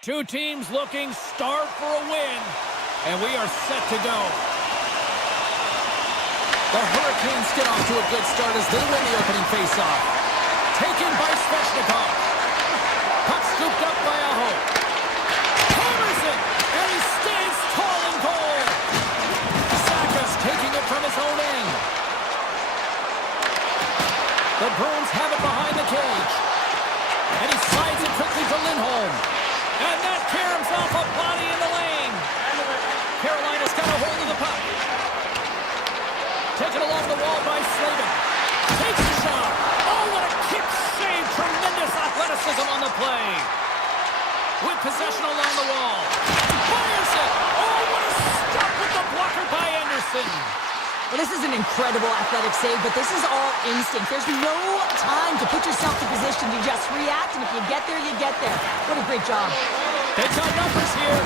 Two teams looking starved for a win, and we are set to go. The Hurricanes get off to a good start as they win the opening faceoff. Taken by Sveshnikov. Puck scooped up by Aho. Hammers it, and he stands tall and goal. Sakas taking it from his own end. The Bruins have it behind the cage. And he slides it quickly to Lindholm. And that caroms off a body in the lane. Carolina's got a hold of the puck. Taken along the wall by Slavin. Takes the shot. Oh, what a kick save. Tremendous athleticism on the play. With possession along the wall. Fires it. Oh, what a stop with the blocker by Anderson. Well, this is an incredible athletic save, but this is all instinct. There's no time to put yourself in position to just react, and if you get there, you get there. What a great job. They've got numbers here.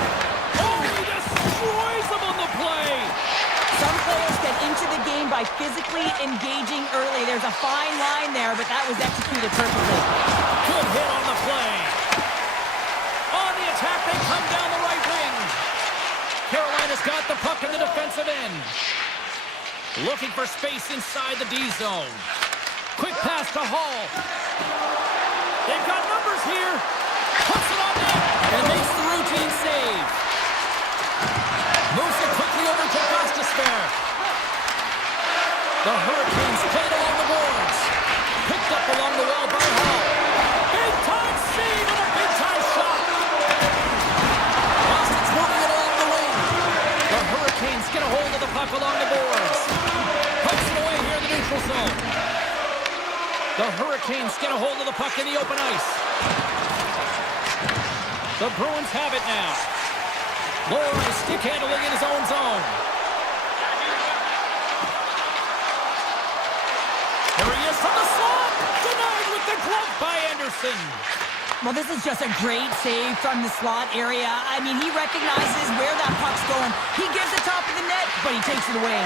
Oh, he destroys them on the play. Some players get into the game by physically engaging early. There's a fine line there, but that was executed perfectly. Good hit on the play. On the attack, they come down the right wing. Carolina's got the puck in the defensive end. Looking for space inside the D zone. Quick pass to Hall. They've got numbers here. Puts it on net And makes the routine save. moves it quickly over to Gostisbehere. The Hurricanes played along the boards. Picked up along the wall by Hall. Big time save and a big time shot. Boston's moving it along the wing. The Hurricanes get a hold of the puck along the boards. Puts it away here in the neutral zone. The Hurricanes get a hold of the puck in the open ice. The Bruins have it now. Lowry stick handling in his own zone. Here he is from the slot. Denied with the glove by Anderson. Well, this is just a great save from the slot area. I mean, he recognizes where that puck's going. He gives it top of the net, but he takes it away.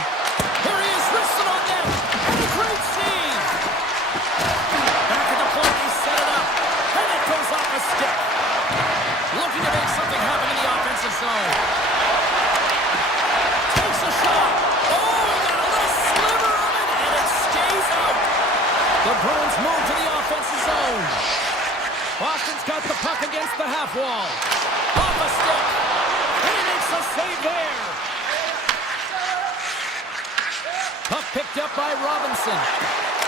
Here he is, wristed on net. And a great save. Back at the point, he set it up. And it goes off a stick. Looking to make something happen in the offensive zone. Takes a shot. Oh, he got a little sliver of it, and it stays out. The Bruins move to the offensive zone. Boston's got the puck against the half wall. Off a stick. And he makes a save there. Puck picked up by Robinson.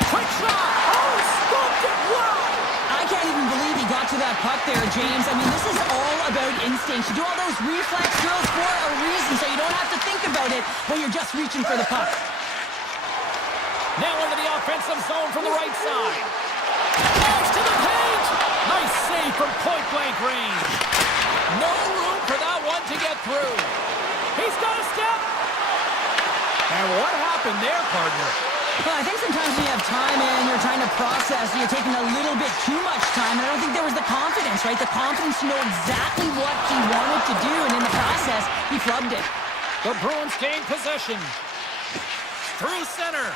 Quick shot. Oh, scooped it. Wow. I can't even believe he got to that puck there, James. I mean, this is all about instinct. You do all those reflex drills for a reason, so you don't have to think about it when you're just reaching for the puck. Now into the offensive zone from the right side. Pass to the paint. Nice save from point-blank range. No room for that one to get through. He's got a step. And what happened there, partner? Well, I think sometimes when you have time and you're trying to process, you're taking a little bit too much time, and I don't think there was the confidence, right? The confidence to know exactly what he wanted to do, and in the process, he flubbed it. The Bruins gain possession. Through center.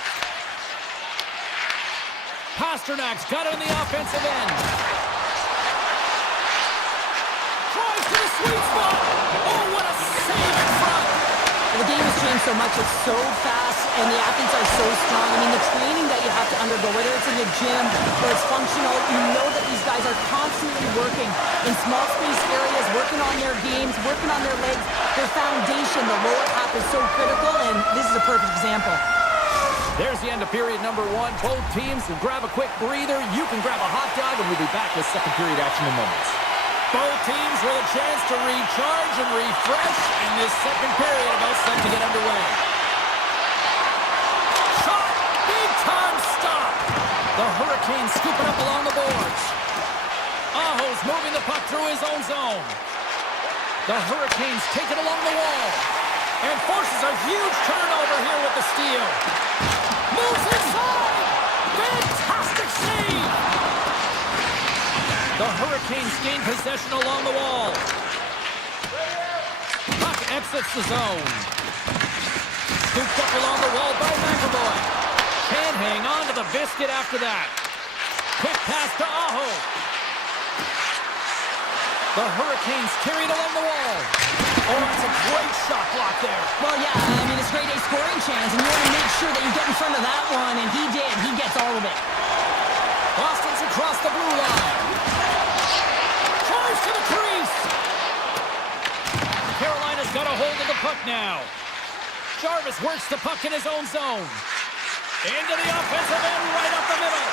Pasternak's got it in the offensive end. Tries to the sweet spot. Oh, what a save in front. The game has changed so much. It's so fast, and the athletes are so strong. I mean, the training that you have to undergo, whether it's in the gym or it's functional, you know that these guys are constantly working in small space areas, working on their games, working on their legs. Their foundation, the lower half, is so critical, and this is a perfect example. There's the end of period number one. Both teams can grab a quick breather. You can grab a hot dog, and we'll be back with second period action in moments. Both teams with a chance to recharge and refresh, and this second period about set to get underway. Shot! Big time stop! The Hurricanes scooping up along the boards. Aho's moving the puck through his own zone. The Hurricanes take it along the wall. And forces a huge turnover here with the steal. Moves inside! Fantastic save! The Hurricanes gain possession along the wall. Puck exits the zone. Scooped up along the wall by McAvoy. Can't hang on to the biscuit after that. Quick pass to Aho. The Hurricanes carried along the wall. Oh, that's a great shot block there. Well, yeah, I mean, it's grade A scoring chance, and you want to make sure that you get in front of that one, and he did. He gets all of it. Boston's across the blue line. Drives to the crease. Carolina's got a hold of the puck now. Jarvis works the puck in his own zone. Into the offensive end, right up the middle.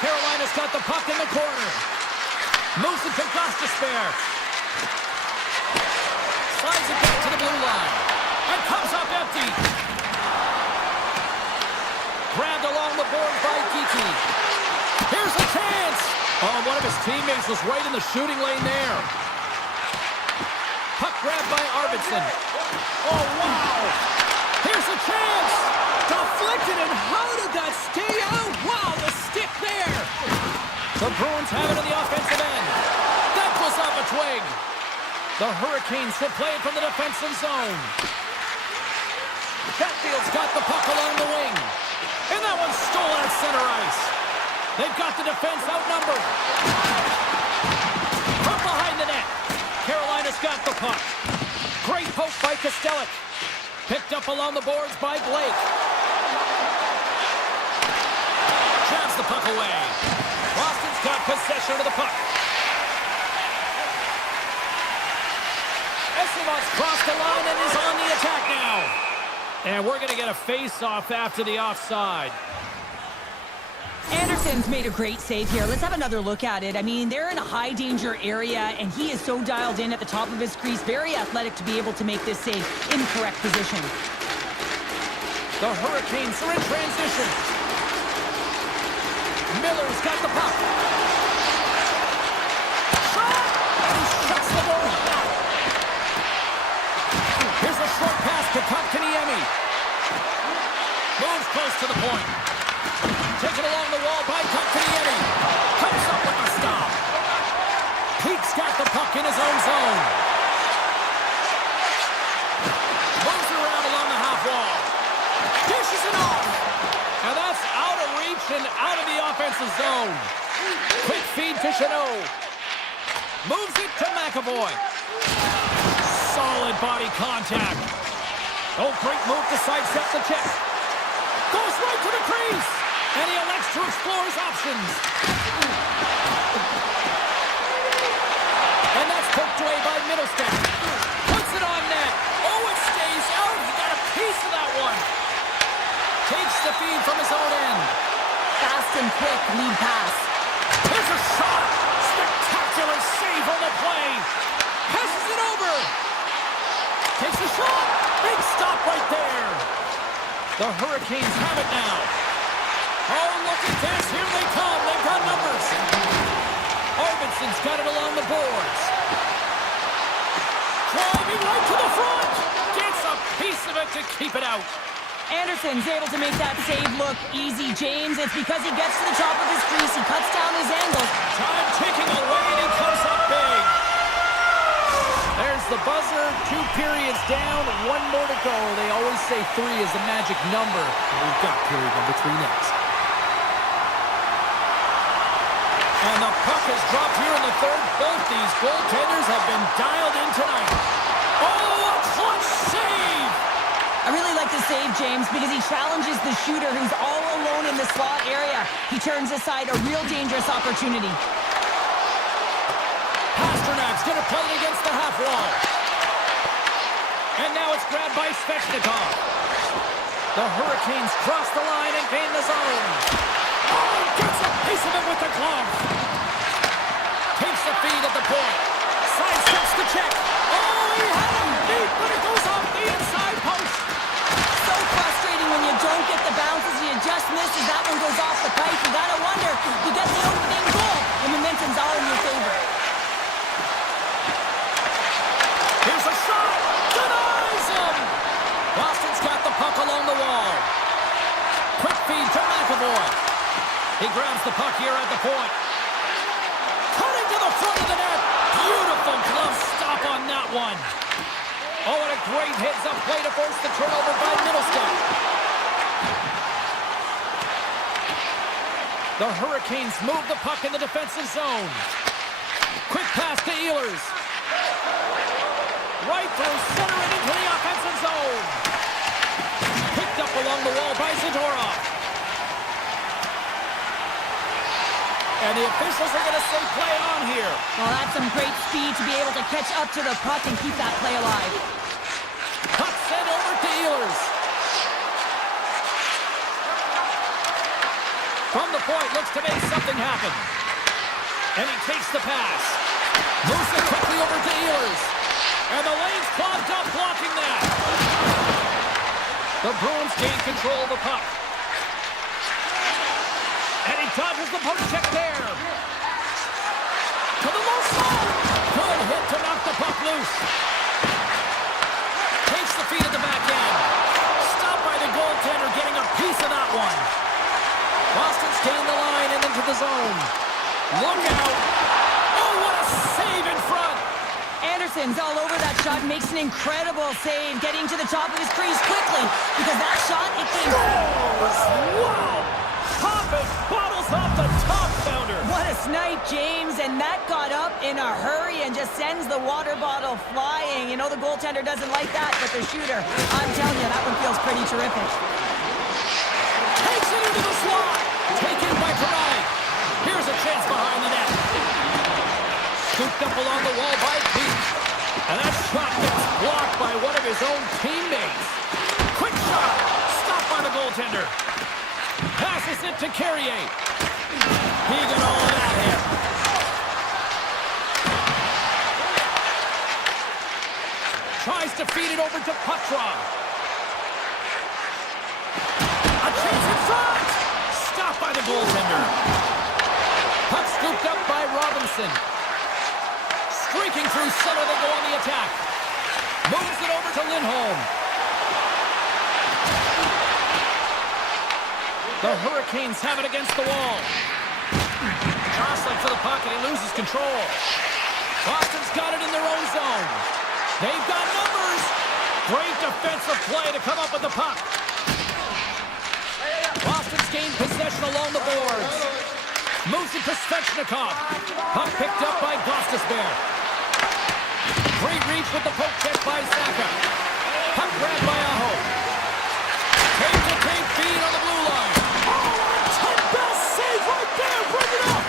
Carolina's got the puck in the corner. Moves it to Gostisbehere. Slides it back to the blue line. And comes up empty. Grabbed along the board by Geeky. Here's a chance. Oh, one of his teammates was right in the shooting lane there. Puck grabbed by Arvidsson. Oh, wow. Here's a chance. Deflected, and how did that stay out? Wow, the stick there. The Bruins have it in the offensive end. That was off a twig. The Hurricanes will play it from the defensive zone. Chatfield's got the puck along the wing. And that one's stolen at center ice. They've got the defense outnumbered. From behind the net. Carolina's got the puck. Great poke by Kostelic. Picked up along the boards by Blake. Grabs the puck away. Boston's got possession of the puck. Esimov's crossed the line and is on the attack now. And we're going to get a face-off after the offside. Anderson's made a great save here. Let's have another look at it. I mean, they're in a high-danger area, and he is so dialed in at the top of his crease. Very athletic to be able to make this save in correct position. The Hurricanes are in transition. Miller's got the puck. Shot! And he shuts the goal. Here's a short pass to Kotkaniemi. Moves close to the point. Taken along the wall by Kotkaniemi. Comes up with a stop. Peake's got the puck in his own zone. Moves around along the half wall. Dishes it off. And that's out of reach and out of the offensive zone. Quick feed to Chanot. Moves it to McAvoy. Solid body contact. Oh, great move to sidestep the check. Goes right to the crease. And he elects to explore his options. And that's poked away by Middlestat. Puts it on net. Oh, it stays out. He got a piece of that one. Takes the feed from his own end. Fast and quick lead pass. Here's a shot. Spectacular save on the play. Passes it over. Takes a shot. Big stop right there. The Hurricanes have it now. Oh, look at this. Here they come. They've got numbers. Arvidsson's got it along the boards. Driving right to the front. Gets a piece of it to keep it out. Anderson's able to make that save look easy, James. It's because he gets to the top of his crease. He cuts down his angles. Time ticking away, and he comes up big. There's the buzzer. 2 periods down. 1 more to go. They always say 3 is the magic number. We've got period number 3 next. And the puck has dropped here in the third. Both these goaltenders have been dialed in tonight. Oh, a clutch save! I really like the save, James, because he challenges the shooter who's all alone in the slot area. He turns aside a real dangerous opportunity. Pasternak's going to play it against the half wall. And now it's grabbed by Svechnikov. The Hurricanes cross the line and gain the zone. Oh, gets a piece of it with the glove. Takes the feed at the point. Sidesteps the check. Oh, he had him beat, but it goes off the inside post. So frustrating when you don't get the bounces. You just misses. That one goes off the pipe. You gotta wonder. You get the opening goal. The momentum's all in your favor. Here's a shot. Denies him. Boston's got the puck along the wall. Quick feed to McAvoy. He grabs the puck here at the point. Cutting to the front of the net. Beautiful glove stop on that one. Oh, and a great heads-up play to force the turnover by Middlestat. The Hurricanes move the puck in the defensive zone. Quick Pass to Ehlers. Right through center and into the offensive zone. Picked up along the wall by Zadorov. And the officials are going to say play on here. Well, that's some great speed to be able to catch up to the puck and keep that play alive. Puck sent over to Ehlers. From the point, looks to make something happen. And he takes the pass. Moves it quickly over to Ehlers. And the lane's clogged up, blocking that. The Bruins gain control of the puck. And he dodges the poke check there. To the low slot. Good hit to knock the puck loose. Takes the feed at the back end. Stopped by the goaltender, getting a piece of that one. Boston's gained the line and into the zone. Look out. Oh, what a save in front. Anderson's all over that shot, makes an incredible save, getting to the top of his crease quickly, because that shot, it came... Wow! Popping bottles off the top founder. What a snipe, James, and that got up in a hurry and just sends the water bottle flying. You know the goaltender doesn't like that, but the shooter, I'm telling you, that one feels pretty terrific. Takes it into the slot. Taken by Karani. Here's a chance behind the net. Scooped up along the wall by Pete. And that shot gets blocked by one of his own teammates. Quick shot. Stopped by the goaltender. Passes it to Carrier. He got all of that hit. Tries to feed it over to Petrov. A chance in front. Stopped by the goaltender. Puck scooped up by Robinson. Streaking through center, they go on the attack. Moves it over to Lindholm. The Hurricanes have it against the wall. Jostling for the puck, and he loses control. Boston's got it in their own zone. They've got numbers. Great defensive play to come up with the puck. Boston's gained possession along the boards. Moves it to Svechnikov. Puck picked up by Gostisbehere. Great reach with the poke check by Saka. Puck grabbed by Aho. Tape-to-tape feed on the blue line. Oh, a best save right there. Bring it up.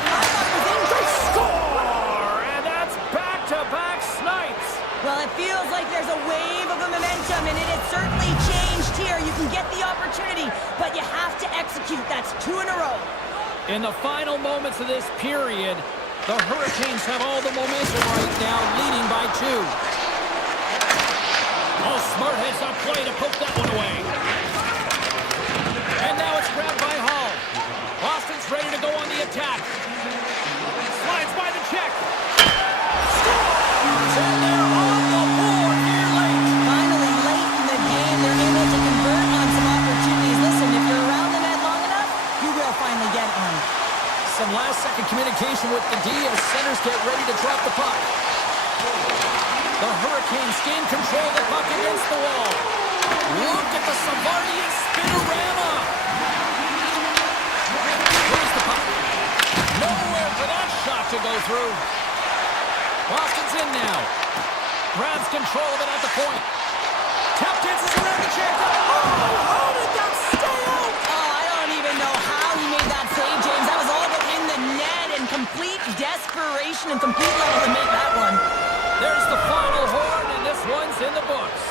They score. And that's back-to-back snipes. Well, it feels like there's a wave of a momentum, and it has certainly changed here. You can get the opportunity, but you have to execute. That's 2 in a row. In the final moments of this period, the Hurricanes have all the momentum right now, leading by 2. Oh, smart heads-up play to poke that one away. And now it's grabbed by Hall. Boston's ready to go on the attack. Slides by the check. Scores! And they're on the board here late. Finally, late in the game, they're able to convert on some opportunities. Listen, if you're around the net long enough, you will finally get one. Some last-second communication with the D as centers get ready to drop the puck. The Hurricanes gain control of the puck against the wall. Look at the Savardian spinorama. Where's the puck? Nowhere for that shot to go through. Boston's in now. Grabs control of it at the point. Tap dances around the check. Oh, how did that stay out? Oh, I don't even know how he made that save, James. That was all but in the net and complete desperation and complete level to make that one. There's the final horn, and this one's in the books.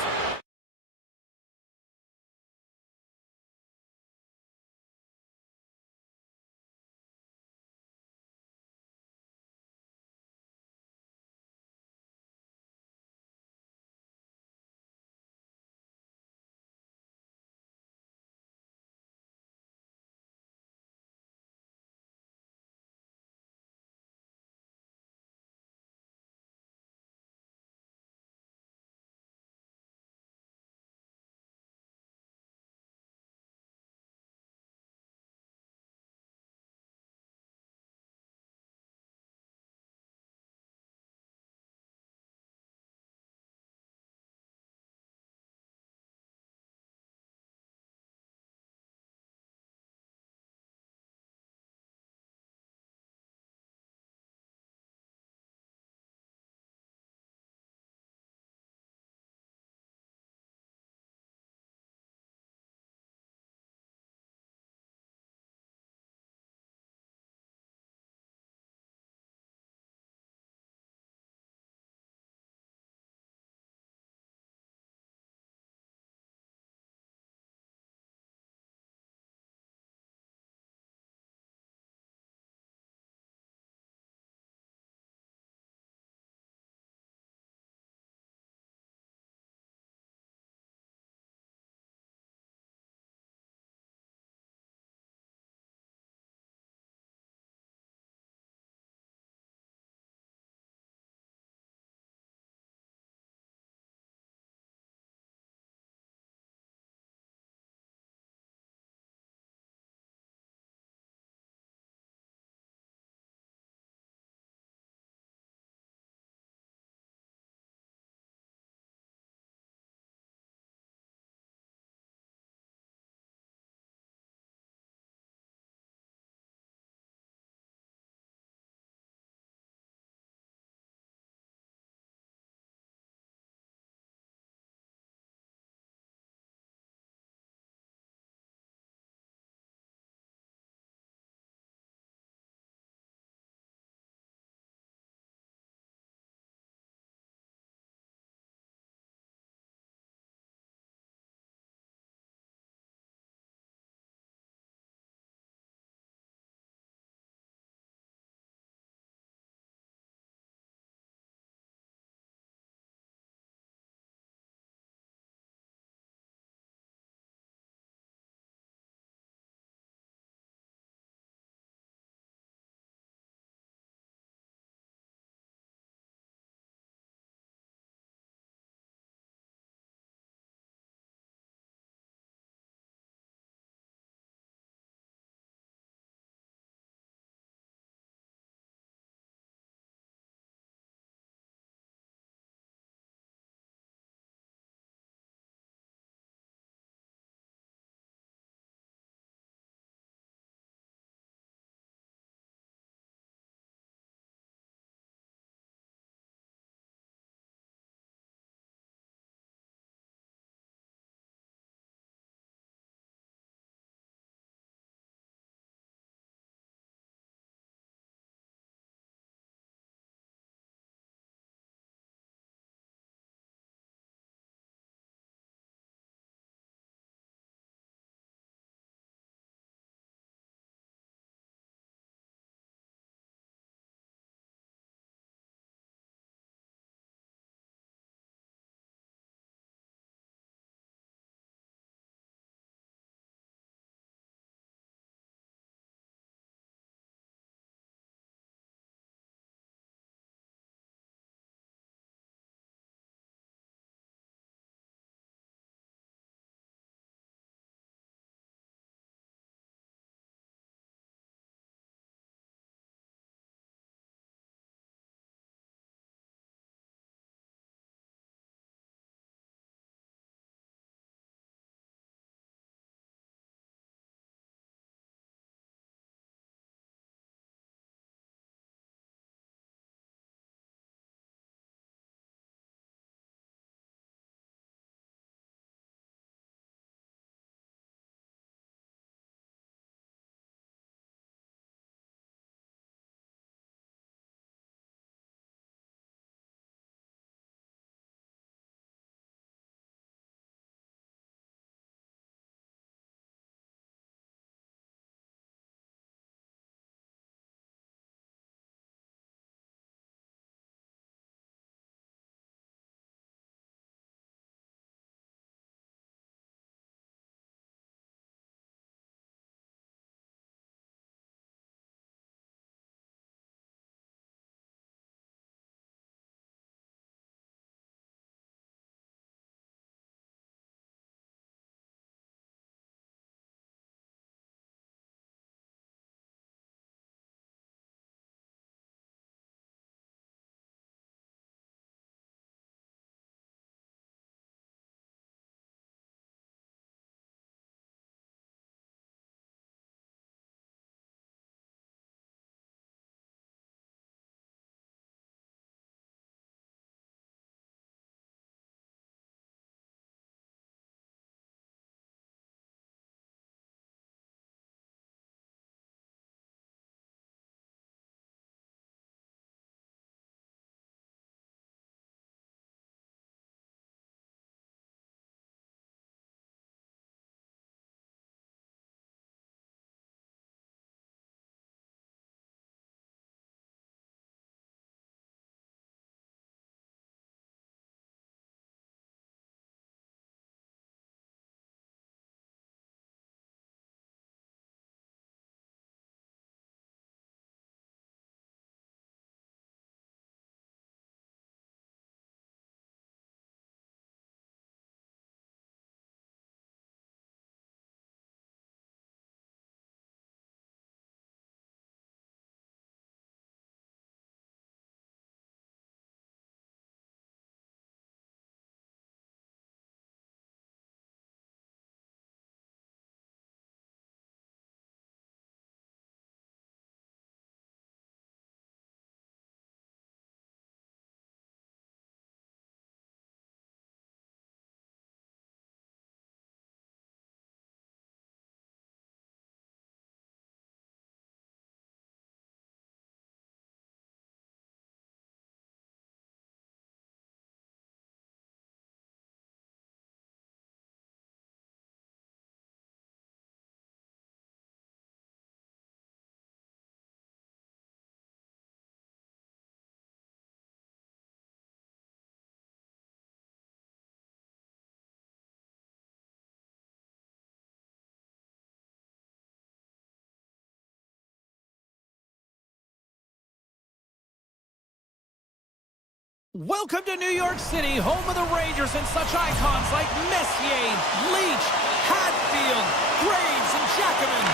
Welcome to New York City, home of the Rangers and such icons like Messier, Leach, Hatfield, Graves, and Jackman.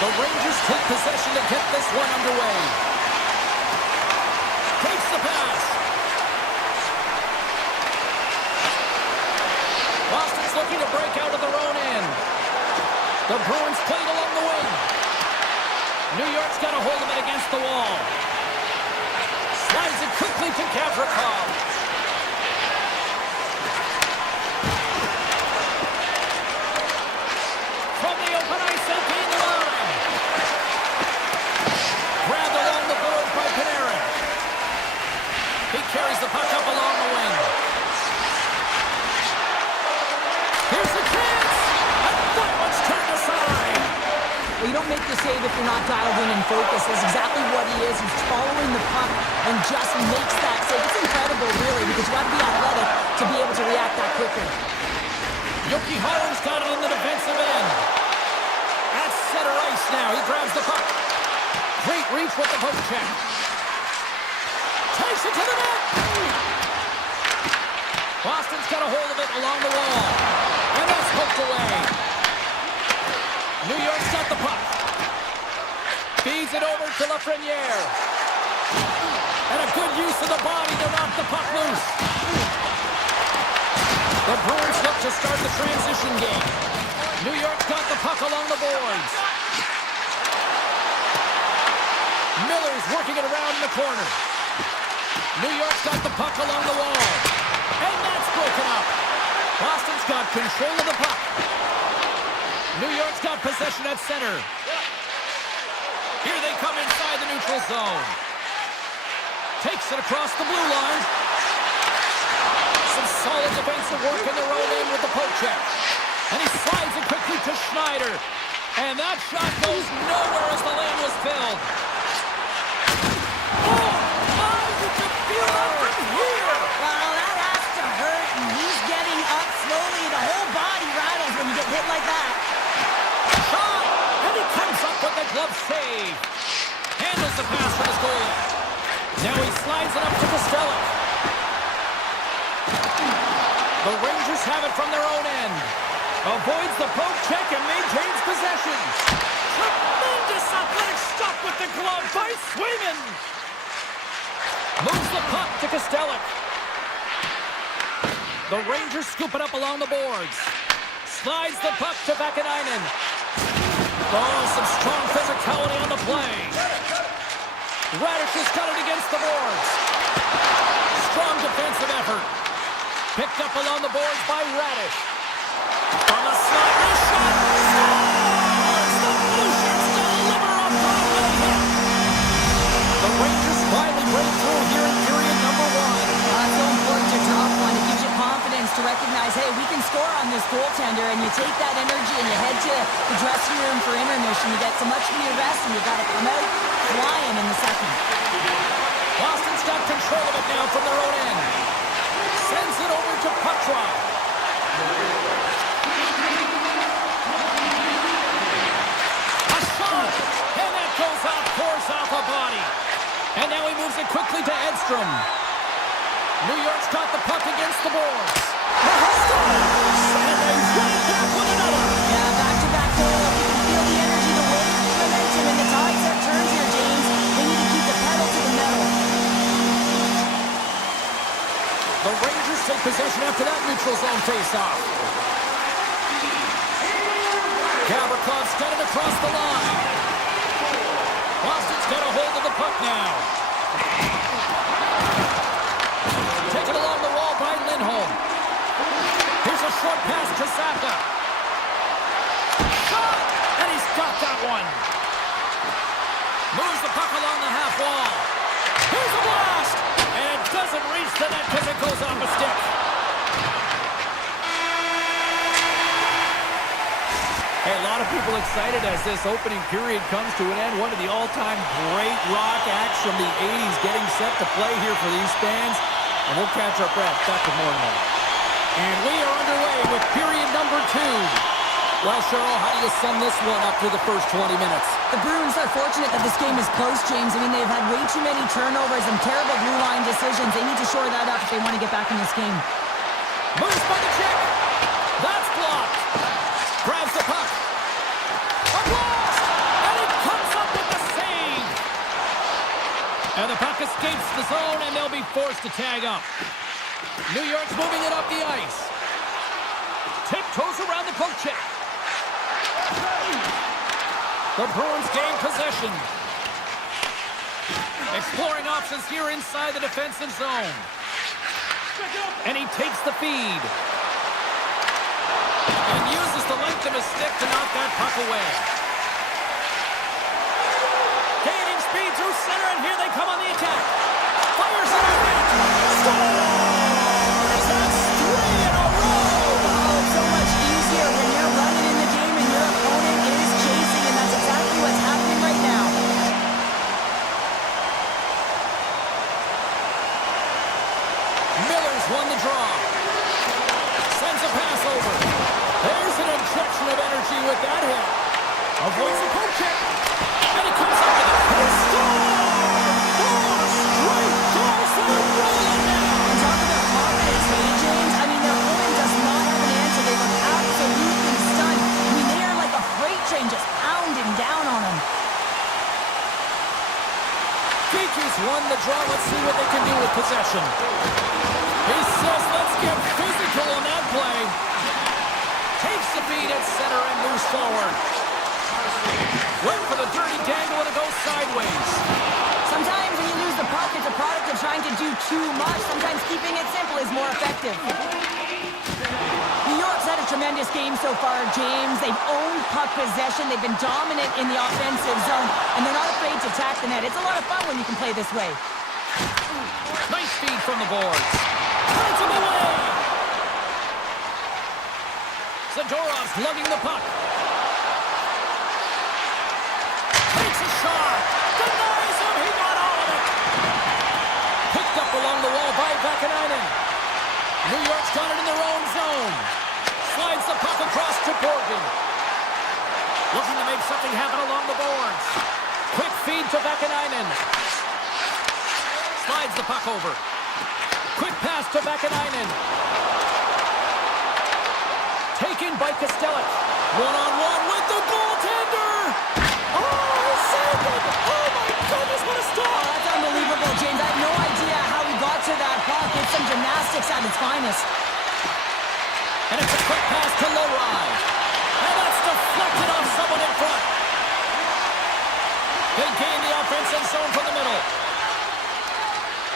The Rangers take possession to get this one underway. Takes the pass. Boston's looking to break out of their own end. The Bruins played along the wing. New York's got a hold of it against the wall. Slides it quickly to Gavrikov. From the open ice, opening the line. Grabbed along the boards by Panarin. He carries the puck up along the wing. Here's the chance! And that one's turned aside. Well, you don't make the save if you're not dialed in and focused. That's exactly what he is. He's following the puck and just makes that save. It's incredible, really, because you have to be athletic to be able to react that quickly. Yoki Harlan's got it in the defensive end. At center ice now. He grabs the puck. Great reach with the poke check. Takes it to the net. Boston's got a hold of it along the wall. And that's poked away. New York's got the puck. Feeds it over to Lafreniere. And a good use of the body to knock the puck loose. The Bruins look to start the transition game. New York's got the puck along the boards. Miller's working it around in the corner. New York's got the puck along the wall. And that's broken up. Boston's got control of the puck. New York's got possession at center. Here they come inside the neutral zone. Takes it across the blue line. Some solid defensive work in their own end with the poke check. And he slides it quickly to Schneider. And that shot goes nowhere as the lane was filled. Oh, my, you can feel that from here. Well, that has to hurt, and he's getting up slowly. The whole body rattles when you get hit like that. Shot! And he comes up with the glove save. Handles the pass from his goal. Now he slides it up to Costello. The Rangers have it from their own end. Avoids the poke check and maintains possession. Tremendous athletic stop with the glove by Swayman. Moves the puck to Costello. The Rangers scoop it up along the boards. Slides the puck to Vakanainen. Oh, some strong physicality on the play. Radish has got it against the boards. Strong defensive effort. Picked up along the boards by Radish. On the slide, the shot. Scores! The Blue Shirts deliver a Broadway hit. The Rangers finally break through here in period number one. That's so important to drop one. It gives you confidence to recognize, hey, we can score on this goaltender, and you take that energy and you head to the dressing room for intermission. You get so much for your rest, and you got to come out flying in the second. Boston's got control of it now from their own end. Sends it over to Petrov. A shot! And that goes off course off a body. And now he moves it quickly to Edstrom. New York's got the puck against the boards. And they run it back with another. Yeah, back-to-back goal. You can feel the energy, the wave, the momentum, and the tides have turned here, James. They need to keep the pedal to the metal. The Rangers take possession after that neutral zone face-off. Gavrikov's got it across the line. Boston's got a hold of the puck now. Taken along the wall by Lindholm. Here's a short pass to Saka. Shot! And he's got that one. Moves the puck along the half wall. Here's a blast! And it doesn't reach the net because it goes off a stick. Hey, a lot of people excited as this opening period comes to an end. One of the all-time great rock acts from the 80s getting set to play here for these fans. And we'll catch our breath back with more now. And we are underway with period number 2. Well, Cheryl, how do you sum this one up through the first 20 minutes? The Bruins are fortunate that this game is close, James. I mean, they've had way too many turnovers and terrible blue line decisions. They need to shore that up if they want to get back in this game. Moves by the check. That's blocked. Grabs the puck. A blast! And it comes up with the save. And the puck escapes the zone, and they'll be forced to tag up. New York's moving it up the ice. Tiptoes around the poke check. The Bruins gain possession. Exploring options here inside the defensive zone. And he takes the feed. And uses the length of his stick to knock that puck away. Gaining speed through center, and here they come on the attack. Fires it out. Scores! That's 3 in a row! Oh, so much easier when you're running in the game and your opponent is chasing, and that's exactly what's happening right now. Miller's won the draw. Sends a pass over. There's an injection of energy with that hit. Avoids the poke check. And he comes up with it. He scores! 4 straight goals that are rolling now. And talk about confidence, hey, James. I mean, their opponent does not have an answer. They look absolutely stunned. I mean, they are like a freight train just pounding down on them. Vikings won the draw. Let's see what they can do with possession. He says, let's get physical on that play. Takes the feed at center and moves forward. Went for the dirty dangle and it goes sideways. Sometimes when you lose the puck, it's a product of trying to do too much. Sometimes keeping it simple is more effective. New York's had a tremendous game so far, James. They've owned puck possession. They've been dominant in the offensive zone, and they're not afraid to attack the net. It's a lot of fun when you can play this way. Nice feed from the boards. Puts him away. Zadorov's lugging the puck. Takes a shot. Denies him. He got all of it. Picked up along the wall by Vakanainen. New York's got it in their own zone. Slides the puck across to Borgen. Looking to make something happen along the boards. Quick feed to Vakanainen. Slides the puck over. Quick pass to Vakanainen. Taken by Kostelic. One-on-one with the goaltender. Oh, he saved it. Oh, my goodness, what a Oh, stop. that's unbelievable, James. I have no idea how he got to that puck. It's some gymnastics at its finest. And it's a quick pass to Lowry. And that's deflected off someone in front. They gain the offensive zone from the middle.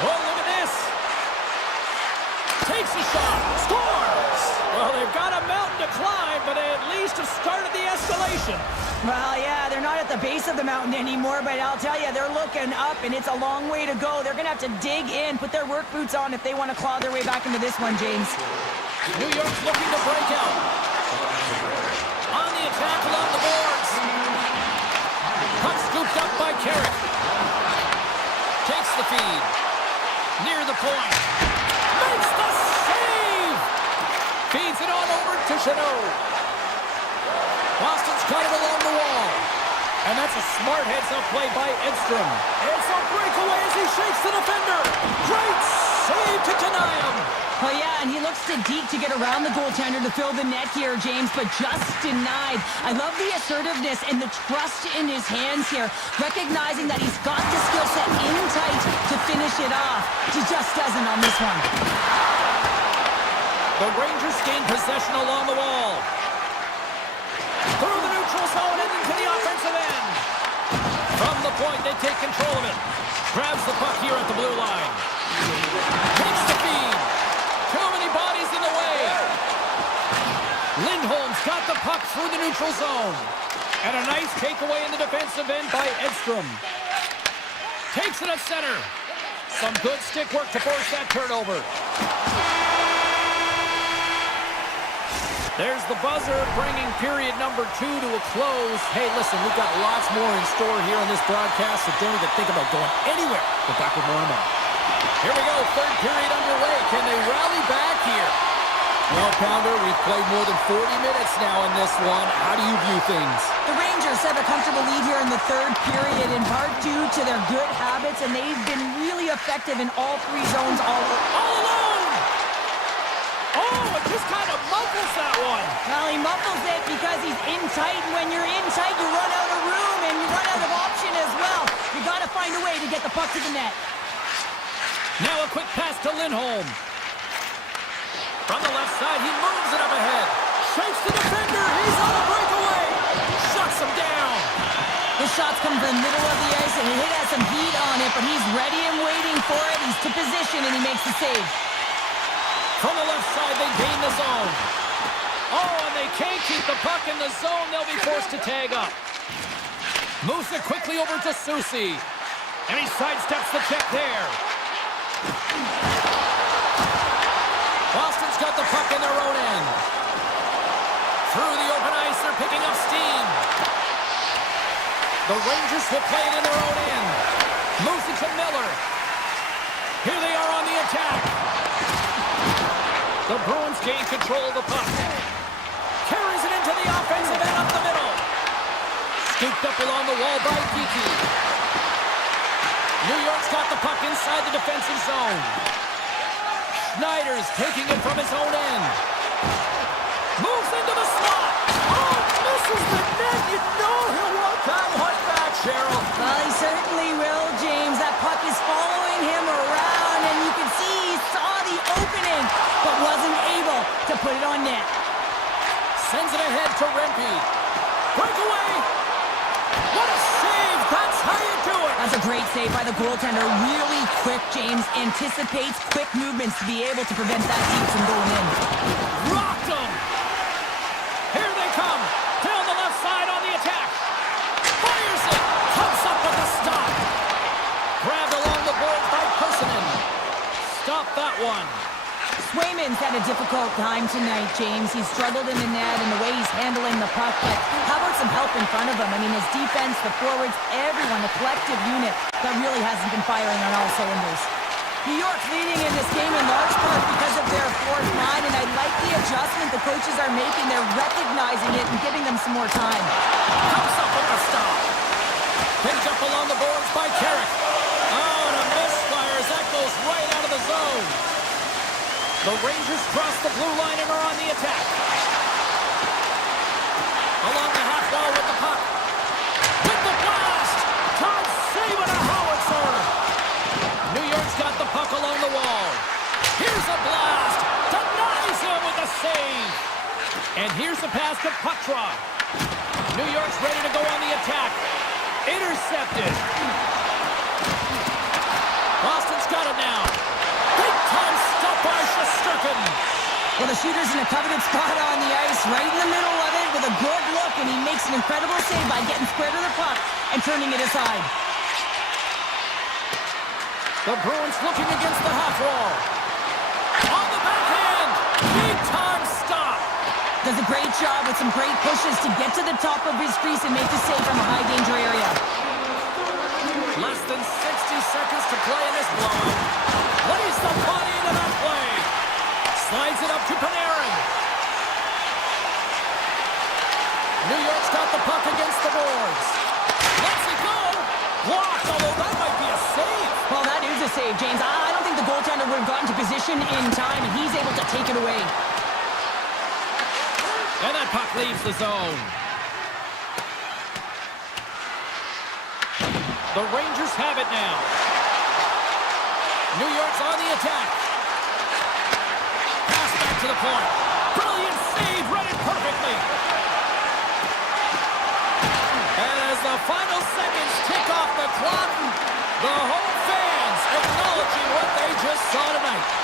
Oh, look at this. Takes a shot. Scores. Well, they've got a mountain to climb, but they at least have started the escalation. Well, yeah, they're not at the base of the mountain anymore, but I'll tell you, they're looking up, and it's a long way to go. They're going to have to dig in, put their work boots on if they want to claw their way back into this one, James. New York's looking to break out. On the attack along the boards. Puck scooped up by Carrick. Takes the feed. Near the point. Makes the save! Feeds it on over to Chanot. Boston's got it along the wall. And that's a smart heads-up play by Edstrom. It's a breakaway as he shakes the defender. Great save to deny him. Well, yeah, and he looks to deke to get around the goaltender to fill the net here, James, but just denied. I love the assertiveness and the trust in his hands here, recognizing that he's got the skill set in tight to finish it off. He just doesn't on this one. The Rangers gain possession along the wall. Through the neutral zone and into the offensive end. From the point, they take control of it. Grabs the puck here at the blue line. Takes the feed. Too many bodies in the way. Lindholm's got the puck through the neutral zone. And a nice takeaway in the defensive end by Edstrom. Takes it at center. Some good stick work to force that turnover. There's the buzzer, bringing period number 2 to a close. Hey, listen, we've got lots more in store here on this broadcast, so don't even think about going anywhere. We're back with more in a moment. Here we go, third period underway. Can they rally back here? Well, Pounder, we've played more than 40 minutes now in this one. How do you view things? The Rangers have a comfortable lead here in the third period, in part due to their good habits, and they've been really effective in all three zones all alone! Oh, it just kind of muffles that one. Well, he muffles it because he's in tight, and when you're in tight, you run out of room, and you run out of option as well. You got to find a way to get the puck to the net. Now a quick pass to Lindholm. From the left side, he moves it up ahead. Shakes the defender. He's on a breakaway. Shuts him down. The shots come from the middle of the ice, and he has some heat on it, but he's ready and waiting for it. He's to position, and he makes the save. From the left side, they gain the zone. Oh, and they can't keep the puck in the zone. They'll be forced to tag up. Moves it quickly over to Susi. And he sidesteps the check there. Boston's got the puck in their own end. Through the open ice, they're picking up steam. The Rangers will play it in their own end. Moves it to Miller. Here they are on the attack. The Bruins gain control of the puck. Carries it into the offensive end up the middle. Scooped up along the wall by Geeky. New York's got the puck inside the defensive zone. Schneider's taking it from his own end. Moves into the slot. Oh, misses the net. You know he'll want that one back, Cheryl. Well, he certainly will, James. That puck is following him around, and you can see he saw the opening, but wasn't able to put it on net. Sends it ahead to Rempe. Breakaway. What a save. That's how you do it. That's a great save by the goaltender. Really quick, James. Anticipates quick movements to be able to prevent that deep from going in. Rocked him. Here they come. Down the left side on the attack. Fires it. Comes up with the stop. Grabbed along the boards by Personen. Stop that one. Swayman's had a difficult time tonight, James. He's struggled in the net and the way he's handling the puck, but how about some help in front of him? I mean, his defense, the forwards, everyone, a collective unit that really hasn't been firing on all cylinders. New York's leading in this game in large part because of their fourth line, and I like the adjustment the coaches are making. They're recognizing it and giving them some more time. Comes up with a stop. Picked up along the boards by Carrick. Oh, and a misfires. That goes right out of the zone. The Rangers cross the blue line and are on the attack. Along the half wall with the puck. With the blast! Todd saving a howitzer! New York's got the puck along the wall. Here's a blast! Denies him with a save! And here's the pass to Patra. New York's ready to go on the attack. Intercepted. Boston's got it now. Big time stop by Shesterkin. Well, the shooter's in a coveted spot on the ice, right in the middle of it with a good look, and he makes an incredible save by getting square to the puck and turning it aside. The Bruins looking against the half wall. On the backhand. Big time stop. Does a great job with some great pushes to get to the top of his crease and make the save from a high danger area. Less than 60 seconds to play in this blowout. Lays the body into that play. Slides it up to Panarin. New York's got the puck against the boards. Lets it go. Blocked, although that might be a save. Well, that is a save, James. I don't think the goaltender would have gotten to position in time, and he's able to take it away. And that puck leaves the zone. The Rangers have it now. New York's on the attack. Pass back to the point. Brilliant save, read it perfectly. And as the final seconds tick off the clock, the home fans acknowledging what they just saw tonight.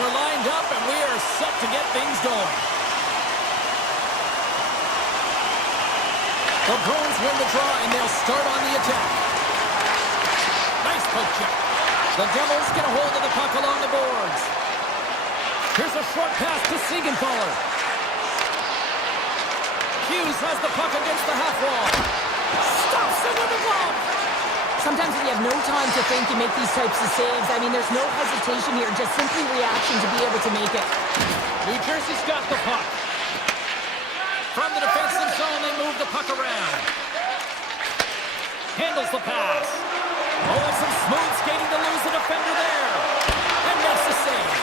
are lined up, and we are set to get things going. The Bruins win the draw, and they'll start on the attack. Nice poke check. The Devils get a hold of the puck along the boards. Here's a short pass to Siegenthaler. Hughes has the puck against the half wall. Stops it with a glove. Sometimes when you have no time to think, you make these types of saves. I mean, there's no hesitation here, just simply reaction to be able to make it. New Jersey's got the puck. From the defensive zone, they move the puck around. Handles the pass. Oh, and some smooth skating to lose the defender there. And makes the save.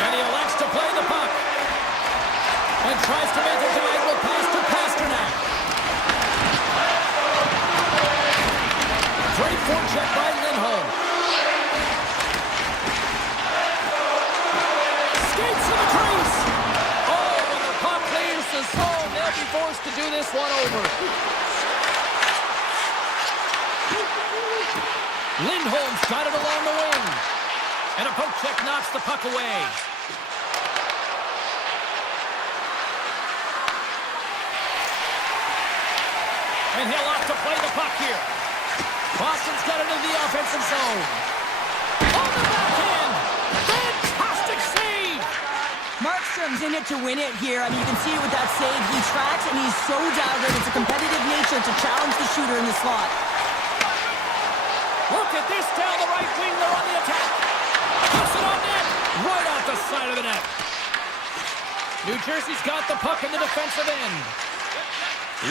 And he elects to play the puck. And tries to make a diagonal pass to Pasternak. Great forecheck by Lindholm. Skates to the crease. Oh, when the puck leaves the zone, they'll be forced to do this one over. Lindholm's got it along the wing. And a poke check knocks the puck away. And he'll opt to play the puck here. Boston's got it into the offensive zone. On the backhand! Fantastic save! Markstrom's in it to win it here. I mean, you can see it with that save. He tracks, and he's so dialed in. It's a competitive nature to challenge the shooter in the slot. Look at this down the right wing. They're on the attack. Puts it on net. Right off the side of the net. New Jersey's got the puck in the defensive end.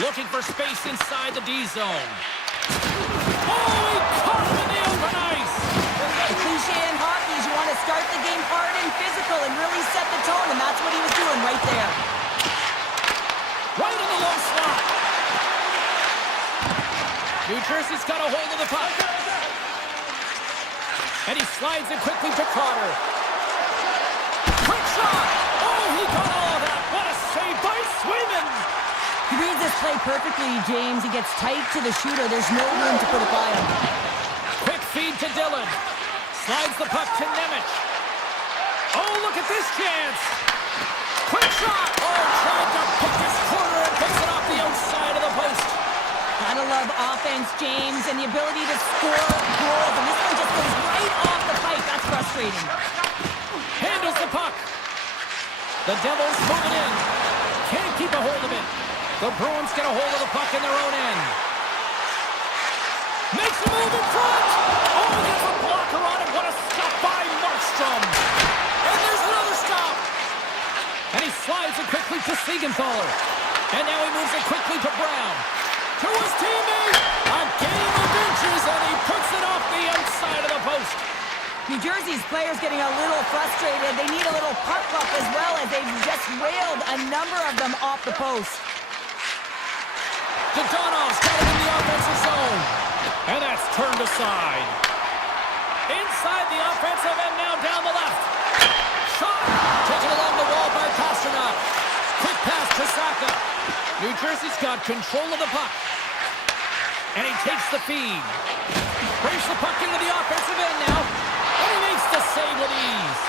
Looking for space inside the D zone. Oh, he caught him in the open ice. The cliche in hockey is you want to start the game hard and physical and really set the tone, and that's what he was doing right there. Right in the low slot. New Jersey's got a hold of the puck. And he slides it quickly to Carter. Quick shot! Oh, he got all of that. What a save by Swayman! He reads this play perfectly, James. He gets tight to the shooter. There's no room to put it by him. Quick feed to Dillon. Slides the puck to Nemec. Oh, look at this chance. Quick shot. Oh, tried to pick this corner and picks it off the outside of the post. Gotta love offense, James, and the ability to score goals. And this one just goes right off the pipe. That's frustrating. Handles the puck. The Devils move it in. Can't keep a hold of it. The Bruins get a hold of the puck in their own end. Makes a move in front. Oh, he gets a blocker on it. What a stop by Markstrom. And there's another stop. And he slides it quickly to Siegenthaler. And now he moves it quickly to Brown. To his teammate. A game of inches, and he puts it off the outside of the post. New Jersey's players getting a little frustrated. They need a little puck luck as well, as they've just railed a number of them off the post. Dodonov's got it in the offensive zone. And that's turned aside. Inside the offensive end, now down the left. Shot! Taken along the wall by Pasternak. Quick pass to Saka. New Jersey's got control of the puck. And he takes the feed. Brings the puck into the offensive end now. And he makes the save with ease.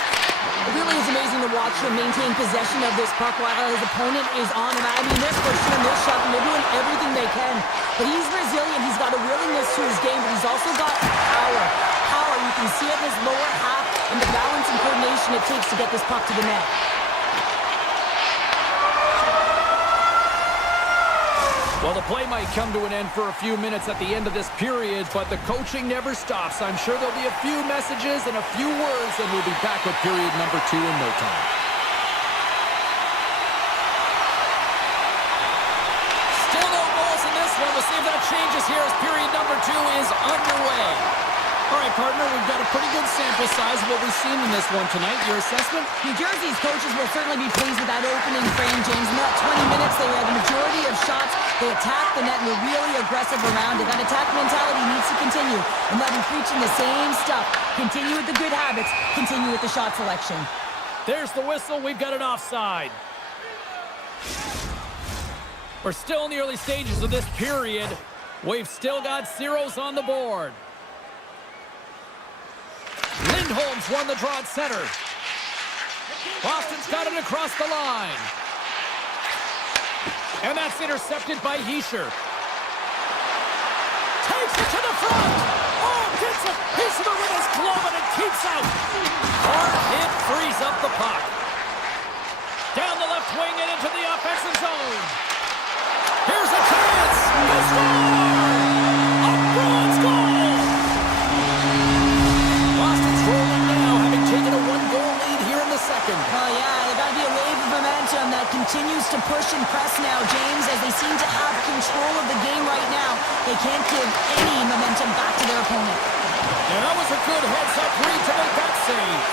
It really is amazing to watch him maintain possession of this puck while his opponent is on him. I mean, they're pushing, they're shoving, they're doing everything they can. But he's resilient, he's got a willingness to his game, but he's also got power. Power, you can see it in his lower half and the balance and coordination it takes to get this puck to the net. Well, the play might come to an end for a few minutes at the end of this period, but the coaching never stops. I'm sure there'll be a few messages and a few words, and we'll be back with period number 2 in no time. Still no goals in this one. We'll see if that changes here as period number 2 is underway. All right, partner, we've got a pretty good sample size of what we've seen in this one tonight. Your assessment? New Jersey's coaches will certainly be pleased with that opening frame, James. In that 20 minutes, they had the majority of shots. They attacked the net and were really aggressive around it. That attack mentality needs to continue. And let them preaching the same stuff. Continue with the good habits. Continue with the shot selection. There's the whistle. We've got an offside. We're still in the early stages of this period. We've still got zeros on the board. Lindholm's won the draw at center. Boston's got it across the line. And that's intercepted by Hischier. Takes it to the front. Oh, gets a piece of it with his glove and it keeps out. Hard hit frees up the puck. Down the left wing and into the offensive zone. Here's a chance. A score! A Bruins goal! Boston's rolling now, having taken a one-goal lead here in the second. Oh, yeah, there got to be a wave of momentum that continues to push and press now, James, as they seem to have control of the game right now. They can't give any momentum back to their opponent. And that was a good heads-up read to make that save.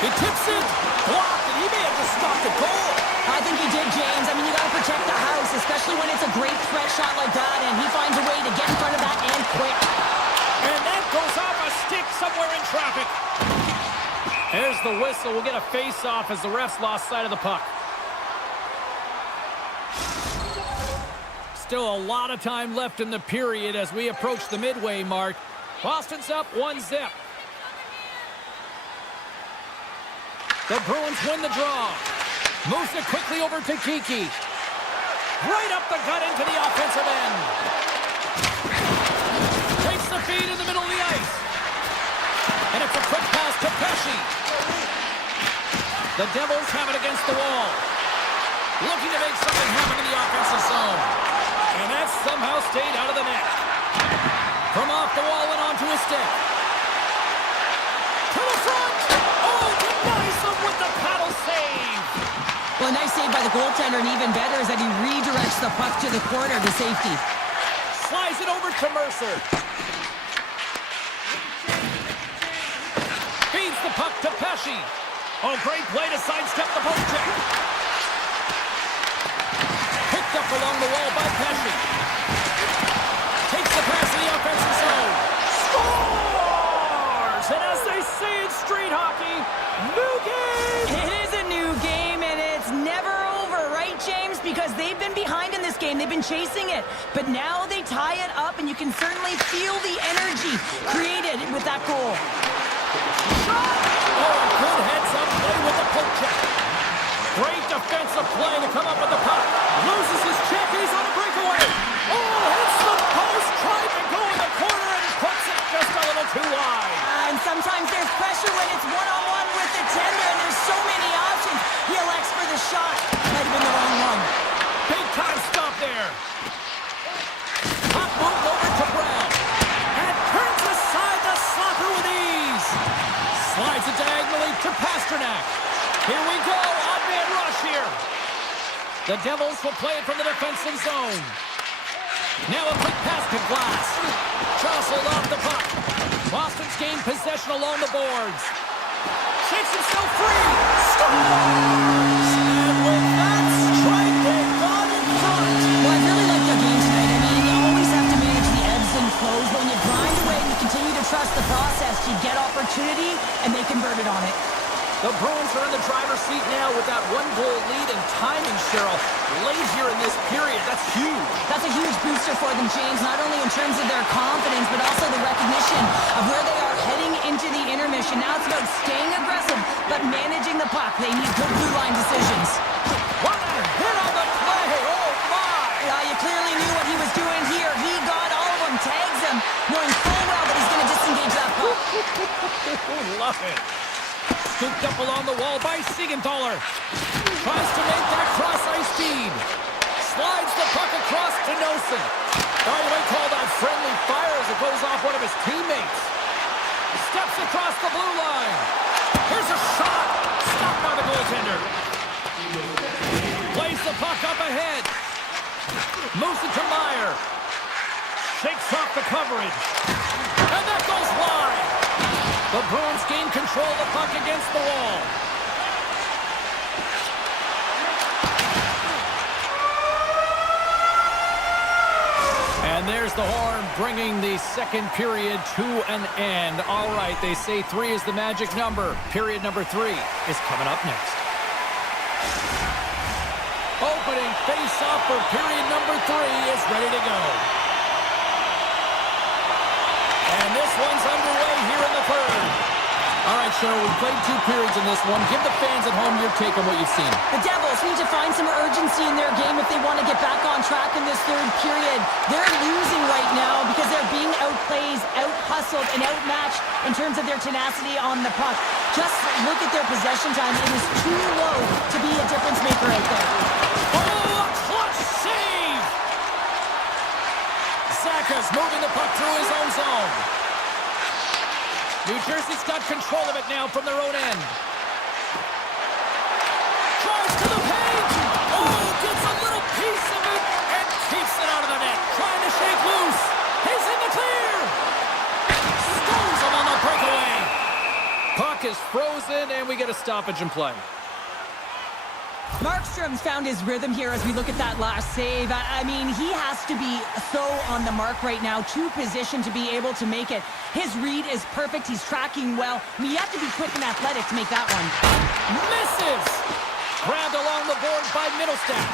He tips it, blocked, and he may have just stopped the goal. I think he did, James. I mean, you got to protect the house, especially when it's a great threat shot like that, and he finds a way to get in front of that and quick. And that goes off a stick somewhere in traffic. There's the whistle. We'll get a face-off as the refs lost sight of the puck. Still a lot of time left in the period as we approach the midway mark. Boston's up 1-0. The Bruins win the draw. Moves it quickly over to Kiki. Right up the gut into the offensive end. Takes the feed in the middle of the ice. And it's a quick pass to Pesci. The Devils have it against the wall. Looking to make something happen in the offensive zone. And that somehow stayed out of the net. From off the wall and onto his stick. To the front. Oh, denies him with the paddle save. Well, a nice save by the goaltender, and even better is that he redirects the puck to the corner to safety. Slides it over to Mercer. Feeds the puck to Pesci. Oh, great play to sidestep the poke check. Picked up along the wall by Pesci. Takes the pass in the offensive zone. Scores! And as they say in street hockey, new game! It is a new game, and it's never over, right, James? Because they've been behind in this game. They've been chasing it. But now they tie it up, and you can certainly feel the energy created with that goal. Oh, good heads-up play with the poke check. Great defensive play to come up with the puck. Loses his check. He's on a breakaway. Oh, hits the post. Tried to go in the corner and puts it just a little too wide. And sometimes there's pressure when it's one-on-one with the tender, and there's so many options. He elects for the shot. Might have been the wrong one. Big time stop there. Puck moved over to Brown. And turns aside the slapper with ease. Slides it diagonally to Pasternak. Here we go. Odd man rush here. The Devils will play it from the defensive zone. Now a quick pass to Glass. Jostled off the puck. Boston's gained possession along the boards. Shakes himself free. Scores! And with that strike, they got in front. Well, I really like their game tonight. I mean, you always have to manage the ebbs and flows. When you grind away and you continue to trust the process, you get opportunity, and they converted on it. The Bruins are in the driver's seat now with that one-goal lead and timing, Cheryl. Late here in this period, that's huge. That's a huge booster for them, James, not only in terms of their confidence, but also the recognition of where they are heading into the intermission. Now it's about staying aggressive, but managing the puck. They need good blue line decisions. What a hit on the play! Oh, my! You clearly knew what he was doing here. He got all of them, tags him, knowing full well that he's going to disengage that puck. Love it. Scooped up along the wall by Siegenthaler. Tries to make that cross-ice feed. Slides the puck across to Nosen. Oh, you might call that friendly fire as it goes off one of his teammates. Steps across the blue line. Here's a shot. Stopped by the goaltender. Plays the puck up ahead. Moves it to Meyer. Shakes off the coverage. And that goes wide. The Bruins gain control of the puck against the wall. And there's the horn, bringing the second period to an end. All right, they say 3 is the magic number. Period number 3 is coming up next. Opening face-off for period number 3 is ready to go. And this one's underway here in the third. A right, Cheryl. We played 2 periods in this one. Give the fans at home your take on what you've seen. The Devils need to find some urgency in their game if they want to get back on track in this third period. They're losing right now because they're being outplayed, out-hustled, and outmatched in terms of their tenacity on the puck. Just look at their possession time. It is too low to be a difference maker out there. Oh, a clutch save! Zaka's moving the puck through his own zone. New Jersey's got control of it now from their own end. Tries to the paint! Oh, gets a little piece of it and keeps it out of the net. Trying to shake loose. He's in the clear! Stones him on the breakaway. Puck is frozen and we get a stoppage in play. Markstrom's found his rhythm here as we look at that last save. I mean, he has to be so on the mark right now, to position to be able to make it. His read is perfect. He's tracking well. I mean, you have to be quick and athletic to make that one. Misses! Grabbed along the board by Middlestat.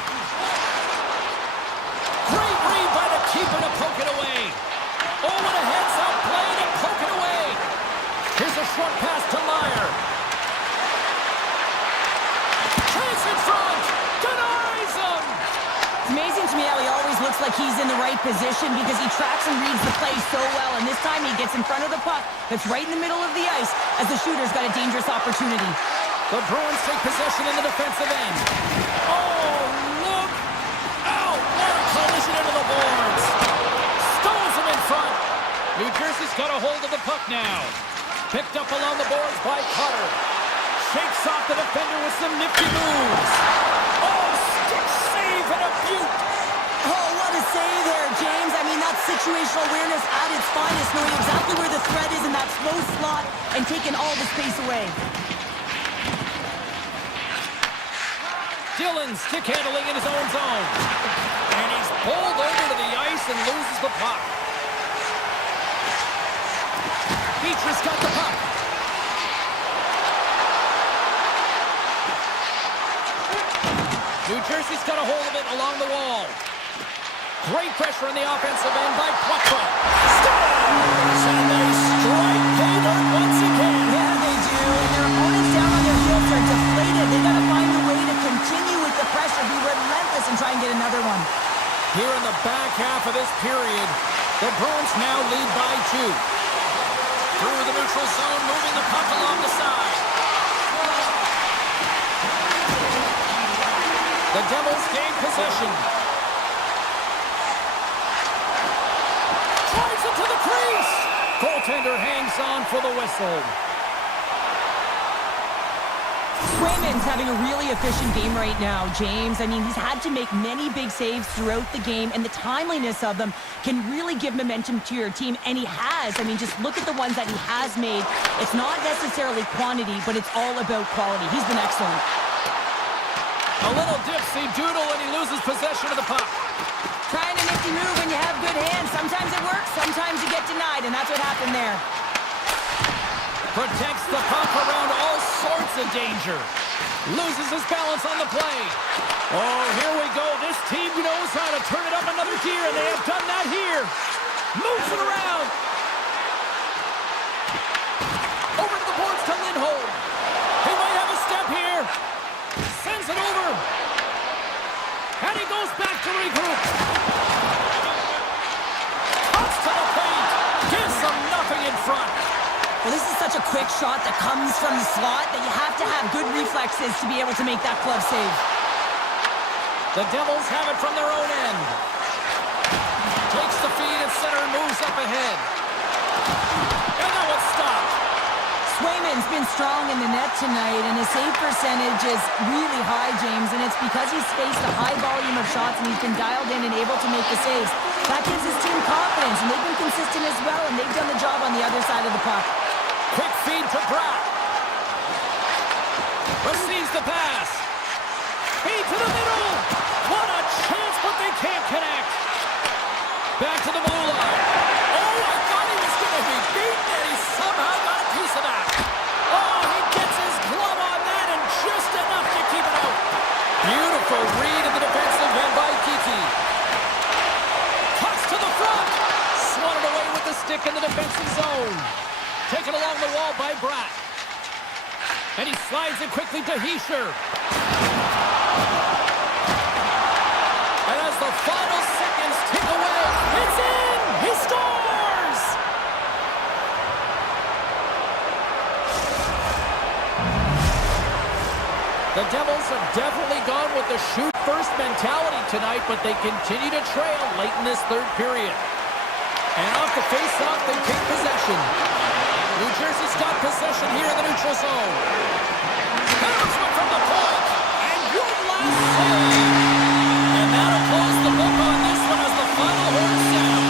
Great read by the keeper to poke it away. Oh, what a heads-up play to poke it away. Here's a short pass to Meyer. Chase in front! Denies him! It's amazing to me how he always looks like he's in the right position because he tracks and reads the play so well, and this time he gets in front of the puck that's right in the middle of the ice as the shooter's got a dangerous opportunity. The Bruins take possession in the defensive end. Oh, look out! What a collision into the boards! Stones him in front. New Jersey's got a hold of the puck now. Picked up along the boards by Cutter. Shakes off the defender with some nifty moves. Oh, stick save and a beaut. Oh, what a save there, James. I mean, that's situational awareness at its finest, knowing exactly where the threat is in that slow slot and taking all the space away. Dillon stick handling in his own zone. And he's pulled over to the ice and loses the puck. Beatrice got the puck. New Jersey's got a hold of it along the wall. Great pressure on the offensive end by Plotko. Stones! And they strike Taylor once again. Yeah, they do. And their opponents down on their heels are deflated. They got to find a way to continue with the pressure, be relentless, and try and get another one. Here in the back half of this period, the Bruins now lead by 2. Through the neutral zone, moving the puck along the side. The Devils gain possession. Drives it to the crease. Goaltender hangs on for the whistle. Swayman's having a really efficient game right now, James. I mean, he's had to make many big saves throughout the game, and the timeliness of them can really give momentum to your team, and he has. I mean, just look at the ones that he has made. It's not necessarily quantity, but it's all about quality. He's been excellent. A little dipsy doodle, and he loses possession of the puck. Trying a nifty move when you have good hands. Sometimes it works, sometimes you get denied, and that's what happened there. Protects the puck around all sorts of danger. Loses his balance on the play. Oh, here we go. This team knows how to turn it up another gear, and they have done that here. Moves it around. Over to the boards to Lindholm. He might have a step here. Sends it over. And he goes back to regroup. Cuts to the paint. Gives them nothing in front. Well, this is such a quick shot that comes from the slot that you have to have good reflexes to be able to make that glove save. The Devils have it from their own end. Takes the feed at center and moves up ahead. And now it's stopped. Swayman's been strong in the net tonight, and his save percentage is really high, James, and it's because he's faced a high volume of shots and he's been dialed in and able to make the saves. That gives his team confidence, and they've been consistent as well, and they've done the job on the other side of the puck. Quick feed to Pratt. Receives the pass. Feed to the middle. What a chance, but they can't connect. Back to the blue line. Oh, I thought he was going to be beaten, and he somehow got a piece of that. Oh, he gets his glove on that, and just enough to keep it out. Beautiful read in the defensive end by Kiki. Cuts to the front. Swatted away with the stick in the defensive zone. Taken along the wall by Bratt. And he slides it quickly to Heischer. And as the final seconds tick away, it's in! He scores! The Devils have definitely gone with the shoot-first mentality tonight, but they continue to trail late in this third period. And off the face-off, they take possession. New Jersey's got possession here in the neutral zone. There's one from the point. And good last save. And that'll close the book on this one as the final horn sounds.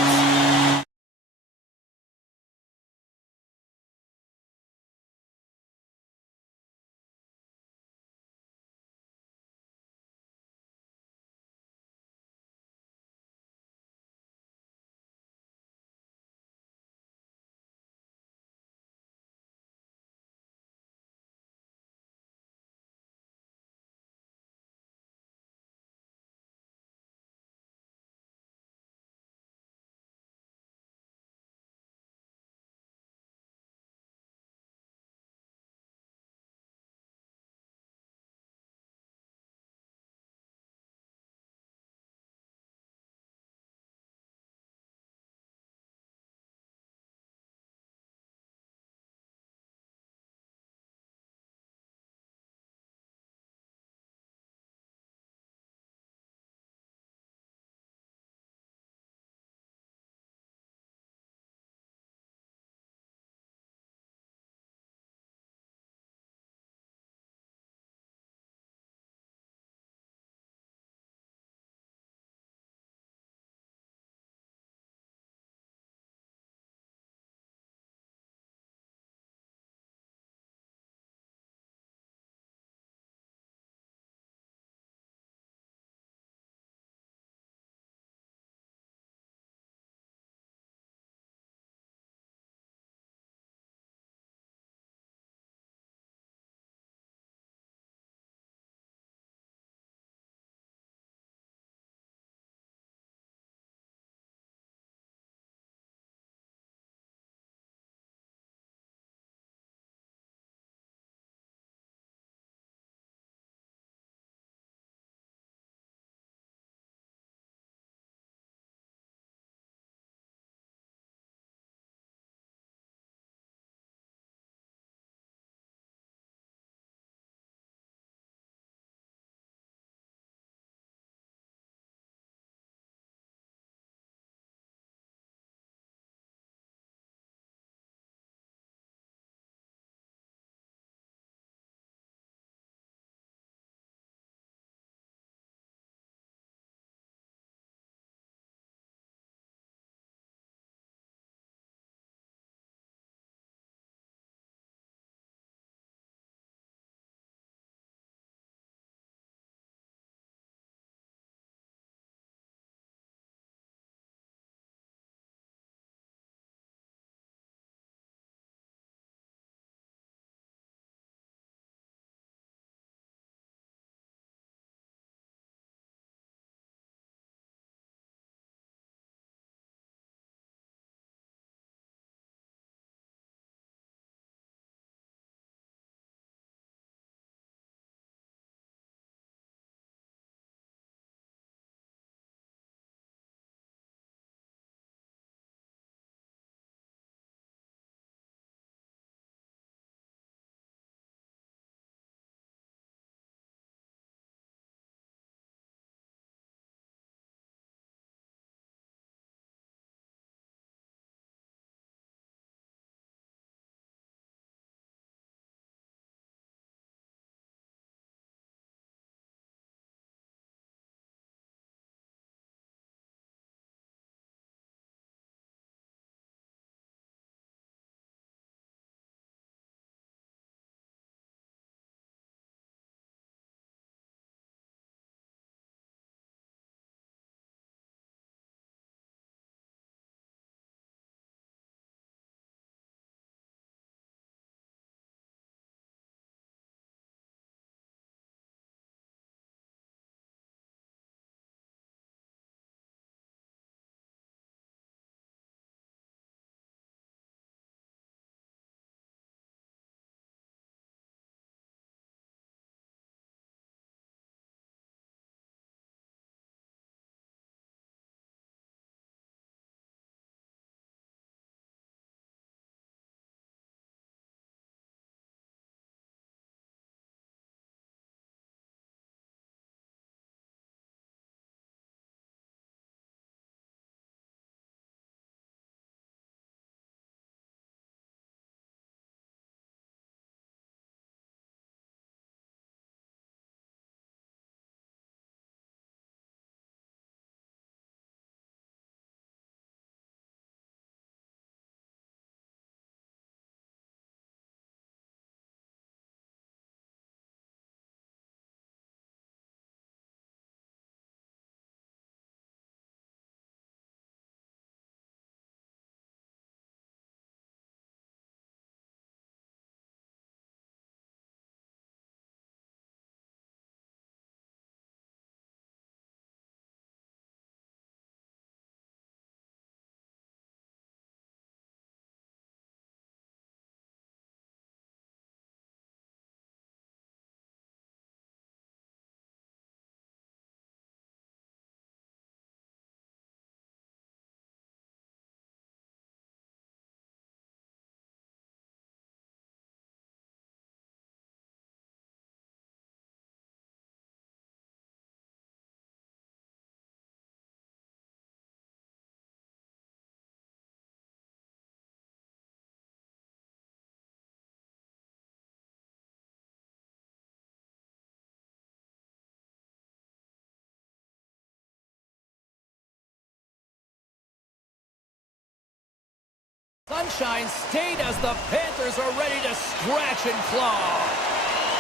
Sunshine State as the Panthers are ready to scratch and claw.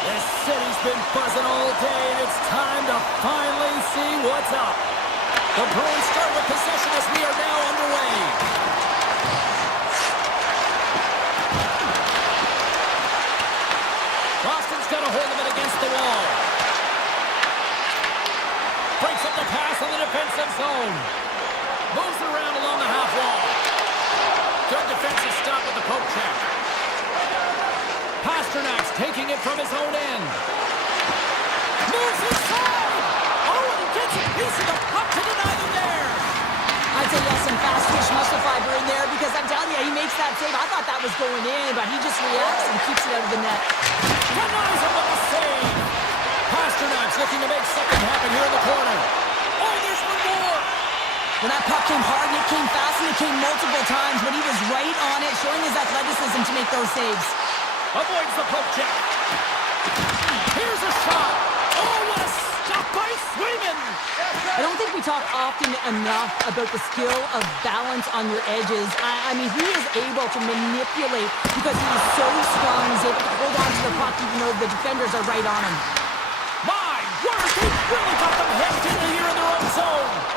This city's been buzzing all day, and it's time to finally see what's up. The Bruins start with possession as we are now underway. Boston's got a hold of it against the wall. Breaks up the pass on the defensive zone. Moves it around along the half wall. Good defensive stop with the poke check. Pasternak's taking it from his own end. Moves inside! Oh, and he gets a piece of the puck to deny them there. I'd say yes, some fast fish muscle fiber in there because I'm telling you, he makes that save. I thought that was going in, but he just reacts and keeps it out of the net. Denies him with a save. Pasternak's looking to make something happen here in the corner. Oh, there's one more. When that puck came hard, and it came fast, and it came multiple times, but he was right on it, showing his athleticism to make those saves. Avoids the poke check. Here's a shot. Oh, what a stop by Swayman. I don't think we talk often enough about the skill of balance on your edges. I mean, he is able to manipulate because he is so strong. He's able to hold on to the puck even though the defenders are right on him. My word, they really got them hemmed in here in their own zone.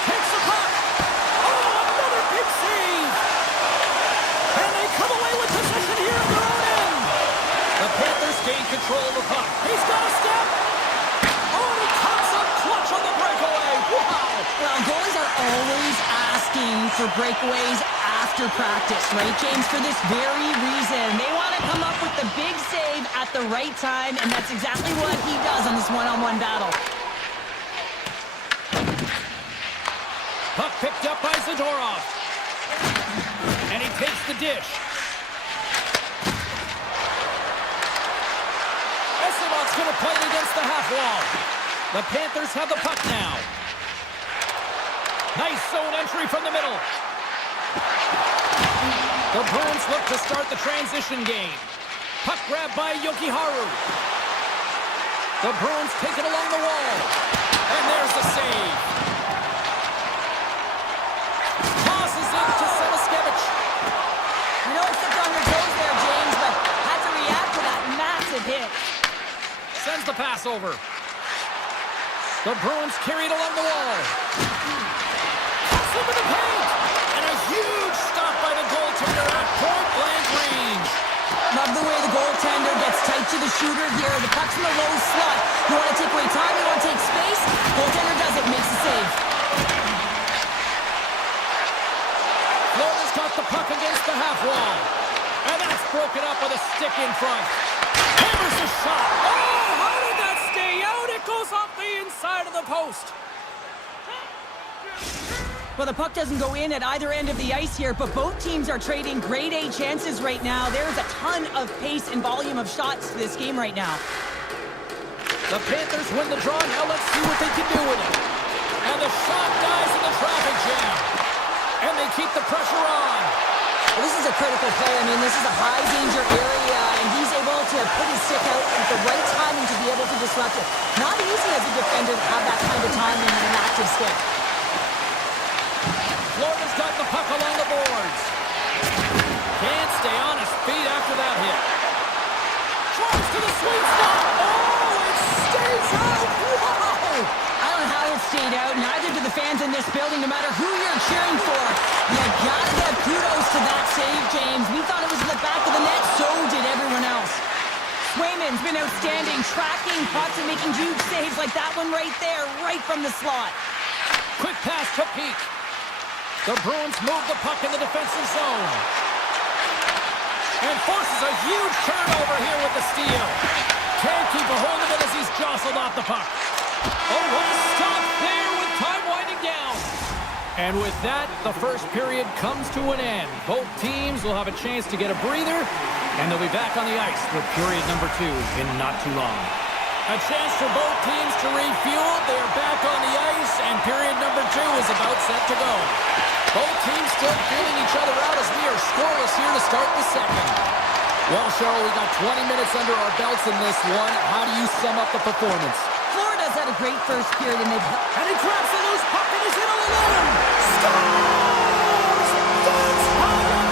Takes the puck. Oh, another big save. And they come away with possession here in their own end. The Panthers gain control of the puck. He's got a step. Oh, and he comes up clutch on the breakaway. Wow. Well, goalies are always asking for breakaways after practice, right, James? For this very reason. They want to come up with the big save at the right time, and that's exactly what he does on this one-on-one battle. Puck picked up by Zadorov. And he takes the dish. Essemont's going to play it against the half wall. The Panthers have the puck now. Nice zone entry from the middle. The Bruins look to start the transition game. Puck grab by Yokiharu. The Bruins take it along the wall. And there's the save. Tosses it to Selaskevich. I know it's on your toes there, James, but had to react to that massive hit. Sends the pass over. The Bruins carry it along the wall. Pass into the paint. And a huge stop by the goaltender at point-blank range. Love the way the goaltender gets tight to the shooter here. The puck's in the low slot. You want to take away time, you want to take space. Goaltender does it, makes the save. Florida's got the puck against the half wall. And that's broken up with a stick in front. Hammers the shot. Oh, how did that stay out? It goes off the inside of the post. Well, the puck doesn't go in at either end of the ice here, but both teams are trading grade A chances right now. There's a ton of pace and volume of shots to this game right now. The Panthers win the draw. Now let's see what they can do with it. And the shot dies in the traffic jam. And they keep the pressure on. Well, this is a critical play. I mean, this is a high-danger area, and he's able to put his stick out at the right timing to be able to disrupt it. Not easy as a defender to have that kind of timing and an active stick. Florida's got the puck along the boards. Can't stay on his feet after that hit. Tries to the sweet spot. Oh, it stays out. Wow! I don't know how it stayed out, neither do the fans in this building, no matter who you're cheering for. You gotta give kudos to that save, James. We thought it was in the back of the net, so did everyone else. Swayman's been outstanding, tracking pucks and making huge saves like that one right there, right from the slot. Quick pass to Peak. The Bruins move the puck in the defensive zone. And forces a huge turnover here with the steal. Can't keep a hold of it as he's jostled off the puck. Oh, what a stop there with time winding down. And with that, the first period comes to an end. Both teams will have a chance to get a breather, and they'll be back on the ice for period number 2 in not too long. A chance for both teams to refuel. They're back on the ice, and period number 2 is about set to go. Both teams still feeling each other out as we are scoreless here to start the second. Well, Cheryl, we got 20 minutes under our belts in this one. How do you sum up the performance? Florida's had a great first period, and And he grabs the loose puck and he's in all alone. Scores! That's how you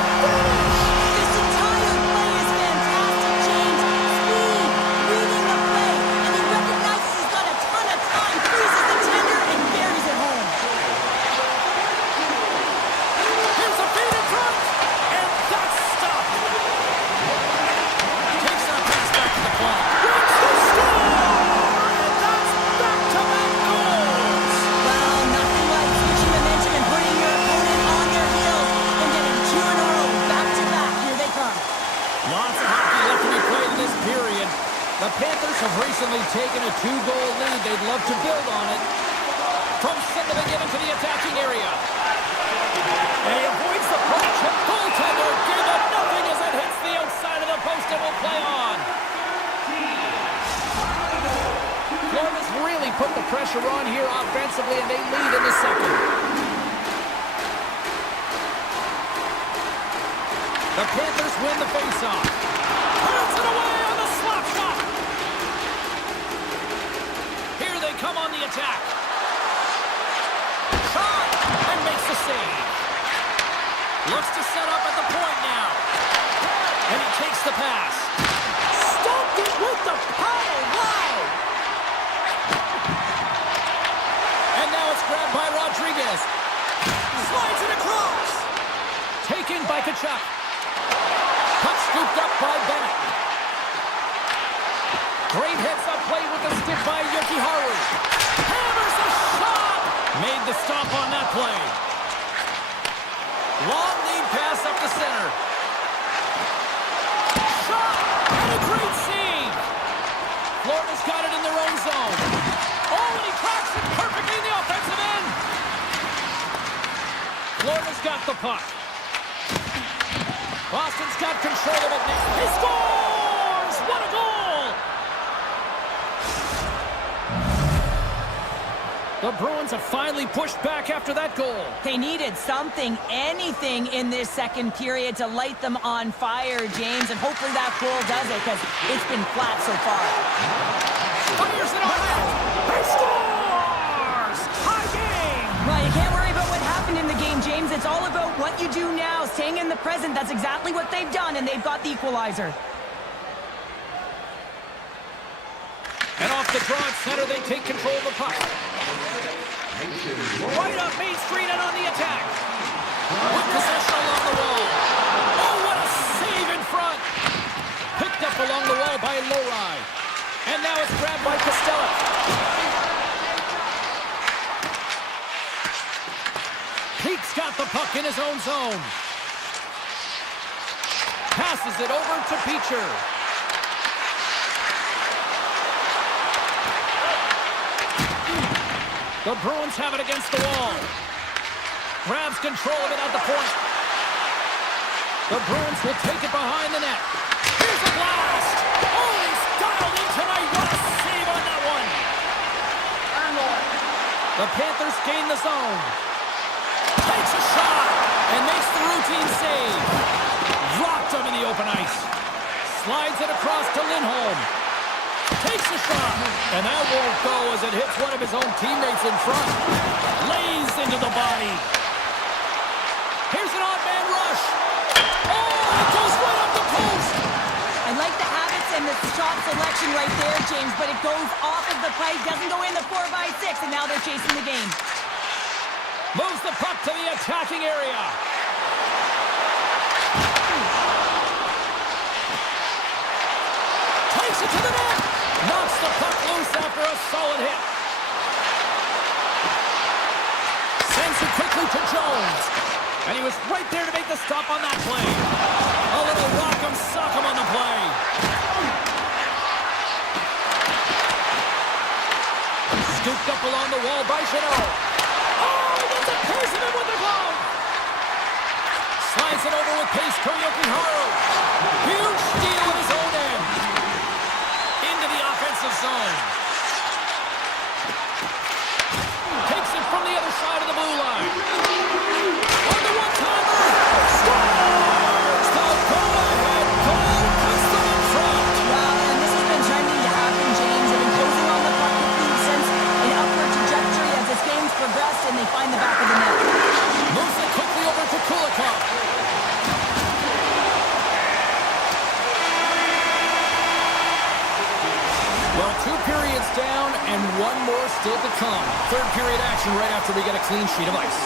period. The Panthers have recently taken a 2-goal lead. They'd love to build on it. From center they get into the attacking area. And he avoids the punch. And goaltender gave it nothing as it hits the outside of the post and will play on. Florida's really put the pressure on here offensively, and they lead in the second. The Panthers win the faceoff. Turns it away on the slap shot. Here they come on the attack. Shot and makes the save. Looks to set up at the point now. And he takes the pass. Stopped it with the paddle. Wow! And now it's grabbed by Rodriguez. Slides it across. Taken by Kachuk. Puck scooped up by Bennett. Great heads-up play with the stick by Yokiharu. Hammers a shot! Made the stop on that play. Long lead pass up the center. Shot! And a great save! Florida's got it in their own zone. Oh, and he cracks it perfectly in the offensive end! Florida's got the puck. Boston's got control of it now. He scores! What a goal! The Bruins have finally pushed back after that goal. They needed something, anything in this second period to light them on fire, James, and hopefully that goal does it, because it's been flat so far. Fires it on net! He scores! High game! Well, you can't worry about what happened in the game, James. It's all about what you do now, staying in the present. That's exactly what they've done, and they've got the equalizer. And off the draw at center, they take control of the puck. Right up Main Street and on the attack. With possession along the wall. Oh, what a save in front. Picked up along the wall by Lorai. And now it's grabbed by Costello. Pete's got the puck in his own zone. Passes it over to Beecher. The Bruins have it against the wall. Grabs control of it at the point. The Bruins will take it behind the net. Here's a blast! Oh, he's dialed in tonight. What a save on that one! The Panthers gain the zone. Takes a shot and makes the routine save. Dropped him in the open ice. Slides it across to Lindholm. Takes a shot, and that won't go as it hits one of his own teammates in front. Lays into the body. Here's an odd man rush. Oh, it goes right up the post. I like the habits and the shot selection right there, James, but it goes off of the pipe, doesn't go in the 4x6, and now they're chasing the game. Moves the puck to the attacking area. Takes it to the net. Knocks the puck loose after a solid hit. Sends it quickly to Jones. And he was right there to make the stop on that play. A little rock'em sock'em on the play. Scooped up along the wall by Janot. Oh, he gets a piece of it with the glove. Slides it over with pace to Yokiharu. Huge steal in his own end. Zone. Takes it from the other side of the blue line. On the one-timer. Scores! The go-ahead goal puts them in front. Well, and this has been trending to happen, James. They've been closing on the puck with the since an upward trajectory as this game's progressed, and they find the back of the net. Moves it quickly over to Kulikov. Well, 2 periods down and 1 more still to come. Third period action right after we get a clean sheet of ice.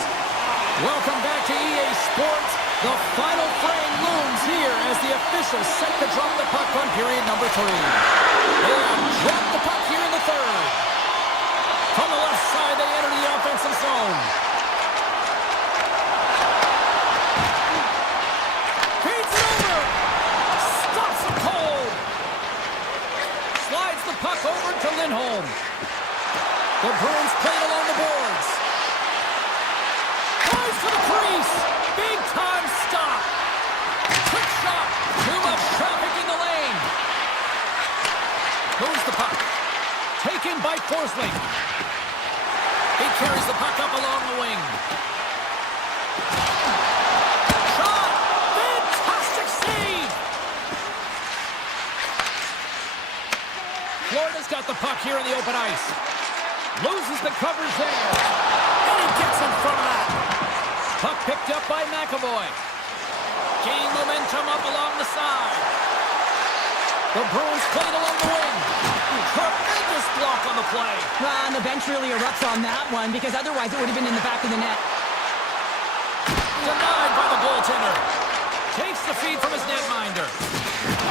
Welcome back to EA Sports. The final frame looms here as the officials set to drop the puck on period number 3. They have dropped the puck here in the third. From the left side, they enter the offensive zone. Feeds it over. Stops it cold. Forsling. He carries the puck up along the wing. Shot! Fantastic save! Florida's got the puck here in the open ice. Loses the covers there. And he gets in front of that. Puck picked up by McAvoy. Gain momentum up along the side. The Bruins played along the wing. Tremendous block on the play. Well, and the bench really erupts on that one because otherwise it would have been in the back of the net. Denied by the goaltender. Takes the feed from his netminder.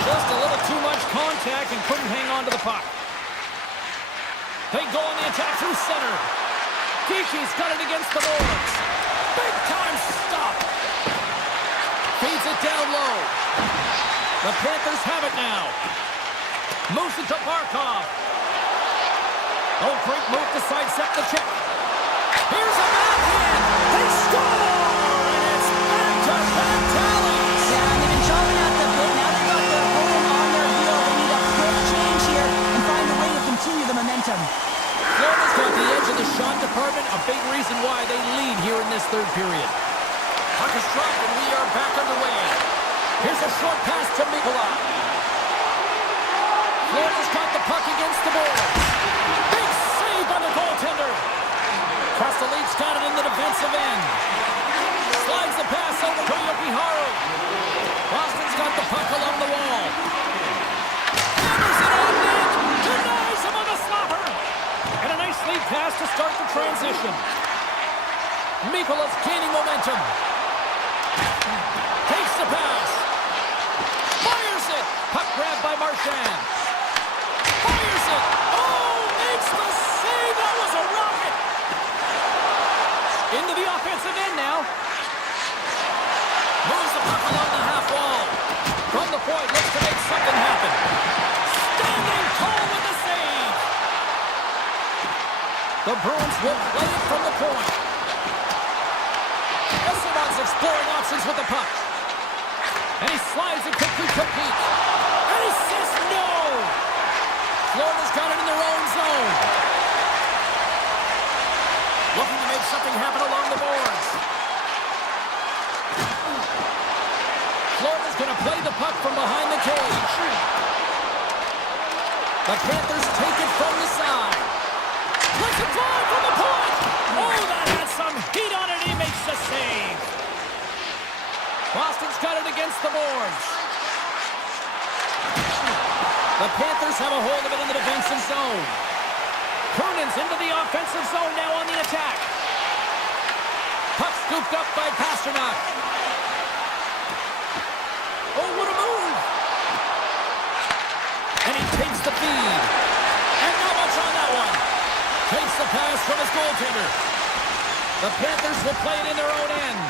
Just a little too much contact and couldn't hang on to the puck. They go on the attack through center. Geeky's got it against the boards. Big time stop. Feeds it down low. The Panthers have it now. Moves it to Barkov. Oh, great move to sidestep the check. Here's a backhand. They score! And it's back-to-back tallies. Yeah, and they've been chomping at the bit. Now they've got their opponent on their heel. They need a quick change here and find a way to continue the momentum. Florida's got the edge of the shot department, a big reason why they lead here in this third period. Puck is dropped and we are back underway. Here's a short pass to Mikola. Florida's got the puck against the boards. Big save by the goaltender. Kostelich's got it in the defensive end. Slides the pass over to Yokiharu. Boston's got the puck along the wall. Hammers it on net. Denies him on the slapper. And a nice lead pass to start the transition. Mikola's gaining momentum. Takes the pass. Fires it. Puck grabbed by Marchand. Fires it. Oh, makes the save. That was a rocket. Into the offensive end now. Moves the puck along the half wall. From the point, looks to make something happen. Standing tall with the save. The Bruins will play it from the point. Esselman's exploring options with the puck. And he slides it quickly to Peak. And he says no! Florida's got it in their own zone. Looking to make something happen along the boards. Florida's going to play the puck from behind the cage. The Panthers take it from the side. Let's it fly from the point! Oh, that had some heat on it. He makes the save. Boston's got it against the boards. The Panthers have a hold of it in the defensive zone. Kernan's into the offensive zone now on the attack. Puck scooped up by Pasternak. Oh, what a move! And he takes the feed. And not much on that one. Takes the pass from his goaltender. The Panthers will play it in their own end.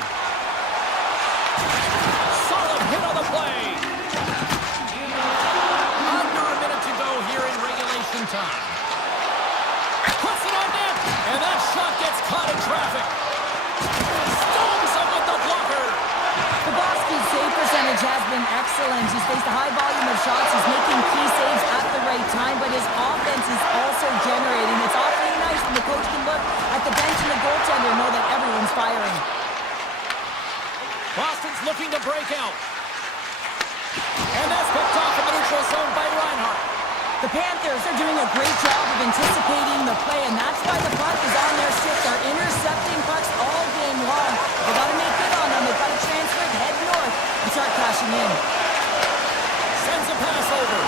Solid hit on the play. Under a minute to go here in regulation time. Puts it on net. And that shot gets caught in traffic. Stones him with the blocker. Kubowski's save percentage has been excellent. He's faced a high volume of shots. He's making key saves at the right time, but his offense is also generating. It's awfully nice when the coach can look at the bench and the goaltender and know that everyone's firing. Boston's looking to break out. And that's picked off in the neutral zone by Reinhart. The Panthers are doing a great job of anticipating the play, and that's why the puck is on their stick. They're intercepting pucks all game long. They've got to make good on them. They've got to transfer it, head north, and start cashing in. Sends a pass over.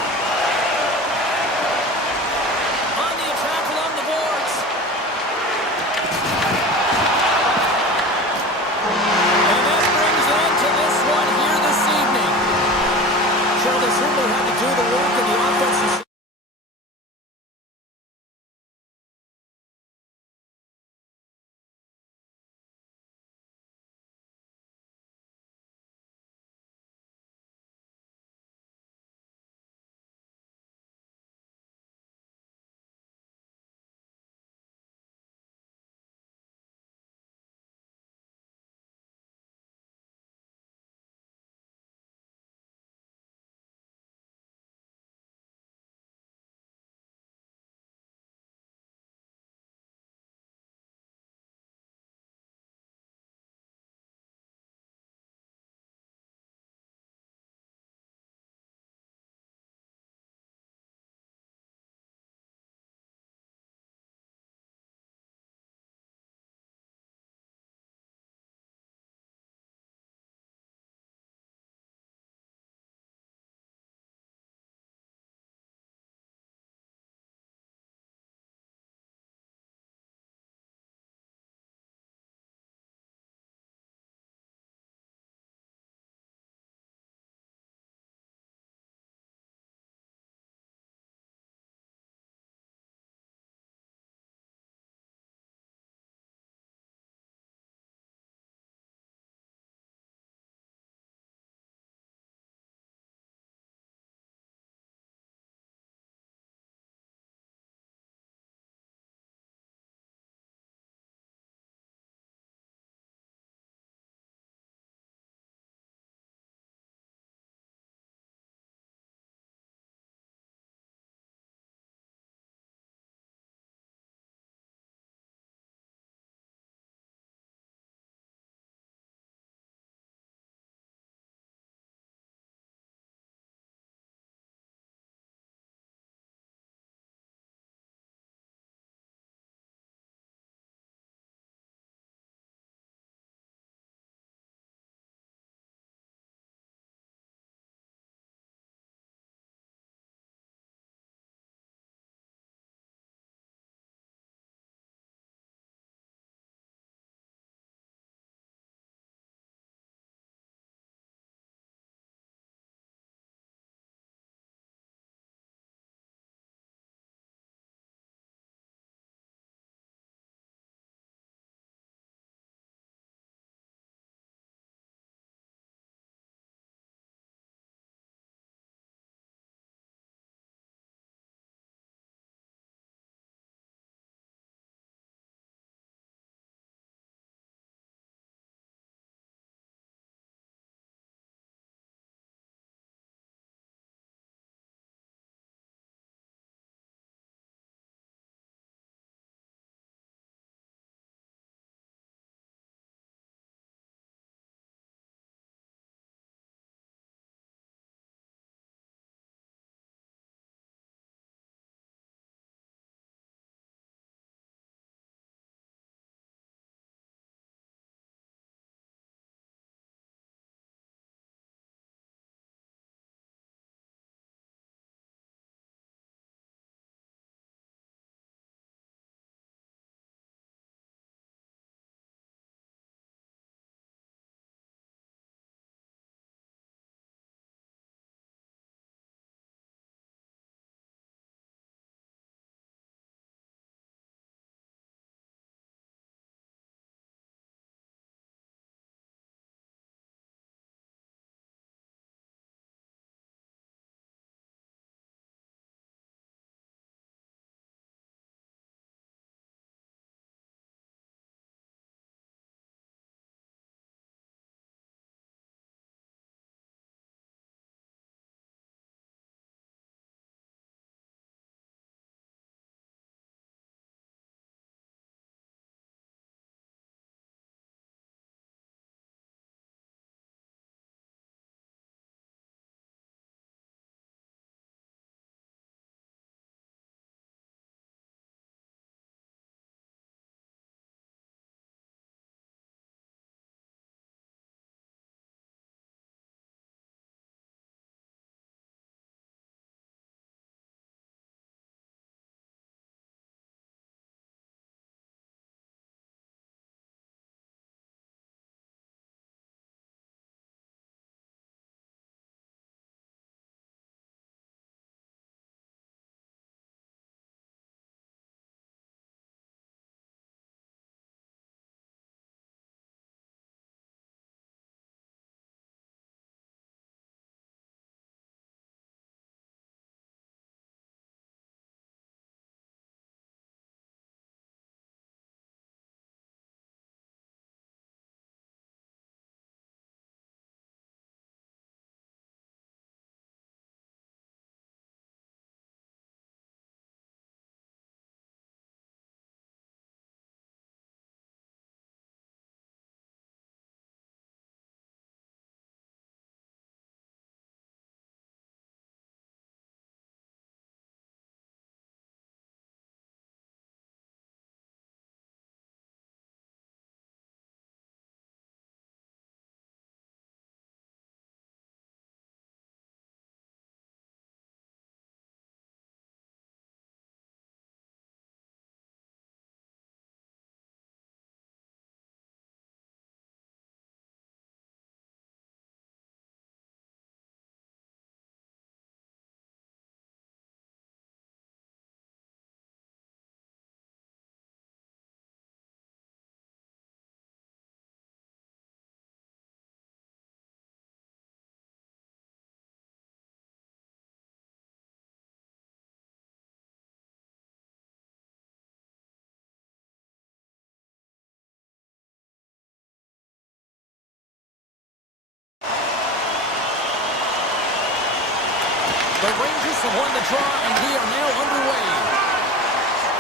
The Rangers have won the draw, and we are now underway.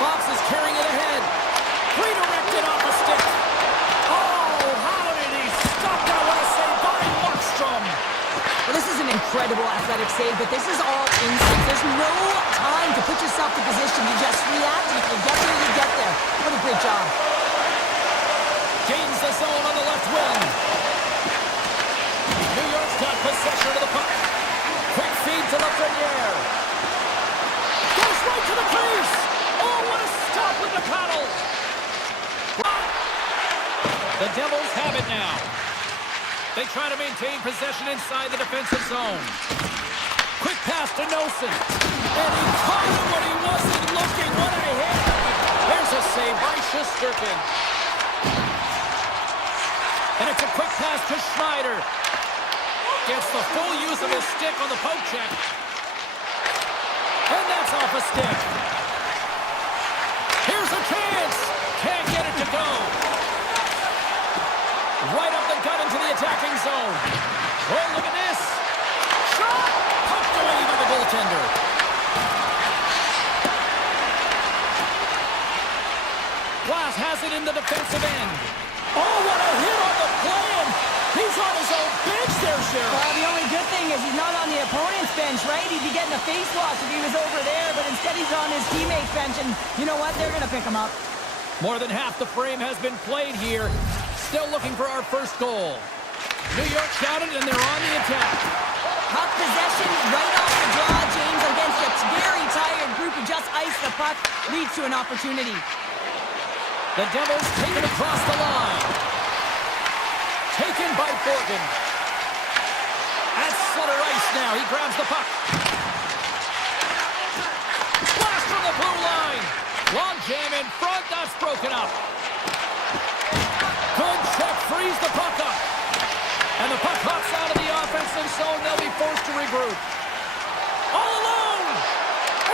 Fox is carrying it ahead. Redirected off the stick. Oh, how did he stop that? What a save by Markstrom. Well, this is an incredible athletic save, but this is all instinct. There's no time to put yourself in position. You just react, and if you get there, you get there. What a great job. Gains the zone on the left wing. New York's got possession of the puck. Quick feed to Lafreniere. Goes right to the crease. Oh, what a stop with the paddle. The Devils have it now. They try to maintain possession inside the defensive zone. Quick pass to Nosen. And he caught him when he wasn't looking. What a hit. There's a save by Shesterkin. And it's a quick pass to Schneider. Gets the full use of his stick on the poke check. And that's off a stick. Here's a chance. Can't get it to go. Right up the gut into the attacking zone. Oh, look at this. Shot! Poked away by the goaltender. Glass has it in the defensive end. Oh, what a hit on the play, and he's on his own bench there, Sheriff. Well, the only good thing is he's not on the opponent's bench, right? He'd be getting a face wash if he was over there, but instead he's on his teammate's bench, and you know what? They're going to pick him up. More than half the frame has been played here. Still looking for our first goal. New York got it, and they're on the attack. Puck possession right off the draw, James, against a very tired group who just iced the puck, leads to an opportunity. The Devils take it across the line. Taken by Borgen. At center ice now, he grabs the puck. Blast from the blue line. Long jam in front, that's broken up. Good check, frees the puck up. And the puck hops out of the offensive zone. They'll be forced to regroup. All alone!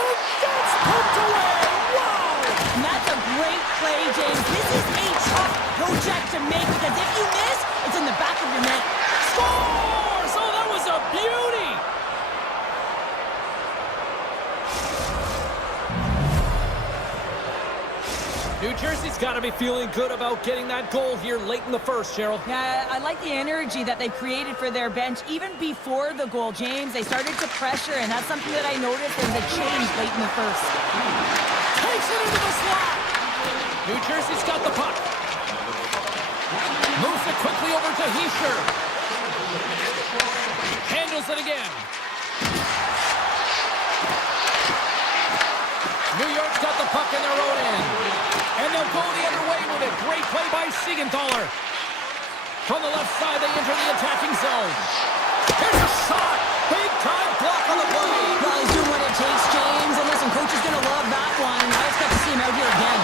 And that's poked away! Wow! And that's a great play, James. This is a tough project to make because if you miss, it's in the back of your net. Scores! Oh, that was a beauty! New Jersey's got to be feeling good about getting that goal here late in the first, Cheryl. Yeah, I like the energy that they created for their bench. Even before the goal, James, they started to pressure, and that's something that I noticed. There was a change late in the first. Takes it into the slot. New Jersey's got the puck. Moves it quickly over to Hischier. Handles it again. New York's got the puck in their own end. And they'll go the other way with it. Great play by Siegenthaler. From the left side, they enter the attacking zone. Here's a shot. Big time block on the play. Well, he's doing what it takes, James. And listen, coach is going to love that one. I expect to see him out here again.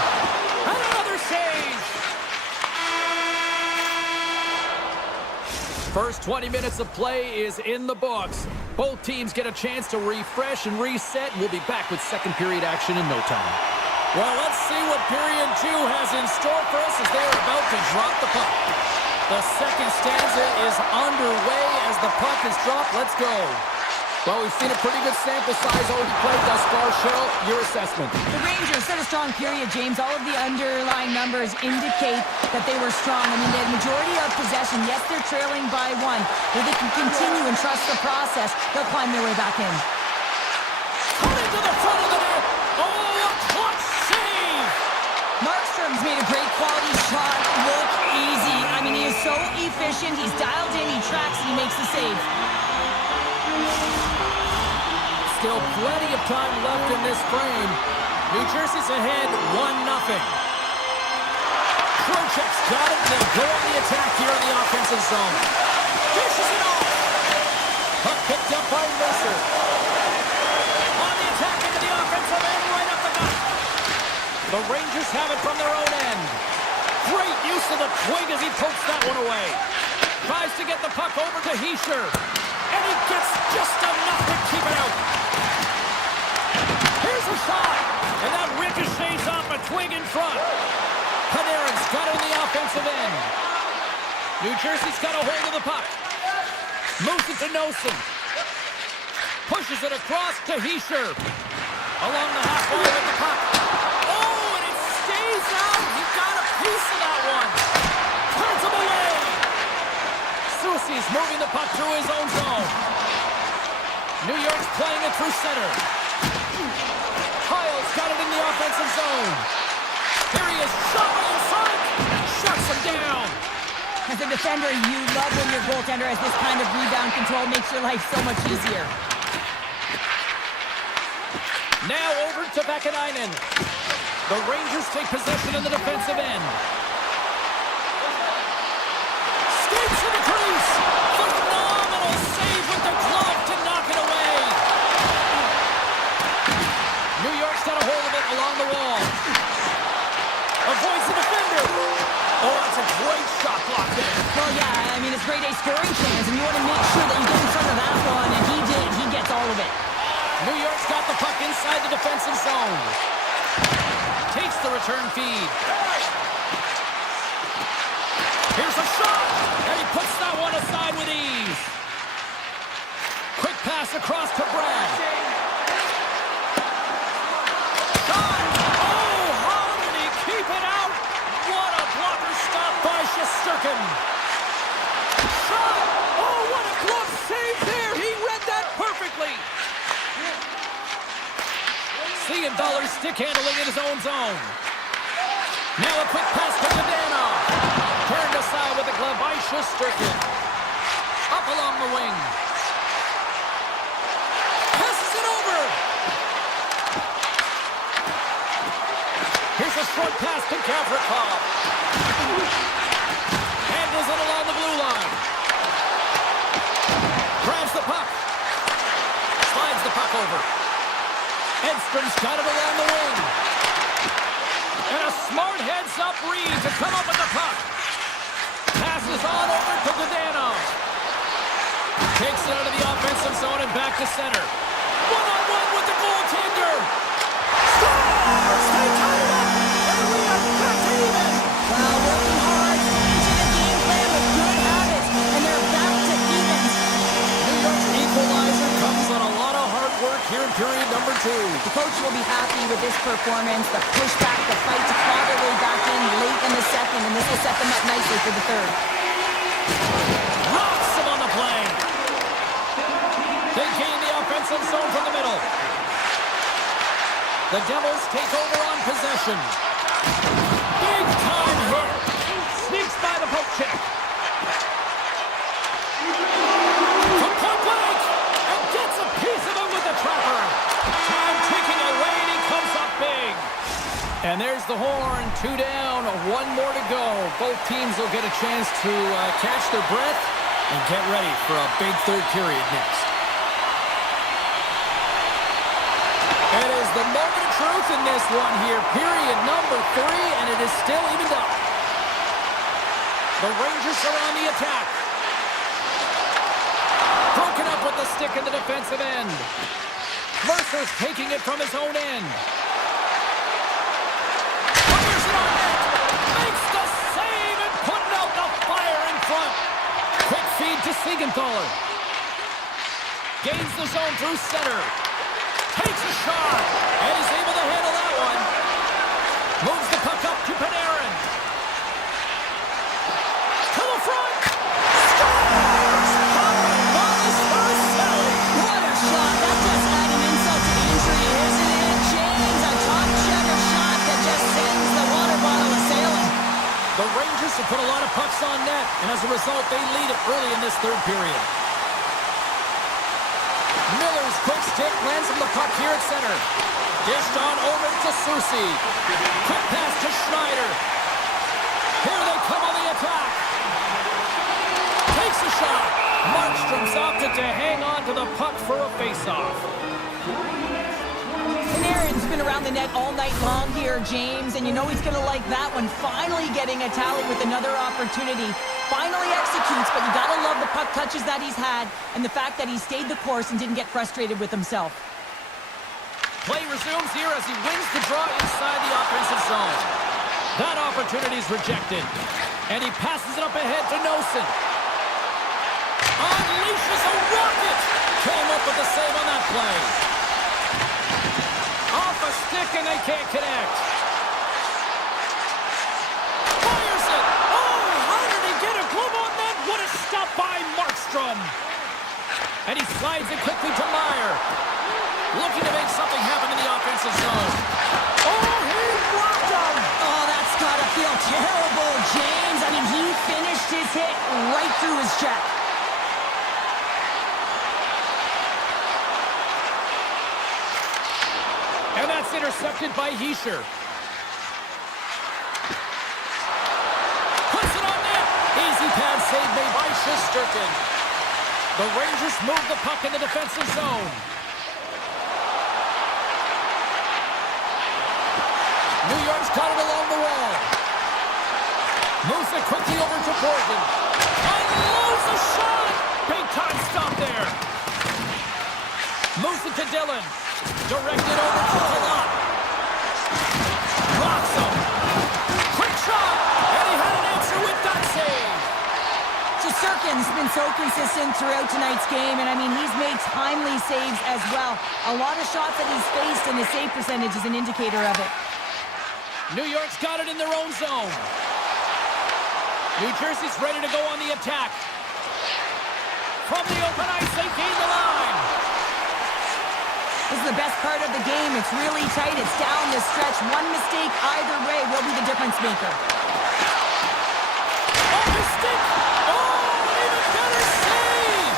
And another save. First 20 minutes of play is in the books. Both teams get a chance to refresh and reset. We'll be back with second period action in no time. Well, let's see what period 2 has in store for us as they are about to drop the puck. The second stanza is underway as the puck is dropped. Let's go. Well, we've seen a pretty good sample size already played thus far. Cheryl, your assessment. The Rangers set a strong period, James. All of the underlying numbers indicate that they were strong. I mean, they had majority of possession. Yes, they're trailing by 1. If they can continue and trust the process, they'll climb their way back in. Coming to the front of the net. Oh, a clutch save. Markstrom's made a great quality shot look easy. I mean, he is so efficient. He's dialed in, he tracks, and he makes the save. Still plenty of time left in this frame. New Jersey's ahead 1-0. Trocheck's got it, and they'll go on the attack here in the offensive zone. Dishes it off. Puck picked up by Mercer. On the attack into the offensive end, right up the gut. The Rangers have it from their own end. Great use of the twig as he pokes that one away. Tries to get the puck over to Hischier. And he gets just enough to keep it out. Here's a shot. And that ricochets off a twig in front. Panarin's got it in the offensive end. New Jersey's got a hold of the puck. Moves it to Nosen. Pushes it across to Heischer. Along the half wall with the puck. Oh, and it stays out. He got a piece of that one. Turns him away. Soucy's moving the puck through his own zone. New York's playing it through center. Kyle's got it in the offensive zone. Here he is, shot by inside. Shuts him down. As a defender, you love when your goaltender has this kind of rebound control. Makes your life so much easier. Now over to Vakanainen. The Rangers take possession in the defensive end. Skates to the crease. Phenomenal save with the glove to knock it away. New York's got a hold of it along the wall. Avoids the defender. Oh, that's a great shot block there. Well, yeah, I mean, it's grade A scoring chance, and you want to make sure that you get in front of that one, and he did. He gets all of it. New York's got the puck inside the defensive zone. Takes the return feed. Here's a shot, and he puts that one aside with ease. Quick pass across to Brad. Shot! Oh, how did he keep it out? What a blocker stop by Shesterkin. Shot! Oh, what a glove save there! He read that perfectly. Dollar's stick handling in his own zone. Now a quick pass to Zdanov. Turned aside with the glove by Shesterkin. Up along the wing. Passes it over. Here's a short pass to Gavrikov. Handles it along the blue line. Grabs the puck. Slides the puck over. Edstrom's got it along the wing. And a smart heads-up read to come up with the puck. Passes on over to Zdanov. Takes it out of the offensive zone and back to center. One-on-one with the goaltender. Scores! They tie it up! And we are back to even! Well, working hard, changing the game plan with good habits, and they're back to evens. New York's equalizer comes on a lot of hard work here in period number 2. The coach will be happy with this performance, the pushback, the fight to claw their way back in late in the second, and this will set them up nicely for the third. Rocks him on the play. They gain the offensive zone from the middle. The Devils take over on possession. Big time hit. Sneaks by the poke check. From point blank. And gets a piece of him with the trapper. Time ticking away and he comes up big. And there's the horn. 2 down, 1 more to go. Both teams will get a chance to catch their breath and get ready for a big third period next. It is the moment of truth in this one here. Period number 3, and it is still evened up. The Rangers are on the attack. Broken up with the stick in the defensive end. Mercer's taking it from his own end. Fires it on net. Makes the save and putting out the fire in front. Quick feed to Siegenthaler. Gains the zone through center. Takes a shot, and he's able to handle that one. Moves the puck up to Panarin. To the front. Scores! Thomas Marcel. What a shot! That just added insult to injury, isn't it? James, a top checker shot that just sends the water bottle a-sailing. The Rangers have put a lot of pucks on net, and as a result, they lead it early in this third period. Miller's quick stick lands him the puck here at center. Dished on over to Soucy. Quick pass to Schneider. Here they come on the attack. Takes a shot. Markstrom's opted to hang on to the puck for a face-off. Panarin's been around the net all night long here, James, and you know he's going to like that one. Finally getting a tally with another opportunity. Finally executes, but you got to love the puck touches that he's had and the fact that he stayed the course and didn't get frustrated with himself. Play resumes here as he wins the draw inside the offensive zone. That opportunity is rejected, and he passes it up ahead to Nosen. Unleashes a rocket! came up with the save on that play. Off a stick and they can't connect. Fires it. Oh, how did he get a glove on that? What a stop by Markstrom. And he slides it quickly to Meyer. Looking to make something happen in the offensive zone. Oh, he blocked him. Oh, that's got to feel terrible, James. I mean, he finished his hit right through his check. And that's intercepted by Hischier. Puts it on net. Easy pad save made by Shesterkin. The Rangers move the puck in the defensive zone. New York's got it along the wall. Moves it quickly over to Borgen. Unloads a shot! Big time stop there. Moves it to Dillon. Directed over to Palat. Rocks him. Quick shot! And he had an answer with that save. Shesterkin's been so consistent throughout tonight's game, and I mean, he's made timely saves as well. A lot of shots that he's faced, and his save percentage is an indicator of it. New York's got it in their own zone. New Jersey's ready to go on the attack. From the open ice, they gain the line. This is the best part of the game. It's really tight. It's down the stretch. One mistake either way will be the difference maker. Oh, the stick! Oh, even better save!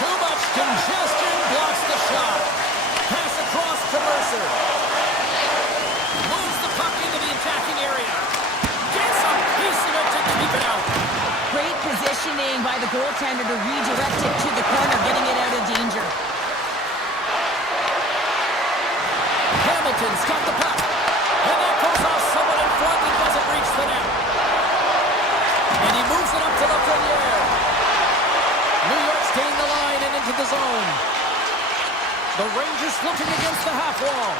Too much congestion blocks the shot. Pass across to Mercer. Moves the puck into the attacking area. Gets a piece of it to keep it out. Great positioning by the goaltender to redirect it to the corner, getting it out of danger. Hamilton's got the puck. And that goes off someone in front and doesn't reach the net. And he moves it up to Lafreniere. New York's gained the line and into the zone. The Rangers looking against the half wall.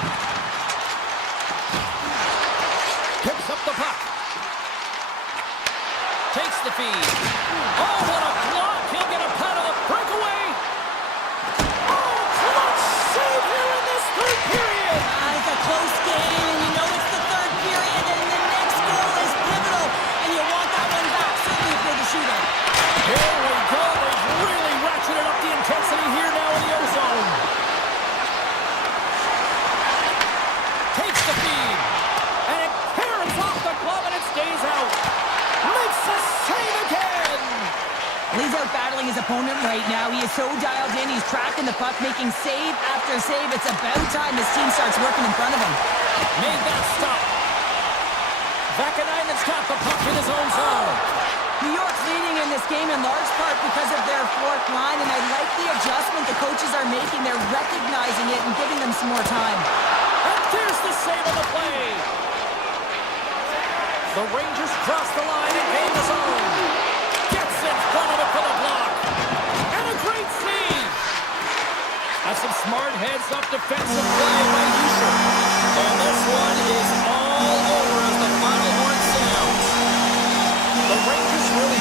Picks up the puck. Takes the feed. Oh, what a block. He'll get a pat on the breakaway. Oh, clutch save here in this third period. It's a close game, and you know it's the third period, and the next goal is pivotal, and you want that one back, certainly for the shootout. Here we go. They've really ratcheted up the intensity here now in the O-zone. Takes the feed. And it caroms off the glove, and it stays out. Makes the save again. He's out battling his opponent right now. He is so dialed in. He's tracking the puck, making save after save. It's about time this team starts working in front of him. Made that stop. Vakanainen's got the puck in his own zone. New York's leading in this game in large part because of their fourth line, and I like the adjustment the coaches are making. They're recognizing it and giving them some more time. And there's the save on the play. The Rangers cross the line and gain the zone. Gets in front of it for the block. And a great save. That's some smart heads-up defensive play by Hischier. And this one is all over as the final horn sounds. The Rangers really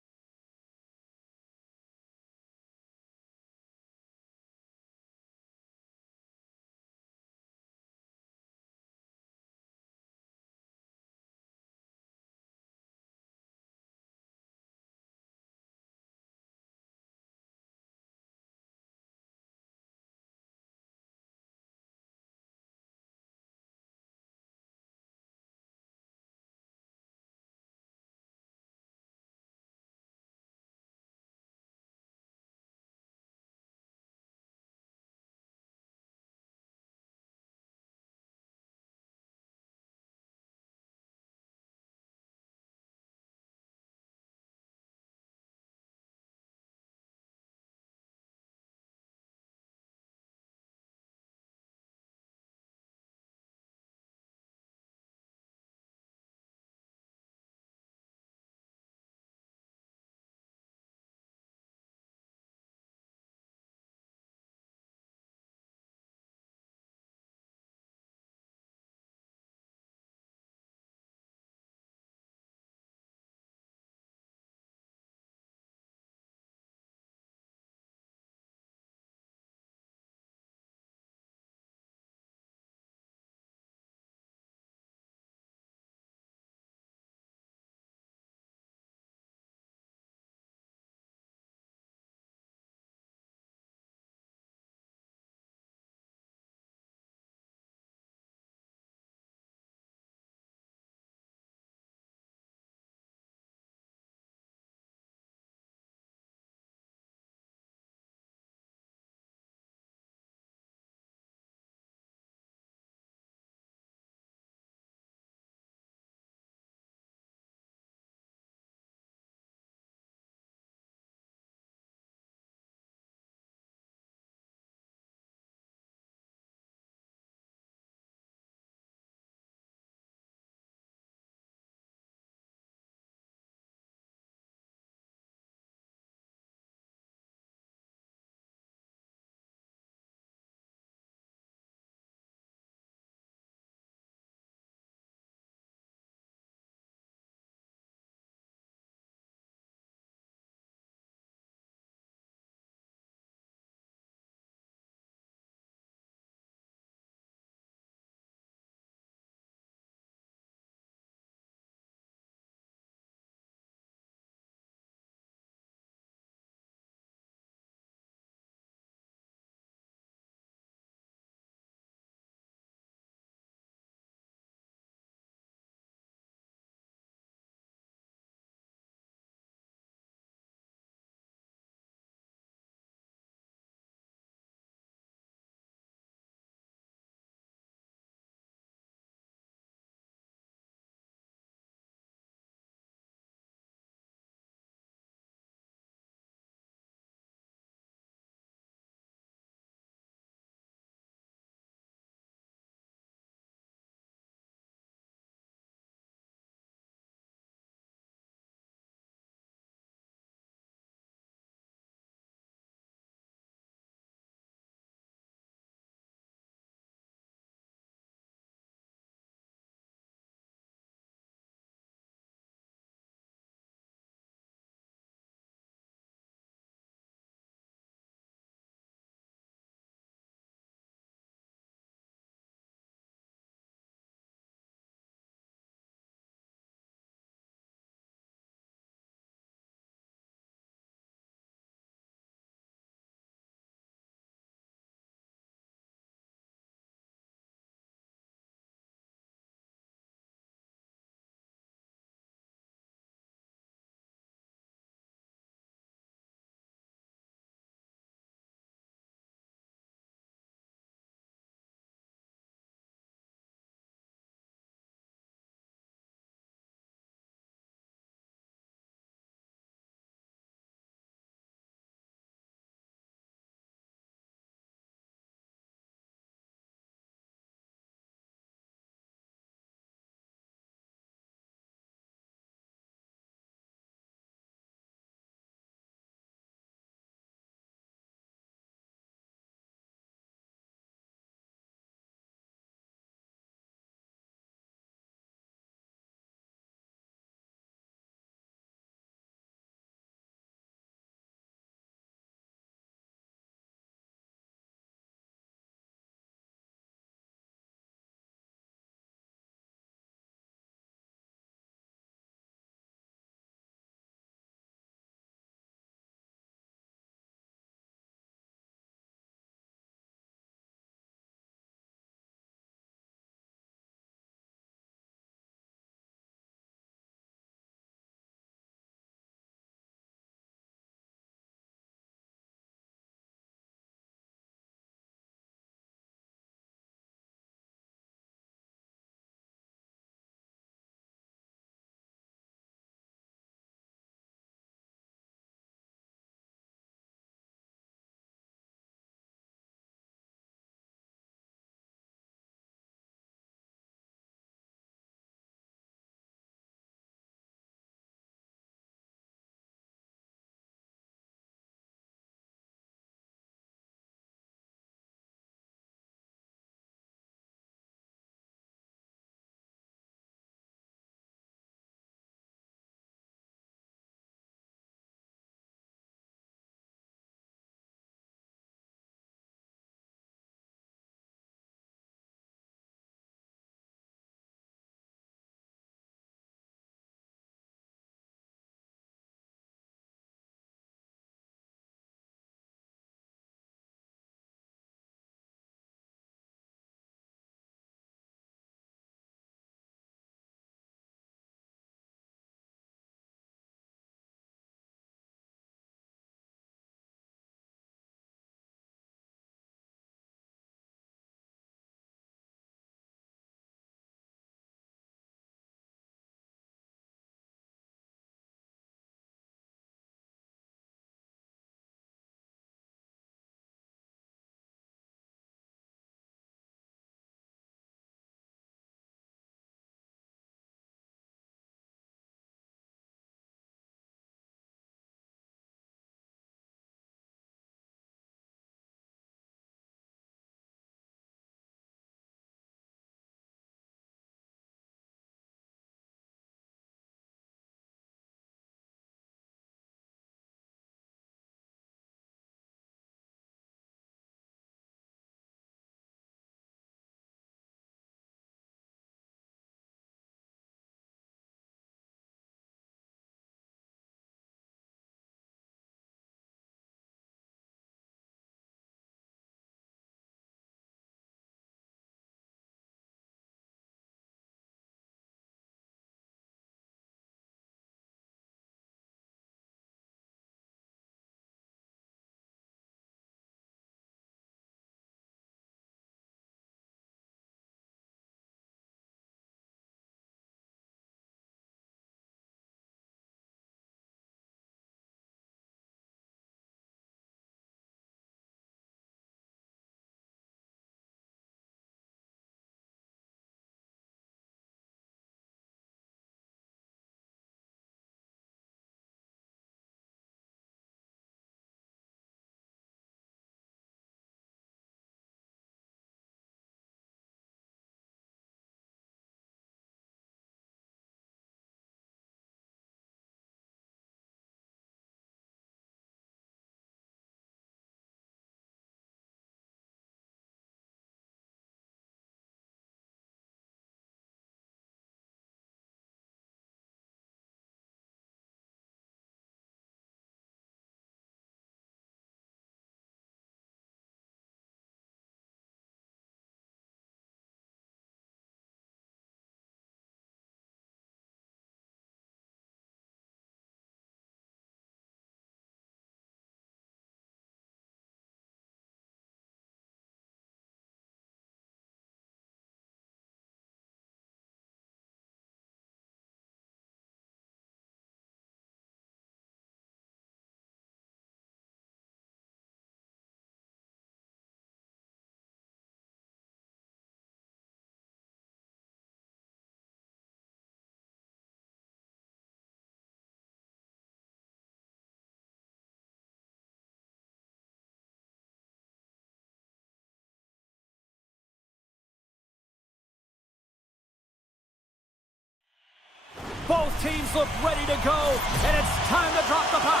Both teams look ready to go, and it's time to drop the puck.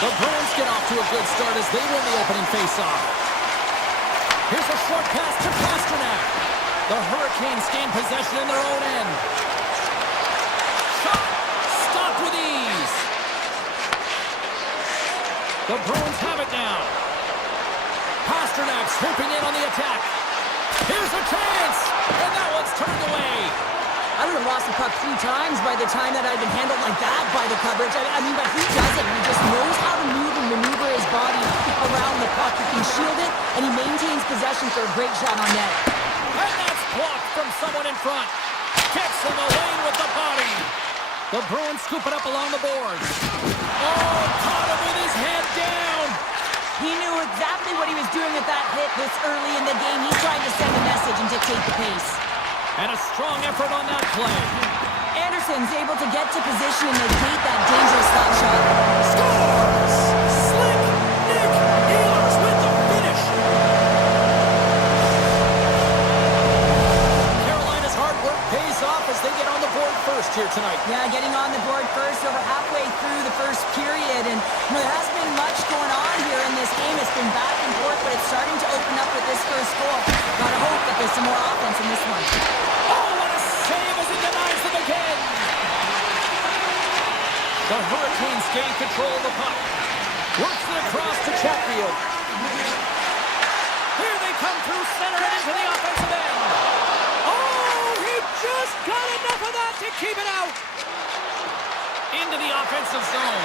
The Bruins get off to a good start as they win the opening faceoff. Here's a short pass to Pasternak. The Hurricanes gain possession in their own end. Shot stopped with ease. The Bruins have it now. Pasternak swooping in on the attack. Here's a chance, and that one's turned away. I would have lost the puck 3 times by the time that I'd been handled like that by the coverage. I mean, but he doesn't. He just knows how to move and maneuver his body around the puck. He can shield it, and he maintains possession for a great shot on net. And that's blocked from someone in front. Gets in the lane with the body. The Bruins scoop it up along the boards. Oh, caught him with his head down. He knew exactly what he was doing with that hit this early in the game. He's trying to send a message and dictate the pace. And a strong effort on that play. Anderson's able to get to position and negate that dangerous slap shot. Scores! Slick Nick Ehlers with the finish. Carolina's hard work pays off as they get on the board first here tonight. Yeah, getting on the board first over halfway through the first period. And there hasn't been much going on here in this game. It's been back and forth, but it's starting to open up with this first goal. Gotta hope that there's some more offense in this one. Oh, what a save as he denies them again. The Hurricanes gain control of the puck. Works it across to Chatfield. Here they come through center and into the offensive end. Oh, he just got enough of that to keep it out. Into the offensive zone.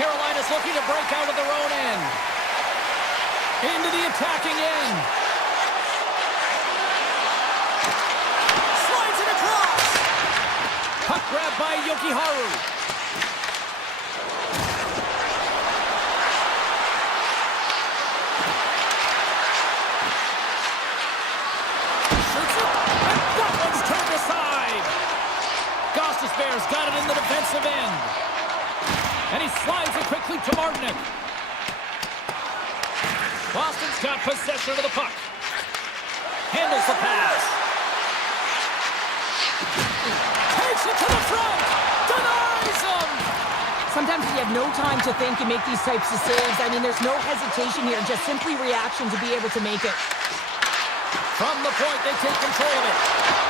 Carolina's looking to break out of their own end. Into the attacking end. Slides it across. Puck grabbed by Yokiharu. Shoots it, and that one's turned aside. Gostisbehere's got it in the defensive end. And he slides it quickly to Martinic. Boston's got possession of the puck. Handles the pass. Takes it to the front. Denies him. Sometimes you have no time to think and make these types of saves. I mean, there's no hesitation here, just simply reaction to be able to make it. From the point, they take control of it.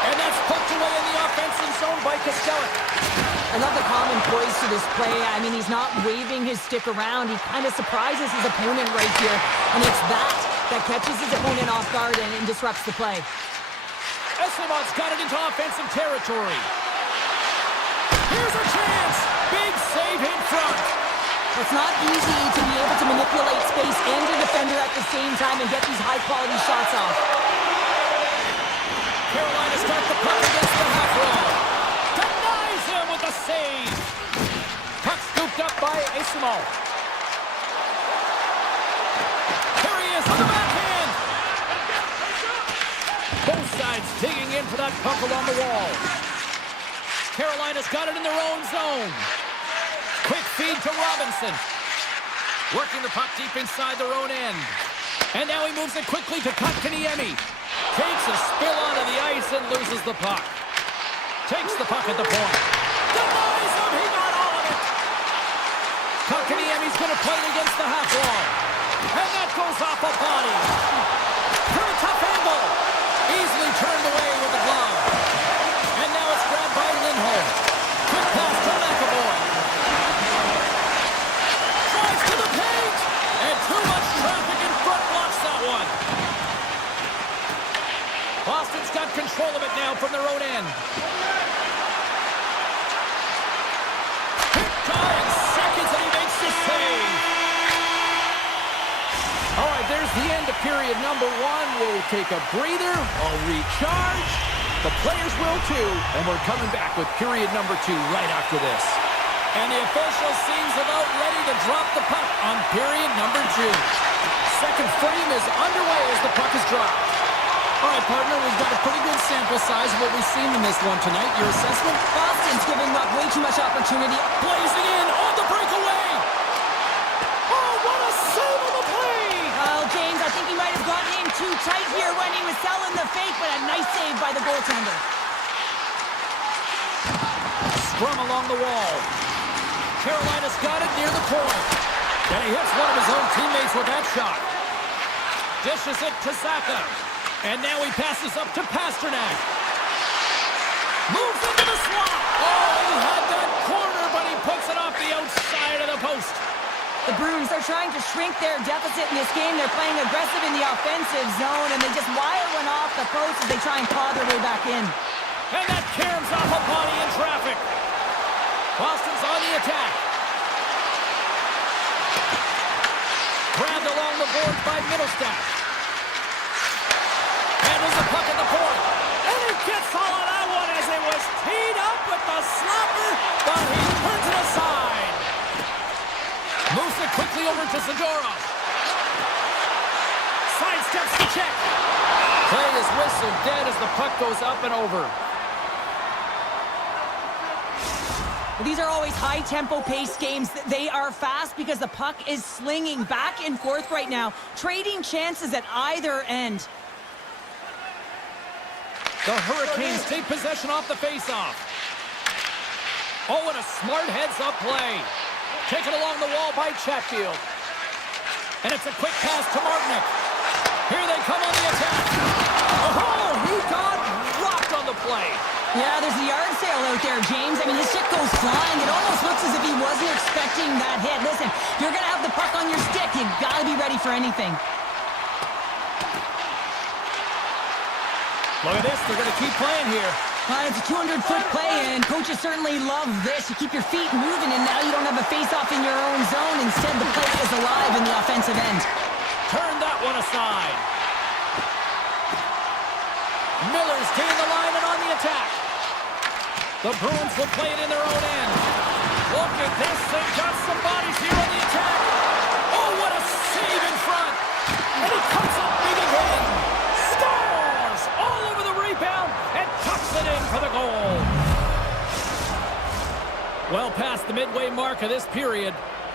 And that's poked away in the offensive zone by Kostelik. I love the calm and poise to this play. I mean, he's not waving his stick around. He kind of surprises his opponent right here. And it's that catches his opponent off guard and disrupts the play. Esimov's got it into offensive territory. Here's a chance. Big save in front. It's not easy to be able to manipulate space and your defender at the same time and get these high-quality shots off. Carolina's got the puck against the half wall. Denies him with the save. Puck scooped up by Esimov. Here he is on the backhand. Both sides digging in for that puck along the wall. Carolina's got it in their own zone. Quick feed to Robinson. Working the puck deep inside their own end. And now he moves it quickly to Kotkaniemi. Takes a spill onto the ice and loses the puck. Takes the puck at the point. Denies him. He got all of it. Kotkaniemi's going to play it against the half wall. And that goes off a body. From a tough angle. Easily turned away with the glove. And now it's grabbed by Lindholm. Quick pass to McAvoy. Drives to the paint. And too much traffic in front blocks that one. Boston's got control of it now from their own end. Picked by in seconds and he makes the save. All right, there's the end of period number 1. We'll take a breather. I'll recharge. The players will too. And we're coming back with period number 2 right after this. And the official seems about ready to drop the puck on period number 2. Second frame is underway as the puck is dropped. All right, partner, we've got a pretty good sample size of what we've seen in this one tonight. Your assessment? Boston's giving up way too much opportunity. Blazing in on the breakaway. Oh, what a save on the play. James, I think he might have gotten in too tight here when he was selling the fake, but a nice save by the goaltender. He's got it near the corner. And he hits one of his own teammates with that shot. Dishes it to Zaka. And now he passes up to Pasternak. Moves into the slot. Oh, he had that corner, but he puts it off the outside of the post. The Bruins are trying to shrink their deficit in this game. They're playing aggressive in the offensive zone, and they just wire one off the post as they try and claw their way back in. And that caroms off a body in traffic. Boston's on the attack. Grabbed along the boards by Middlestat. And there's a puck at the point. And he gets all of that one as it was teed up with the slapper, but he turns it aside. Moves it quickly over to Zadorov. Sidesteps the check. Play is whistled dead as the puck goes up and over. These are always high-tempo pace games. They are fast because the puck is slinging back and forth right now, trading chances at either end. The Hurricanes take possession off the face-off. Oh, and a smart heads-up play. Taken along the wall by Chatfield. And it's a quick pass to Martinick. Here they come on the attack. Oh, he got rocked on the play. Yeah, there's a yard sale out there, James. I mean, his stick goes flying. It almost looks as if he wasn't expecting that hit. Listen, you're going to have the puck on your stick. You've got to be ready for anything. Look at this. They're going to keep playing here. It's a 200-foot play, and coaches certainly love this. You keep your feet moving, and now you don't have a face-off in your own zone. Instead, the play is alive in the offensive end. Turn that one aside. Miller's gained the line and on the attack. The Bruins will play it in their own end. Look at this. They've got some bodies here on the attack. Oh, what a save in front. And he comes up big again. Scores all over the rebound and tucks it in for the goal. Well past the midway mark of this period,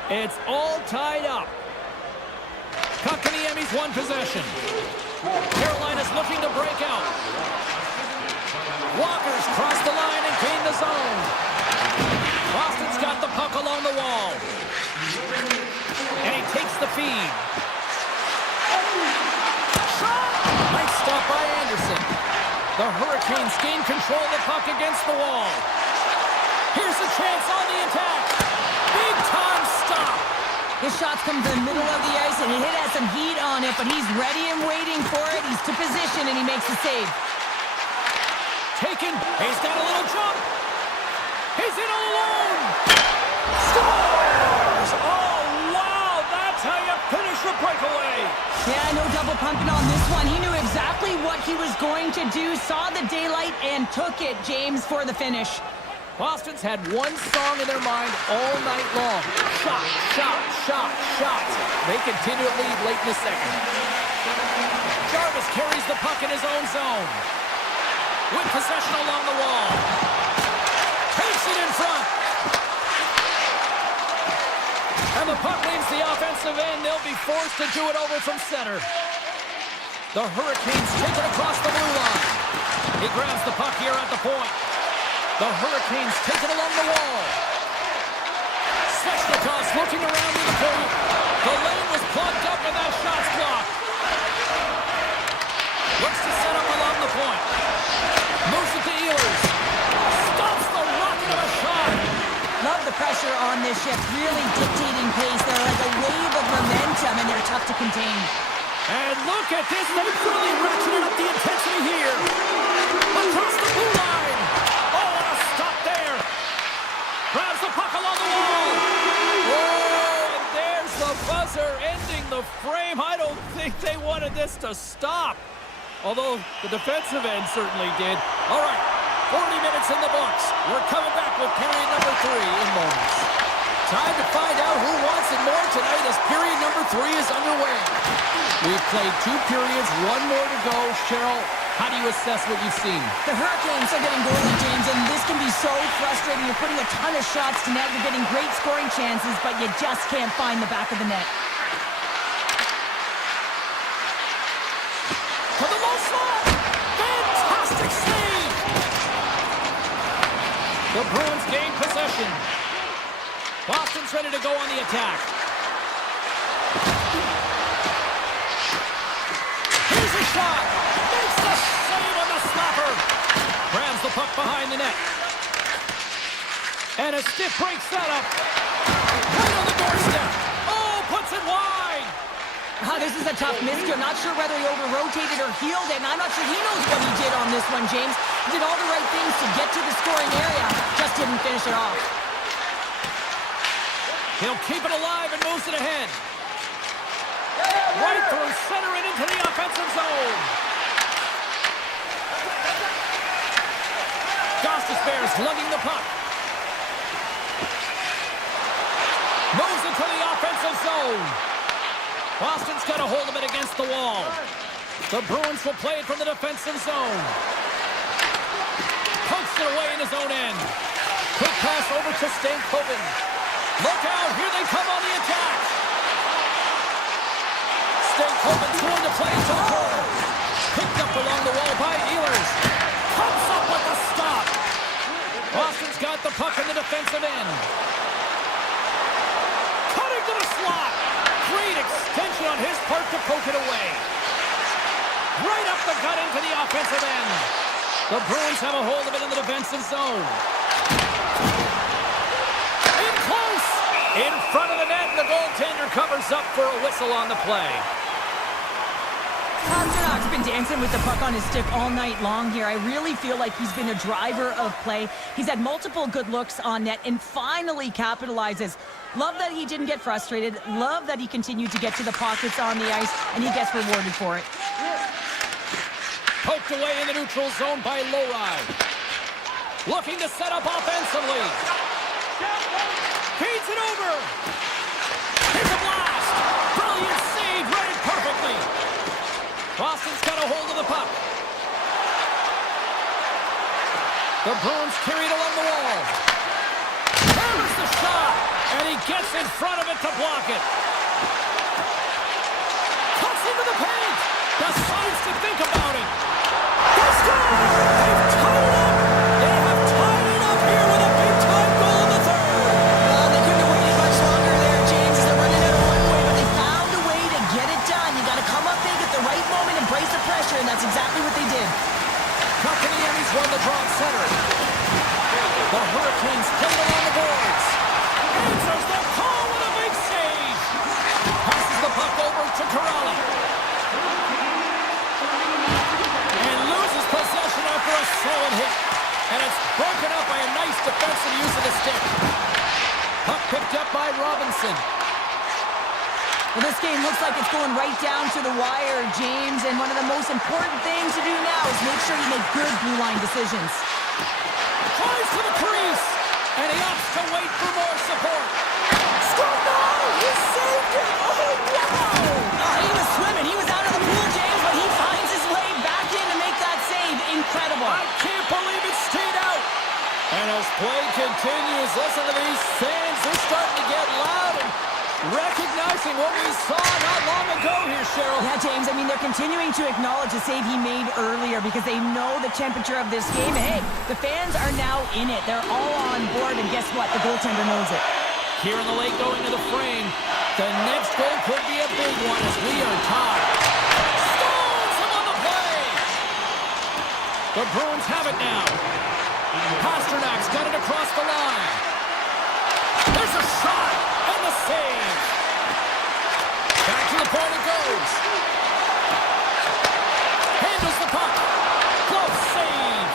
it's all tied up. Kotkaniemi's won possession. Carolina's looking to break out. Walker's crossed the line and gained the zone. Boston's got the puck along the wall. And he takes the feed. Shot! Nice stop by Anderson. The Hurricanes gain control of the puck against the wall. Here's a chance on the attack. Big time stop. His shots come to the middle of the ice, and he has some heat on it, but he's ready and waiting for it. He's to position, and he makes the save. Taken. He's got a little jump. He's in all alone. Scores! Oh, wow. That's how you finish the breakaway. Yeah, no double pumping on this one. He knew exactly what he was going to do, saw the daylight, and took it, James, for the finish. Boston's had one song in their mind all night long. Shot, shot, shot, shot. They continue to lead late in the second. Jarvis carries the puck in his own zone. With possession along the wall. Takes it in front. And the puck leaves the offensive end. They'll be forced to do it over from center. The Hurricanes take it across the blue line. He grabs the puck here at the point. The Hurricanes take it along the wall. Svechnikov looking around in the point. The lane was plugged up and that shot's blocked. Looks to set up along the point. Moves it to Ehlers. Stops the rocket of a shot. Love the pressure on this shift. Really dictating pace. They're like a wave of momentum, and they're tough to contain. And look at this. They've really ratcheted up the intensity here. Across the blue line. Oh, and a stop there. Grabs the puck along the wall. Oh, and there's the buzzer ending the frame. I don't think they wanted this to stop. Although the defensive end certainly did. All right, 40 minutes in the books. We're coming back with period number 3 in moments. Time to find out who wants it more tonight as period number 3 is underway. We've played 2 periods, 1 more to go. Cheryl, how do you assess what you've seen? The Hurricanes are getting goalie, James, and this can be so frustrating. You're putting a ton of shots to net. You're getting great scoring chances, but you just can't find the back of the net. For the low slot! Fantastic save! The Bruins gain possession. Boston's Bruins ready to go on the attack. Here's a shot. Makes the save on the stopper. Grabs the puck behind the net. And a stiff break setup. Right on the doorstep. Oh, puts it wide. This is a tough miscue. I'm not sure whether he over-rotated or heeled it, and I'm not sure he knows what he did on this one, James. He did all the right things to get to the scoring area, just didn't finish it off. He'll keep it alive and moves it ahead. Right through center and into the offensive zone. Goss's Bears lugging the puck. Moves into the offensive zone. Boston's got a hold of it against the wall. The Bruins will play it from the defensive zone. Pokes it away in his own end. Quick pass over to Stankoven. Look out, here they come on the attack. Stankoven's going to play to the corner. Picked up along the wall by Ehlers. Comes up with the stop. Boston's got the puck in the defensive end. Cutting to the slot. Great extension on his part to poke it away. Right up the gut into the offensive end. The Bruins have a hold of it in the defensive zone. In close. In front of the net, and the goaltender covers up for a whistle on the play. Pasternak's been dancing with the puck on his stick all night long here. I really feel like he's been a driver of play. He's had multiple good looks on net and finally capitalizes. Love that he didn't get frustrated. Love that he continued to get to the pockets on the ice, and he gets rewarded for it. Poked away in the neutral zone by Lowride. Looking to set up offensively. Feeds it over. Here's a blast. Brilliant save. Read it perfectly. Boston's got a hold of the puck. The Bruins carry it along the wall. There's the shot. And he gets in front of it to block it. Cuts into the paint. Decides to think about it. They score! They've tied it up! They have tied it up here with a big-time goal in the third! Well, they couldn't have waited much longer there, James, as they're running out of runway, but they found a way to get it done. You got to come up big at the right moment and brace the pressure, and that's exactly what they did. Kotkaniemi's won the draw at center. The Hurricanes play it on the boards. Answers the call with a big save! Passes the puck over to Corrali. Possession after a solid hit. And it's broken up by a nice defensive use of the stick. Puck picked up by Robinson. Well, this game looks like it's going right down to the wire, James, and one of the most important things to do now is make sure you make good blue line decisions. Tries to the crease, and he opts to wait for more support. Scored! No! He saved it! Oh, wow! He was swimming. He was out of the pool, James, but he finds his way back in to make that save. Incredible. I can't believe it stayed out. And as play continues, listen to these fans. They're starting to get loud and recognizing what we saw not long ago here, Cheryl. Yeah, James, I mean, they're continuing to acknowledge the save he made earlier because they know the temperature of this game. Hey, the fans are now in it. They're all on board, and guess what? The goaltender knows it. Here in the late going to the frame, the next goal could be a big one as we are tied. Stones him on the play. The Bruins have it now. Pasternak's got it across the line. There's a shot and the save. Back to the point it goes. Handles the puck. Close save.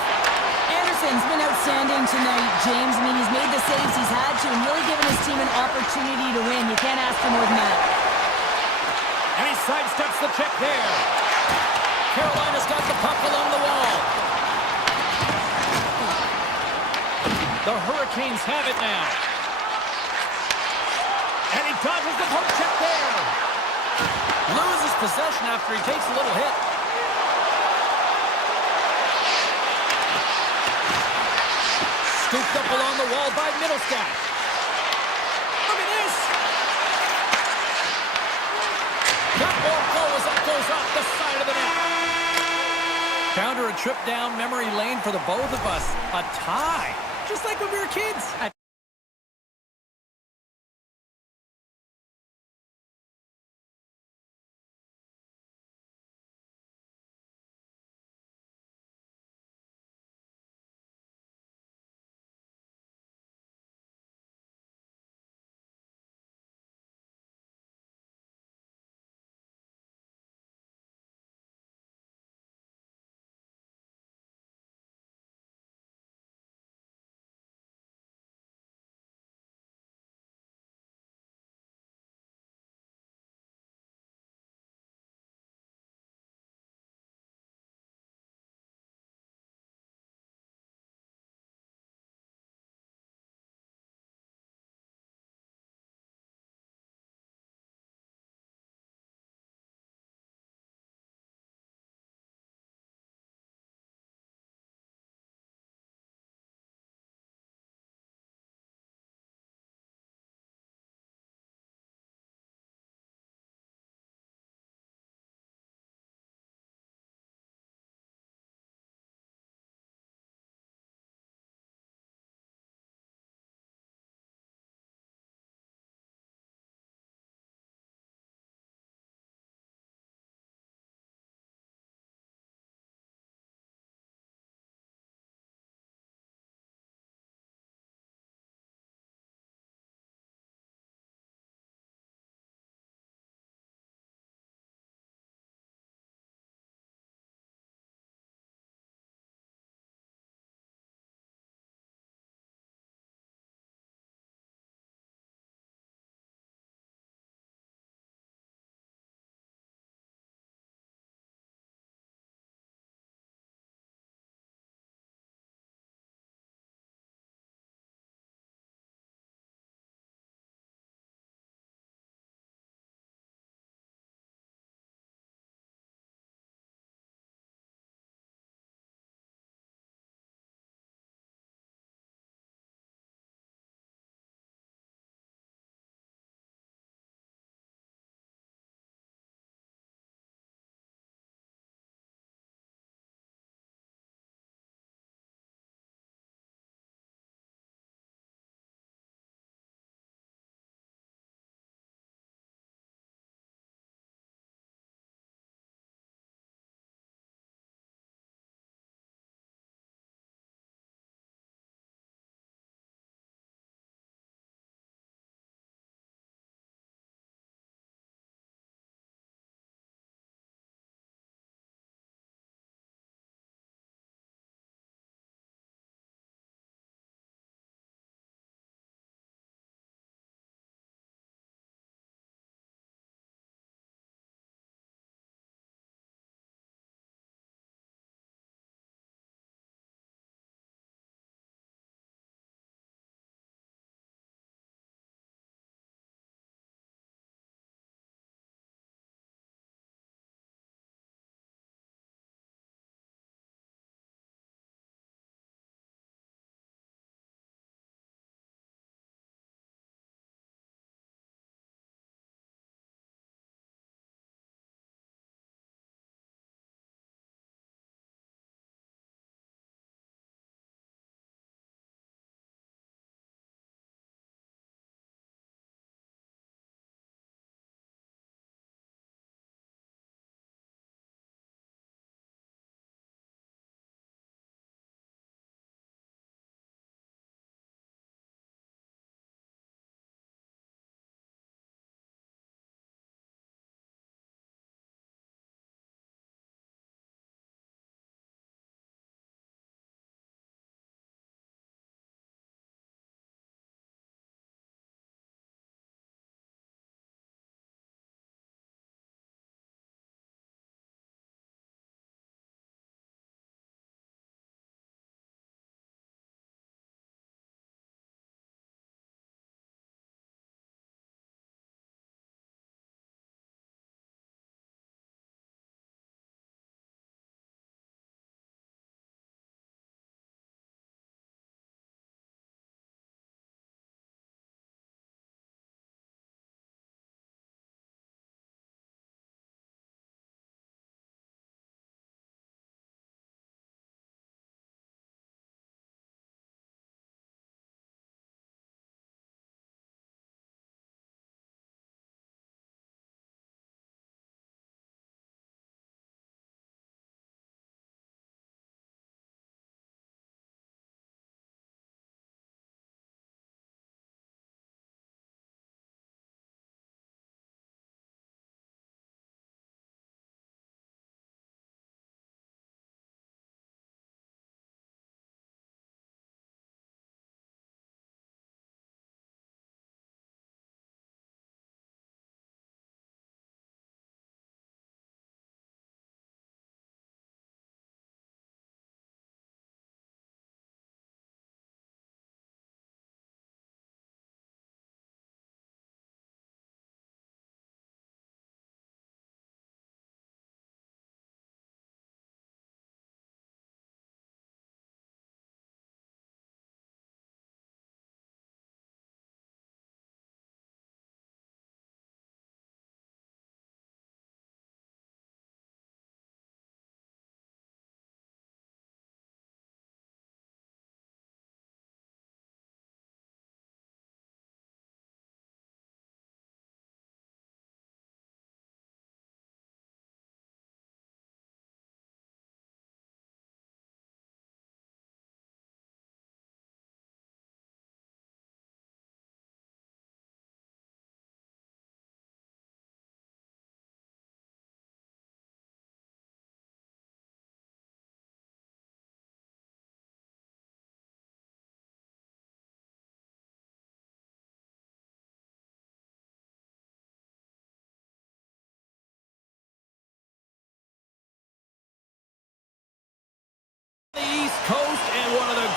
Anderson's been outstanding tonight, James. I mean, he's made the saves he's had to and really given his team an opportunity to win. You can't ask for more than that. And he sidesteps the check there. Carolina's got the puck along the wall. The Hurricanes have it now. And he dodges the poke check there. Loses possession after he takes a little hit. Scooped up along the wall by Middlestat. Look at this. That ball goes up, goes off the side of the net. Found her a trip down memory lane for the both of us. A tie. Just like when we were kids.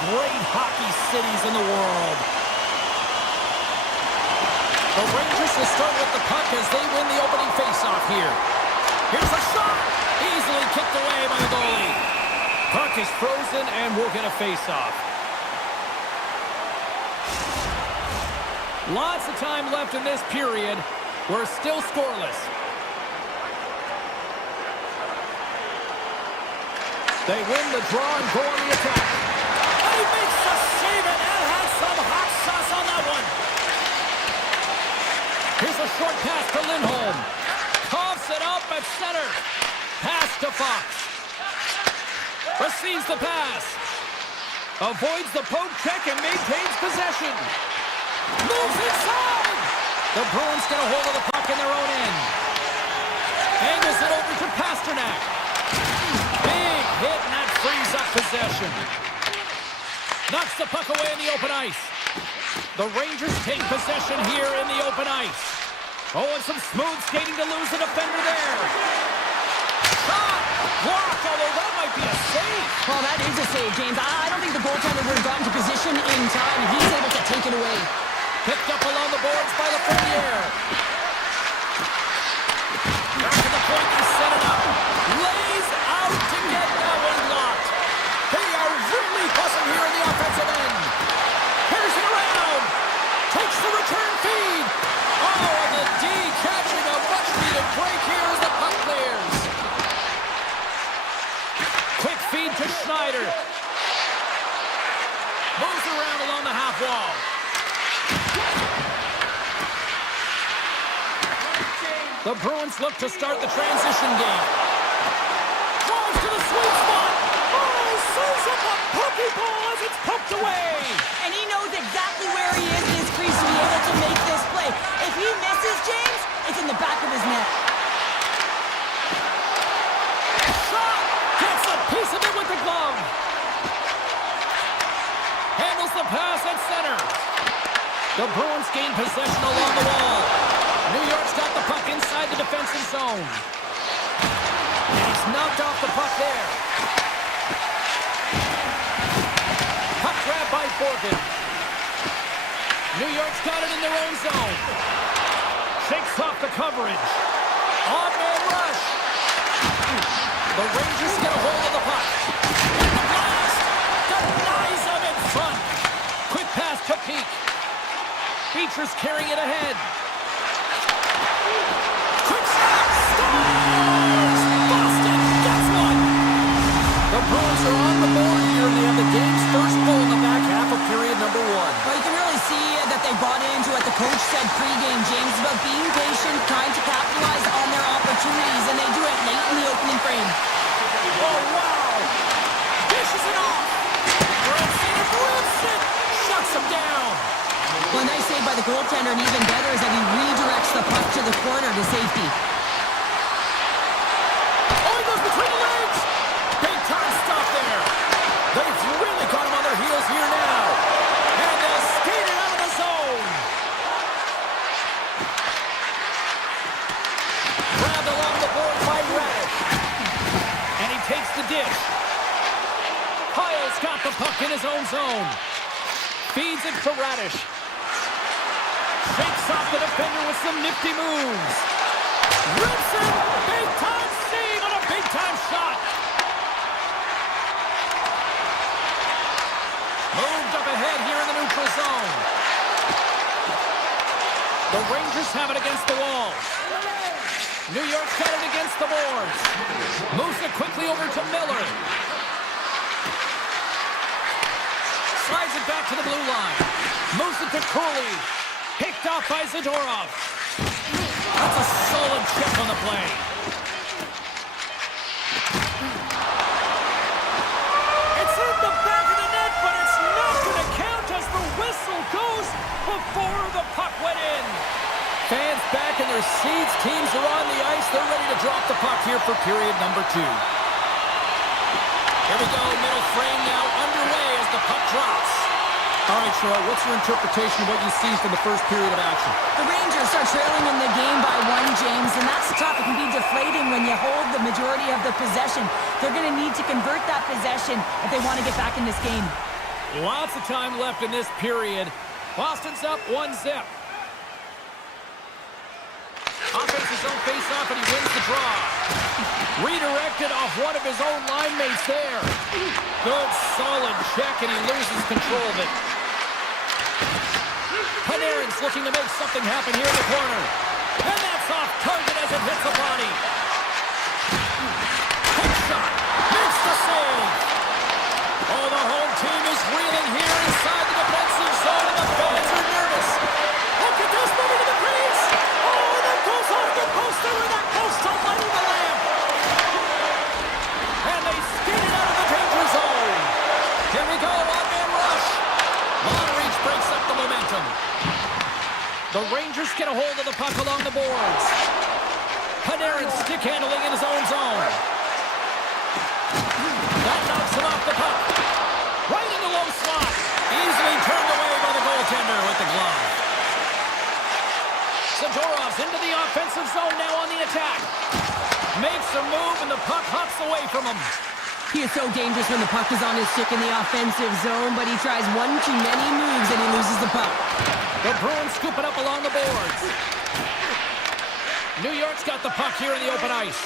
great hockey cities in the world. The Rangers will start with the puck as they win the opening faceoff here. Here's a shot! Easily kicked away by the goalie. Puck is frozen and we'll get a faceoff. Lots of time left in this period. We're still scoreless. They win the draw and go on the attack. And he makes the save, and that had some hot sauce on that one. Here's a short pass to Lindholm. Coughs it up at center. Pass to Fox. Receives the pass. Avoids the poke check and maintains possession. Moves inside. The Bruins get a hold of the puck in their own end. Angles it over to Pasternak. Big hit, and that frees up possession. Knocks the puck away in the open ice. The Rangers take possession here in the open ice. Oh, and some smooth skating to lose the defender there. Shot! Blocked, although that might be a save. Well, that is a save, James. I don't think the goaltender would have gotten to position in time. He's able to take it away. Picked up along the boards by Lafreniere. Back to the point and set it up. Lays out to get that one blocked. They are really buzzing here in the offensive end. Here's it around. Takes the return feed. Oh, and the D catching a much-needed break here as the puck clears. Quick feed to Schneider. Moves around along the half wall. The Bruins look to start the transition game. Drives to the sweet spot. Oh, serves up a pokeball as it's poked away. And he knows exactly where he is in his crease to be able to make this play. If he misses, James, it's in the back of his net. Shot! Gets a piece of it with the glove. Handles the pass at center. The Bruins gain possession along the wall. New York's got the puck inside the defensive zone. And he's knocked off the puck there. Puck grab by Borgen. New York's got it in their own zone. Shakes off the coverage. Odd man rush. The Rangers get a hold of the puck. The blast denies them in front. Quick pass to Peak. Beecher's carrying it ahead. Quick shot! Scores! Boston gets one! The Bruins are on the board here, and they have the game's first goal in the back half of period number one. Well, you can really see that they bought into what the coach said pregame, James, about being patient, trying to capitalize on their opportunities, and they do it late in the opening frame. Oh, wow! Dishes it off! Branson rips it! Shuts him down! Well, nice save by the goaltender, and even better is that he redirects the puck to the corner to safety. Oh, he goes between the legs! Big time stop there! They've really got him on their heels here now! And they'll skate it out of the zone! Grabbed along the board by Radish. And he takes the dish. Kyle's got the puck in his own zone. Feeds it to Radish. Shakes off the defender with some nifty moves. Rips it! Big-time save on a big-time shot! Moved up ahead here in the neutral zone. The Rangers have it against the wall. New York's got it against the boards. Moves it quickly over to Miller. Slides it back to the blue line. Moves it to Cooley. Picked off by Zadorov. That's a solid chip on the play. It's in the back of the net, but it's not going to count as the whistle goes before the puck went in. Fans back in their seats. Teams are on the ice. They're ready to drop the puck here for period number 2. Here we go. Middle frame now underway as the puck drops. All right, Troy, what's your interpretation of what you see from the first period of action? The Rangers are trailing in the game by 1, James, and that's tough. It can be deflating when you hold the majority of the possession. They're going to need to convert that possession if they want to get back in this game. Lots of time left in this period. Boston's up 1-0. Offense his own face-off, and he wins the draw. Redirected off one of his own line mates there. Good, solid check, and he loses control of it. Panarin's looking to make something happen here in the corner. And that's off target as it hits the body. Quick shot. Makes the save. Oh, the home team is reeling here inside the defensive zone, and the fans are nervous. Look at this, moving to the crease. Oh, and that goes off the post over that post to lighting the lamp. And they skid it out of the danger zone. Here we go, one-man rush. Long reach breaks up the momentum. The Rangers get a hold of the puck along the boards. Panarin stick handling in his own zone. That knocks him off the puck. Right in the low slot. Easily turned away by the goaltender with the glove. Zadorov's into the offensive zone now on the attack. Makes a move and the puck hops away from him. He is so dangerous when the puck is on his stick in the offensive zone, but he tries one too many moves and he loses the puck. The Bruins scoop it up along the boards. New York's got the puck here in the open ice.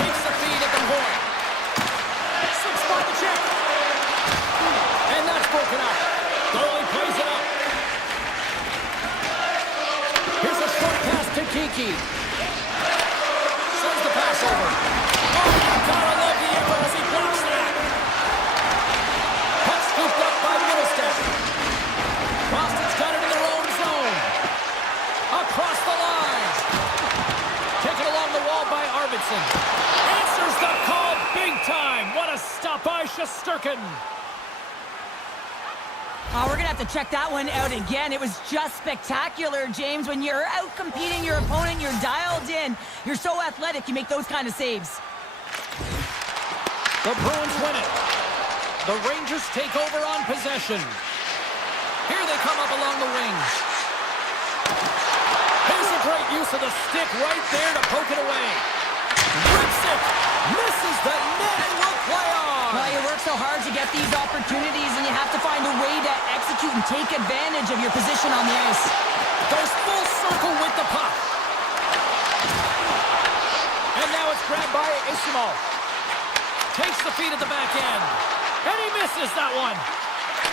Takes the feed at the point. 6-point the check. And that's broken up. Goalie plays it up. Here's a short pass to Kiki. Sends the pass over. Oh, you gotta love the arrow as he blocks that. Puck scooped up by Middlestat. Boston's got it in their own zone. Across the line. Taken along the wall by Arvidsson. Answers the call big time. What a stop by Shesterkin. Oh, we're going to have to check that one out again. It was just spectacular, James. When you're out competing your opponent, you're dialed in. You're so athletic, you make those kind of saves. The Bruins win it. The Rangers take over on possession. Here they come up along the wing. Here's a great use of the stick right there to poke it away. Rips it. Misses the net and will play on. Well, you work so hard to get these opportunities, and you have to find a way to execute and take advantage of your position on the ice. Goes full circle with the puck. And now it's grabbed by Isimov. Takes the feed at the back end. And he misses that one.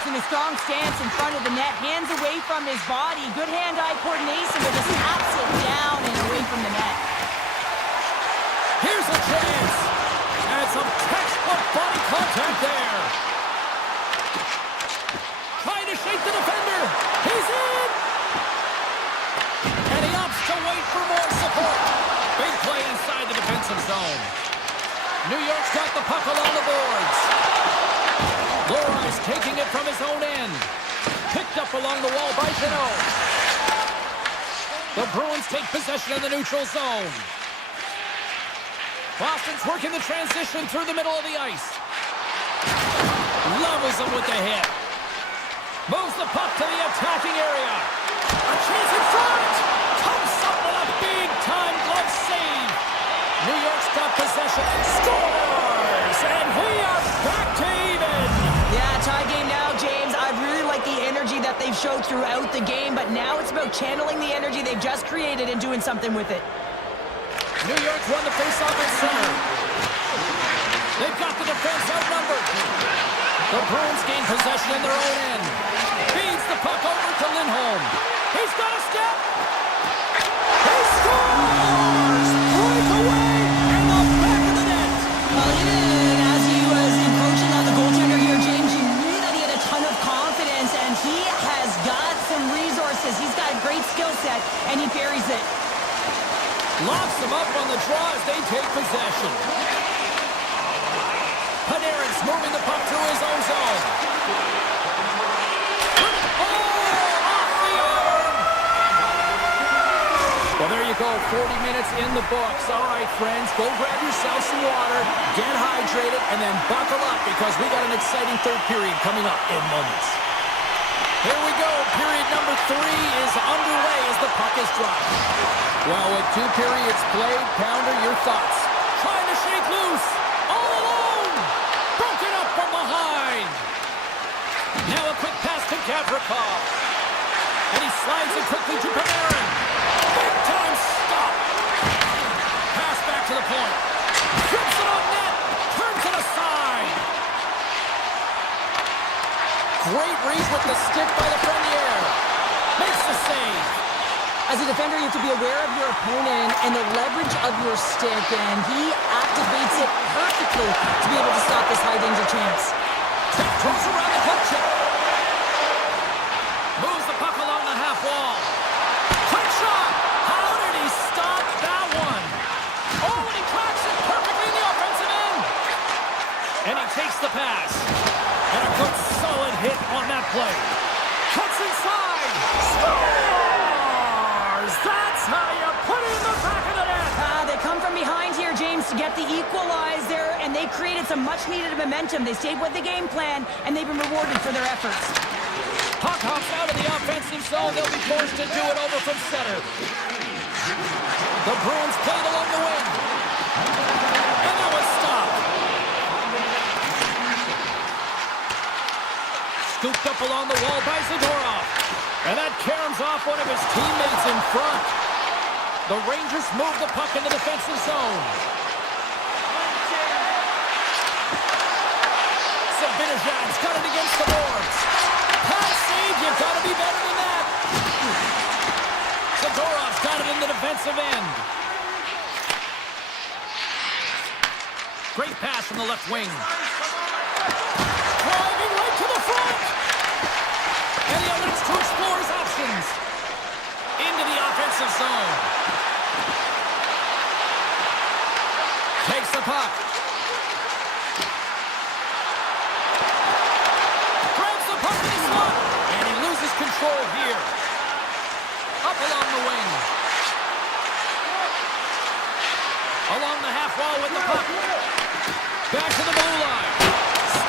In a strong stance in front of the net, hands away from his body. Good hand-eye coordination, but just taps it down and away from the net. Here's a chance. And some textbook body contact there. Trying to shake the defender. He's in. And he opts to wait for more support. Big play inside the defensive zone. New York's got the puck along the boards. Lohrey's taking it from his own end. Picked up along the wall by Pinot. The Bruins take possession of the neutral zone. Boston's working the transition through the middle of the ice. Levels him with the hit. Moves the puck to the attacking area. A chance in front. Comes up with a big-time glove save. New York's got possession. Scores! And we are back to even. Yeah, tie game now, James. I really like the energy that they've showed throughout the game, but now it's about channeling the energy they've just created and doing something with it. New York's won the face-off at center. They've got the defense outnumbered. The Bruins gain possession in their own end. Feeds the puck over to Lindholm. He's got a step. He scores! Breakaway in the back of the net. Well, even as he was encroaching on the goaltender here, James, you knew that he had a ton of confidence, and he has got some resources. He's got a great skill set, and he parries it. Locks them up on the draw as they take possession. Panarin's moving the puck through his own zone. Oh, off the arm! Well, there you go, 40 minutes in the books. All right, friends, go grab yourself some water, get hydrated, and then buckle up because we got an exciting third period coming up in moments. Here we go, period number 3 is underway as the puck is dropped. Well, with 2 periods played, Pounder, your thoughts? Trying to shake loose, all alone! Gavrikov. And he slides it quickly to Panarin. Big time stop. Pass back to the point. Shoots it on net. Turns it aside. Great read with the stick by the Premier. Makes the save. As a defender, you have to be aware of your opponent and the leverage of your stick, and he activates it perfectly to be able to stop this high-danger chance. Tiptoes around the hook check. Moves the puck along the half wall. Quick shot! How did he stop that one? Oh, and he cracks it perfectly in the offensive end. And he takes the pass. And a good solid hit on that play. Cuts inside. Scores! That's how you put it in the back of the net. They come from behind here, James, to get the equalizer, and they created some much-needed momentum. They stayed with the game plan, and they've been rewarded for their efforts. Puck hops out of the offensive zone. They'll be forced to do it over from center. The Bruins played along the wing. And that was stopped. Scooped up along the wall by Zadorov. And that caroms off one of his teammates in front. The Rangers move the puck in the defensive zone. Sabinajad's got it against the boards. Pass save, you've got to be better than that. Zadorov's got it in the defensive end. Great pass from the left wing. Driving right to the front. And he elects to explore his options. Into the offensive zone. Takes the puck. Grabs the puck in the slot. And he loses control here. Up along the wing. Along the half wall with the puck. Back to the blue line.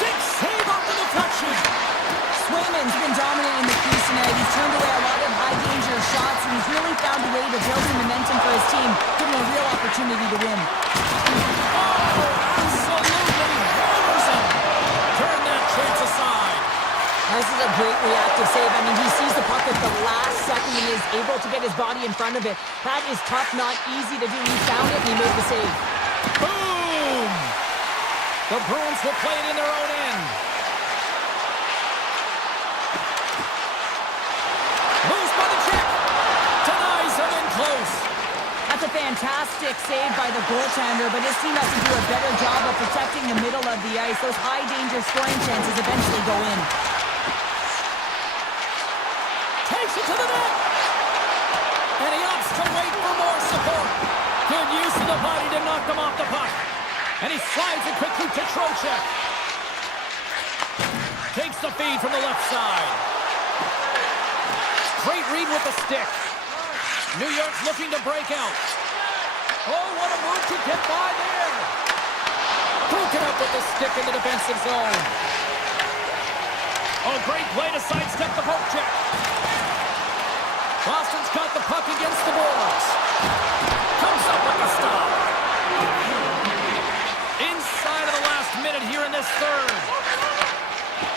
Stick save off the deflection. Swayman's been dominant in the crease tonight. He's turned away a lot of high-danger shots, and he's really found a way to build some momentum for his team, giving a real opportunity to win. Oh, absolutely hammers him. Turn that chance aside. This is a great reactive save. I mean, he sees the puck at the last second and is able to get his body in front of it. That is tough, not easy to do. He found it and he made the save. Boom! The Bruins will play it in their own end. Moves by the check. Denies him in close. That's a fantastic save by the goaltender, but his team has to do a better job of protecting the middle of the ice. Those high-danger scoring chances eventually go in. Takes it to the net. And he opts to wait for more support. Good use of the body to knock them off the puck. And he slides it quickly to Trocheck. Takes the feed from the left side. Great read with the stick. New York's looking to break out. Oh, what a move to get by there. Broken up with the stick in the defensive zone. Oh, great play to sidestep the poke check. Boston's got the puck against the boards. Comes up with the stop. Inside of the last minute here in this third.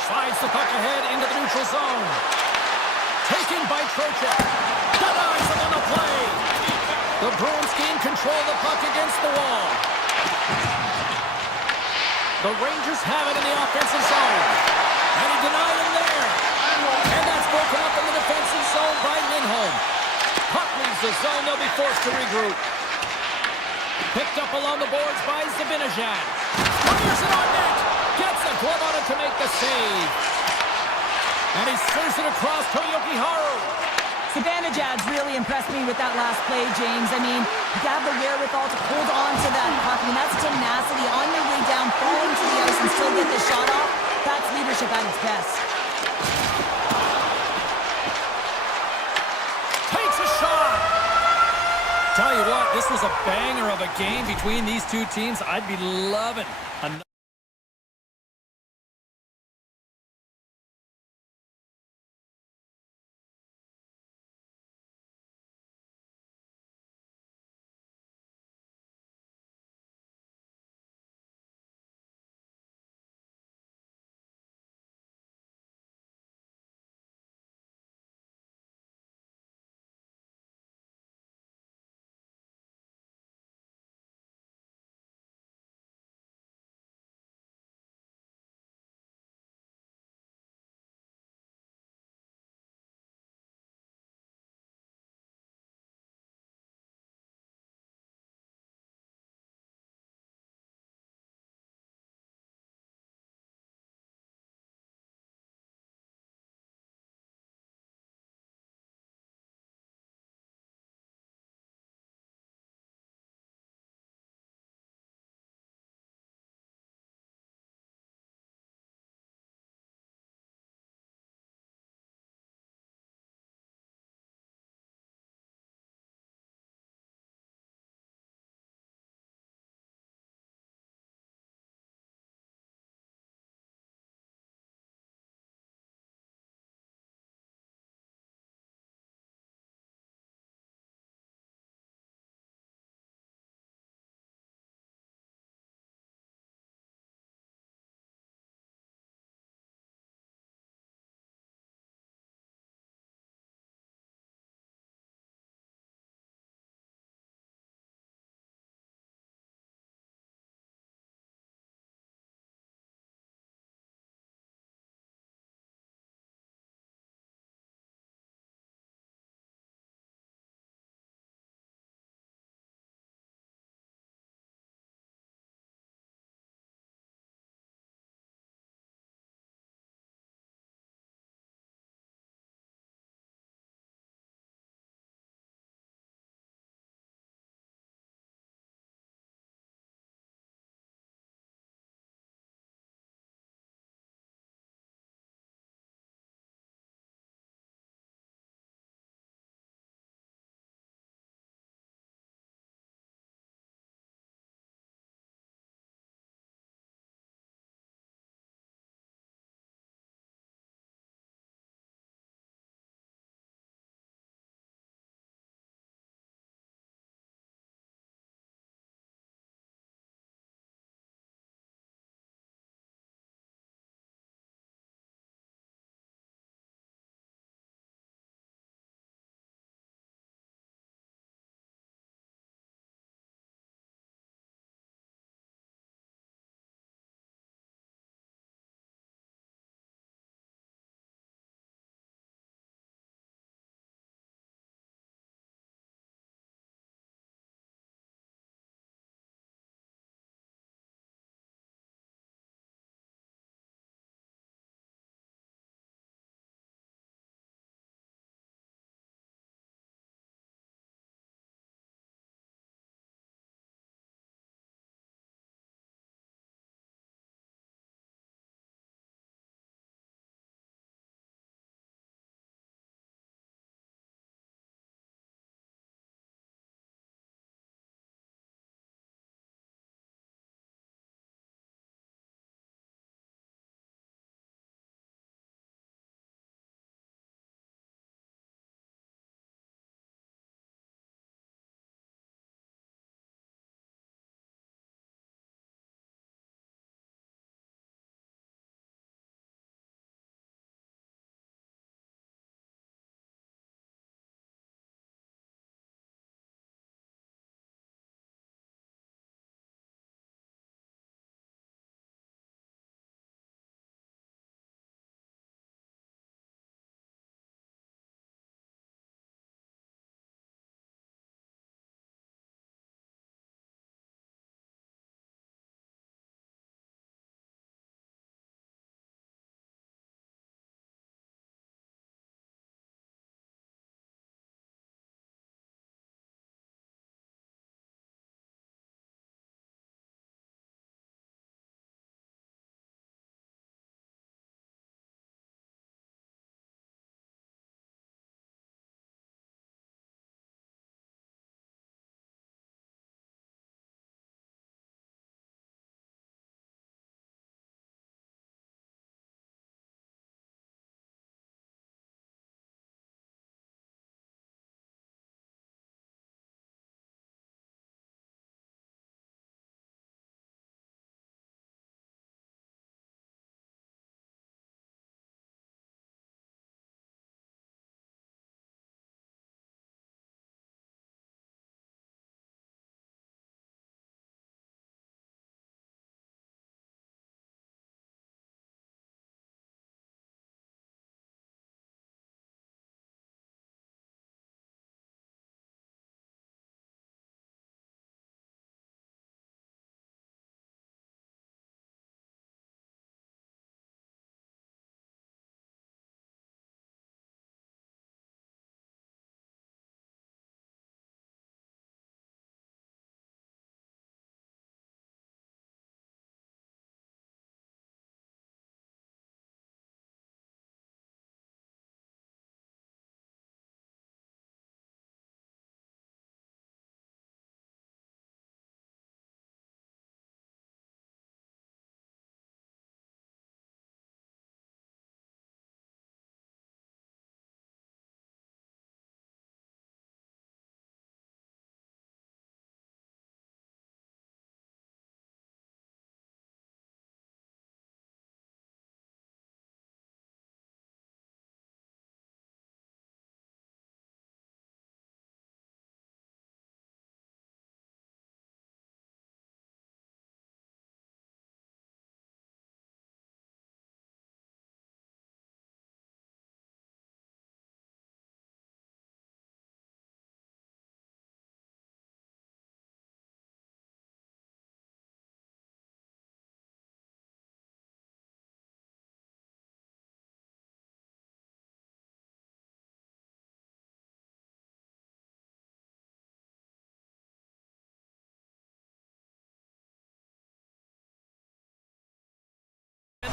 Slides the puck ahead into the neutral zone. Taken by Trocheck. Denies him on the play. The Bruins gain control of the puck against the wall. The Rangers have it in the offensive zone. And he denied him there. And that's broken up in the defensive zone by Lindholm. Puck leaves the zone. They'll be forced to regroup. Picked up along the boards by Sabinajad. Fires it on net. Gets a glove on it to make the save. And he serves it across to Yokiharu. Sabinajad's really impressed me with that last play, James. I mean, to have the wherewithal to hold on to that puck. I mean, that's tenacity on your way down, falling to the ice and still get the shot off. That's leadership at its best. Takes a shot. Tell you what, this was a banger of a game between these two teams. I'd be loving another.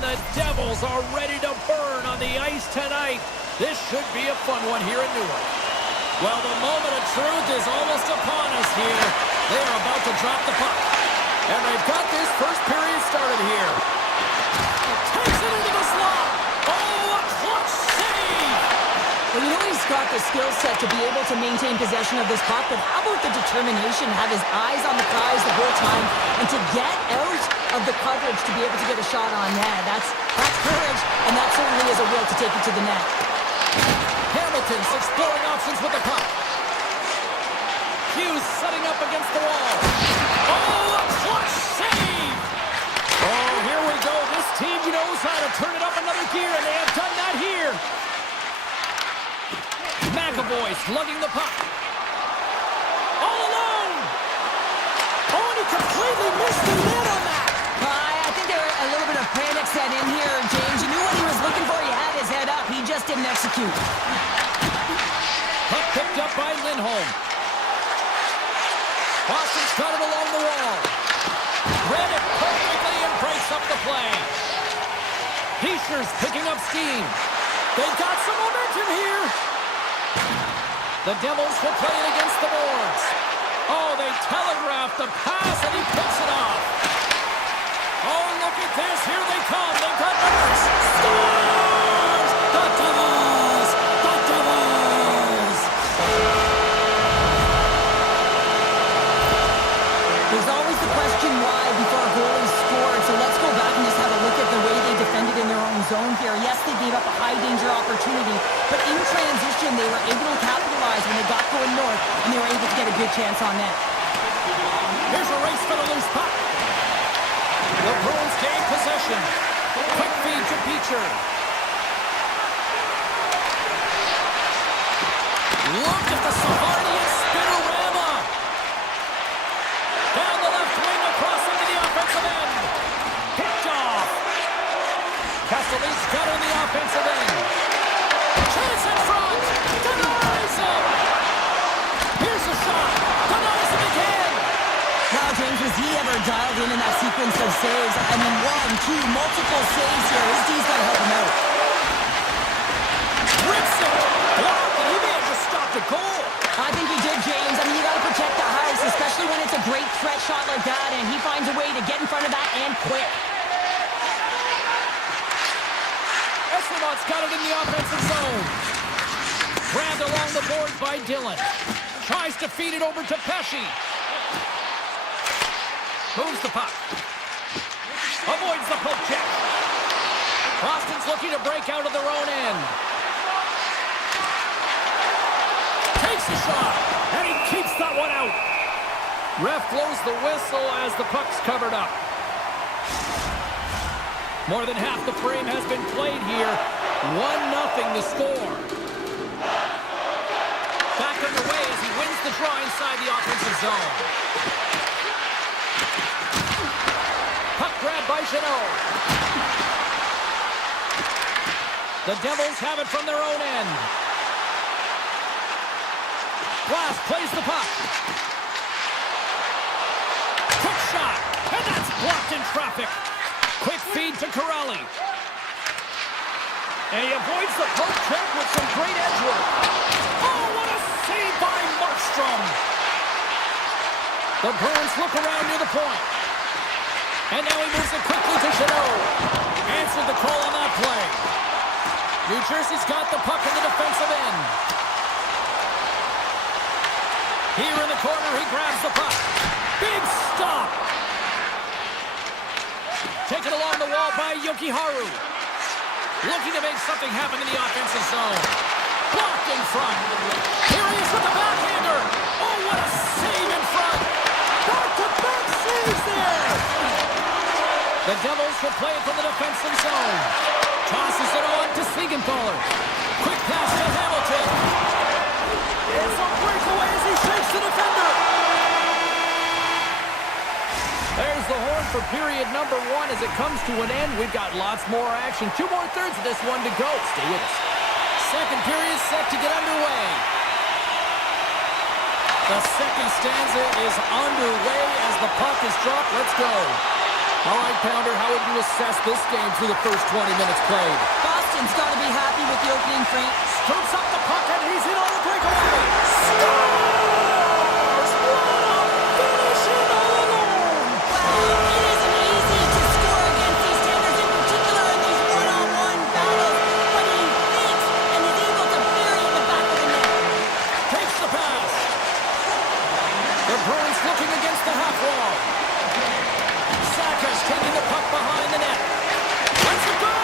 the Devils are ready to burn on the ice tonight. This should be a fun one here in Newark. Well, the moment of truth is almost upon us here. They are about to drop the puck. And they've got this first period started here. Takes it into the slot. Oh, a clutch save! Well, you know he's got the skill set to be able to maintain possession of this puck, but how about the determination, have his eyes on the prize the whole time, and to get out of the coverage to be able to get a shot on net. That's courage, and that certainly is a will to take it to the net. Hamilton's exploring options with the puck. Hughes setting up against the wall. Oh, a clutch save! Oh, here we go. This team knows how to turn it up another gear, and they have done that here. McAvoy slugging the puck. All alone! Oh, and he completely missed the net on that! I think there a little bit of panic set in here, James. You knew what he was looking for. He had his head up. He just didn't execute. Puck picked up by Lindholm. Boston's got it along the wall. Read it perfectly and breaks up the play. Heischer's picking up steam. They've got some momentum here. The Devils will play it against the boards. Oh, they telegraphed the pass and he picks it off. Oh, look at this. Here they come. They've got numbers. Scores! The Devils! The Devils! There's always the question why before a goal is scored, so let's go back and just have a look at the way they defended in their own zone here. Yes, they gave up a high-danger opportunity, but in transition, they were able to capitalize when they got going north, and they were able to get a good chance on net. Here's a race for the loose puck. The Bruins gain possession. Quick feed to Beecher. Look at the Savardian spinorama. Down the left wing across into the offensive end. Picked off. Castelli's got it in the offensive end. Chance in front. Denies him. Here's a shot. Denies him again. Now, James, was he ever dialed in that sequence of saves? I mean, 1, 2, multiple saves here. His D's got to help him out. Rips it. Blocked, and he may have just stopped a goal. I think he did, James. I mean, you got to protect the house, especially when it's a great threat shot like that, and he finds a way to get in front of that and quick. Esselmont's got it in the offensive zone. Grabbed along the boards by Dillon. Tries to feed it over to Pesci. Moves the puck. Avoids the poke check. Boston's looking to break out of their own end. Takes a shot, and he keeps that one out. Ref blows the whistle as the puck's covered up. More than half the frame has been played here. 1-0 the score. Back underway as he wins the draw inside the offensive zone. Puck grab by Jeannot. The Devils have it from their own end. Glass plays the puck. Quick shot, and that's blocked in traffic. Quick feed to Corelli. And he avoids the poke check with some great edge work. Oh, what a save by Markstrom. The Bruins look around near the point. And now he moves it quickly to Jeannot. Answered the call on that play. New Jersey's got the puck in the defensive end. Here in the corner, he grabs the puck. Big stop. Taken along the wall by Yokiharu. Looking to make something happen in the offensive zone. Blocked in front. Here he is with the backhander. Oh, what a save in front. Back-to-back saves there. The Devils will play it from the defensive zone. Tosses it on to Siegenthaler. Quick pass to Hamilton. It's a breakaway as he shakes the defender. There's the horn for period number 1 as it comes to an end. We've got lots more action. 2 more thirds of this one to go. Stay with us. Second period set to get underway. The second stanza is underway as the puck is dropped. Let's go. All right, Pounder, how would you assess this game through the first 20 minutes played? Boston's got to be happy with the opening frame. Scoops up the puck, and he's in on the breakaway. Scores! What a finish in all alone! Wow, it isn't easy to score against these standards, in particular in these one-on-one battles, but he thinks and is able to bury in the back of the net. Takes the pass. The Bruins looking against the half wall. Saka's taking the puck behind the net. Let's it go!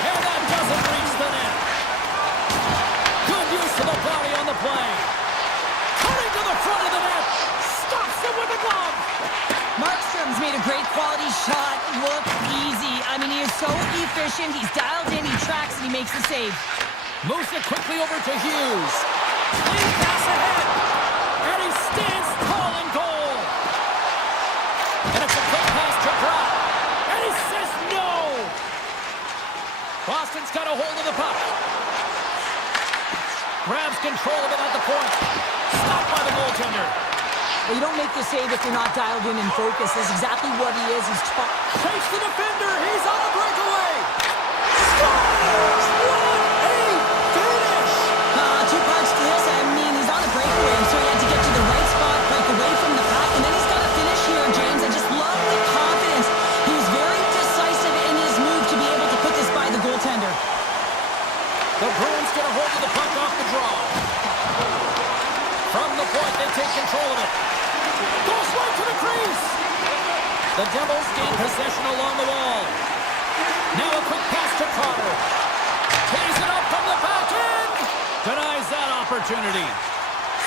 And that doesn't reach the net. Good use of the body on the play. Cutting to the front of the net. Stops it with the glove. Markstrom's made a great quality shot look easy. I mean, he is so efficient. He's dialed in, he tracks, and he makes the save. Moves it quickly over to Hughes. Clean pass ahead. And he stands tall in goal. And it's a quick pass to Brock. And he says no. Boston's got a hold of the puck. Grabs control of it at the point. Stopped by the goaltender. Well, you don't make the save if you're not dialed in and focused. That's exactly what he is. He's Takes the defender. He's on a breakaway. Scores! What a finish! Two parts to this. I mean, he's on a breakaway, so he had to get to the right spot, break away from the pack, and then he's got to finish here, James. I just love the confidence. He was very decisive in his move to be able to put this by the goaltender. The Bruins get a hold of the puck off the draw. From the point, they take control of it. Goes right to the crease. The Devils gain possession along the wall. Now a quick pass to Carter. Tees it up from the back end. Denies that opportunity.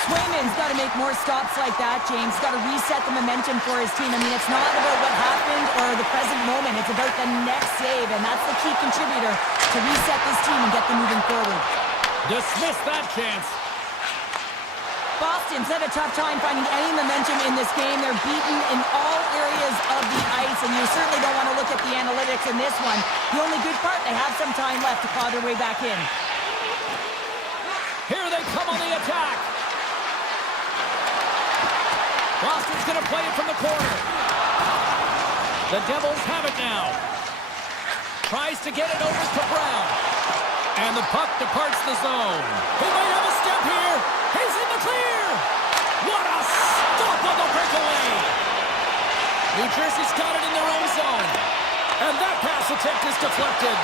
Swayman's got to make more stops like that, James. He's got to reset the momentum for his team. I mean, it's not about what happened or the present moment. It's about the next save, and that's the key contributor to reset this team and get them moving forward. Dismiss that chance. Boston's had a tough time finding any momentum in this game. They're beaten in all areas of the ice, and you certainly don't want to look at the analytics in this one. The only good part, they have some time left to claw their way back in. Here they come on the attack. Boston's going to play it from the corner. The Devils have it now. Tries to get it over to Brown. And the puck departs the zone. He might have a step here. He's in the clear. What a stop on the breakaway. New Jersey's got it in their own zone. And that pass attempt is deflected.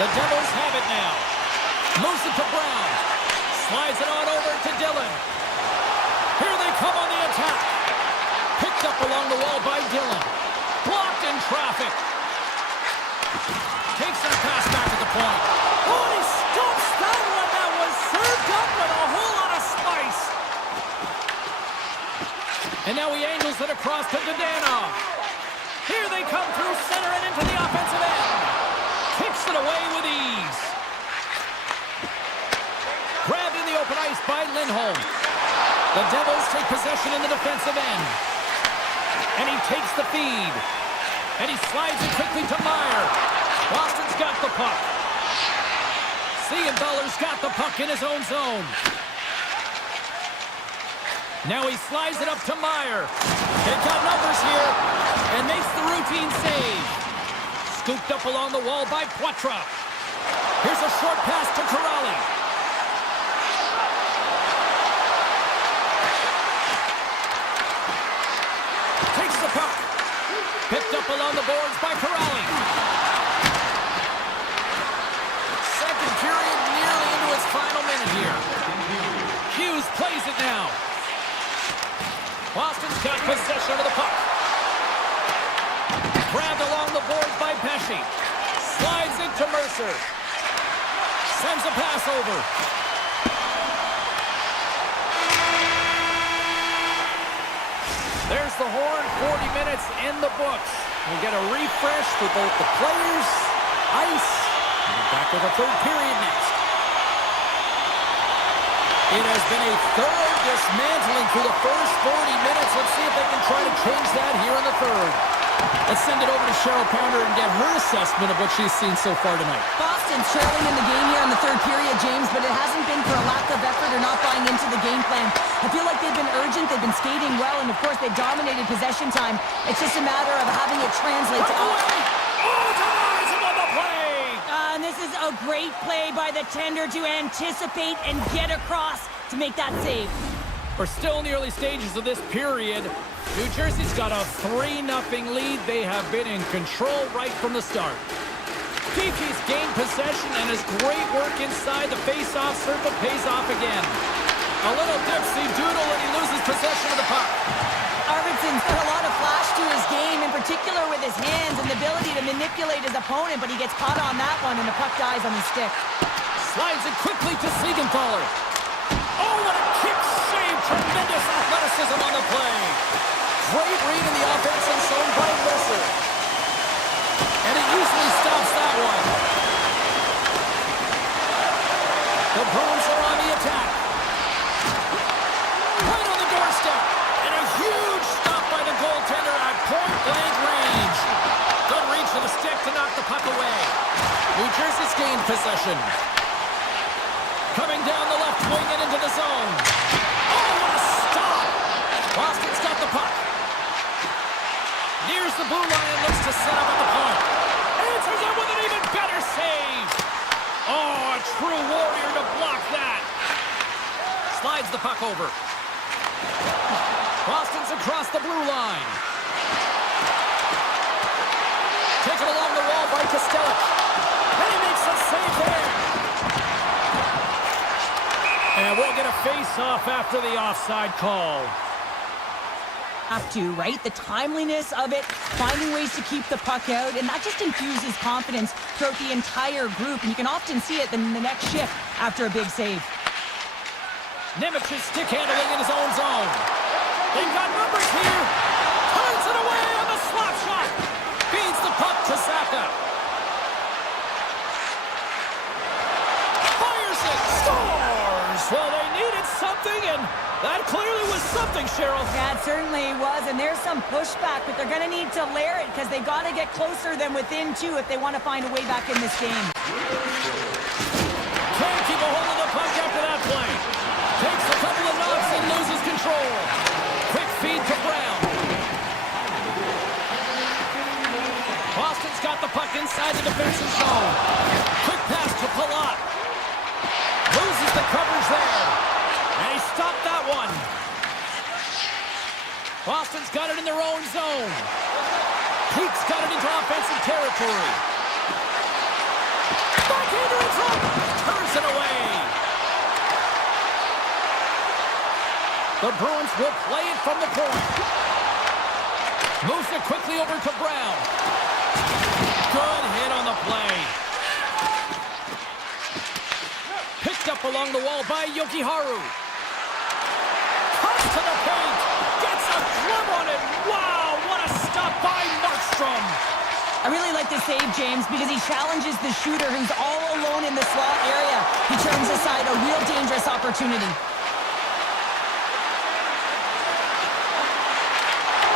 The Devils have it now. Moves it to Brown. Slides it on over to Dillon. Here they come on the attack. Picked up along the wall by Dillon. Blocked in traffic. Takes that pass back at the point. Oh, and he stops that one. That was served up with a whole lot of spice. And now he angles it across to Dadonov. Here they come through center and into the offensive end. Kicks it away with ease. Grabbed in the open ice by Lindholm. The Devils take possession in the defensive end. And he takes the feed. And he slides it quickly to Meyer. Boston's got the puck. Siegenthaler's got the puck in his own zone. Now he slides it up to Meyer. They've got numbers here. And makes the routine save. Scooped up along the wall by Poitras. Here's a short pass to Corrali. Takes the puck. Picked up along the boards by Corrali. Second period nearly into its final minute here. Hughes plays it now. Boston's got possession of the puck. Grabbed along the boards by Pesce. Slides it to Mercer. Sends a pass over. There's the horn, 40 minutes in the books. We get a refresh for both the players, ice, and we're back with a third period next. It has been a thorough dismantling through the first 40 minutes. Let's see if they can try to change that here in the third. Let's send it over to Cheryl Pounder and get her assessment of what she's seen so far tonight. Boston's trailing in the game here in the third period, James, but it hasn't been for a lack of effort or not buying into the game plan. I feel like they've been urgent, they've been skating well, and of course they've dominated possession time. It's just a matter of having it translate to... Oh, denies him on the play! And this is a great play by the tender to anticipate and get across to make that save. We're still in the early stages of this period. New Jersey's got a 3-0 lead. They have been in control right from the start. Fifi's gained possession, and his great work inside the face-off circle pays off again. A little dipsy-doodle, and he loses possession of the puck. Arvidsson's got a lot of flash to his game, in particular with his hands and the ability to manipulate his opponent, but he gets caught on that one, and the puck dies on his stick. Slides it quickly to Siegenthaler. Oh, what a kick save! Tremendous athleticism on the play. Great read in the offensive zone by Mercer. And he usually stops that one. The Bruins are on the attack. Right on the doorstep. And a huge stop by the goaltender at point-blank range. Good reach of the stick to knock the puck away. New Jersey's gained possession. Coming down the left wing and into the zone. Oh, what a stop! Boston's got the puck. Nears the blue line and looks to set up at the point. Answers it with an even better save. Oh, a true warrior to block that. Slides the puck over. Boston's across the blue line. Taken along the wall by Costello. And he makes a save there. And we'll get a face-off after the offside call. Have to, right? The timeliness of it, finding ways to keep the puck out, and that just infuses confidence throughout the entire group, and you can often see it in the next shift after a big save. Nemich's stick handling in his own zone. They've got numbers here. Turns it away on the slap shot. Feeds the puck to Saka. Fires it. Scores! Well, they needed something, and that clearly was something, Cheryl. Yeah, it certainly was, and there's some pushback, but they're going to need to layer it because they've got to get closer than within two if they want to find a way back in this game. Can't keep a hold of the puck after that play. Takes a couple of knocks and loses control. Quick feed to Brown. Boston's got the puck inside the defensive zone. Quick pass to Palat. Loses the coverage there. And he stopped that one. Boston's got it in their own zone. Pete's got it into offensive territory. Backhander in front. Turns it away. The Bruins will play it from the point. Moves it quickly over to Brown. Good hit on the play. Picked up along the wall by Yokiharu. Cuts to the paint. Gets a glove on it. Wow, what a stop by Markstrom. I really like this save, James, because he challenges the shooter who's all alone in the slot area. He turns aside a real dangerous opportunity.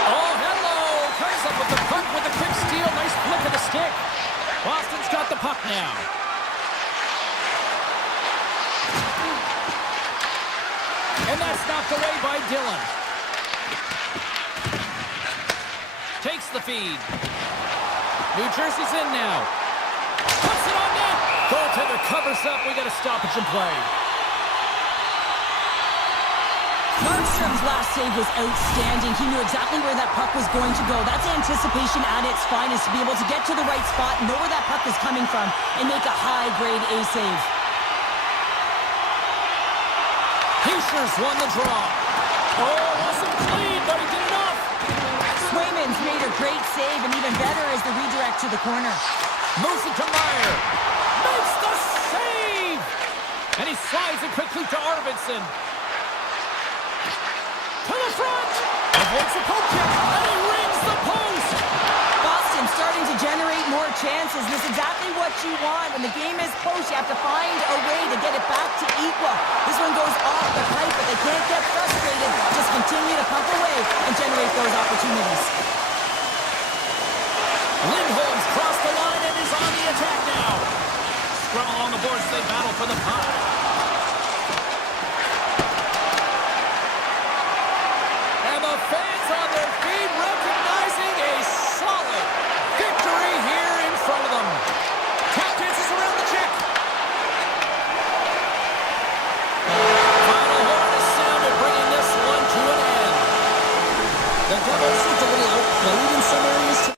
Oh, hello. Comes up with the puck with a quick steal. Nice flick of the stick. Boston's got the puck now. And that's knocked away by Dillon. Takes the feed. New Jersey's in now. Puts it on net. Goaltender covers up. We got a stoppage in play. Markstrom's last save was outstanding. He knew exactly where that puck was going to go. That's anticipation at its finest, to be able to get to the right spot, know where that puck is coming from, and make a high-grade A save. Heischer's won the draw. Oh, wasn't clean, but he did enough. Swayman's made a great save, and even better is the redirect to the corner. Moves it to Meyer. Makes the save! And he slides it quickly to Arvidsson. To the front! Avoids the poke check, and he rings the post! Boston starting to generate more chances. This is exactly what you want. When the game is close, you have to find a way to get it back to equal. This one goes off the pipe, but they can't get frustrated. Just continue to pump away and generate those opportunities. scrum along the boards as they battle for the puck. And the fans on their feet recognizing a solid victory here in front of them. Tap dances around the check. Final horn is sounded, bringing this one to an end. The Devils looked a little outplayed in some areas.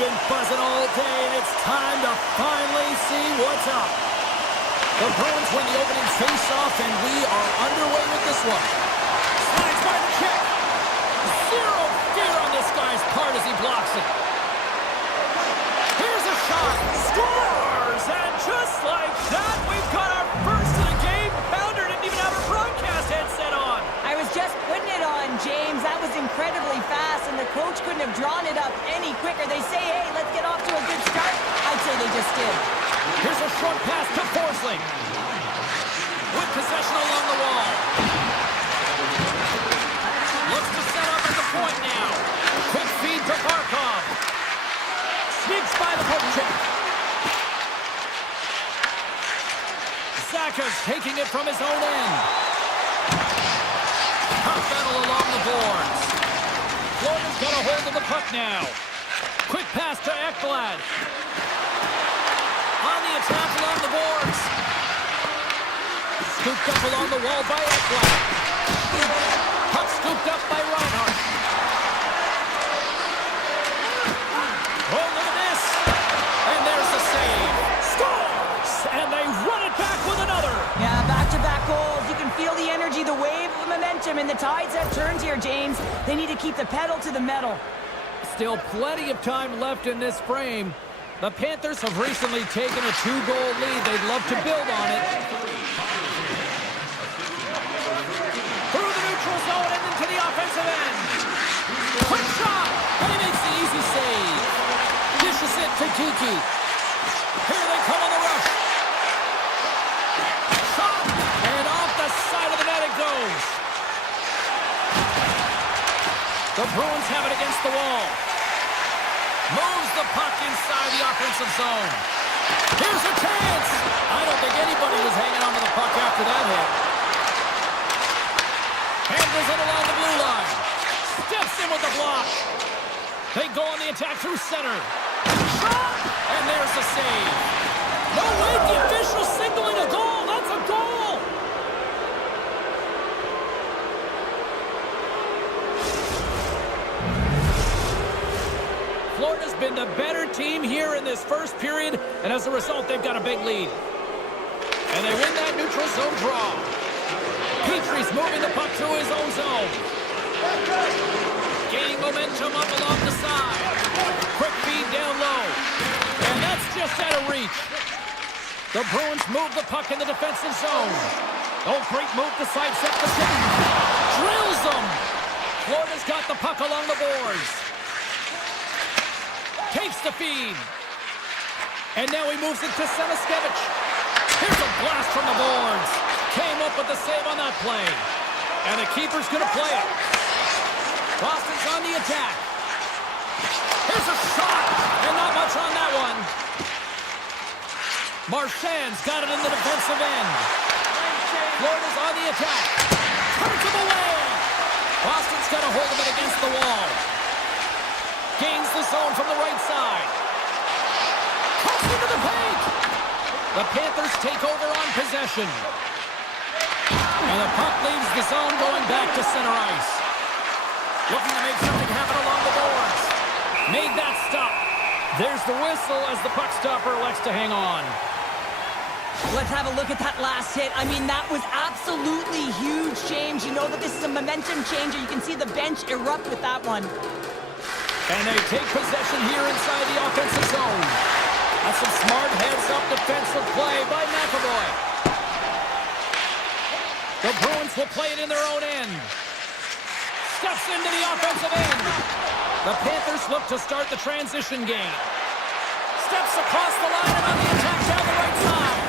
been buzzing all day, and it's time to finally see what's up. The Bruins win the opening face-off, and we are underway with this one. Slides by the check. Zero fear on this guy's part as he blocks it. Here's a shot. Scores! And just like that, we've got our first of the game. Bounder didn't even have her broadcast headset on. I was just putting it on, James. That was incredibly fast, and the coach couldn't have drawn it up any quicker. They say, hey, let's get off to a good start. I'd say they just did. Here's a short pass to Forsling. With possession along the wall. Looks to set up at the point now. Quick feed to Barkov. Sneaks by the poke check. Zaka's taking it from his own end. Tough battle along the boards. Florida's got a hold of the puck now. Quick pass to Ekblad. On the attack along the boards. Scooped up along the wall by Ekblad. Puck scooped up by Reinhardt. Oh, look at this. And there's the save. Scores! And they run it back with another. Yeah, back-to-back goals. You can feel the energy, the wave of momentum, and the tides have turned here, James. They need to keep the pedal to the metal. Still plenty of time left in this frame. The Panthers have recently taken a 2-goal lead. They'd love to build on it. Through the neutral zone and into the offensive end. Quick shot! And he makes the easy save. Dishes it to Kiki. Here they come on the rush. Shot! And off the side of the net it goes. The Bruins have it against the wall. Moves the puck inside the offensive zone. Here's a chance! I don't think anybody was hanging on to the puck after that hit. Handles it along the blue line. Steps in with the block. They go on the attack through center. Shot! And there's the save. No way, the official signaling a goal. That's a goal! Florida's been the better team here in this first period, and as a result, they've got a big lead. And they win that neutral zone draw. Petrie's moving the puck through his own zone. Gaining momentum up along the side. Quick feed down low. And that's just out of reach. The Bruins move the puck in the defensive zone. Oh, great move to sidestep the shot. Drills them. Florida's got the puck along the boards. Takes the feed. And now he moves it to Semiskevich. Here's a blast from the boards. Came up with the save on that play. And the keeper's going to play it. Boston's on the attack. Here's a shot. And not much on that one. Marchand's got it in the defensive end. Florida's on the attack. Turns him away. Boston's got a hold of it against the wall. Gains the zone from the right side. Cuts into the paint. The Panthers take over on possession. And the puck leaves the zone going back to center ice. Looking to make something happen along the boards. Made that stop. There's the whistle as the puck stopper elects to hang on. Let's have a look at that last hit. I mean, that was absolutely huge, James. You know that this is a momentum changer. You can see the bench erupt with that one. And they take possession here inside the offensive zone. That's some smart heads-up defensive play by McAvoy. The Bruins will play it in their own end. Steps into the offensive end. The Panthers look to start the transition game. Steps across the line and on the attack down the right side.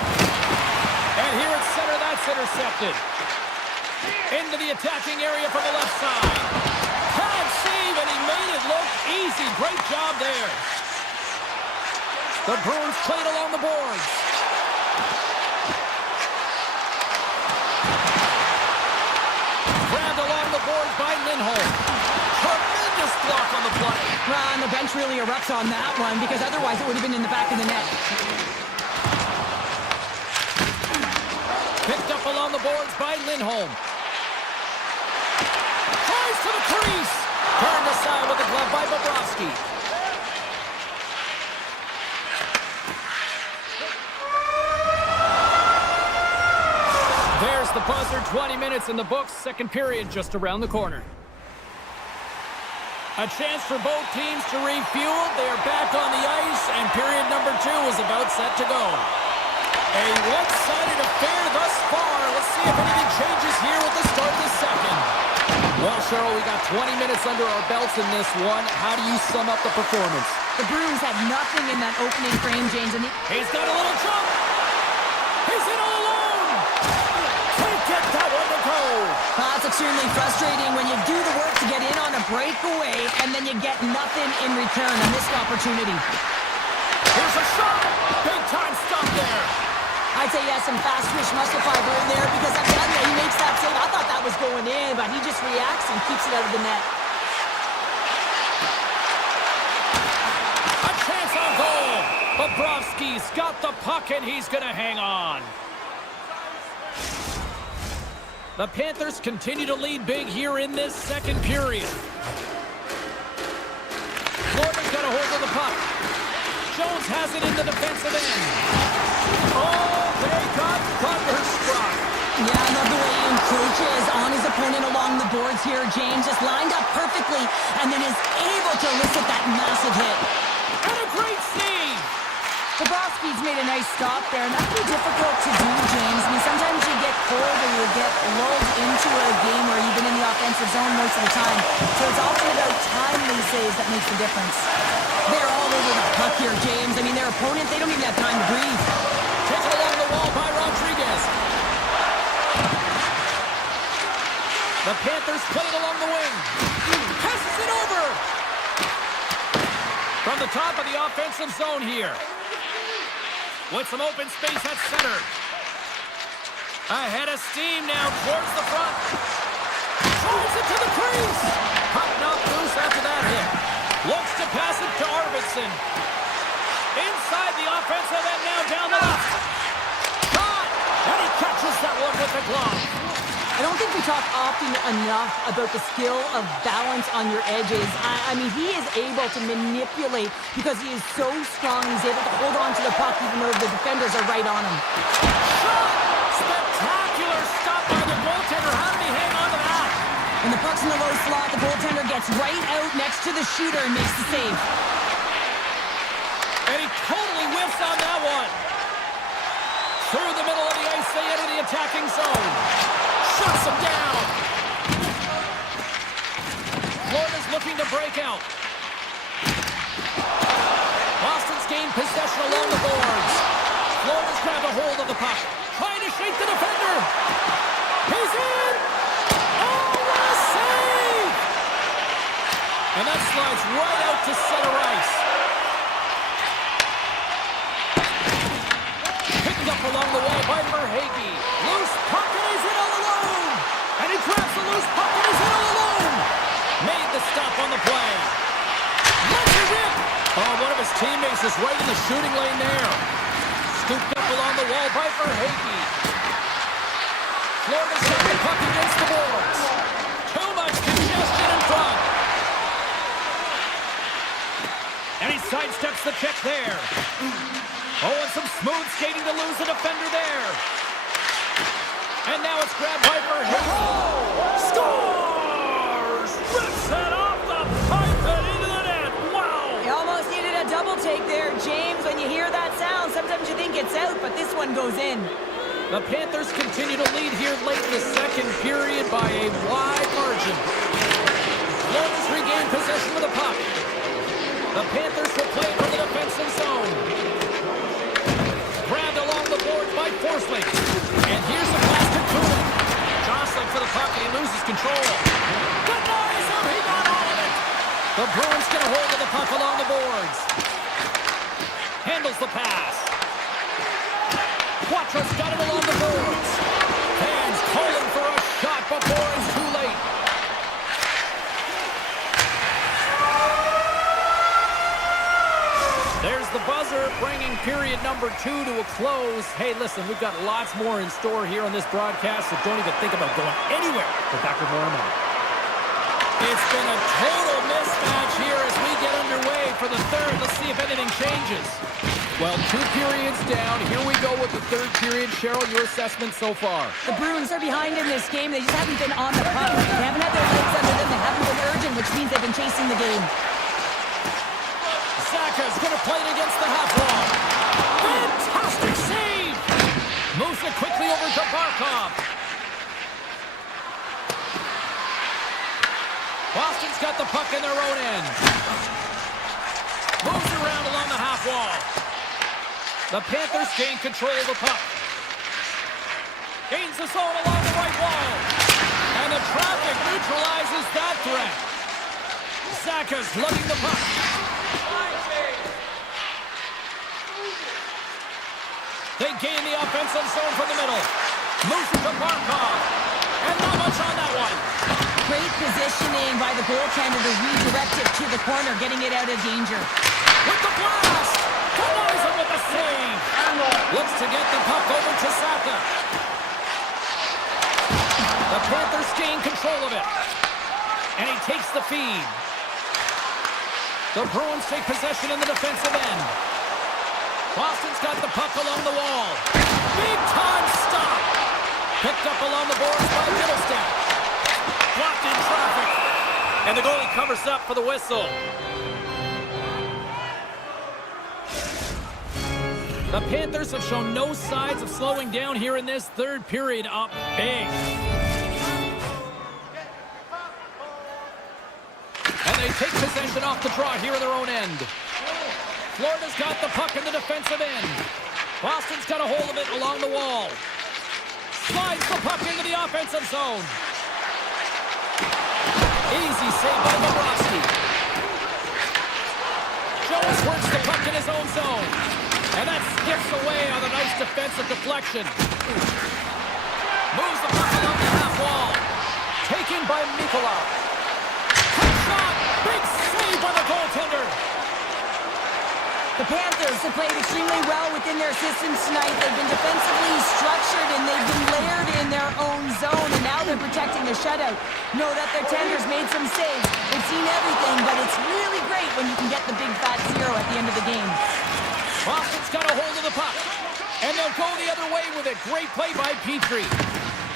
And here at center, that's intercepted. Into the attacking area from the left side. Pad save, and he made it look easy. Great job there. The Bruins played along the boards. Grabbed along the boards by Lindholm. Tremendous block on the play. And the bench really erupts on that one, because otherwise it would have been in the back of the net. Picked up along the boards by Lindholm. Tries to the crease. Turned aside with the glove by Bobrovsky. There's the buzzer, 20 minutes in the books, second period just around the corner. A chance for both teams to refuel. They are back on the ice, and period number 2 is about set to go. A one-sided affair thus far. Let's see if anything changes here with the start of the second. Well, Cheryl, we got 20 minutes under our belts in this one. How do you sum up the performance? The Bruins had nothing in that opening frame, James. And he's got a little jump. He's in all alone. Can't get that one to go. That's extremely frustrating when you do the work to get in on a breakaway and then you get nothing in return. A missed opportunity. Here's a shot. Big time stop there. I'd say he has some fast twitch muscle fiber in there because I'm telling you, he makes that save. I thought that was going in, but he just reacts and keeps it out of the net. A chance on goal. Bobrovsky's got the puck and he's going to hang on. The Panthers continue to lead big here in this second period. Florida's got a hold of the puck. Jones has it in the defensive end. Oh, they got thunderstruck. Yeah, I love the way he encroaches on his opponent along the boards here. James just lined up perfectly and then is able to elicit that massive hit. And a great save. Bobrovsky's made a nice stop there, and that can be difficult to do, James. I mean, sometimes you get cold or you get lulled into a game or even in the offensive zone most of the time. So it's often about timely saves that makes the difference. They're all over the puck here, James. I mean, their opponent, they don't even have time to breathe. Taken along the wall by Rodriguez. The Panthers play it along the wing. Passes it over. From the top of the offensive zone here. With some open space at center. Ahead of steam now towards the front. Drives it to the crease. Puck knocked loose after that hit. Looks to pass it to Arvidsson. Inside the offensive end now down the left. Shot! And he catches that one with the glove. I don't think we talk often enough about the skill of balance on your edges. I mean, he is able to manipulate because he is so strong. He's able to hold on to the puck even though the defenders are right on him. Shot! Spectacular stop by the goaltender. How did he hang on to that? When the puck's in the low slot, the goaltender gets right out next to the shooter and makes the save. And he totally whiffs on that one. Through the middle of the ice, they enter the attacking zone. Shuts him down. Florida's looking to break out. Boston's gained possession along the boards. Florida's grabbed a hold of the puck. Trying to shake the defender. He's in. Oh, what a save! And that slides right out to center ice. Picked up along the wall by Verhaeghe. Loose puck and he's in all alone. And he grabs the loose puck and he's in all alone. Made the stop on the play. Let's it rip. Oh, one of his teammates is right in the shooting lane there. Scooped up along the wall by Verhaeghe. Florida's got the puck against the boards. Too much congestion in front. And he sidesteps the check there. Oh, and some smooth skating to lose the defender there. And now it's grabbed by Verhaeghe. Scores! Rips it off the pipe and into the net. Wow! You almost needed a double take there, James. When you hear that sound, sometimes you think it's out, but this one goes in. The Panthers continue to lead here late in the second period by a wide margin. Florida's regained possession of the puck. The Panthers will play from the defensive zone. Grabbed along the boards by Forsling. And here's the pass to Kuhn. Jostling for the puck and he loses control. Denies him, he got all of it. The Bruins get a hold of the puck along the boards. Handles the pass. Quattros got it along the boards. Fans calling for a shot before it's too late. There's the buzzer, bringing period number 2 to a close. Hey, listen, we've got lots more in store here on this broadcast, so don't even think about going anywhere. We're back with more in a moment. It's been a total mismatch here as we get underway for the third. Let's see if anything changes. Well, 2 periods down. Here we go with the 3rd period. Cheryl, your assessment so far? The Bruins are behind in this game. They just haven't been on the puck. They haven't had their legs under them. They haven't been urgent, which means they've been chasing the game. Zaka's going to play it against the half wall. Fantastic save! Moves it quickly over to Barkov. Boston's got the puck in their own end. Moves around along the half wall. The Panthers gain control of the puck. Gains the zone along the right wall. And the traffic neutralizes that threat. Zaka's lugging the puck. They gain the offensive zone from the middle. Moves it to Barkov. And not much on that one. Great positioning by the goaltender to redirect it to the corner, getting it out of danger. With the blast! Kanoiza with the save! Looks to get the puck over to Saka. The Panthers gain control of it. And he takes the feed. The Bruins take possession in the defensive end. Boston's got the puck along the wall. Big time stop! Picked up along the boards by Middlestat. Blocked in traffic. And the goalie covers up for the whistle. The Panthers have shown no signs of slowing down here in this 3rd period, up big. And they take possession off the draw here in their own end. Florida's got the puck in the defensive end. Boston's got a hold of it along the wall. Slides the puck into the offensive zone. Easy save by Bobrovsky. Jones works the puck in his own zone. And that skips away on a nice defensive deflection. Moves the puck along the half wall. Taken by Nikolov. Quick shot. Big save by the goaltender. The Panthers have played extremely well within their systems tonight. They've been defensively structured and they've been layered in their own zone, and now they're protecting the shutout. Know that their tenders made some saves. They've seen everything, but it's really great when you can get the big fat zero at the end of the game. Boston's got a hold of the puck, and they'll go the other way with it. Great play by Petrie.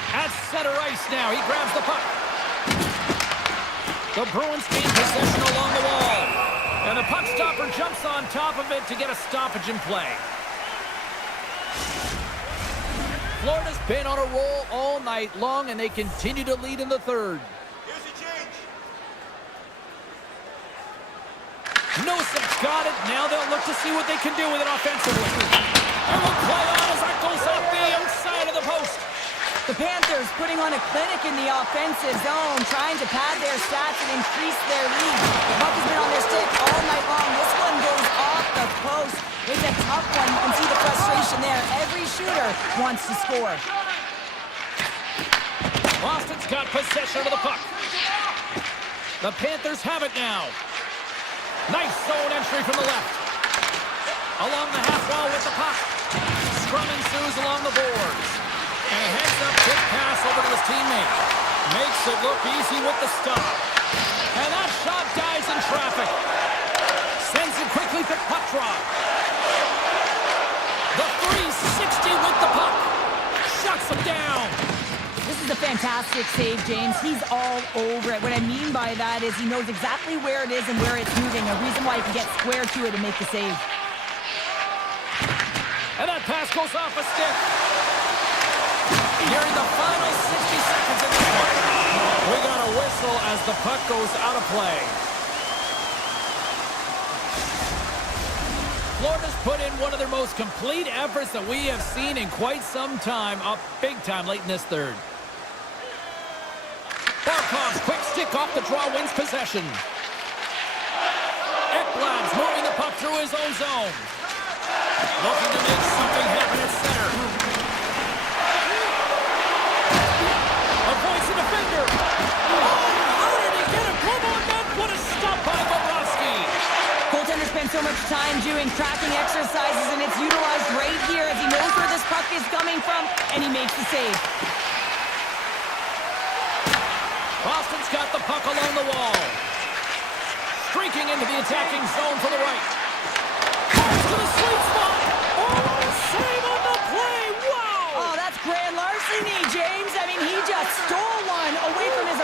At center ice now, he grabs the puck. The Bruins gain possession along the wall, and the puck stopper jumps on top of it to get a stoppage in play. Florida's been on a roll all night long, and they continue to lead in the 3rd. Nosek's got it. Now they'll look to see what they can do with it offensively. And will play on as that goes off the outside of the post. The Panthers putting on a clinic in the offensive zone, trying to pad their stats and increase their lead. The puck has been on their stick all night long. This one goes off the post. It's a tough one. You can see the frustration there. Every shooter wants to score. Boston's got possession of the puck. The Panthers have it now. Nice zone entry from the left. Along the half wall with the puck. Scrum ensues along the boards. And a heads-up quick pass over to his teammate. Makes it look easy with the stop. And that shot dies in traffic. Sends it quickly to puck drop. The 360 with the puck. Shuts him down. This is a fantastic save, James. He's all over it. What I mean by that is he knows exactly where it is and where it's moving. A reason why he can get square to it and make the save. And that pass goes off a stick. During the final 60 seconds of this one, we got a whistle as the puck goes out of play. Florida's put in one of their most complete efforts that we have seen in quite some time, up big time late in this 3rd. Barkov's quick stick off the draw wins possession. Ekblad's moving the puck through his own zone. Looking to make something happen at center. Avoids the defender. Oh, how did he get a global event? What a stop by Bobrovsky. Goaltender spends so much time doing tracking exercises, and it's utilized right here as he knows where this puck is coming from, and he makes the save. Boston's got the puck along the wall. Streaking into the attacking zone for the right. Pass to the sweet spot.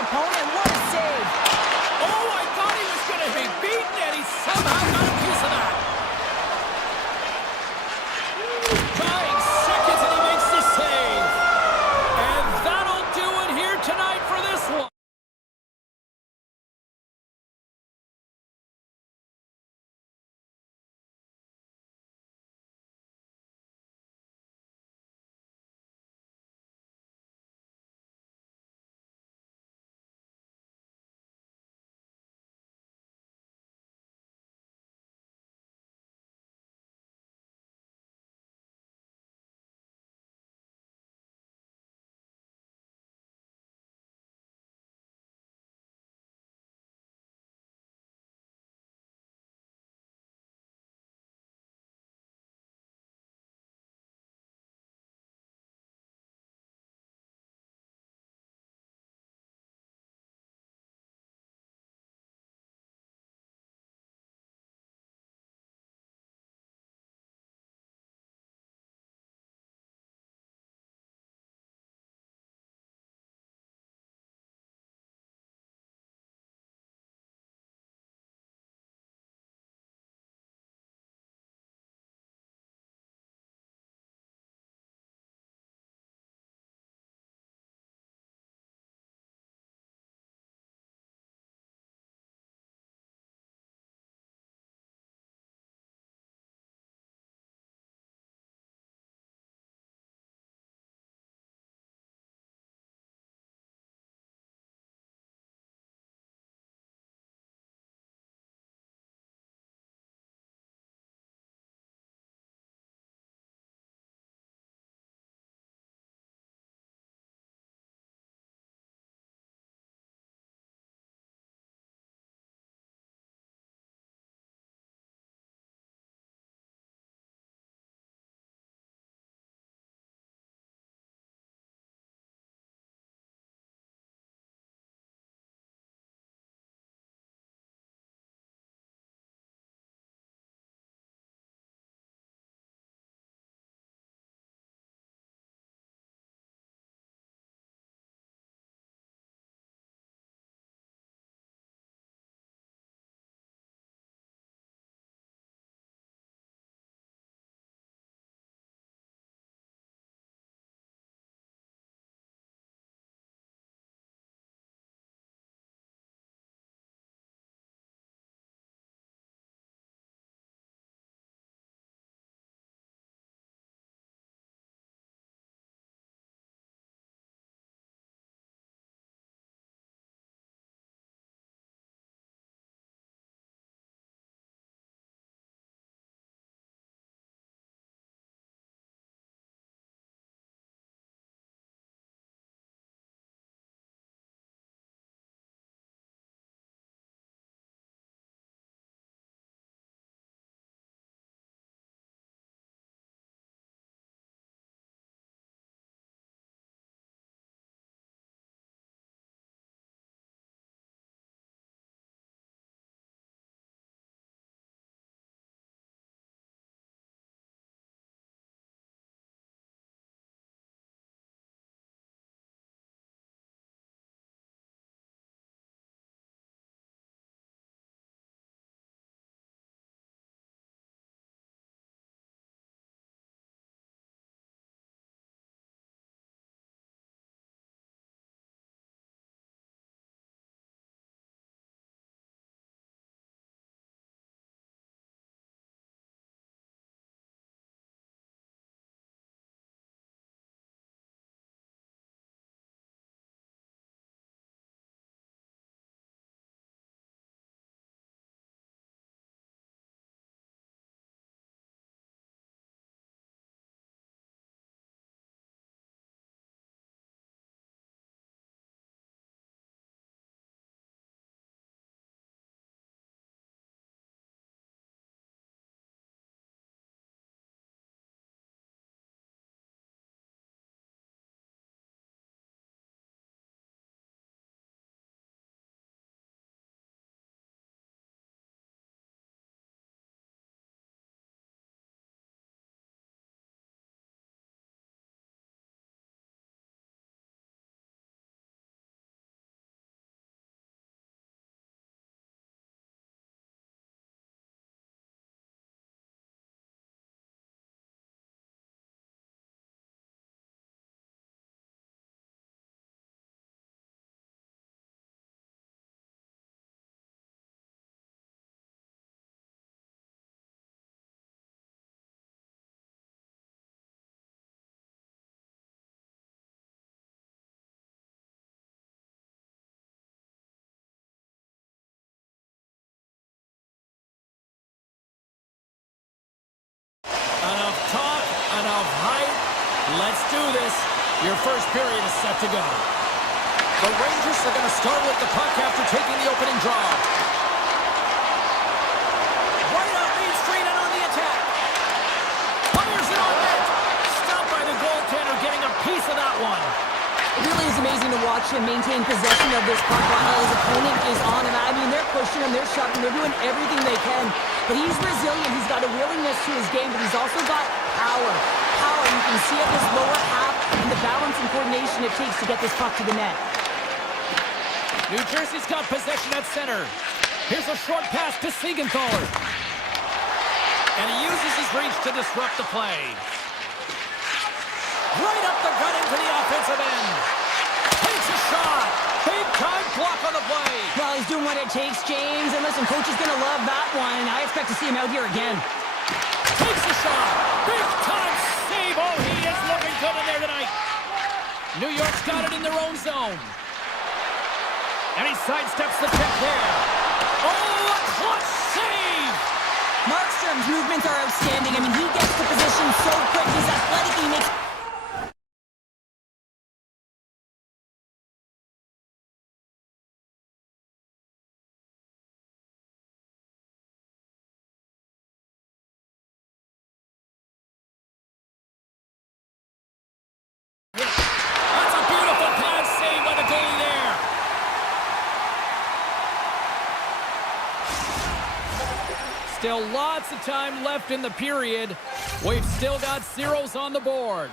opponent. What a save. Oh, I thought he was going to be beaten, and he somehow got a piece of that. Dying seconds, and he makes the save. And that'll do it here tonight for this one. do this. Your first period is set to go. The Rangers are going to start with the puck after taking the opening draw. Right up Main Street and on the attack. Fires it on net. Stopped by the goaltender, getting a piece of that one. It really is amazing to watch him maintain possession of this puck while his opponent is on him. I mean, they're pushing him, they're shoving, they're doing everything they can. But he's resilient, he's got a willingness to his game, but he's also got power. Power, you can see at this lower half and the balance and coordination it takes to get this puck to the net. New Jersey's got possession at center. Here's a short pass to Siegenthaler. And he uses his reach to disrupt the play. Right up the gut into the offensive end. Takes a shot. Big time block on the play. Well, he's doing what it takes, James. And listen, coach is going to love that one. I expect to see him out here again. Takes a shot. Big time save. Oh, he is looking good in there tonight. New York's got it in their own zone. And he sidesteps the check there. Oh, a clutch save. Markstrom's movements are outstanding. I mean, he gets to position so quick. He's athletic. He makes... That's a beautiful pass save by the goalie there. Still lots of time left in the period. We've still got zeros on the board.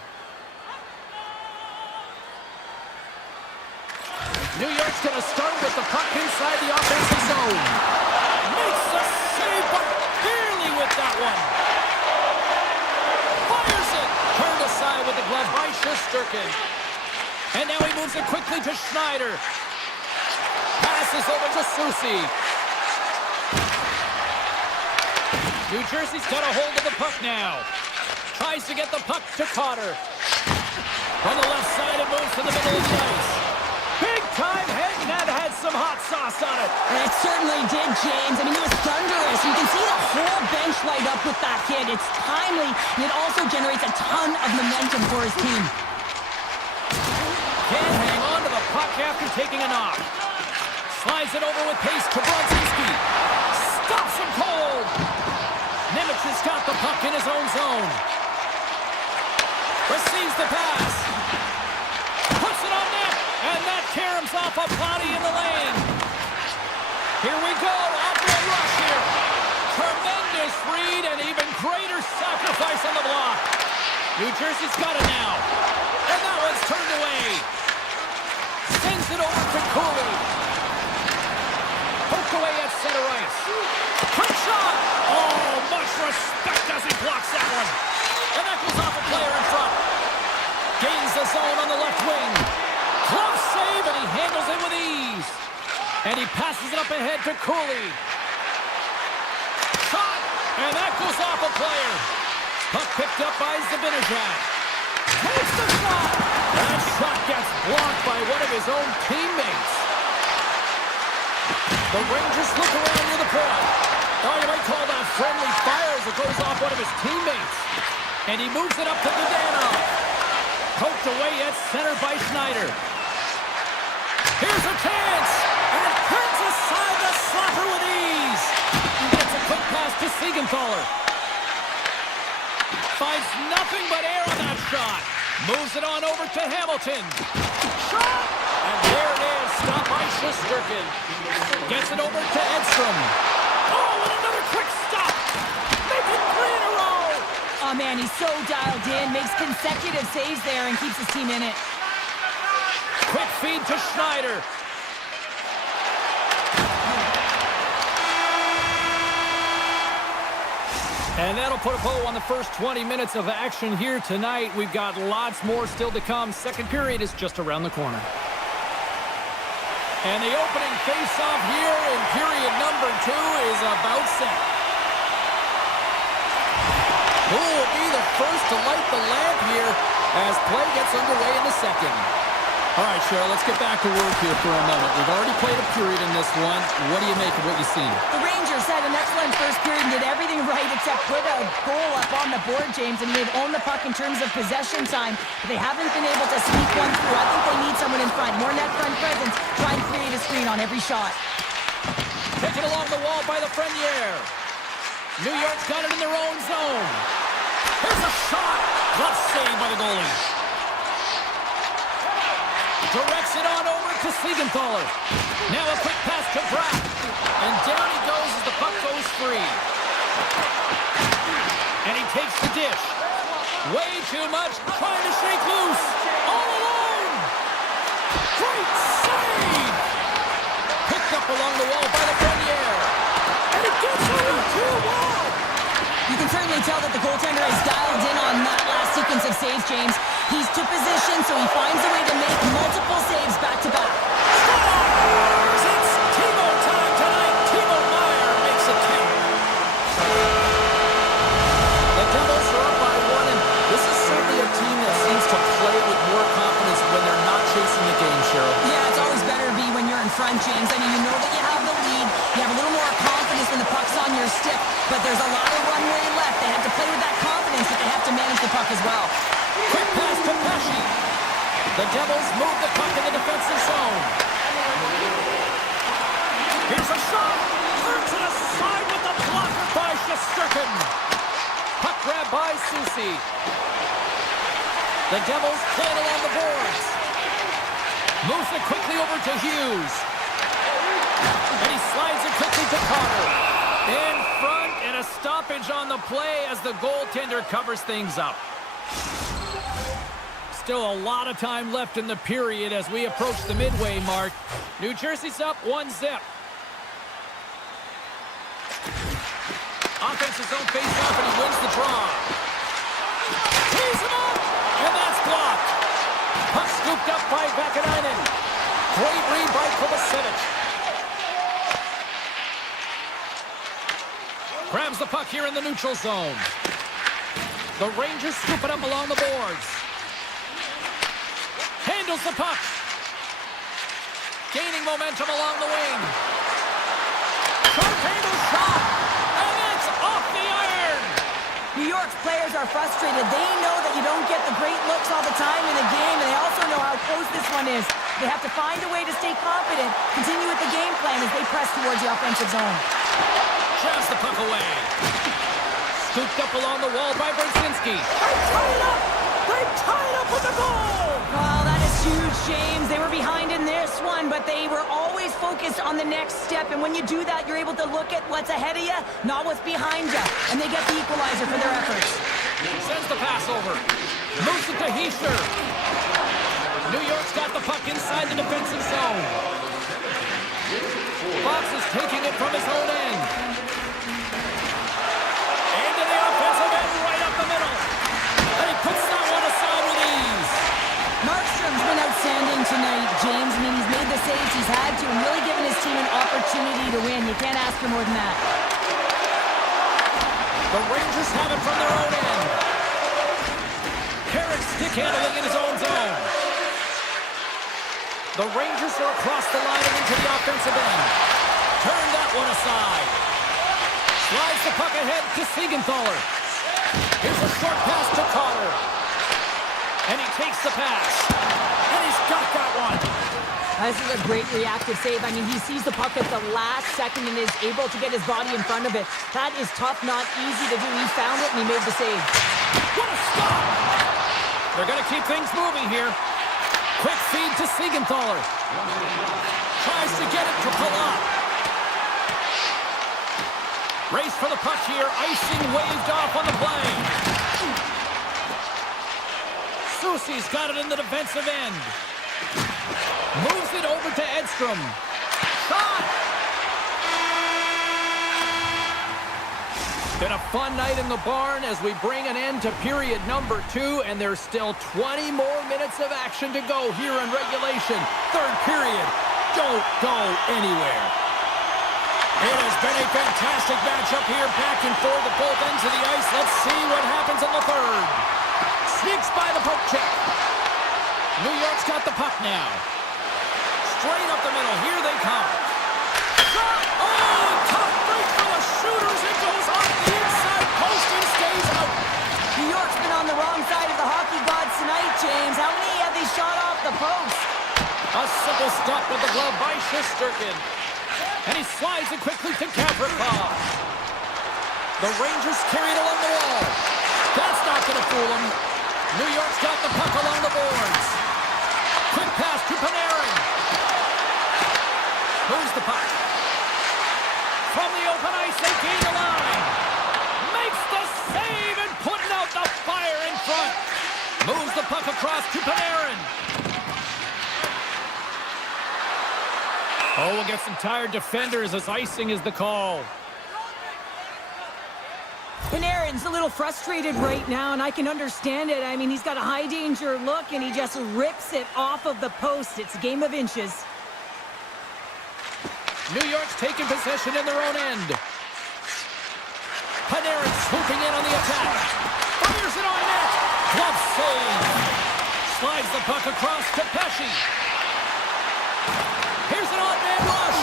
New York's going to start with the puck inside the offensive zone. Makes the save, but barely with that one. Fires it. Turned aside with the glove by Shesterkin. And now he moves it quickly to Schneider. Passes over to Susi. New Jersey's got a hold of the puck now. Tries to get the puck to Cotter. From the left side, it moves to the middle of the ice. Big time hit, and that had some hot sauce on it. And it certainly did, James. I mean, it was thunderous. You can see the whole bench light up with that hit. It's timely, and it also generates a ton of momentum for his team. Can't hang on to the puck after taking a knock. Slides it over with pace to Brodzinski. Stops him cold. Nimitz has got the puck in his own zone. Receives the pass. Puts it on net. And that caroms off a body in the lane. Here we go. After a rush here. Tremendous read and even greater sacrifice on the block. New Jersey's got it now. And that one's turned away. Sends it over to Cooley. Poked away at center ice. Quick shot. Oh, much respect as he blocks that one. And that goes off a player in front. Gains the zone on the left wing. Close save, and he handles it with ease. And he passes it up ahead to Cooley. Shot, and that goes off a player. Puck picked up by Zibanejad. Takes the shot. That shot gets blocked by one of his own teammates. The Rangers look around near the point. Oh, you might call that friendly fire as it goes off one of his teammates. And he moves it up to Dadonov. Poked away at center by Schneider. Here's a chance. And it turns aside the slapper with ease. He gets a quick pass to Siegenthaler. Finds nothing but air on that shot. Moves it on over to Hamilton. Shot! And there it is. Stopped by Shesterkin. Gets it over to Edstrom. Oh, and another quick stop. Making 3 in a row. Oh, man, he's so dialed in. Makes consecutive saves there and keeps his team in it. Quick feed to Schneider. And that'll put a bow on the first 20 minutes of action here tonight. We've got lots more still to come. Second period is just around the corner. And the opening face-off here in period number 2 is about set. Who will be the first to light the lamp here as play gets underway in the second? All right, Cheryl, let's get back to work here for a moment. We've already played a period in this one. What do you make of what you've seen? The Rangers had an excellent first period and did everything right except put a goal up on the board, James, and they've owned the puck in terms of possession time, but they haven't been able to sneak one through. I think they need someone in front, more net front presence, try and create a screen on every shot. Taken along the wall by the Frenier. New York's got it in their own zone. Here's a shot. Glove save by the goalie. Directs it on over to Siegenthaler. Now a quick pass to Brack. And down he goes as the puck goes free. And he takes the dish. Way too much. Trying to shake loose. All alone. Great save. Picked up along the wall by the Frenier. And it gets over to a wall. You can certainly tell that the goaltender is dialed in on that last sequence of saves, James. He's to position, so he finds a way to make multiple saves back-to-back. Scores! It's Timo time tonight. Timo Meier makes it count. The Devils are up by one, and this is certainly a team that seems to play with more confidence when they're not chasing the game, Cheryl. Yeah, it's always better to be when you're in front, James. I mean, you know that you have the lead. You have a little more confidence when the puck's on your stick, but there's a lot of runway left. They have to play with that confidence, but they have to manage the puck as well. Quick pass to Pesci. The Devils move the puck in the defensive zone. Here's a shot. Turns it aside with the blocker by Shesterkin. Puck grab by Soucy. The Devils play it along the boards. Moves it quickly over to Hughes. And he slides it quickly to Carter. In front, and a stoppage on the play as the goaltender covers things up. Still a lot of time left in the period as we approach the midway mark. New Jersey's up 1-0. Offensive zone face-off, and he wins the draw. Tees him up, and that's blocked. Puck scooped up by Vakanainen. Great read by Kovacevic. Grabs the puck here in the neutral zone. The Rangers scoop it up along the boards. Handles the puck. Gaining momentum along the wing. Sharp handle shot. And it's off the iron. New York's players are frustrated. They know that you don't get the great looks all the time in a game, and they also know how close this one is. They have to find a way to stay confident, continue with the game plan as they press towards the offensive zone. Shoves the puck away. Scooped up along the wall by Brzezinski. They tie it up! They tie it up with the goal! Oh, that is huge, James. They were behind in this one, but they were always focused on the next step. And when you do that, you're able to look at what's ahead of you, not what's behind you. And they get the equalizer for their efforts. Sends the pass over. Moves it to Heischer. New York's got the puck inside the defensive zone. Fox is taking it from his own end. Into the offensive end, right up the middle. And he puts that one aside with ease. Markstrom's been outstanding tonight, James. I mean, he's made the saves he's had to and really given his team an opportunity to win. You can't ask for more than that. The Rangers have it from their own end. Carrick stick handling in his own zone. The Rangers are across the line and into the offensive end. Turn that one aside. Slides the puck ahead to Siegenthaler. Here's a short pass to Carter. And he takes the pass. And he's got that one. This is a great reactive save. I mean, he sees the puck at the last second and is able to get his body in front of it. That is tough, not easy to do. He found it and he made the save. What a stop! They're going to keep things moving here. Quick feed to Siegenthaler. Tries to get it to Palat. Race for the puck here. Icing waved off on the play. Soucy's got it in the defensive end. Moves it over to Edstrom. Shot! Been a fun night in the barn as we bring an end to period number 2, and there's still 20 more minutes of action to go here in regulation. Third period. Don't go anywhere. It has been a fantastic matchup here, back and forth at both ends of the ice. Let's see what happens in the third. Sneaks by the poke check. New York's got the puck now. Straight up the middle. Here they come. Shot! Oh, tough break for the shooters. It goes off the inside post and stays out. New York's been on the wrong side of the hockey gods tonight, James. How many have they shot off the post? A simple stop with the glove by Shesterkin. And he slides it quickly to Gavrikov. The Rangers carry it along the wall. That's not going to fool them. New York's got the puck along the boards. Quick pass to Panarin. Moves the puck. From the open ice, they gain the line. Makes the save and putting out the fire in front. Moves the puck across to Panarin. Oh, we'll get some tired defenders as icing is the call. Panarin's a little frustrated right now, and I can understand it. I mean, he's got a high-danger look, and he just rips it off of the post. It's a game of inches. New York's taking possession in their own end. Panarin swooping in on the attack. Fires it on net. Glove save. Slides the puck across to Pesce. Here's an odd-man rush.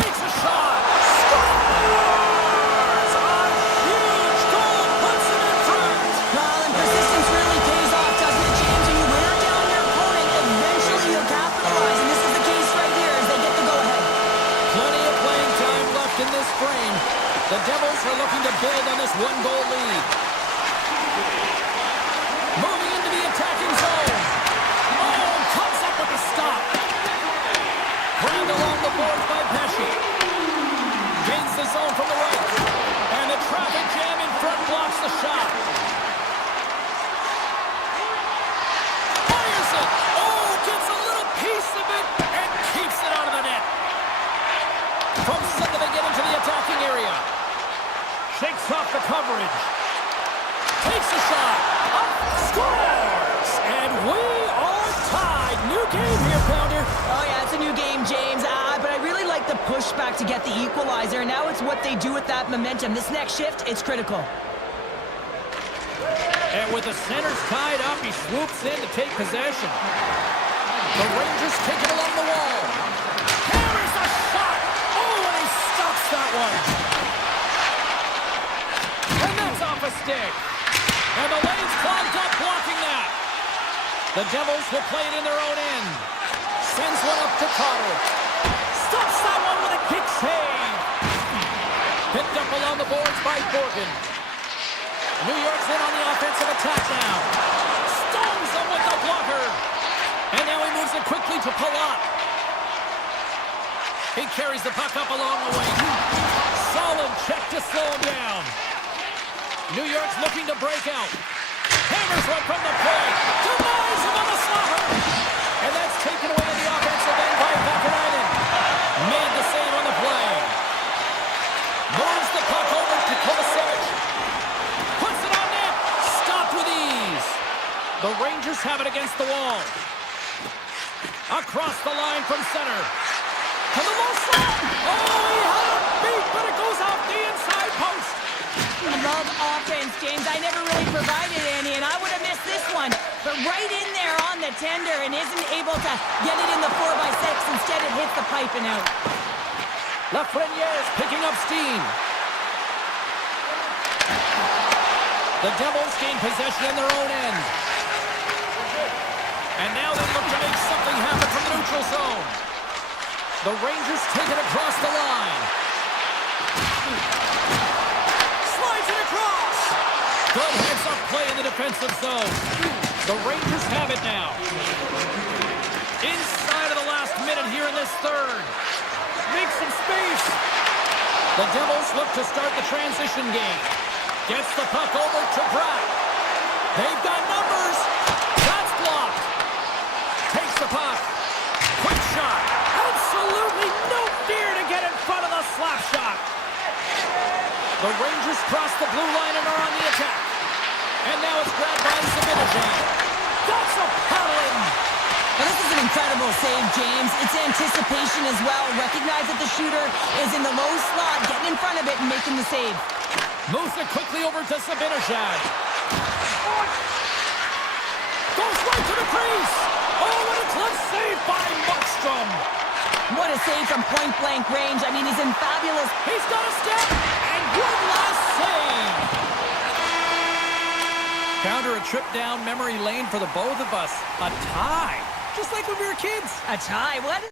Takes a shot. Scores! A huge goal puts it in front. Well, and persistence really pays off, doesn't it, James? When you wear down your opponent, eventually you'll capitalize, and this is the case right here as they get the go-ahead. Plenty of playing time left in this frame. The Devils are looking to build on this one-goal lead. Moving into the attacking zone. Oh, comes up with a stop. Grabbed along the boards by Pesce. Gains the zone from the right. And the traffic jam in front blocks the shot. Fires it. Oh, gets a little piece of it and keeps it out of the net. From center they get into the attacking area. Shakes off the coverage. Takes a shot. Up, scores! And we are tied. New game here, Pounder. Oh, yeah, it's a new game, James. But I really like the pushback to get the equalizer. Now it's what they do with that momentum. This next shift, it's critical. And with the centers tied up, he swoops in to take possession. The Rangers take it along the wall. Hammers a shot. Oh, and he stops that one. And that's off a stick. And the lane's clogged up blocking that. The Devils will play it in their own end. Sends one up to Cotter. Stops that one with a kick save. Picked up along the boards by Borgen. New York's in on the offensive attack now. Stones him with the blocker. And now he moves it quickly to Palat. He carries the puck up along the wing. Solid check to slow him down. New York's looking to break out. Hammers one from the point. Denies him on the slaughter. And that's taken away in the offensive end by Vakanainen. Made the save on the play. Moves the puck over to Kovacevic. Puts it on net. Stopped with ease. The Rangers have it against the wall. Across the line from center. To the low slot. Oh, he had it beat, but it goes off the inside post. I love offense, James. I never really provided any, and I would have missed this one. But right in there on the tender and isn't able to get it in the 4x6. Instead, it hits the pipe and out. Lafreniere's picking up steam. The Devils gain possession in their own end. And now they look to make something happen from the neutral zone. The Rangers take it across the line. Slides it across. Good heads-up play in the defensive zone. The Rangers have it now. Inside of the last minute here in this third. Make some space. The Devils look to start the transition game. Gets the puck over to Pratt. They've got numbers. That's blocked. Takes the puck. Quick shot. Absolutely no fear to get in front of the slap shot. The Rangers cross the blue line and are on the attack. And now it's grabbed by Zibanejad. That's a paddling. Now, this is an incredible save, James. It's anticipation as well. Recognize that the shooter is in the low slot, getting in front of it and making the save. Moves it quickly over to Zibanejad. Goes right to the crease. Oh, what a clutch save by Markstrom. What a save from point-blank range. I mean, he's in fabulous... He's got a step, and good last save. Counter a trip down memory lane for the both of us. A tie, just like when we were kids. A tie? What?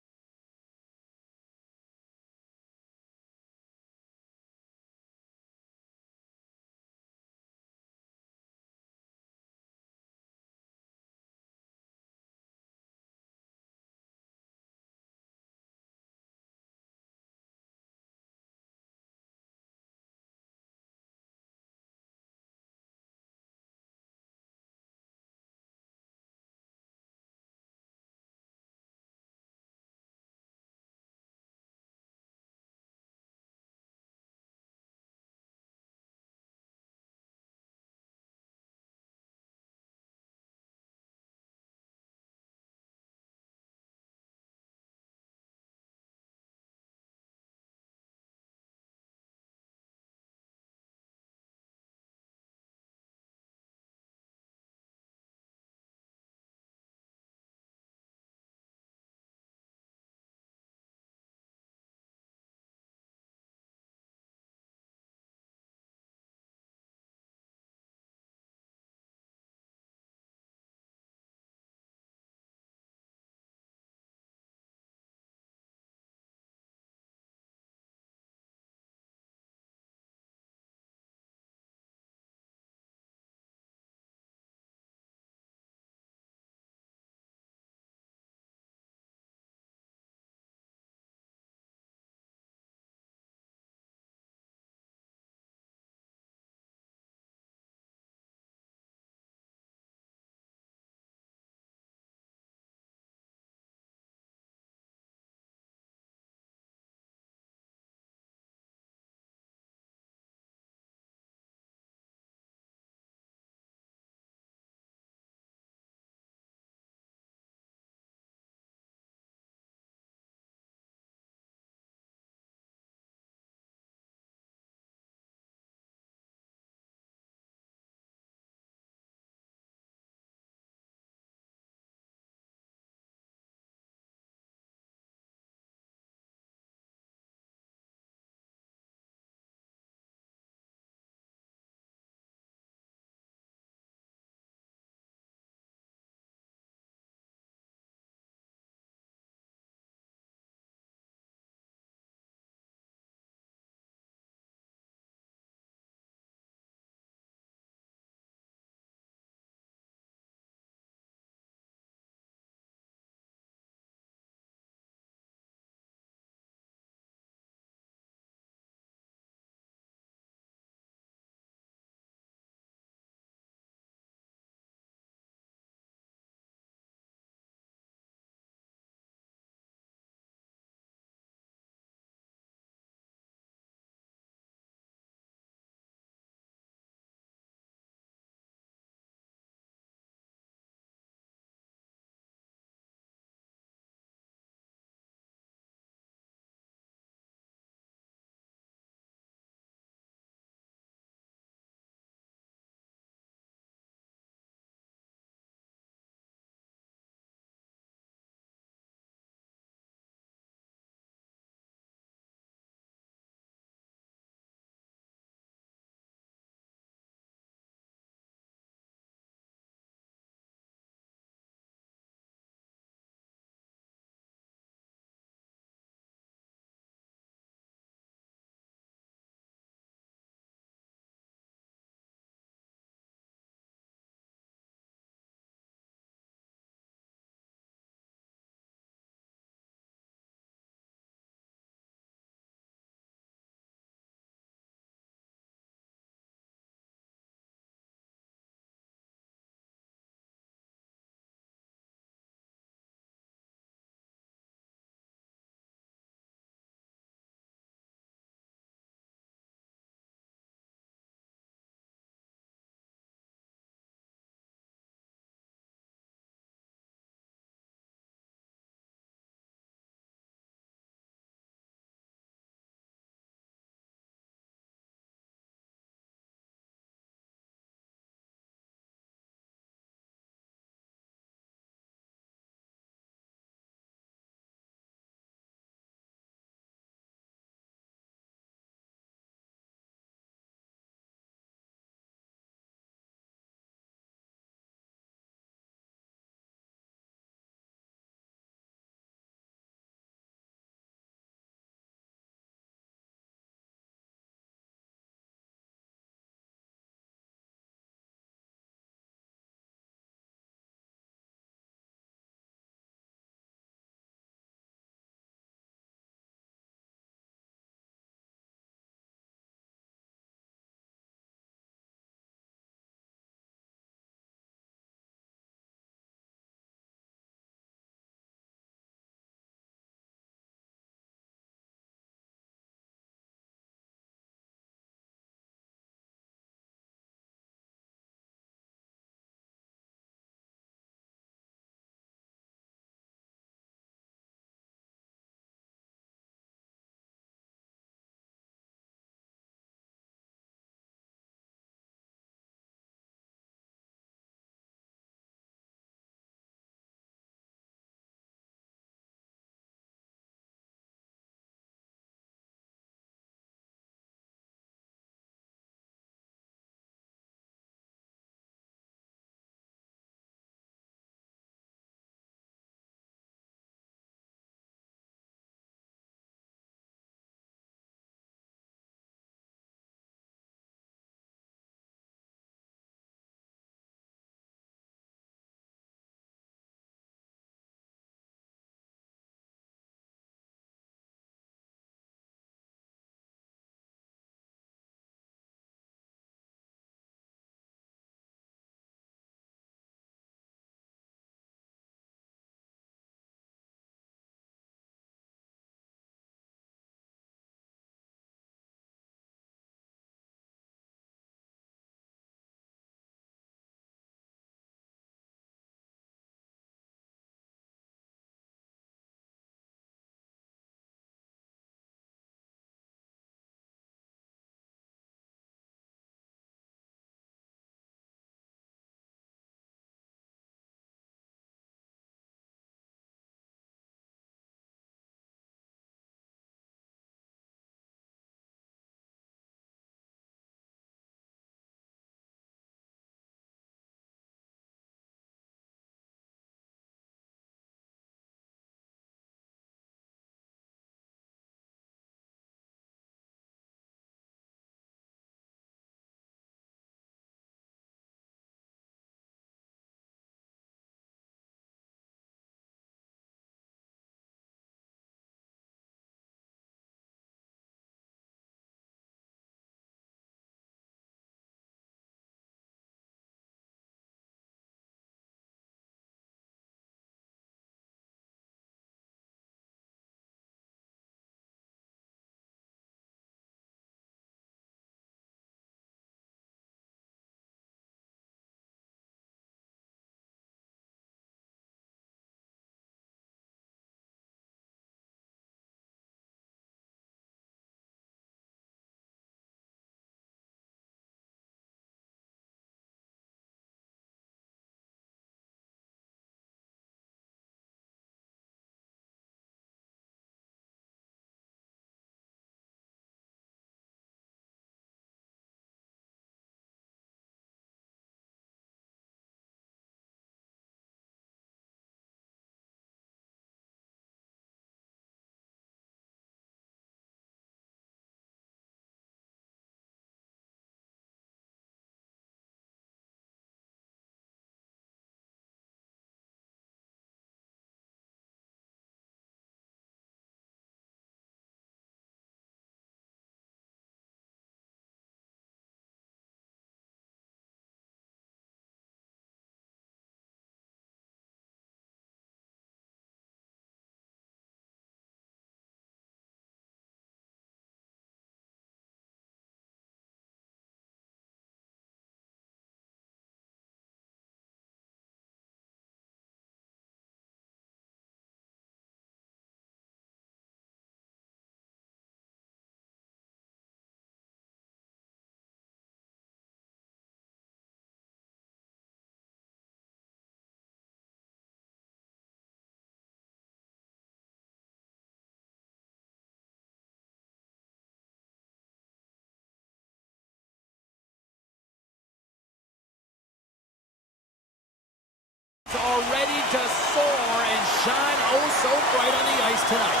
are ready to soar and shine oh so bright on the ice tonight.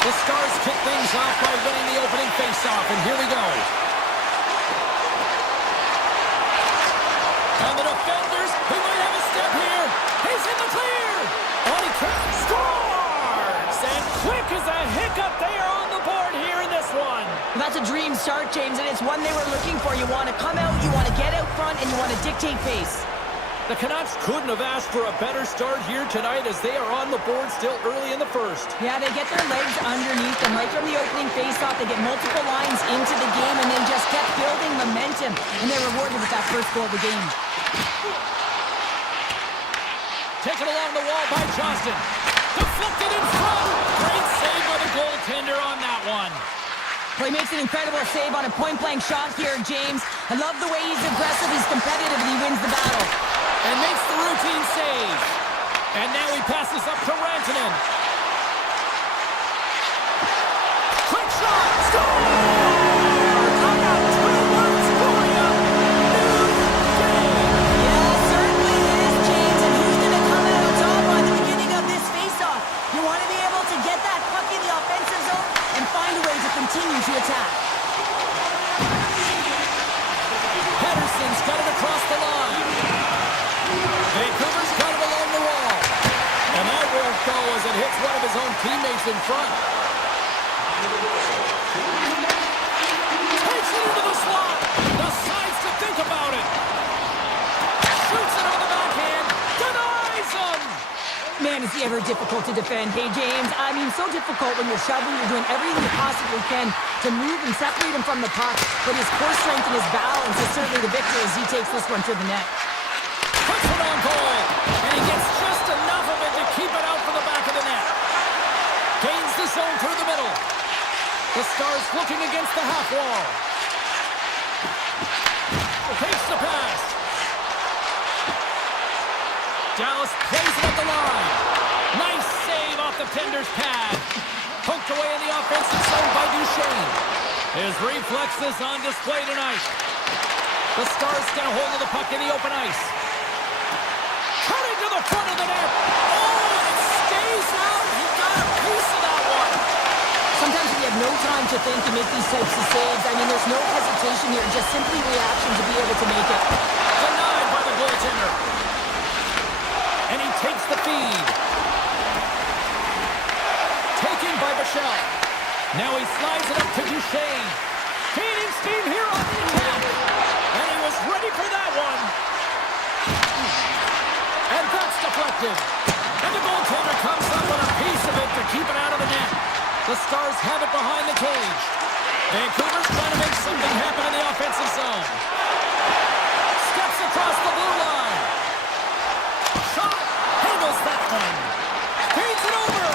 The Stars kick things off by winning the opening faceoff, and here we go. And the defenders, he might have a step here. He's in the clear. Oh, he scores! And quick as a hiccup, they are on the board here in this one. That's a dream start, James, and it's one they were looking for. You want to come out, you want to get out front, and you want to dictate pace. The Canucks couldn't have asked for a better start here tonight as they are on the board still early in the first. Yeah, they get their legs underneath them right from the opening faceoff. They get multiple lines into the game and then just kept building momentum, and they're rewarded with that first goal of the game. Taken along the wall by Johnston. Deflected in front. Great save by the goaltender on that one. Well, he makes an incredible save on a point-blank shot here, James. I love the way he's aggressive, he's competitive, and he wins the battle. And makes the routine save. And now he passes up to Rantanen. Quick shot! Score! I got 2 words for you. New game. Yeah, certainly is, James. And who's going to come out on top at the beginning of this face-off? You want to be able to get that puck in the offensive zone and find a way to continue to attack. Pedersen's got it across the line. Vancouver's got it along the wall. And that won't go as it hits one of his own teammates in front. Takes it into the slot. Decides to think about it. Shoots it on the backhand. Denies him. Man, is he ever difficult to defend. Hey, James, I mean, so difficult when you're shoving, you're doing everything you possibly can to move and separate him from the puck. But his core strength and his balance is certainly the victor as he takes this one to the net. Puts it on goal, and he gets just enough of it to keep it out for the back of the net. Gains the zone through the middle. The Stars looking against the half wall. Takes the pass. Dallas plays it at the line. Nice save off the tender's pad. Poked away in the offensive zone by Duchesne. His reflexes on display tonight. The Stars get a hold of the puck in the open ice. Cutting to the front of the net. Oh, and it stays out. He got a piece of that one. Sometimes we have no time to think and make these types of saves. I mean, there's no hesitation here, just simply reaction to be able to make it. Denied by the goaltender. And he takes the feed. Taken by Bichelle. Now he slides it up to Duchesne. Gaining steam here on the attack. And he was ready for that one. And that's deflected. And the goaltender comes up with a piece of it to keep it out of the net. The Stars have it behind the cage. Vancouver's trying to make something happen in the offensive zone. Steps across the blue line. Shot. Handles that one. Feeds it over.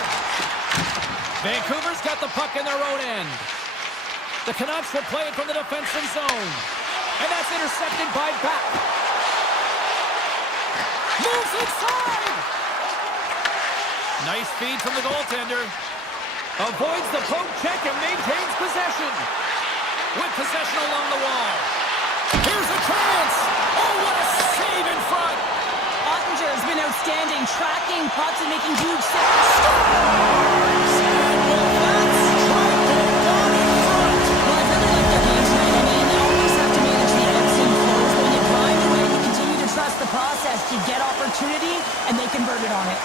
Vancouver's got the puck in their own end. The Canucks will play it from the defensive zone. And that's intercepted by Back. Moves inside. Nice feed from the goaltender. Avoids the poke check and maintains possession. With possession along the wall. Here's a chance. Oh, what a save in front. Ottinger has been outstanding, tracking pucks and making huge saves. Scores! And will that strike it down in front? Well, I really like their game tonight. I mean, they always have to manage the ebbs and flows. When you grind away, you continue to trust the process. You get opportunity, and they convert it on it.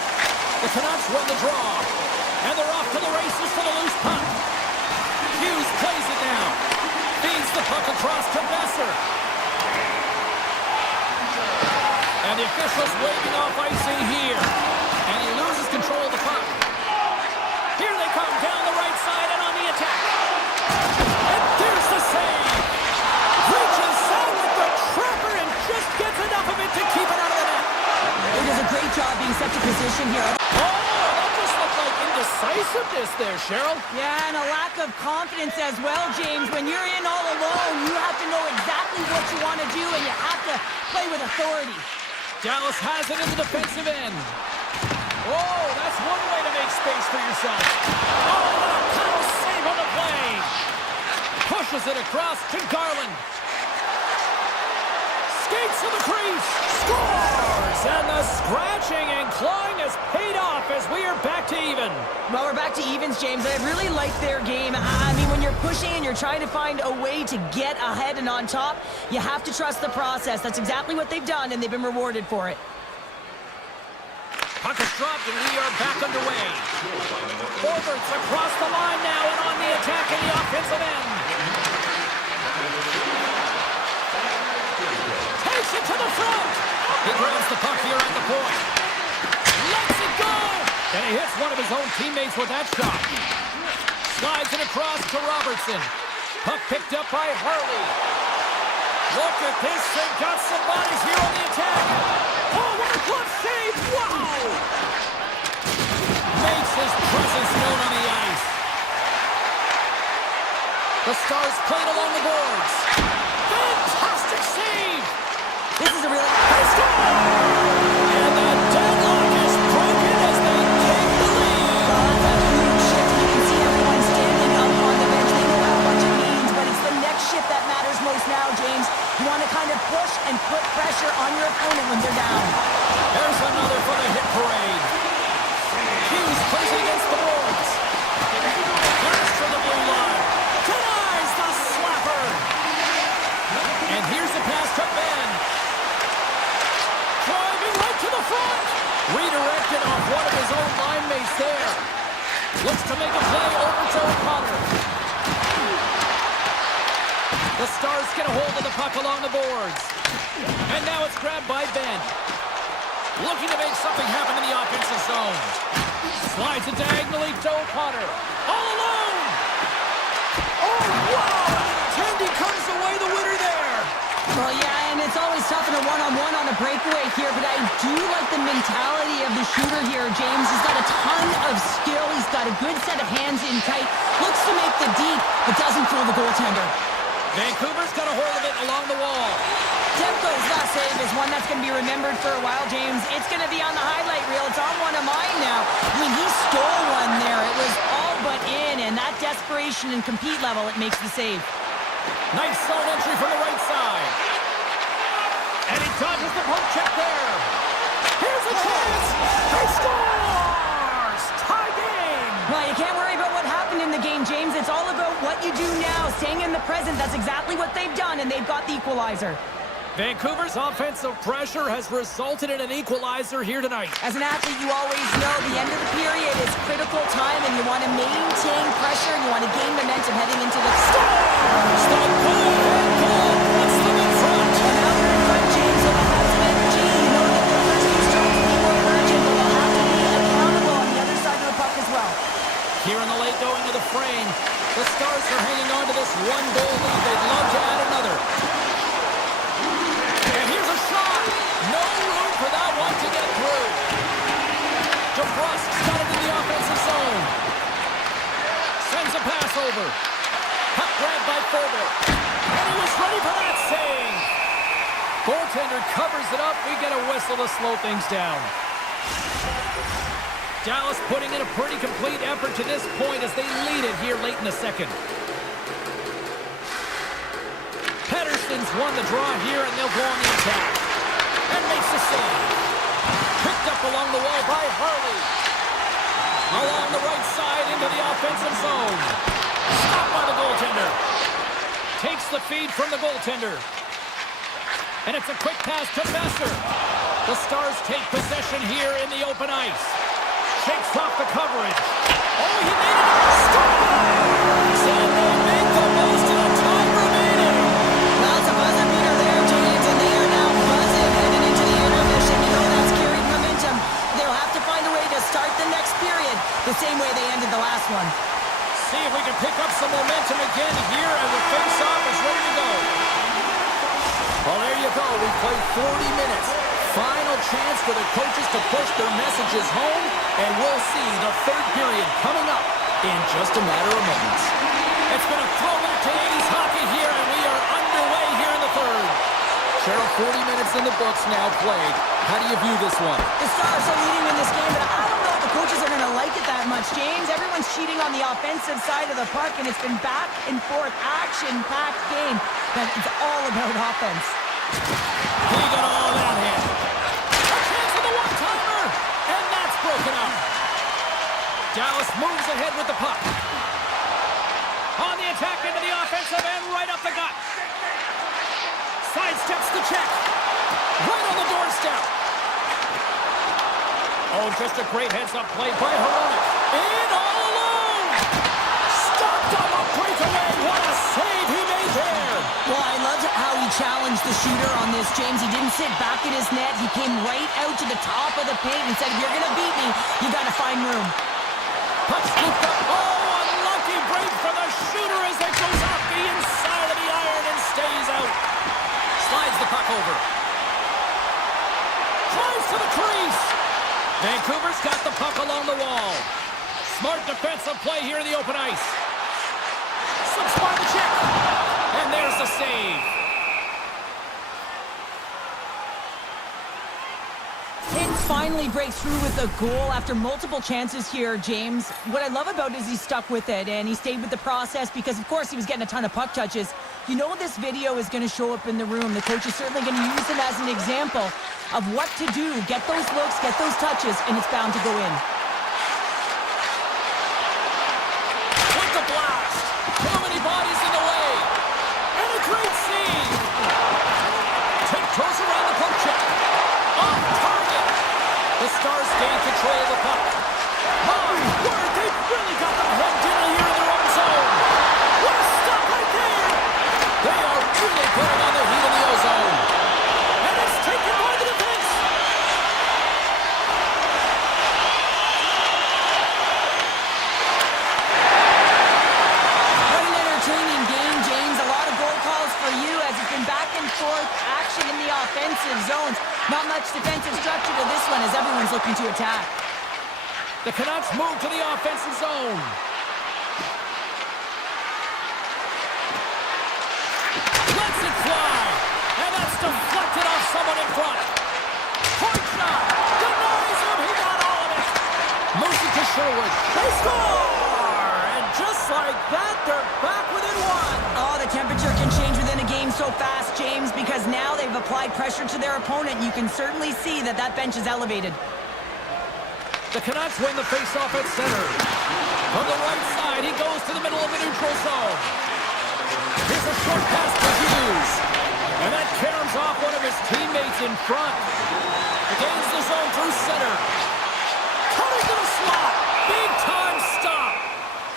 The Canucks win the draw. And they're off to the races for the loose puck. Hughes plays it down. Feeds the puck across to Besser. And the official's waving off icing here. And he loses control of the puck. Here they come down the right side and on the attack. And there's the save. Reaches out with the trapper and just gets enough of it to keep it out of the net. He does a great job being set to position here. Indecisiveness there, Cheryl. Yeah, and a lack of confidence as well, James. When you're in all alone, you have to know exactly what you want to do, and you have to play with authority. Dallas has it in the defensive end. Oh, that's one way to make space for yourself. Oh, what a power save on the play. Pushes it across to Garland. Skates skates to the crease, scores! And the scratching and clawing has paid off as we are back to even. Well, we're back to evens, James. I really like their game. I mean, when you're pushing and you're trying to find a way to get ahead and on top, you have to trust the process. That's exactly what they've done, and they've been rewarded for it. Puck is dropped, and we are back underway. Forwards across the line now and on the attack in the offensive end. Takes it to the front. He grabs the puck here at the point. Lets it go. And he hits one of his own teammates with that shot. Slides it across to Robertson. Puck picked up by Harley. Look at this. They've got some bodies here on the attack. Oh, what a glove save. Wow. Makes his presence known on the ice. The Stars played along the boards. Fantastic save. This is a really... They score! And the deadlock is broken as they take the lead. Well, that's a huge shift. You can see everyone standing up on the bench. They know how much it means, but it's the next shift that matters most now, James. You want to kind of push and put pressure on your opponent when they're down. There's another for the hit parade. Hughes plays it against the boards. Here's for the blue line. Denies the slapper. And here's the pass to Ben. Driving right to the front. Redirected off one of his own line mates there. Looks to make a play over to O'Connor. The Stars get a hold of the puck along the boards. And now it's grabbed by Ben. Looking to make something happen in the offensive zone. Slides it diagonally to O'Connor. All alone! Oh, wow! Tandy comes away the winner there. Well, yeah, and it's always tough in a one-on-one on a breakaway here, but I do like the mentality of the shooter here, James. He's got a ton of skill. He's got a good set of hands in tight. Looks to make the deep, but doesn't fool the goaltender. Vancouver's got a hold of it along the wall. Demko's last save is one that's going to be remembered for a while, James. It's going to be on the highlight reel. It's on one of mine now. I mean, he stole one there. It was all but in, and that desperation and compete level, it makes the save. Nice zone entry from the right side. And he dodges the poke check there. Here's a chance. He scores! Tie game! Well, you can't worry about what happened in the game, James. It's all about what you do now, staying in the present. That's exactly what they've done, and they've got the equalizer. Vancouver's offensive pressure has resulted in an equalizer here tonight. As an athlete, you always know the end of the period is critical time, and you want to maintain pressure, and you want to gain momentum heading into the... Scores! The goal puts them in front. And now they're in front, James, so they'll have some energy. You know that their first two strikes will be more urgent, but they'll have to be accountable on the other side of the puck as well. Here in the late going of the frame, the Stars are hanging on to this one-goal lead. They'd love to add another. And here's a shot. No room for that one to get through. DeBrusque's got it in the offensive zone. Sends a pass over. Puck grabbed by Fogle. And he was ready for that save. Goaltender covers it up. We get a whistle to slow things down. Dallas putting in a pretty complete effort to this point as they lead it here late in the second. Pettersson's won the draw here, and they'll go on the attack. And makes the save. Picked up along the wall by Harley. Along the right side into the offensive zone. Stopped by the goaltender. Takes the feed from the goaltender. And it's a quick pass to Messer. The Stars take possession here in the open ice. Shakes off the coverage. Oh, he made it! Scores! And they make the most of the time remaining. Well, it's a buzzer beater there, James, and they are now buzzing heading into the intermission. You know that's carried momentum. They'll have to find a way to start the next period the same way they ended the last one. See if we can pick up some momentum again here, and the face-off is ready to go. Well, there you go. We played 40 minutes. Final chance for the coaches to push their messages home, and we'll see the third period coming up in just a matter of moments. It's been a throwback to 80s hockey here, and we are underway here in the third. Cheryl, 40 minutes in the books now played. How do you view this one? The Stars are leading in this game, but I don't know if the coaches are going to like it that much, James. Everyone's cheating on the offensive side of the puck, and it's been back and forth, action-packed game. But it's all about offense. He got all that hit. A chance for the one-timer, and that's broken up. Dallas moves ahead with the puck. On the attack into the offensive end, right up the gut. Sidesteps the check. Right on the doorstep. Oh, just a great heads-up play by Hronek. In all alone. Stopped on the breakaway. What a save he made there. Well, I loved how he challenged the shooter on this, James. He didn't sit back in his net. He came right out to the top of the paint and said, if you're going to beat me, you got to find room. Puck scooped up. Oh, unlucky break for the shooter as it goes off the inside of the iron and stays out. Slides the puck over. Drives to the crease. Vancouver's got the puck along the wall. Smart defensive play here in the open ice. Slips by the check. And there's the save. Hintz finally breaks through with a goal after multiple chances here, James. What I love about it is he stuck with it, and he stayed with the process because, of course, he was getting a ton of puck touches. You know this video is going to show up in the room. The coach is certainly going to use him as an example of what to do. Get those looks, get those touches, and it's bound to go in. With the blast. Too many bodies in the way. And a great save. Tiptoes around the poke check. Off target. The Stars gain control of the puck. My word, they've really got them hemmed in here in their own zone. What a stop right there. They are really putting on the heat in the ozone. And it's taken by the defense. What an entertaining game, James. A lot of goal calls for you as it's been back and forth action in the offensive zones. Not much defensive structure to this one as everyone's looking to attack. The Canucks move to the offensive zone. Lets it fly. And that's deflected off someone in front. Point shot. Denies him. He got all of it. Moves it to Sherwood. They score! And just like that, they're back within one. Oh, the temperature can change within a game so fast, James, because now they've applied pressure to their opponent. You can certainly see that that bench is elevated. The Canucks win the faceoff at center. From the right side, he goes to the middle of the neutral zone. Here's a short pass to Hughes. And that caroms off one of his teammates in front. He gains the zone through center. Cutting to the slot. Big time stop.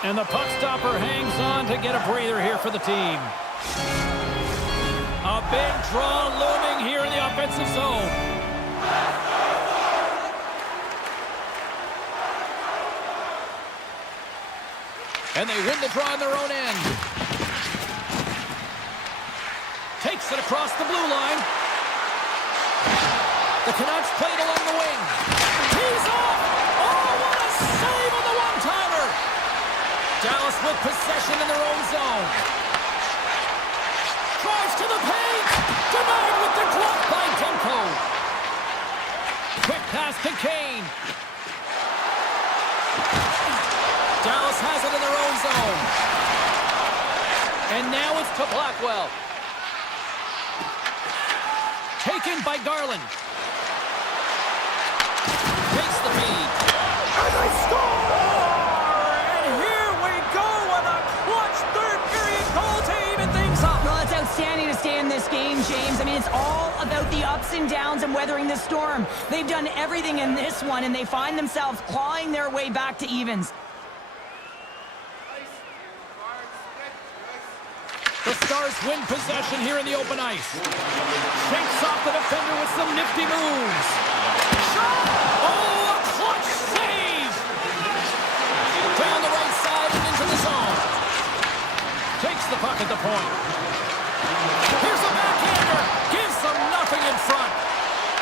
And the puck stopper hangs on to get a breather here for the team. A big draw looming here in the offensive zone. And they win the draw on their own end. Takes it across the blue line. The Canucks played along the wing. He's off! Oh, what a save on the one-timer! Dallas with possession in their own zone. Drives to the paint! Denied with the glove by Demko. Quick pass to Kane. Dallas has it in their own zone. And now it's to Blackwell. Taken by Garland. Takes the feed. And they score! And here we go with a clutch third period goal to even things up. Well, it's outstanding to stay in this game, James. I mean, it's all about the ups and downs and weathering the storm. They've done everything in this one, and they find themselves clawing their way back to evens. The Stars win possession here in the open ice. Shakes off the defender with some nifty moves. Shot! Oh, a clutch save! Down the right side and into the zone. Takes the puck at the point. Here's a backhander. Gives them nothing in front.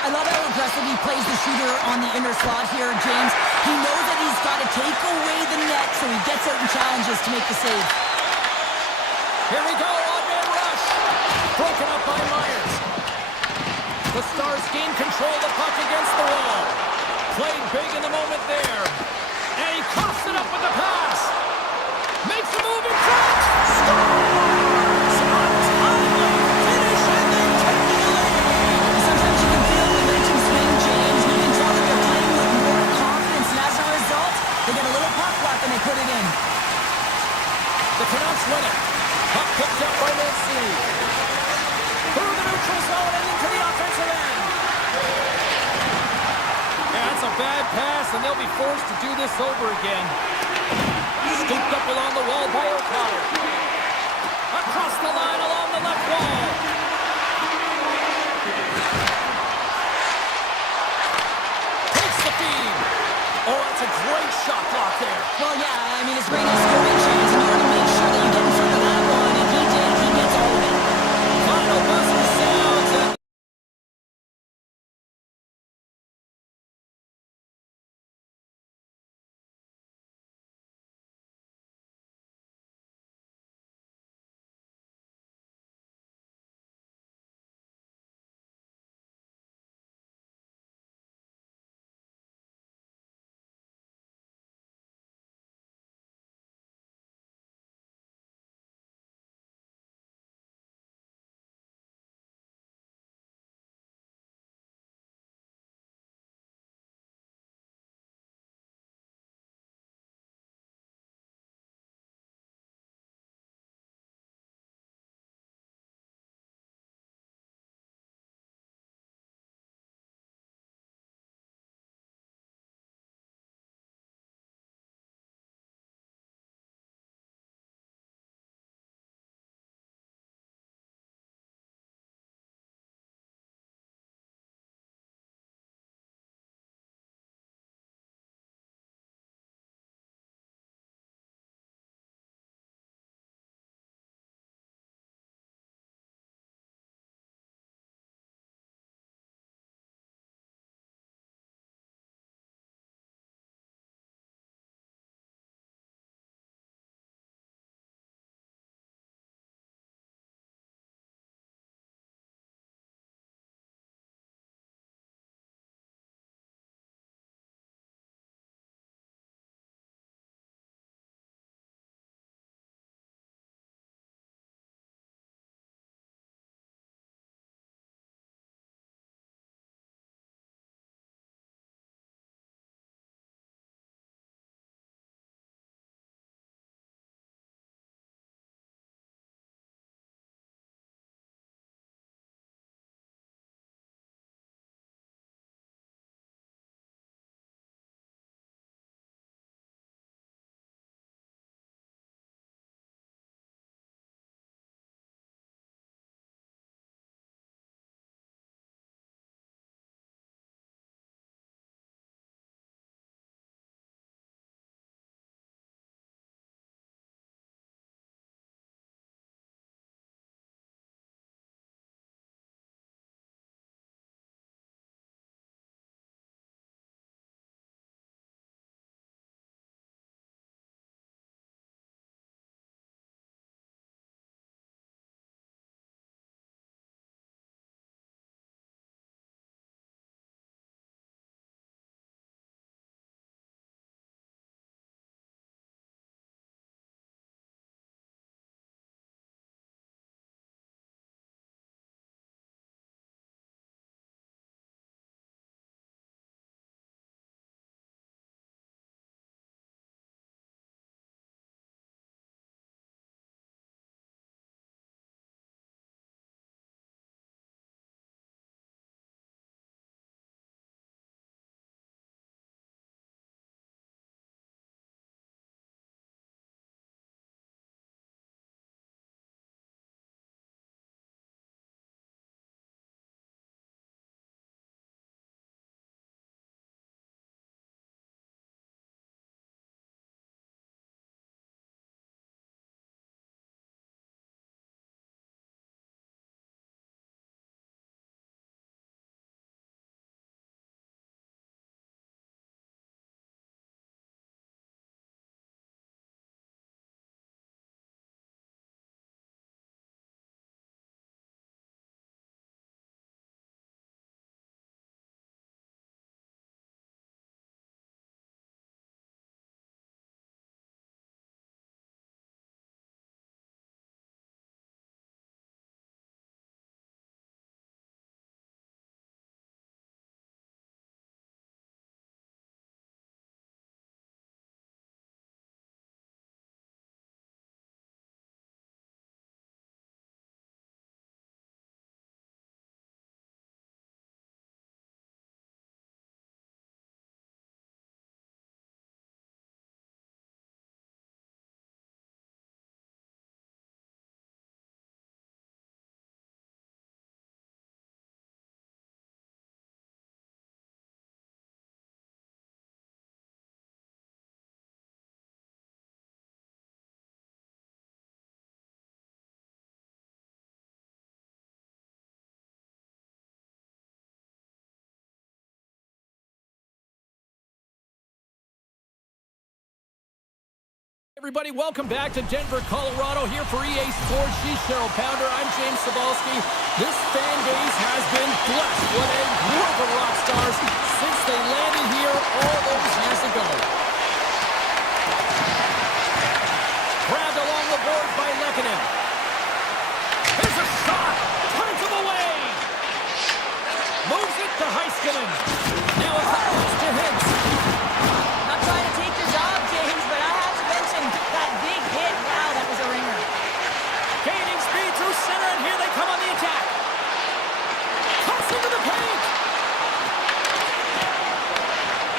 I love how aggressive he plays the shooter on the inner slot here, James. He knows that he's got to take away the net, so he gets out and challenges to make the save. Here we go, odd-man rush. Broken up by Myers. The Stars gain control of the puck against the wall. Played big in the moment there. And he coughs it up with the pass. Makes a move in front. Scores! A timely finish, and they take the lead. Chris Holland into the offensive end. Yeah, that's a bad pass, and they'll be forced to do this over again. Scooped up along the wall by O'Connor. Across the line along the left wall. Takes the feed. Oh, that's a great shot block there. Well, yeah, I mean, it's great scoring chance, and you want to make sure that you get in front of that one, and he did. He gets all of it. Final buzzer sounds, and Everybody, welcome back to Denver, Colorado, here for EA Sports. She's Cheryl Pounder. I'm James Cebulski. This fan base has been blessed with a group of rock stars since they landed here all those years ago. Grabbed along the boards by Lehkonen. Here's a shot. Turns him away. Moves it to Heiskanen. Now it's pass to Hintz. Not trying to take your job, James, but I have to mention that big hit. Wow, that was a ringer. Gaining speed through center, and here they come on the attack. Toss into the paint.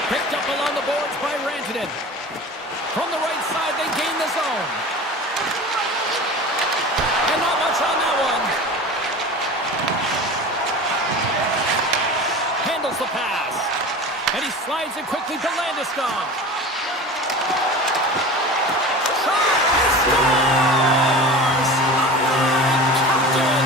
Picked up along the boards by Rantanen. From the right side, they gain the zone. And not much on that one. Handles the pass. And he slides it quickly to Landeskog. Shot! He scores! Captain!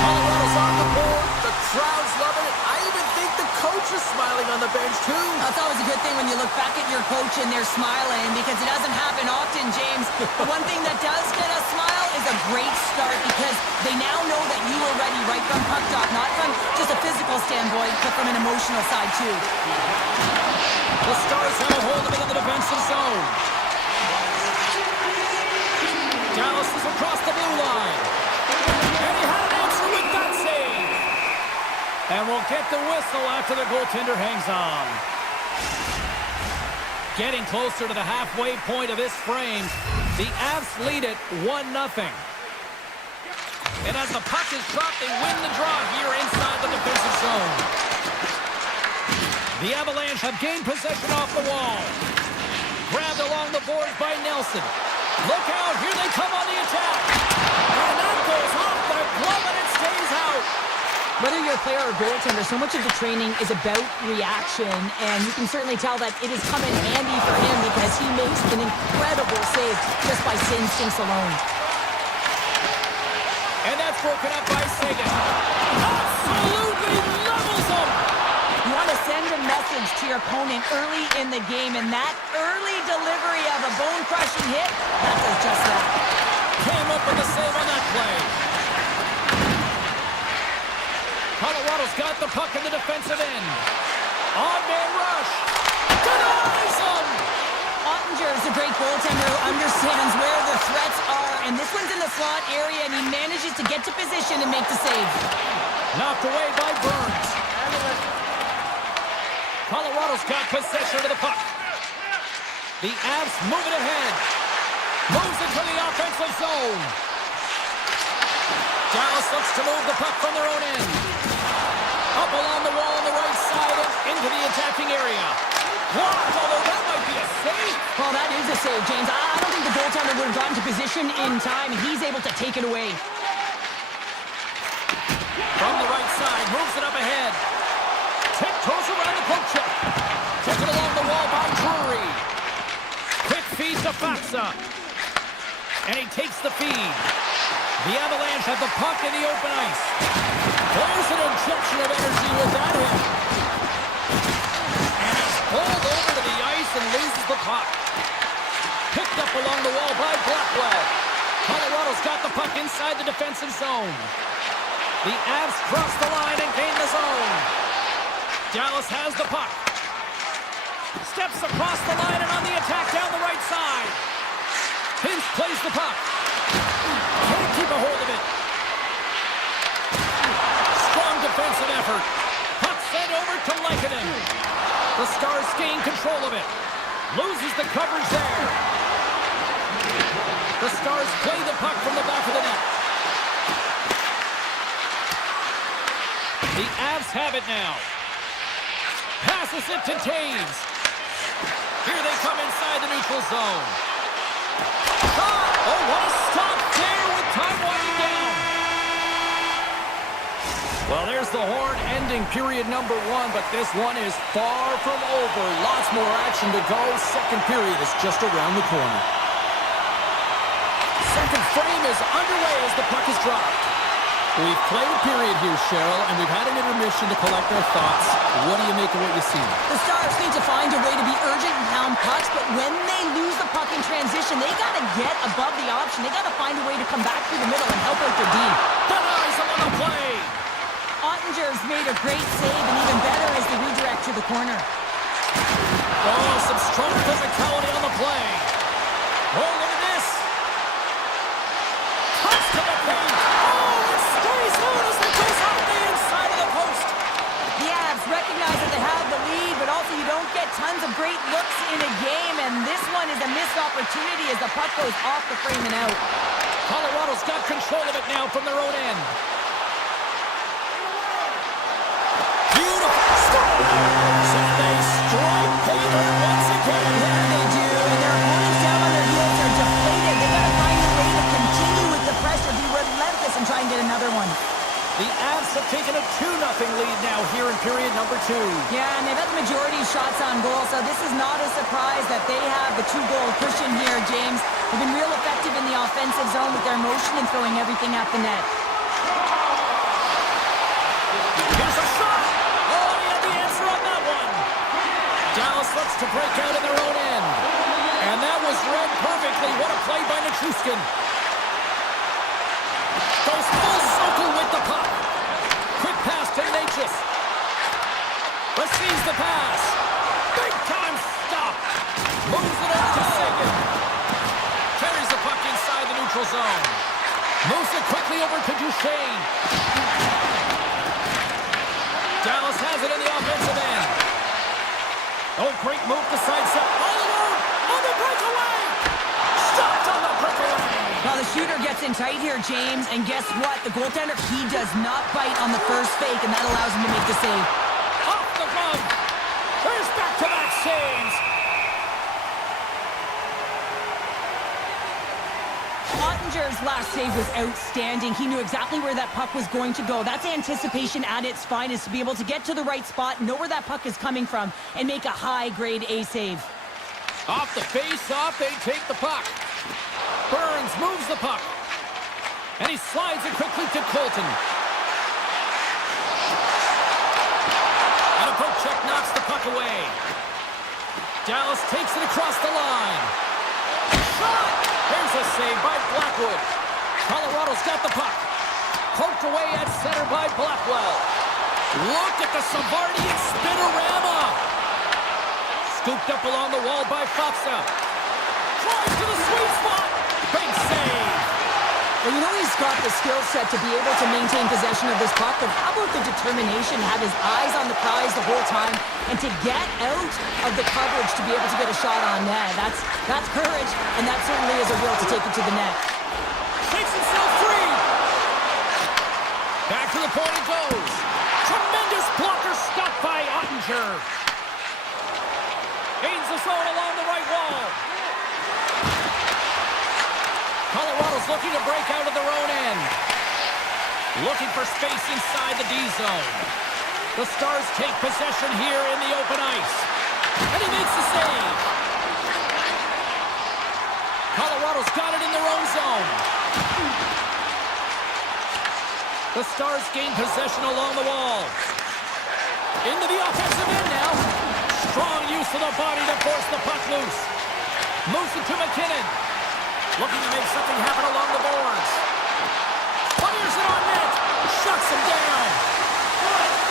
Colorado's on the board. The crowd's loving it. I even think the coach is smiling on the bench, too. That's always a good thing when you look back at your coach and they're smiling, because it doesn't happen often, James. The one thing that does get a smile is a great start, because they now know that you are ready right from puck drop, not from just a physical standpoint, but from an emotional side, too. The Stars have a hold of it in the defensive zone. Dallas is across the blue line. And he had an answer with that save. And we'll get the whistle after the goaltender hangs on. Getting closer to the halfway point of this frame, the Avs lead it 1-0. And as the puck is dropped, they win the draw here inside the defensive zone. The Avalanche have gained possession off the wall. Grabbed along the boards by Nelson. Look out, here they come on the attack. And that goes off the glove and it stays out. Whether you're a player or goaltender, so much of the training is about reaction, and you can certainly tell that it is coming handy for him because he makes an incredible save just by instincts alone. And that's broken up by Sagan. Absolutely levels him. You want to send a message to your opponent early in the game, and that early delivery of a bone-crushing hit, that does just that. Came up with a save on that play. Colorado's got the puck in the defensive end. On-man rush. Denies him. Ottinger is a great goaltender who understands where the threats are, and this one's in the slot area, and he manages to get to position and make the save. Knocked away by Burns. Colorado's got possession of the puck. The Avs move it ahead. Moves into the offensive zone. Dallas looks to move the puck from their own end. Up along the wall on the right side and into the attacking area. Blocked, although that might be a save. Well, that is a save, James. I don't think the goaltender would have gotten to position in time. He's able to take it away. From the right side, moves it up ahead. Tiptoes around the poke check. Took it along the wall by Drury. Quick feed to Faksa. And he takes the feed. The Avalanche have the puck in the open ice. There's an injection of energy with that hit. And he's pulled over to the ice and loses the puck. Picked up along the wall by Blackwell. Colorado's got the puck inside the defensive zone. The Avs cross the line and gain the zone. Dallas has the puck. Steps across the line and on the attack down the right side. Hintz plays the puck. Can't keep a hold of it. Strong defensive effort. Puck sent over to Lehkonen. The Stars gain control of it. Loses the coverage there. The Stars play the puck from the back of the net. The Avs have it now. Passes it to Taves. Here they come inside the neutral zone. Shot! Oh, what a stop there with time winding down. Well, there's the horn ending period number 1, but this one is far from over. Lots more action to go. Second period is just around the corner. Second frame is underway as the puck is dropped. We've played a period here, Cheryl, and we've had an intermission to collect our thoughts. What do you make of what you see? The Stars need to find a way to be urgent and pound pucks, but when they lose the puck in transition, they got to get above the option. They got to find a way to come back through the middle and help out their D. Denies him on the play. Ottinger's made a great save, and even better as they redirect to the corner. Oh, some strong physicality on the play. Oh, look at this. Cuts to the paint. Oh, it stays out as it goes off the inside of the post. The Avs recognize that they have the lead, but also you don't get tons of great looks in a game, and this one is a missed opportunity as the puck goes off the frame and out. Colorado's got control of it now from their own end. Beautiful stop. So they strike Taylor once again. Yeah, they do, and their opponents down on their heels are deflated. They got to find a way to continue with the pressure, be relentless, and try and get another one. The Avs have taken a 2-0 lead now here in period number 2. Yeah, and they've had the majority of shots on goal, so this is not a surprise that they have the 2-goal cushion here, James. They've been real effective in the offensive zone with their motion and throwing everything at the net. Here's a shot! Oh, he had the answer on that one. Dallas looks to break out in their own end. And that was read perfectly. What a play by Nichushkin. Goes full circle with the puck. Quick pass to Natchez. Receives the pass. Big time stop. Moves it over to Sagan. Carries the puck inside the neutral zone. Moves it quickly over to Duchesne. Dallas has it in the offensive end. Oh, great move to sidestep. All alone on the breakaway. Stopped on the breakaway. Well, the shooter gets in tight here, James, and guess what? The goaltender, he does not bite on the first fake, and that allows him to make the save. Off the glove. There's back-to-back saves. Ottinger's last save was outstanding. He knew exactly where that puck was going to go. That's anticipation at its finest, to be able to get to the right spot, know where that puck is coming from, and make a high-grade A save. Off the face-off, they take the puck. Burns moves the puck. And he slides it quickly to Colton. And a poke check knocks the puck away. Dallas takes it across the line. Shot! There's a save by Blackwood. Colorado's got the puck. Poked away at center by Blackwell. Look at the Savardian spinorama. Scooped up along the wall by Fafsa. Drives to the sweet spot. Big save. Well, you know he's got the skill set to be able to maintain possession of this puck, but how about the determination, have his eyes on the prize the whole time, and to get out of the coverage to be able to get a shot on net. That's courage, and that certainly is a will to take it to the net. Takes himself free. Back to the point it goes. Tremendous blocker stop by Ottinger. Gains the zone along the right wall. Colorado's looking to break out of their own end. Looking for space inside the D zone. The Stars take possession here in the open ice. And he makes the save. Colorado's got it in their own zone. The Stars gain possession along the wall. Into the offensive end now. Strong use of the body to force the puck loose. Moves it to McKinnon. Looking to make something happen along the boards. Fires it on net. Shuts him down.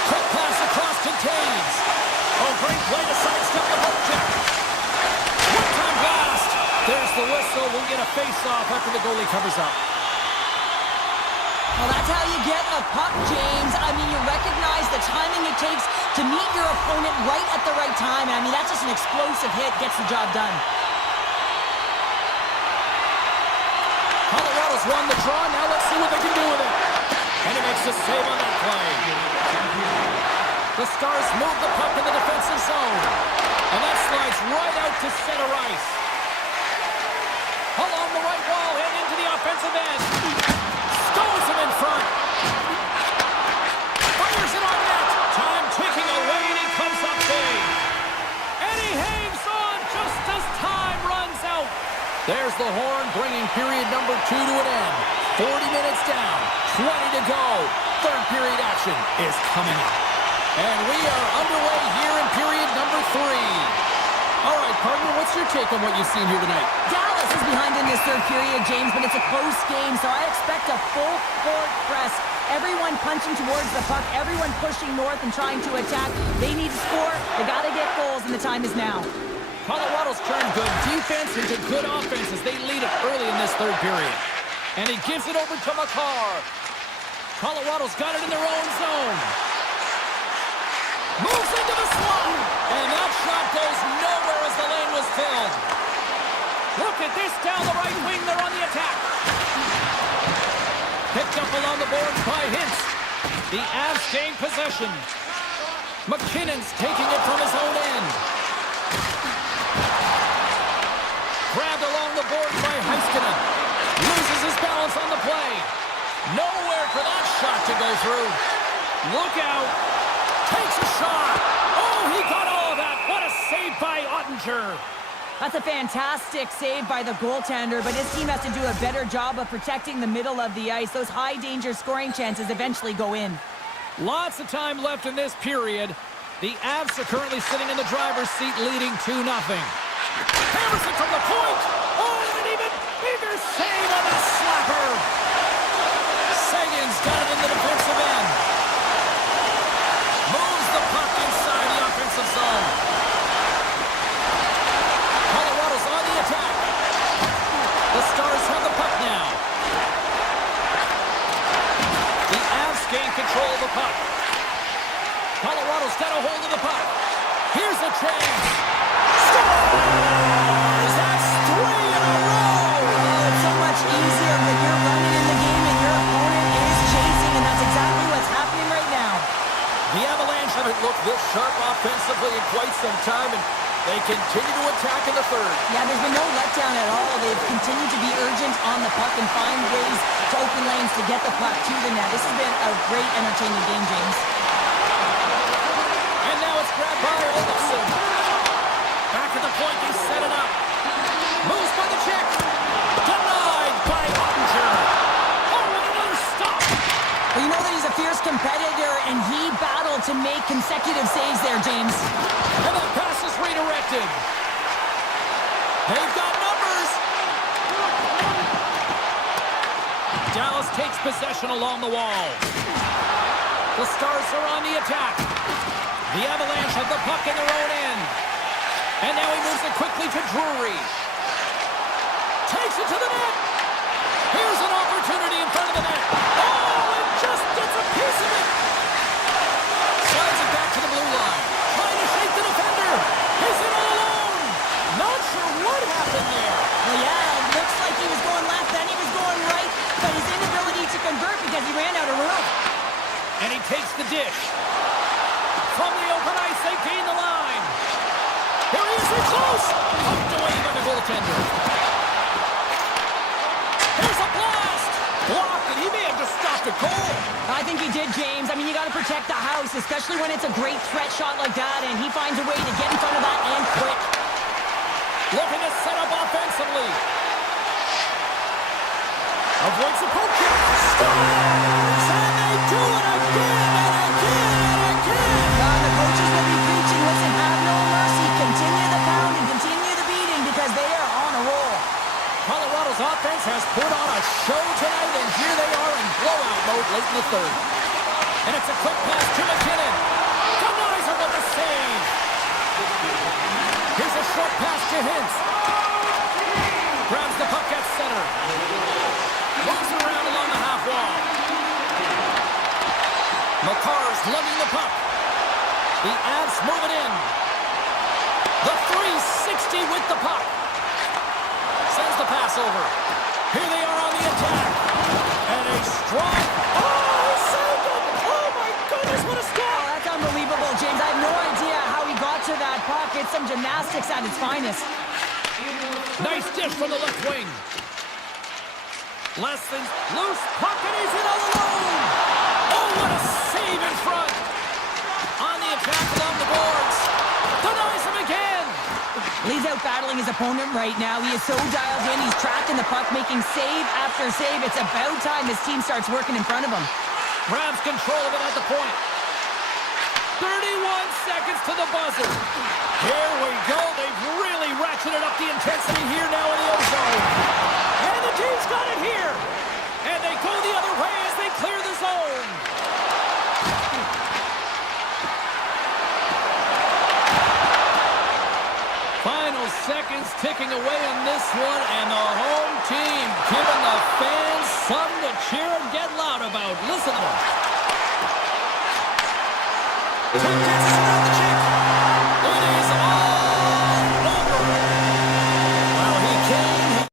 Quick pass across to Taves. Oh, great play to sidestep the hook check. One-time blast. There's the whistle. We'll get a face-off after the goalie covers up. Well, that's how you get a puck, James. I mean, you recognize the timing it takes to meet your opponent right at the right time. I mean, that's just an explosive hit. Gets the job done. Colorado's won the draw. Now let's see what they can do with it. And he makes a save on that play. The Stars move the puck in the defensive zone. And that slides right out to center ice. Along the right wall and into the offensive end. Stones him in front. Fires it on net. Time ticking away and he comes up big. And he hangs on just as time runs out. There's the horn, bringing period number 2 to an end. 40 minutes down, 20 to go. Third period action is coming up. And we are underway here in period number 3. All right, partner, what's your take on what you've seen here tonight? Dallas is behind in this third period, James, but it's a close game, so I expect a full court press. Everyone punching towards the puck, everyone pushing north and trying to attack. They need to score, they gotta get goals, and the time is now. Colorado's turned good defense into good offense as they lead it early in this third period. And he gives it over to Makar. Colorado's got it in their own zone. Moves into the slot. And that shot goes nowhere as the lane was filled. Look at this down the right wing. They're on the attack. Picked up along the boards by Hintz. The Avs gain possession. McKinnon's taking it from his own end. Grabbed along the boards by Heiskanen. Loses his balance on the play. Nowhere for that shot to go through. Look out. Takes a shot. Oh, he got all of that. What a save by Ottinger. That's a fantastic save by the goaltender, but his team has to do a better job of protecting the middle of the ice. Those high-danger scoring chances eventually go in. Lots of time left in this period. The Avs are currently sitting in the driver's seat, leading 2-0. Hammers it from the point. Oh, and an even bigger save on the slapper. Sagan's got it in the defensive end. Moves the puck inside the offensive zone. Colorado's on the attack. The Stars have the puck now. The Avs gain control of the puck. Colorado's got a hold of the puck. Here's a chance. Scores! That's 3 in a row! Oh, it's so much easier when you're running in the game and your opponent is chasing, and that's exactly what's happening right now. The Avalanche haven't looked this sharp offensively in quite some time, and they continue to attack in the third. Yeah, there's been no letdown at all. They've continued to be urgent on the puck and find ways to open lanes to get the puck to the net. This has been a great, entertaining game, James. And now it's grabbed by Olofsson. Back at the point, they set it up. Moves by the check. Denied by Ottinger. Oh, and another stop. Well, you know that he's a fierce competitor, and he battled to make consecutive saves there, James. And the pass is redirected. They've got numbers. Dallas takes possession along the wall. The Stars are on the attack. The Avalanche have the puck in their own end. And now he moves it quickly to Drury. Takes it to the net. Here's an opportunity in front of the net. Oh, and just gets a piece of it. Slides it back to the blue line. Trying to shake the defender. Is it all alone? Not sure what happened there. Well, yeah, it looks like he was going left, then he was going right, but his inability to convert because he ran out of room. And he takes the dish. From the open ice, they gain the line. Here he is, it's close. Pumped away by the goaltender. Here's a blast. Blocked, and he may have just stopped a goal. I think he did, James. I mean, you got to protect the house, especially when it's a great threat shot like that, and he finds a way to get in front of that and quick. Looking to set up offensively. Avoids the poke kick. Stars! And they do it again and again and again. The coaches will be preaching, listen, have no mercy. Continue the pound and continue the beating because they are on a roll. Colorado's offense has put on a show tonight, and here they are in blowout mode late in the third. And it's a quick pass to McKinnon. Denies her with a save. Here's a short pass to Hintz. Grabs the puck at center. Moves it around along the half wall. Makar's lugging the puck. The Avs move it in. The 360 with the puck. Sends the pass over. Here they are on the attack. And a strong... Oh, saved it! Oh, my goodness, what a stop! Oh, that's unbelievable, James. I have no idea how he got to that puck. It's some gymnastics at its finest. Nice dish from the left wing. Less than loose puck, and he's in all alone. Oh, what a save in front. On the attack along the boards. Denies him again. Leaves out out-battling his opponent right now. He is so dialed in. He's tracking the puck, making save after save. It's about time his team starts working in front of him. Grabs control of it at the point. 31 seconds to the buzzer. Here we go. They've really ratcheted up the intensity here now in the O-zone. And the team's got it here. And they go the other way as they clear the zone. Final seconds ticking away on this one, and the home team giving the fans something to cheer and get loud about. Listen to them. Two dances around the cheek. It is all over. Well, he came.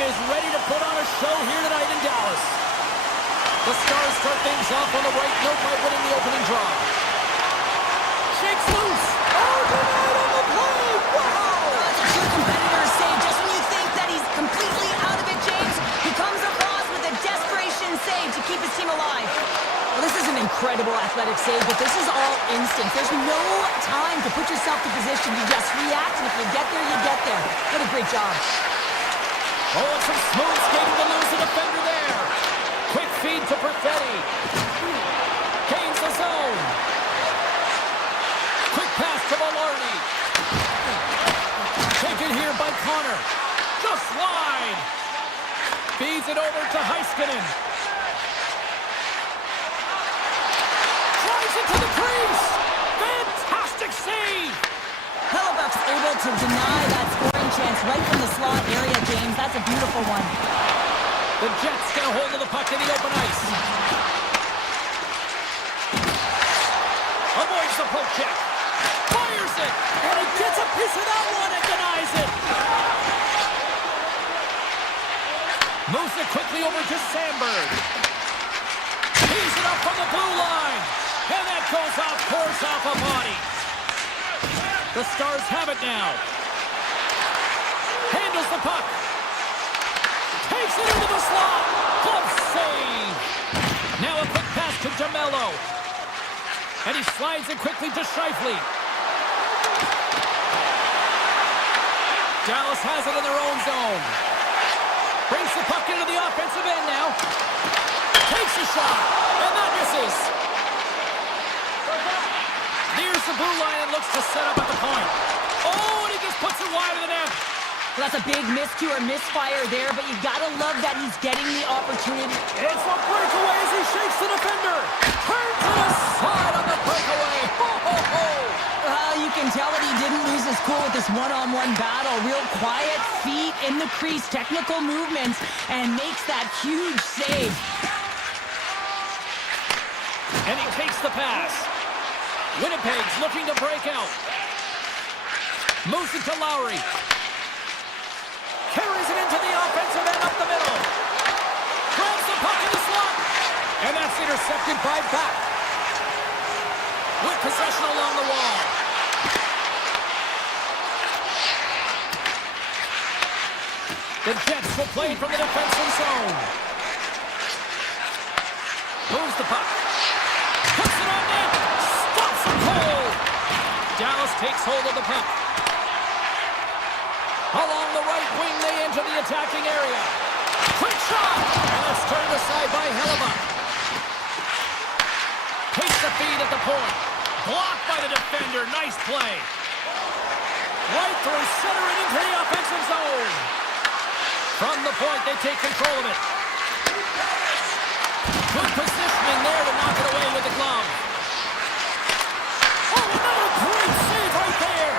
is ready to put on a show here tonight in Dallas. The Stars start things off on the right note by winning the opening draw. Shakes loose. Oh, denied on the play. Wow! That's a true competitor's save. Just when you think that he's completely out of it, James, he comes across with a desperation save to keep his team alive. Well, this is an incredible athletic save, but this is all instant. There's no time to put yourself to position. You just react, and if you get there, you get there. What a great job. Oh, and some smooth skating to lose the defender there. Quick feed to Perfetti. Gains the zone. Quick pass to Maloney. Taken here by Connor. Just wide. Feeds it over to Heiskanen. Drives it to the crease. Fantastic save. Hellebuck's able to deny that scoring chance right from the slot area, James. That's a beautiful one. The Jets get a hold of the puck in the open ice. Avoids the poke check. Fires it. And he gets a piece of that one and denies it. Moves it quickly over to Sandberg. Tees it up from the blue line. And that goes off, pours off a body. The Stars have it now. Handles the puck. Takes it into the slot. Glove save. Now a quick pass to DeMello. And he slides it quickly to Scheifele. Dallas has it in their own zone. Brings the puck into the offensive end now. Takes a shot. And that misses. Nears the blue line and looks to set up at the point. Oh, and he just puts it wide of the net. Well, that's a big miscue or misfire there, but you gotta love that he's getting the opportunity. It's a breakaway as he shakes the defender. Turns it aside on the breakaway. Ho, ho, ho. You can tell that he didn't lose his cool with this one-on-one battle. Real quiet feet in the crease, technical movements, and makes that huge save. And he takes the pass. Winnipeg's looking to break out. Moves it to Lowry. Carries it into the offensive end up the middle. Grabs the puck in the slot. And that's intercepted by Back. With possession along the wall. The Jets will play from the defensive zone. Moves the puck. Puts it on net. Stops it cold. Dallas takes hold of the puck. Along the right wing, they enter the attacking area. Quick shot! And it's turned aside by Hellebuck. Takes the feed at the point. Blocked by the defender. Nice play. Right through center and into the offensive zone. From the point, they take control of it. Good positioning there to knock it away with the glove. Oh, another great save right there.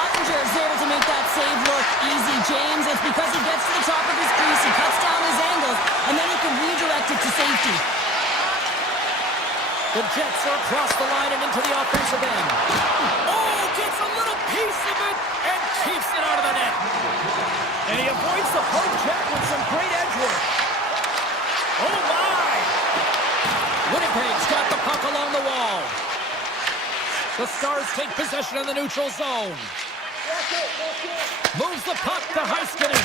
Ottinger is able to make that save look easy, James. It's because he gets to the top of his crease, he cuts down his angles, and then he can redirect it to safety. The Jets are across the line and into the offensive end. Oh, gets a little piece of it and keeps it out of the net. And he avoids the poke check with some great edge work. Oh, my! Winnipeg's got the puck along the wall. The Stars take possession in the neutral zone. Moves the puck to Heiskanen.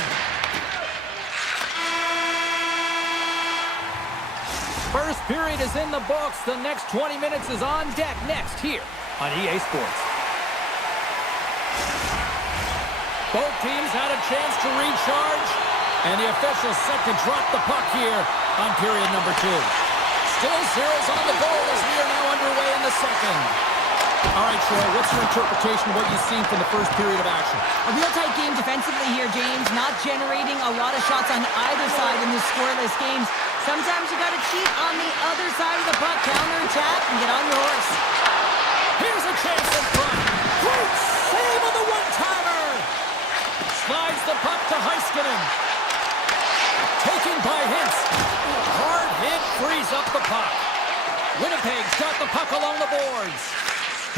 First period is in the books. The next 20 minutes is on deck next here on EA Sports. Both teams had a chance to recharge, and the officials set to drop the puck here on period number 2. Still zeros on the goal as we are now underway in the second. All right, Troy, what's your interpretation of what you've seen from the first period of action? A real tight game defensively here, James. Not generating a lot of shots on either side in these scoreless games. Sometimes you got to cheat on the other side of the puck, counter-attack, and get on your horse. Here's a chance in front. Great save on the one-timer. Slides the puck to Heiskanen. Taken by Hintz. Hard hit frees up the puck. Winnipeg's got the puck along the boards.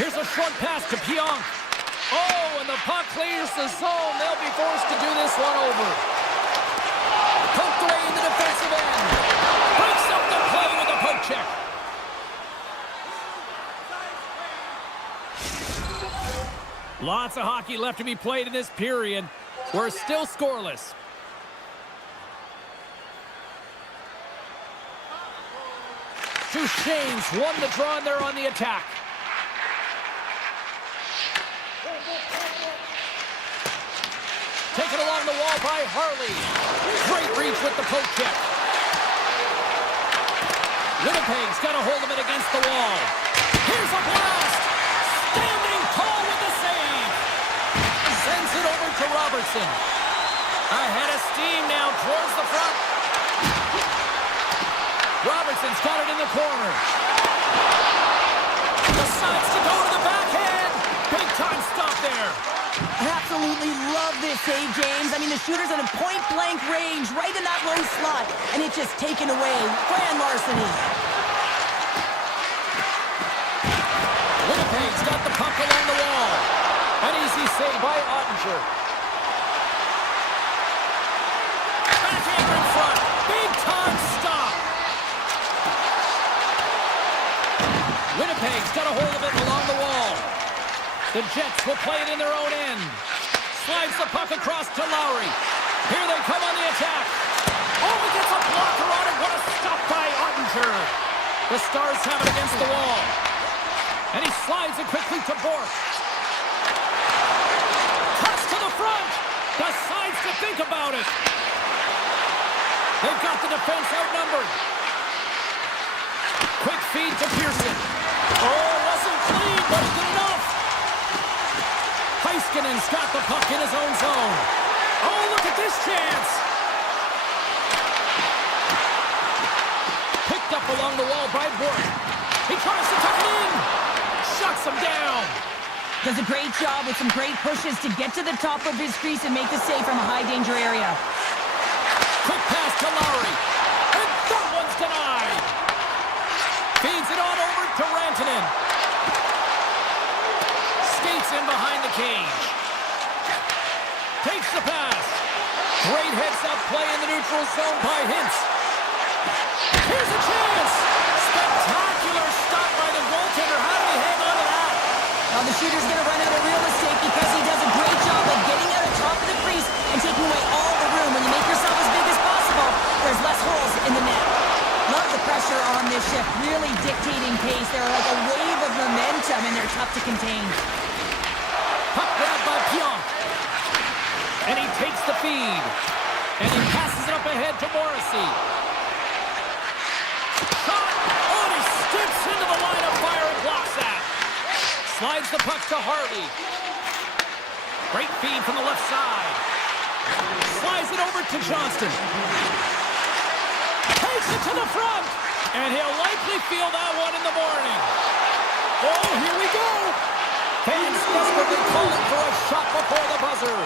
Here's a short pass to Pionk. Oh, and the puck clears the zone. They'll be forced to do this one over. Lots of hockey left to be played in this period. We're still scoreless. Duchesne's won the draw and they're on the attack. Taken along the wall by Harley. Great reach with the poke check. Winnipeg's got a hold of it against the wall. Here's a blast! Standing tall with the save! Sends it over to Robertson. Ahead of steam now towards the front. Robertson's got it in the corner. Decides to go to the backhand. Big time stop there. I absolutely love this save, James. I mean, the shooter's in a point-blank range, right in that low slot, and it's just taken away. Grand larceny. Winnipeg's got the puck along the wall. An easy save by Ottinger. Backhander in front. Big time stop. Winnipeg's got a hold of it along the wall. The Jets will play it in their own end. Slides the puck across to Lowry. Here they come on the attack. Oh, he gets a blocker on it. What a stop by Ottinger. The Stars have it against the wall. And he slides it quickly to Bork. Cuts to the front. Decides to think about it. They've got the defense outnumbered. Quick feed to Pearson. Oh, wasn't clean, but he did enough. Heiskanen's got the puck in his own zone. Oh, look at this chance. Picked up along the wall by Bork. He tries to tuck it in. Shuts him down. Does a great job with some great pushes to get to the top of his crease and make the save from a high-danger area. Quick pass to Lowry. And that one's denied. Feeds it on over to Rantanen. Skates in behind the cage. Takes the pass. Great heads-up play in the neutral zone by Hintz. Here's a chance. Spectacular stop by the goaltender. How did he hang on to that? Now the shooter's going to run out of real estate because he does a great job of getting out of top of the crease and taking away all the room. When you make yourself as big as possible, there's less holes in the net. Love the pressure on this shift, really dictating pace. They're like a wave of momentum, and they're tough to contain. Puck grab by Pionk. And he takes the feed. And he passes it up ahead to Morrissey. Shot! Oh, and he skips into the line of fire and blocks that. Slides the puck to Harley. Great feed from the left side. Slides it over to Johnston. Takes it to the front. And he'll likely feel that one in the morning. Oh, here we go. Fans desperately calling for a shot before the buzzer.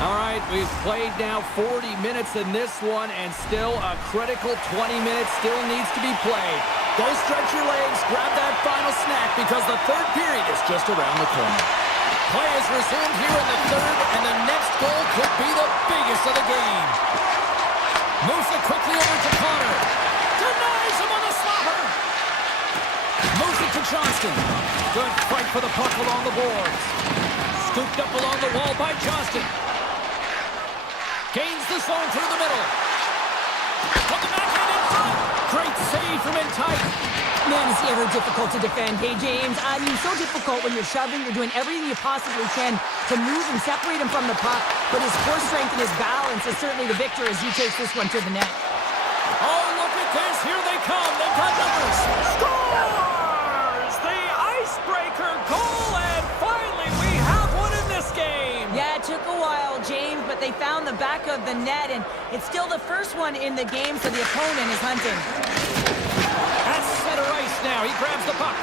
All right, we've played now 40 minutes in this one, and still a critical 20 minutes still needs to be played. Go stretch your legs, grab that final snack, because the third period is just around the corner. Play is resumed here in the third, and the next goal could be the biggest of the game. Moves it quickly over to Connor. Denies him on the slapper. Moves it to Johnston. Good fight for the puck along the boards. Scooped up along the wall by Johnston. Gains the zone through the middle. On the backhand in front. Great save from in tight. Man, is he ever difficult to defend. Hey, James, I mean, so difficult when you're shoving. You're doing everything you possibly can to move and separate him from the puck. But his core strength and his balance is certainly the victor as he takes this one to the net. Oh, look at this. Here they come. They've got numbers. Scores! The icebreaker goal, and finally we have one in this game. Yeah, it took a while, James, but they found the back of the net, and it's still the first one in the game, so the opponent is hunting. At center ice now. He grabs the puck.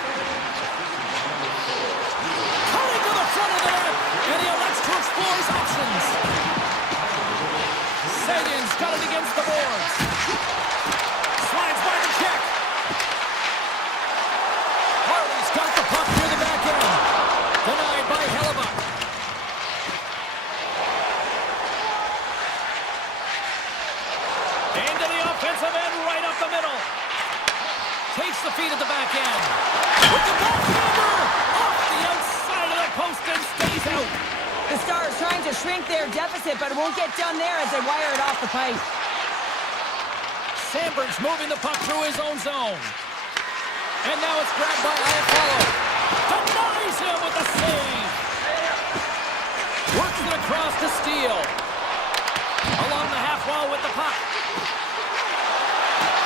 Cutting to the front of the net, and he elects to explore his options. Sagan's got it against the boards. Slides by the check. Harley's got the puck near the back end. Denied by Hellebuck. Into the offensive end, right up the middle. Gets the feed at the back end. With the backhander! Off the outside of the post and stays out. The Stars trying to shrink their deficit, but it won't get done there as they wire it off the pipe. Sandberg's moving the puck through his own zone. And now it's grabbed by Iafallo. Denies him with the save. Works it across to Steele. Along the half wall with the puck.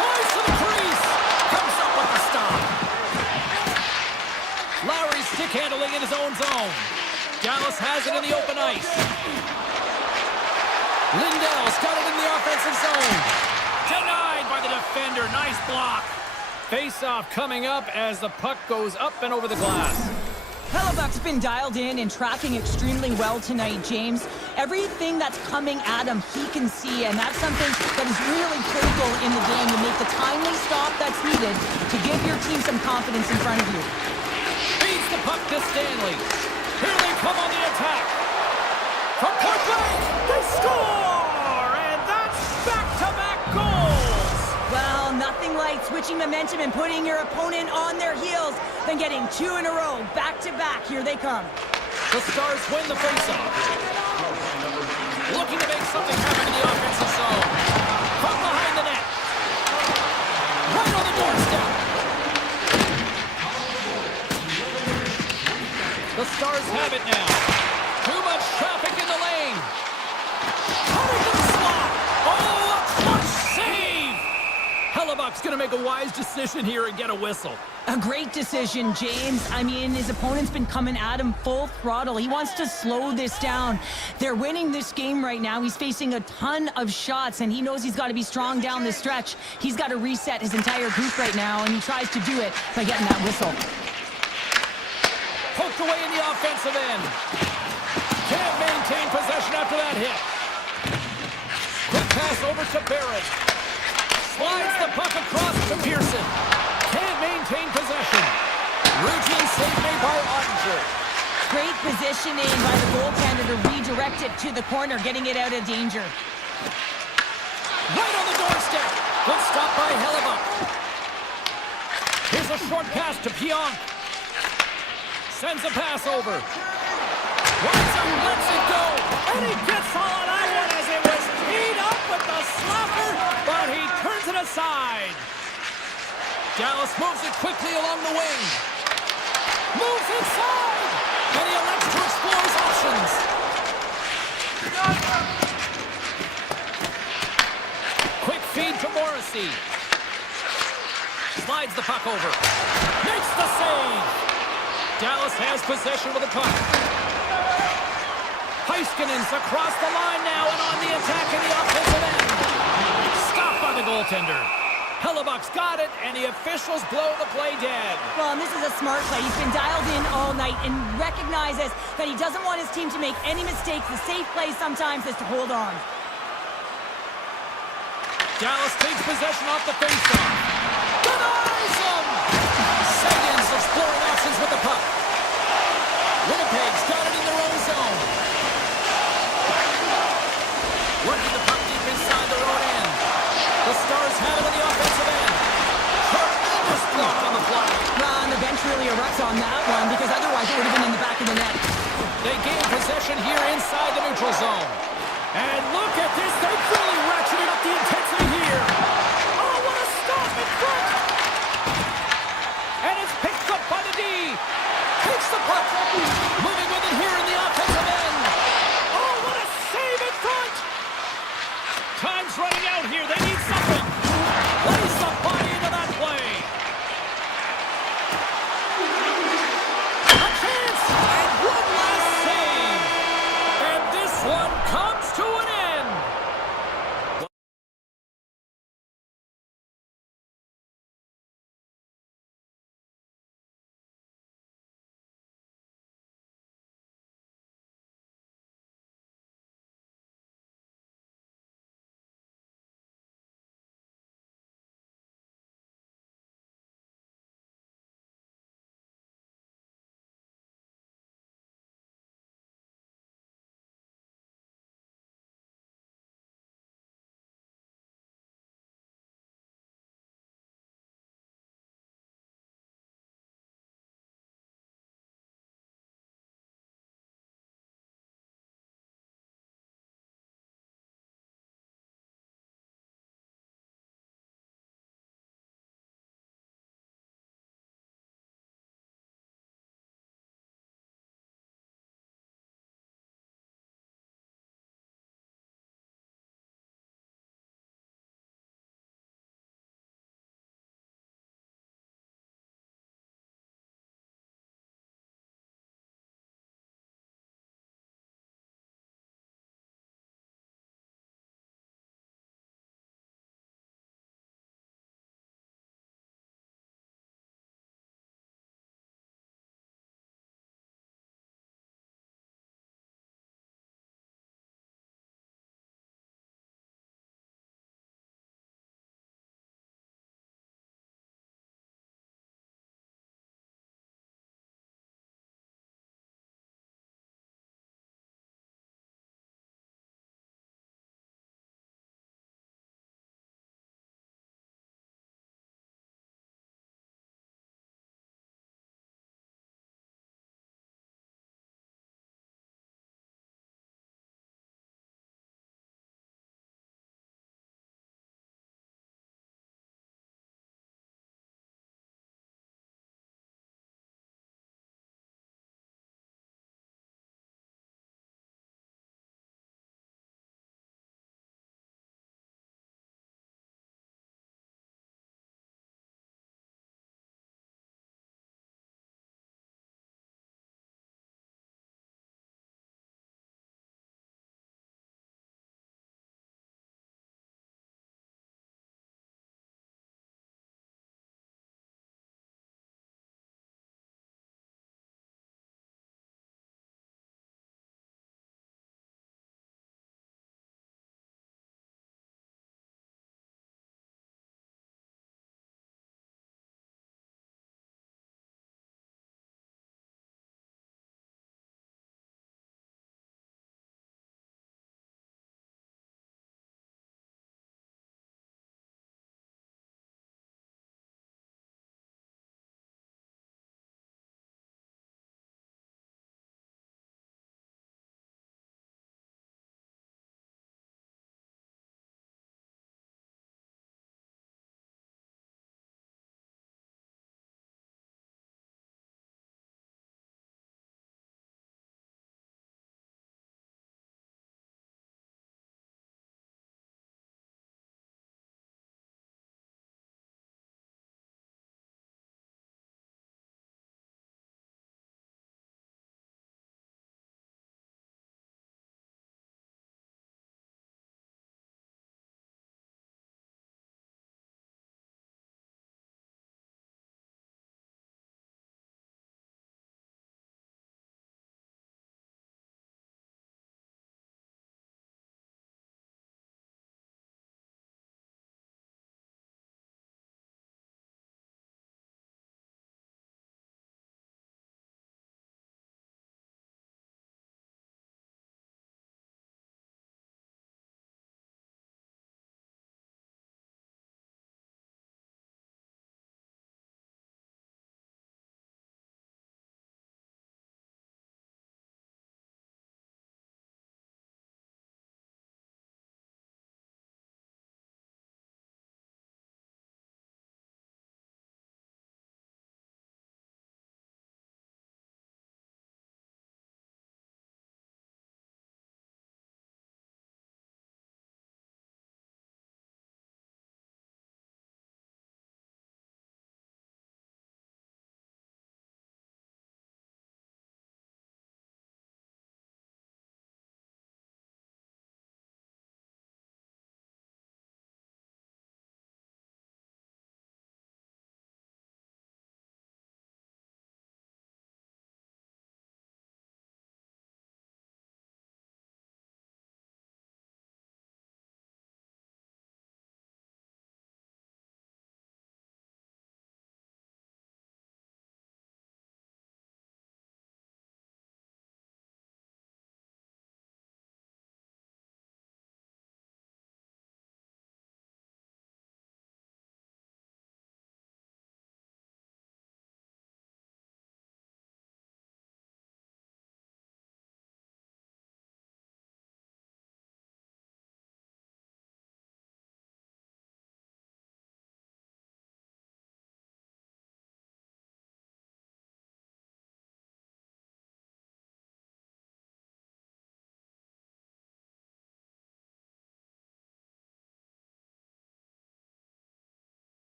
Tries to the crease. Comes up with the stop. Lowry stick handling in his own zone. Dallas has it in the open ice. Lindell's got it in the offensive zone. Denied by the defender. Nice block. Face-off coming up as the puck goes up and over the glass. Hellebuck's been dialed in and tracking extremely well tonight, James. Everything that's coming at him, he can see, and that's something that is really critical in the game to make the timely stop that's needed to give your team some confidence in front of you. Feeds the puck to Stanley. Here they come on the attack. From point blank, they score! And that's back-to-back goals! Well, nothing like switching momentum and putting your opponent on their heels than getting two in a row, back-to-back. Here they come. The Stars win the faceoff. Looking to make something happen in the offensive zone. From behind the net. Right on the doorstep. The Stars have it now. Too much traffic in the lane. Cutting to the slot. Oh, a clutch save. Hellebuck's going to make a wise decision here and get a whistle. A great decision, James. I mean, his opponent's been coming at him full throttle. He wants to slow this down. They're winning this game right now. He's facing a ton of shots, and he knows he's got to be strong down this stretch. He's got to reset his entire group right now, and he tries to do it by getting that whistle. Poked away in the offensive end. Can't maintain possession after that hit. Quick pass over to Barrett. Slides the puck across to Pearson. Can't maintain possession. Routine save made by Ottinger. Great positioning by the goaltender to redirect it to the corner, getting it out of danger. Right on the doorstep. Good stop by Hellebuck. Here's a short pass to Pionk. Sends a pass over. Runs and lets it go. And he gets all on that one as it was teed up with the slapper, but he turns it aside. Dallas moves it quickly along the wing. Moves inside. And he elects to explore his options. Quick feed to Morrissey. Slides the puck over. Makes the save. Dallas has possession of the puck. Heiskanen's across the line now and on the attack in the offensive end. Stopped by the goaltender. Hellebuck's got it, and the officials blow the play dead. Well, and this is a smart play. He's been dialed in all night and recognizes that he doesn't want his team to make any mistakes. The safe play sometimes is to hold on. Dallas takes possession off the faceoff. Denies him! Sagan's exploring options with the puck. Winnipeg's got it in their own zone. Working the puck deep inside their own end. The Stars have it in the offensive end. Tremendous block on the fly. Well, and the bench really erupts on that one because otherwise it would have been in the back of the net. They gain possession here inside the neutral zone. And look at this. They've really ratcheted up the intensity here. Oh, what a stop in front. And it's picked up by the D. Takes the puck. Moving with it here in the offensive end. Oh, what a save in front. Time's running out here. They need something. Plays the body into that play. A chance. And one last save. And this one comes to an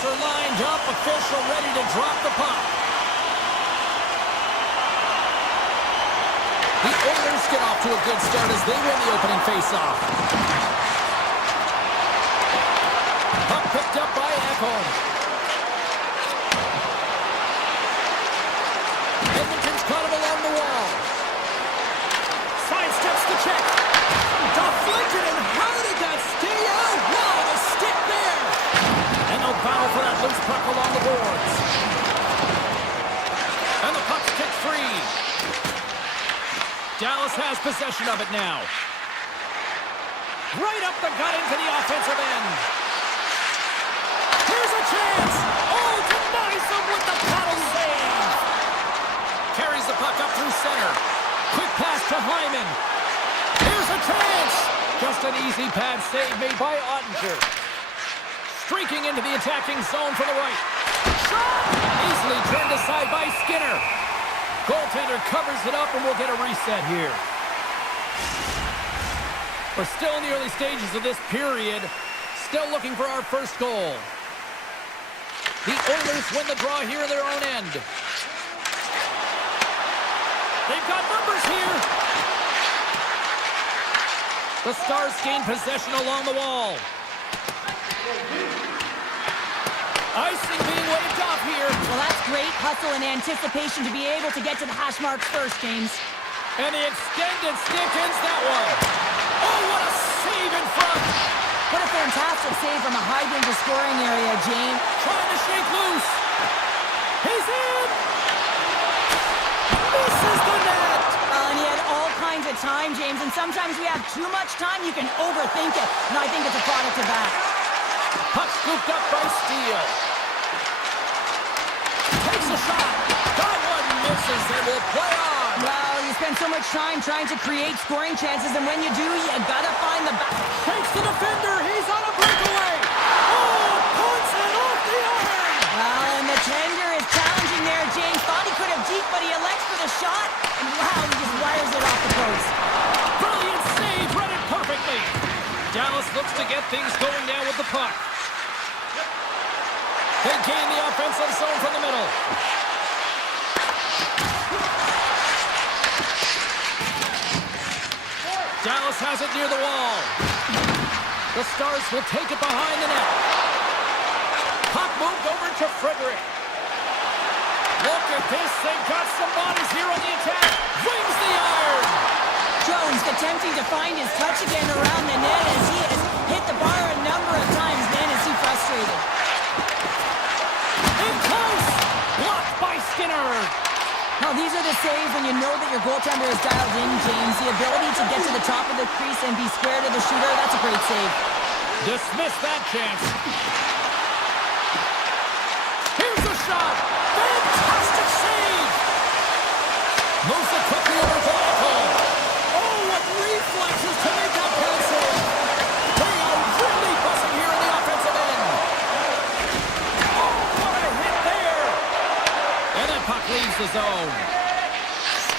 players are lined up, official ready to drop the puck. The Oilers get off to a good start as they win the opening faceoff. Puck picked up by Ekholm. Edmonton's caught him along the wall. Sidesteps the check. Deflected, and how did that stay out? Wow, the stick there. And they'll battle for that loose puck along the boards. And the puck's kicked free. Dallas has possession of it now. Right up the gut into the offensive end. Here's a chance. Oh, denies him with the paddle save. Carries the puck up through center. Quick pass to Hyman. Here's a chance. Just an easy pad save made by Ottinger. Streaking into the attacking zone for the right. Shot! Easily turned aside by Skinner. Goaltender covers it up, and we'll get a reset here. We're still in the early stages of this period. Still looking for our first goal. The Oilers win the draw here in their own end. They've got numbers here. The Stars gain possession along the wall. Icing being waved off here. Well, that's great hustle and anticipation to be able to get to the hash marks first, James. And the extended stick ends that one. Oh, what a save in front. What a fantastic save from a high-danger scoring area, James. Trying to shake loose. He's in. Misses the net. And he had all kinds of time, James, and sometimes we have too much time, you can overthink it. And I think it's a product of that. Puck scooped up by Steele. Takes a shot. That one misses and will play on. Well, you spend so much time trying to create scoring chances, and when you do, you gotta find the back. Takes the defender. He's on a breakaway. Oh, punts it off the iron. Well, and the tender is challenging there, James. Thought he could have deep, but he elects for the shot. And wow, he just wires it off the post. Brilliant save. Read it perfectly. Dallas looks to get things going now with the puck. They gain the offensive zone from the middle. Dallas has it near the wall. The Stars will take it behind the net. Puck moved over to Frederick. Look at this. They've got some bodies here on the attack. Wings the iron. Jones attempting to find his touch again around the net as he has hit the bar a number of times. Man, is he frustrated. In close. Blocked by Skinner. Now, these are the saves when you know that your goaltender is dialed in, James. The ability to get to the top of the crease and be square to the shooter, that's a great save. Dismiss that chance. Here's a shot. Fantastic save. Moves it quickly over to Ekholm. Oh, what reflexes to make that pass save. They are really buzzing here in the offensive end. Oh, what a hit there. And that puck leaves the zone.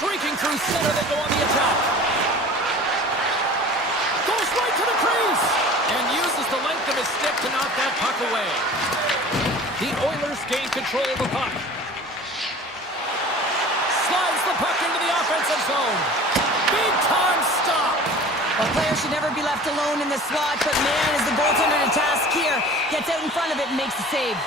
Streaking through center, they go on the attack. Goes right to the crease. And uses the length of his stick to knock that puck away. The Oilers gain control of the puck. Slides the puck into the offensive zone. Big time stop. A player should never be left alone in the slot, but man, is the goaltender to task here. Gets out in front of it and makes the save.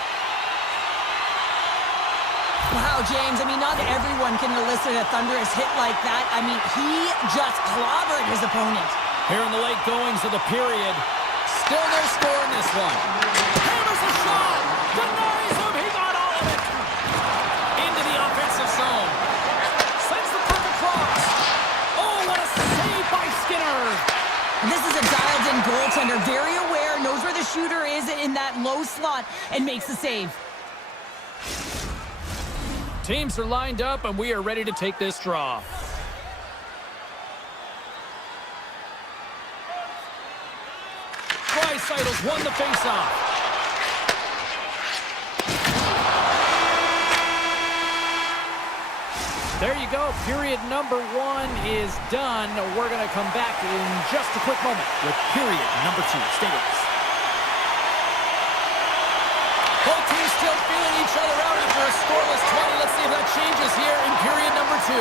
Wow, James, I mean, not everyone can elicit a thunderous hit like that. I mean, he just clobbered his opponent. Here in the late goings of the period, still no score in this one. Hammers a shot. Denies him. He got all of it. Into the offensive zone. Sends the puck across. Oh, what a save by Skinner. This is a dialed-in goaltender, very aware, knows where the shooter is in that low slot, and makes the save. Teams are lined up, and we are ready to take this draw. Dreisaitl's won the faceoff. There you go. Period number 1 is done. We're going to come back in just a quick moment with period number 2. Stay with us. scoreless 20. Let's see if that changes here in period number 2.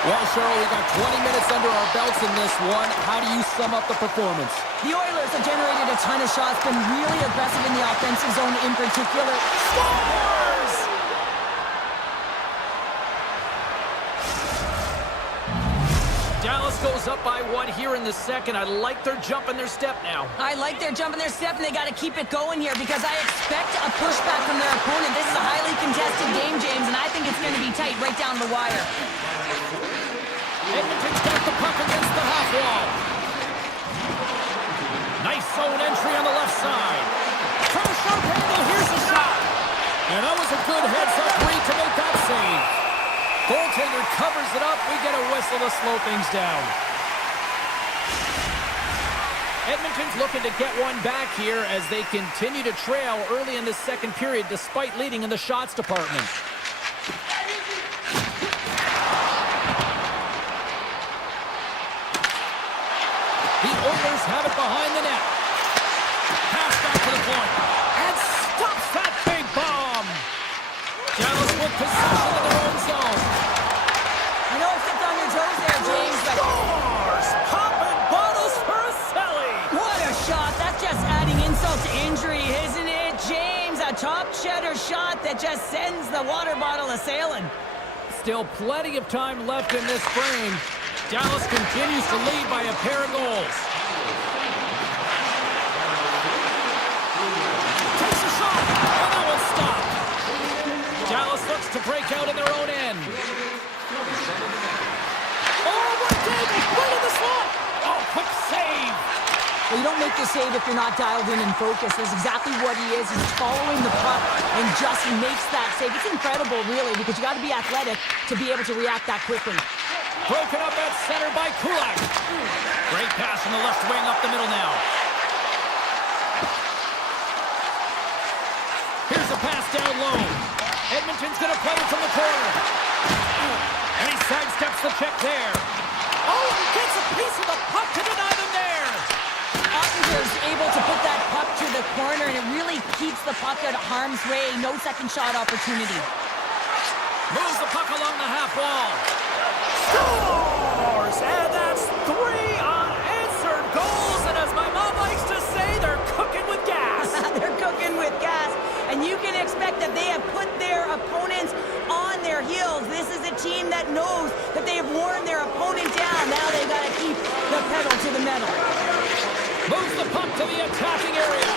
Well, Cheryl, we got 20 minutes under our belts in this one. How do you sum up the performance? The Oilers have generated a ton of shots, been really aggressive in the offensive zone in particular. Scores! Dallas goes up by 1 here in the second. I like their jump in their step now. I like their jump in their step, and they got to keep it going here because I expect a pushback from their opponent. This is a highly contested game, James, and I think it's going to be tight right down the wire. Edmonton's got the puck against the half wall. Nice zone entry on the left side. From a sharp angle, here's the shot. And that was a good heads-up read to make that save. Goaltender covers it up. We get a whistle to slow things down. Edmonton's looking to get one back here as they continue to trail early in the second period despite leading in the shots department. The Oilers have it behind the net. Pass back to the point. And stops that big bomb. Dallas with possession of their own zone. I know I stepped on your toes there, James, but... Scores! Popping bottles for a celly. What a shot. That's just adding insult to injury, isn't it, James? A top cheddar shot that just sends the water bottle a-sailing. Still plenty of time left in this frame. Dallas continues to lead by a pair of goals. Takes a shot, and that one's stopped. Dallas looks to break out in their own end. Oh, what a dig! Right in the slot! Oh, quick save! Well, you don't make the save if you're not dialed in and focused. That's exactly what he is. He's following the puck and just makes that save. It's incredible, really, because you got to be athletic to be able to react that quickly. Broken up at center by Kulak. Great pass from the left wing up the middle now. Here's a pass down low. Edmonton's going to play it from the corner. And he sidesteps the check there. Oh, he gets a piece of the puck to deny them there. Ottinger's able to put that puck to the corner, and it really keeps the puck out of harm's way. No second shot opportunity. Moves the puck along the half wall. Scores! And that's 3 unanswered goals. And as my mom likes to say, they're cooking with gas. They're cooking with gas. And you can expect that they have put their opponents on their heels. This is a team that knows that they have worn their opponent down. Now they've got to keep the pedal to the metal. Moves the puck to the attacking area.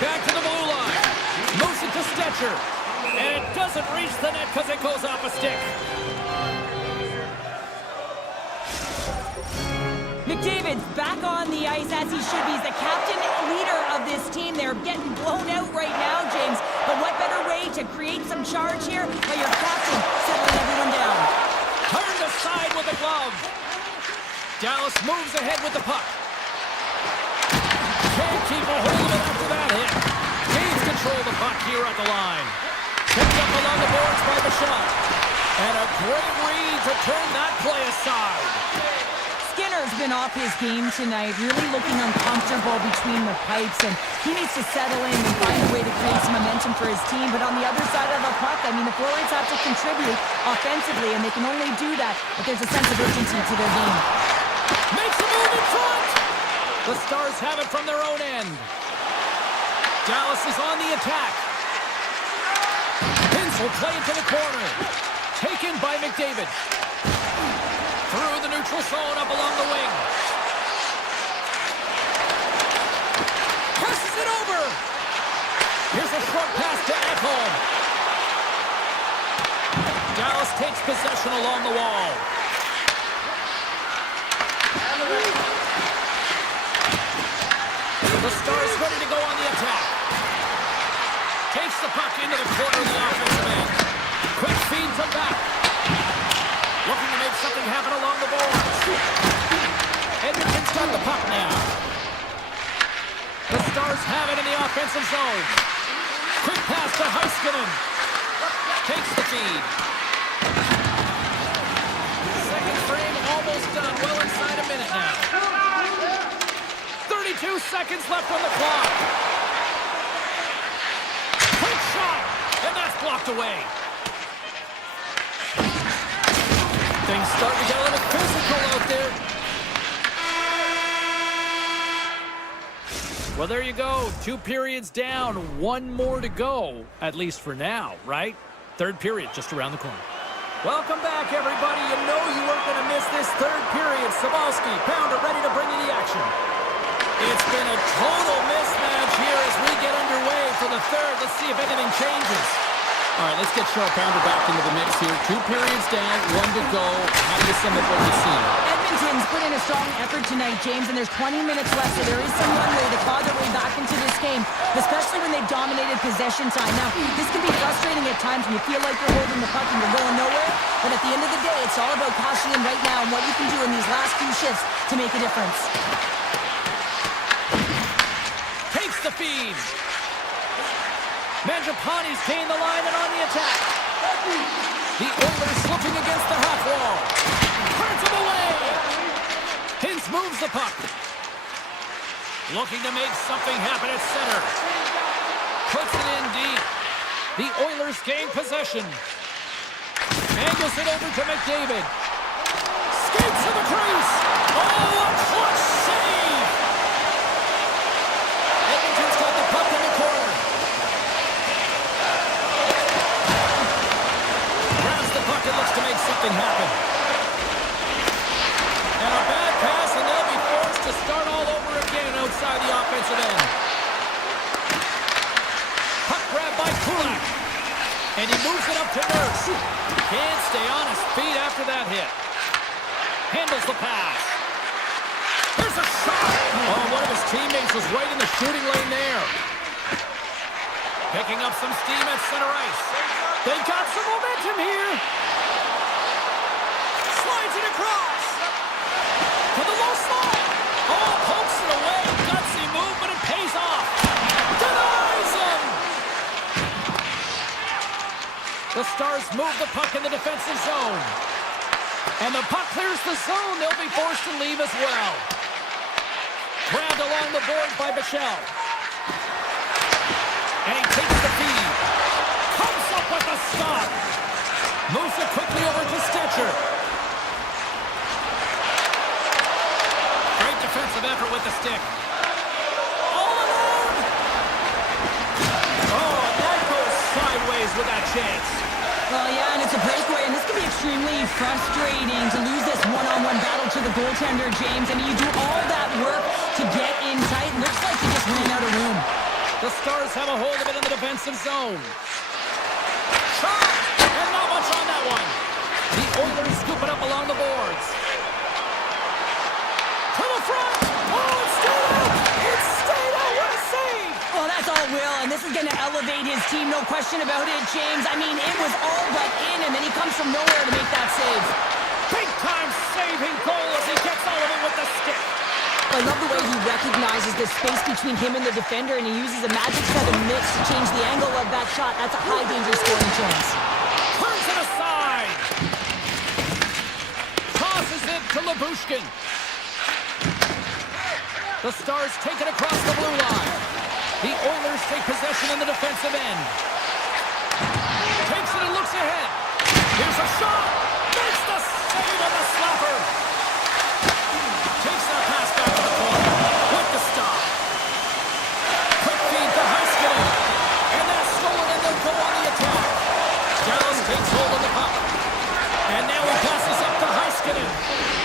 Back to the blue line. Moves it to Stetcher. And it doesn't reach the net because it goes off a stick. McDavid's back on the ice as he should be. He's the captain leader of this team. They're getting blown out right now, James. But what better way to create some charge here by your captain settling everyone down? Turned aside with the glove. Dallas moves ahead with the puck. Can't keep a hold of it after that hit. Gains control of the puck here at the line. Picked up along the boards by Bouchard. And a great read to turn that play aside. Skinner's been off his game tonight, really looking uncomfortable between the pipes, and he needs to settle in and find a way to create some momentum for his team. But on the other side of the puck, I mean, the forwards have to contribute offensively, and they can only do that if there's a sense of urgency to their game. Makes a move in front! The Stars have it from their own end. Dallas is on the attack. Pins will play it to the corner. Taken by McDavid. Through the neutral zone up along the wing. Passes it over. Here's a short pass to Ekholm. Dallas takes possession along the wall. The Stars ready to go on the attack. Takes the puck into the corner of the offensive end. Quick feed to back. Looking to make something happen along the boards. Edmonton's got the puck now. The Stars have it in the offensive zone. Quick pass to Heiskanen. Takes the feed. Second frame almost done. Well inside a minute now. 32 seconds left on the clock. Quick blocked away. Things starting to get a little physical out there. Well, there you go. 2 periods down, 1 more to go, at least for now, right? 3rd period just around the corner. Welcome back, everybody. You know you weren't going to miss this 3rd period. Sabalski, Pounder ready to bring you the action. It's been a total mismatch here as we get underway for the 3rd. Let's see if anything changes. All right, let's get Cheryl Pounder back into the mix here. 2 periods down, 1 to go. How do you sum up what we've seen? Edmonton's put in a strong effort tonight, James, and there's 20 minutes left, so there is some runway to claw their way back into this game, especially when they've dominated possession time. Now, this can be frustrating at times when you feel like you're holding the puck and you're going nowhere, but at the end of the day, it's all about cashing in right now and what you can do in these last few shifts to make a difference. Takes the feed. Mangiapane's gained the line and on the attack. The Oilers looking against the half wall. Turns him away. Hintz moves the puck. Looking to make something happen at center. Puts it in deep. The Oilers gain possession. Angles it over to McDavid. Skates to the crease. Oh, a clutch save. Edmonton's got the puck in the corner. It looks to make something happen. And a bad pass, and they'll be forced to start all over again outside the offensive end. Puck grab by Kulak. And he moves it up to Nurse. Can't stay on his feet after that hit. Handles the pass. There's a shot. Oh, one of his teammates was right in the shooting lane there. Picking up some steam at center ice. They've got some momentum here. Slides it across. To the low slot. Oh, pokes it away. Gutsy move, but it pays off. Denies him. The Stars move the puck in the defensive zone. And the puck clears the zone. They'll be forced to leave as well. Grabbed along the board by Bichelle. And he takes the feed. Comes up with a stop. Moves it quickly over to Stetcher. Great defensive effort with the stick. All alone. Oh, and that goes sideways with that chance. Well, yeah, and it's a breakaway, and this can be extremely frustrating to lose this one-on-one battle to the goaltender, James. I mean, you do all that work to get in tight. Looks like you just ran out of room. The Stars have a hold of it in the defensive zone. Shot! And not much on that one. The Oilers scoop it up along the boards. To the front! Oh, it's stayed out! It's stayed out! What a save! Well, that's all Will, and this is going to elevate his team, no question about it, James. I mean, it was all but in, and then he comes from nowhere to make that save. Big-time saving goal as he gets all of it with the stick. I love the way he recognizes the space between him and the defender, and he uses a Magic 7 mix to change the angle of that shot. That's a high-danger scoring chance. Turns it aside. Tosses it to Lyubushkin. The Stars take it across the blue line. The Oilers take possession in the defensive end. Takes it and looks ahead. Here's a shot. Makes the save of the slapper. Takes that pass back to the corner. With the stop. Quick feed to Heiskanen. And that's stolen, and they'll go on the attack. Dallas takes hold of the puck. And now he passes up to Heiskanen.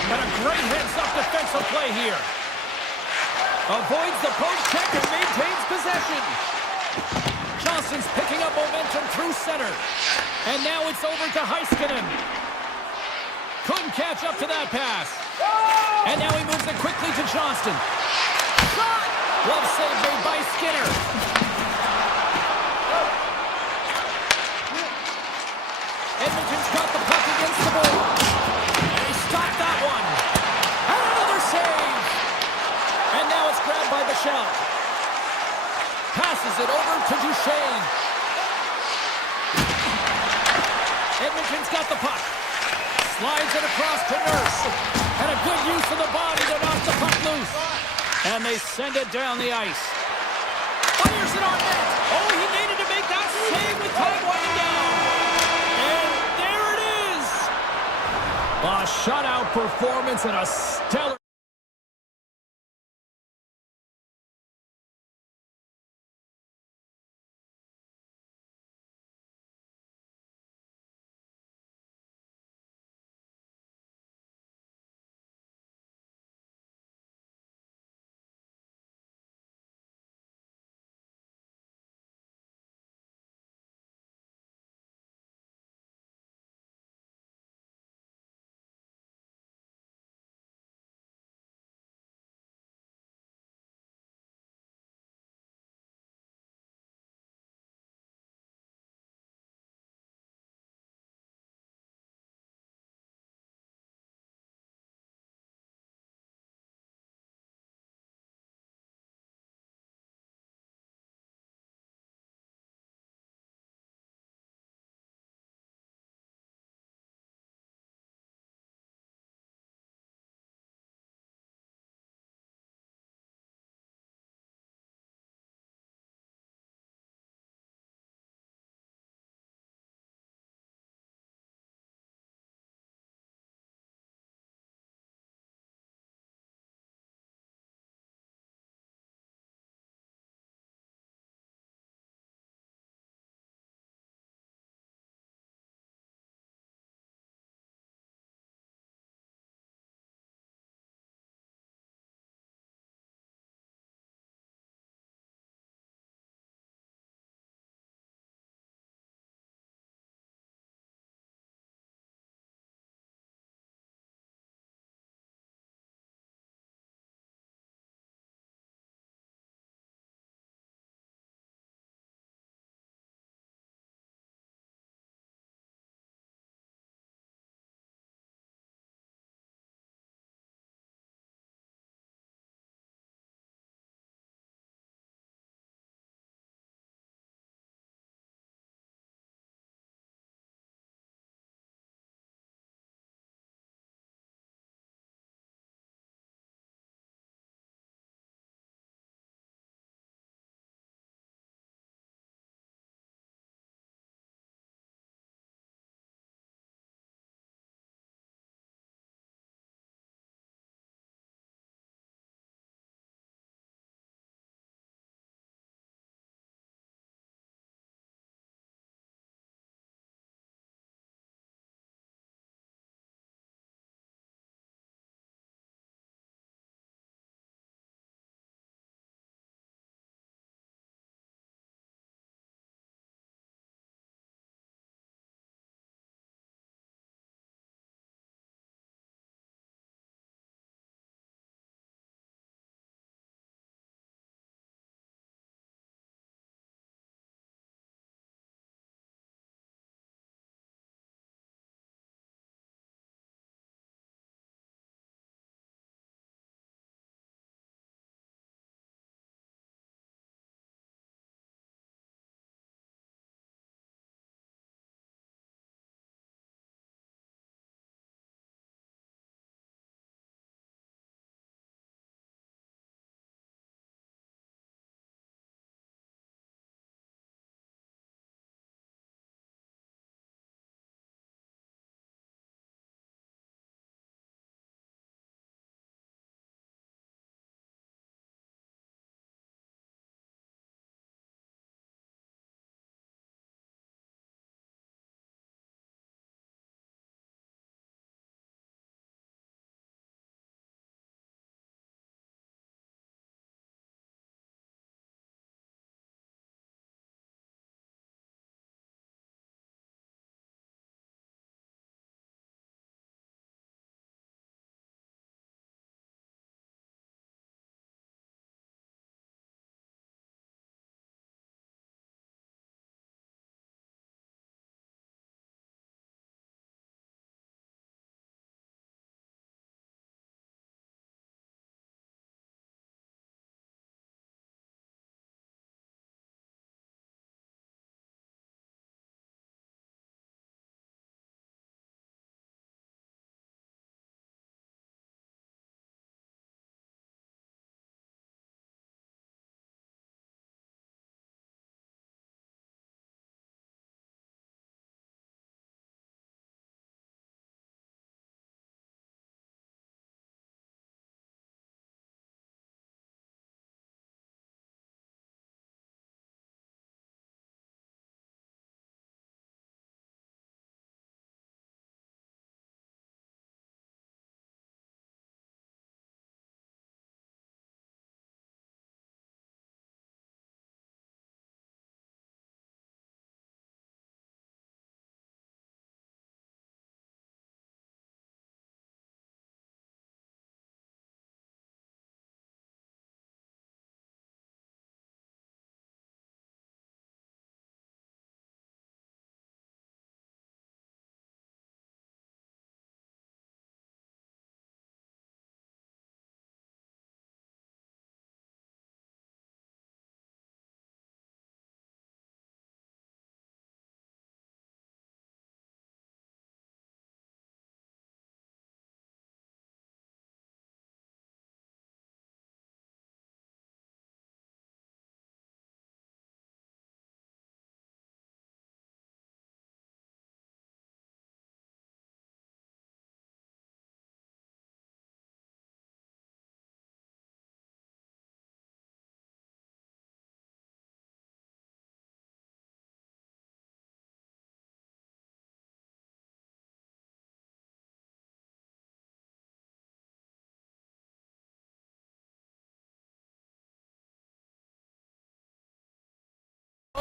And a great heads-up defensive play here. Avoids the post check and maintains possession. Johnson's picking up momentum through center. And now it's over to Heiskanen. Couldn't catch up to that pass. And now he moves it quickly to Johnston. Shot! Glove save made by Skinner. Edmonton's got the puck against the board. And he stopped that one. And another save. And now it's grabbed by Bichelle. Passes it over to Duchesne. Edmonton's got the puck. Slides it across to Nurse. And a good use of the body to knock the puck loose. And they send it down the ice. Fires it on net. Oh, he needed to make that save with time winding down. A shutout performance and a stellar...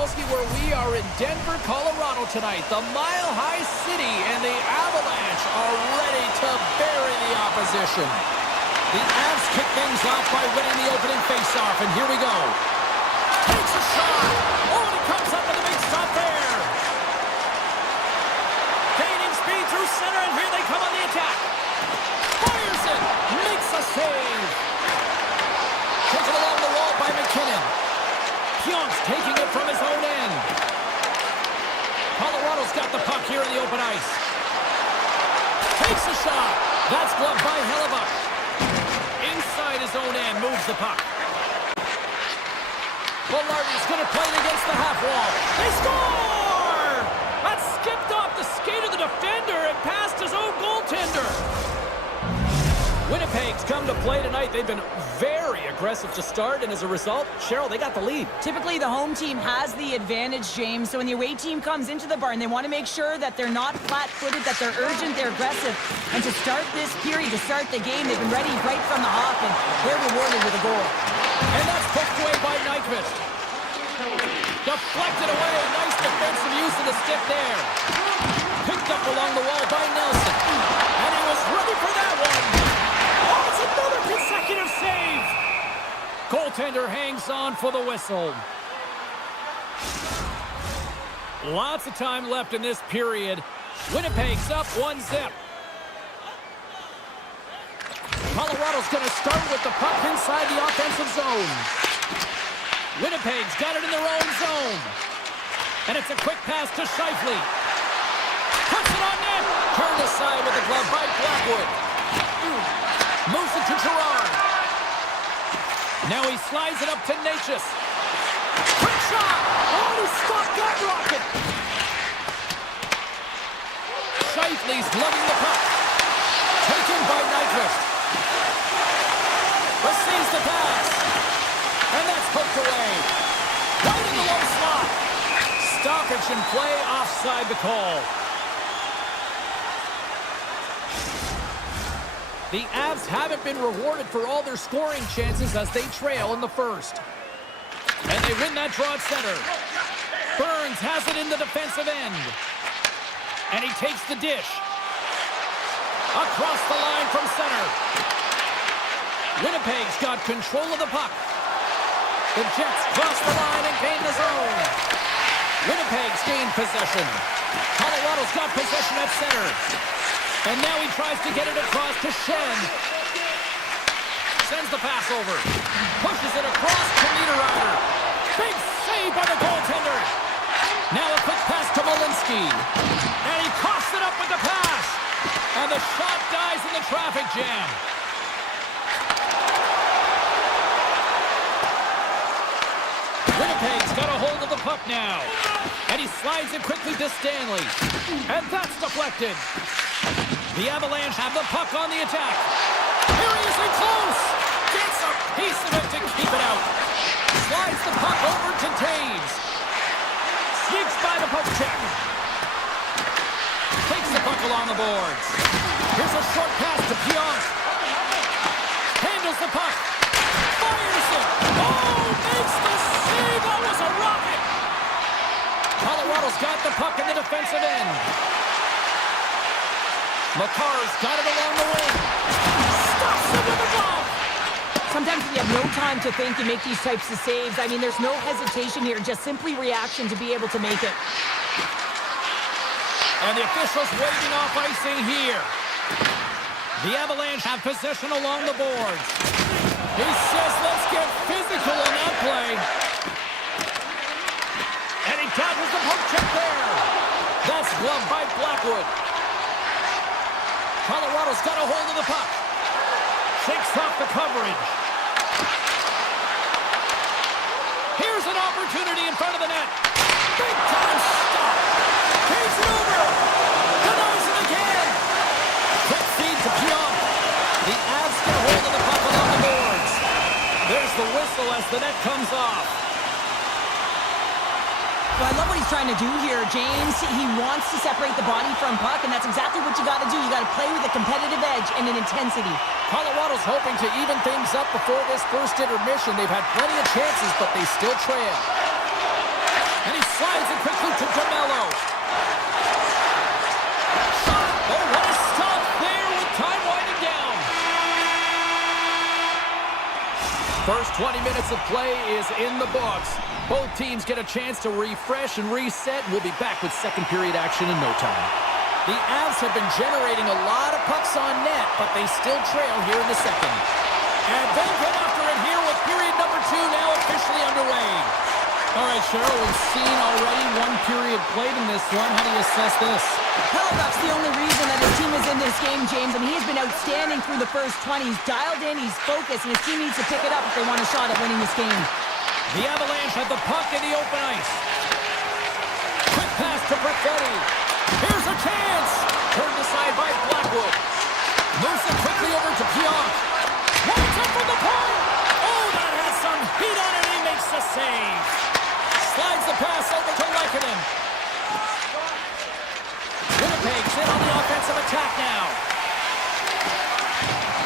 Where we are in Denver, Colorado tonight. The Mile High City and the Avalanche are ready to bury the opposition. The Avs kick things off by winning the opening faceoff, and here we go. Takes a shot. Oh, and he comes up with a big stop there. Gaining speed through center, and here they come on the attack. Fires it. Makes a save. Taken along the wall by McKinnon. Pionk's taking it from his own end. Colorado's got the puck here in the open ice. Takes a shot. That's gloved by Hellebuck. Inside his own end, moves the puck. Velarde's going to play it against the half wall. They score! That skipped off the skate of the defender and past his own goaltender. Winnipeg's come to play tonight. They've been very aggressive to start, and as a result, Cheryl, they got the lead. Typically, the home team has the advantage, James. So when the away team comes into the barn, they want to make sure that they're not flat-footed, that they're urgent, they're aggressive. And to start this period, to start the game, they've been ready right from the hop, and they're rewarded with a goal. And that's poked away by Nyquist. Deflected away. Nice defensive use of the stick there. Picked up along the wall by Nelson. And he was ready for that one. Oh, it's another consecutive save. Goaltender hangs on for the whistle. Lots of time left in this period. Winnipeg's up 1-0. Colorado's going to start with the puck inside the offensive zone. Winnipeg's got it in their own zone. And it's a quick pass to Scheifele. Puts it on net. Turned aside with the glove by Blackwood. Moves it to Gerard. Now he slides it up to Natchez. Quick shot. Oh, he stopped that rocket. Scheifele's lugging the puck. Taken by Nyquist. Receives the pass. And that's poked away. Right in the low slot. Stoppage in play, offside the call. The Avs haven't been rewarded for all their scoring chances as they trail in the first. And they win that draw at center. Burns has it in the defensive end. And he takes the dish. Across the line from center. Winnipeg's got control of the puck. The Jets cross the line and gain the zone. Winnipeg's gained possession. Colorado's got possession at center. And now he tries to get it across to Shen. Sends the pass over. Pushes it across to Niederreiter. Big save by the goaltender. Now a quick pass to Malinsky. And he coughs it up with the pass. And the shot dies in the traffic jam. Winnipeg's got a hold of the puck now. And he slides it quickly to Stanley. And that's deflected. The Avalanche have the puck on the attack. Here he is in close. Gets a piece of it to keep it out. Slides the puck over to Taves. Sneaks by the poke check. Takes the puck along the boards. Here's a short pass to Pionk. Handles the puck. Fires it. Oh, makes the save. That was a rocket. Colorado's got the puck in the defensive end. Makar's got it along the wing. Stops it with the glove. Sometimes we have no time to think and make these types of saves. I mean, there's no hesitation here, just simply reaction to be able to make it. And the officials waving off icing here. The Avalanche have possession along the boards. He says, let's get physical on that play. And he tackles the poke check there. That's gloved by Blackwood. Colorado's got a hold of the puck. Shakes off the coverage. Here's an opportunity in front of the net. Big time stop. Takes it over. Denies it again. Quick feed to Pionk. The Avs get a hold of the puck along the boards. There's the whistle as the net comes off. Well, I love what he's trying to do here, James. He wants to separate the body from puck, and that's exactly what you got to do. You got to play with a competitive edge and an intensity. Colorado's hoping to even things up before this first intermission. They've had plenty of chances, but they still trail. And he slides it quickly to DeMello. Shot! Oh, what a stop there with time winding down. First 20 minutes of play is in the books. Both teams get a chance to refresh and reset. We'll be back with second period action in no time. The Avs have been generating a lot of pucks on net, but they still trail here in the second. And they'll get after it here with period number 2 now officially underway. All right, Cheryl, we've seen already one period played in this one. How do you assess this? Hellebuyck's the only reason that his team is in this game, James, and he's been outstanding through the first 20. He's dialed in, he's focused, and his team needs to pick it up if they want a shot at winning this game. The Avalanche have the puck in the open ice. Quick pass to Brichetti. Here's a chance. Turned aside by Blackwood. Moves it quickly over to Pionk. Winds up from the point. Oh, that has some heat on it. He makes the save. Slides the pass over to Lehkonen. Winnipeg's in on the offensive attack now.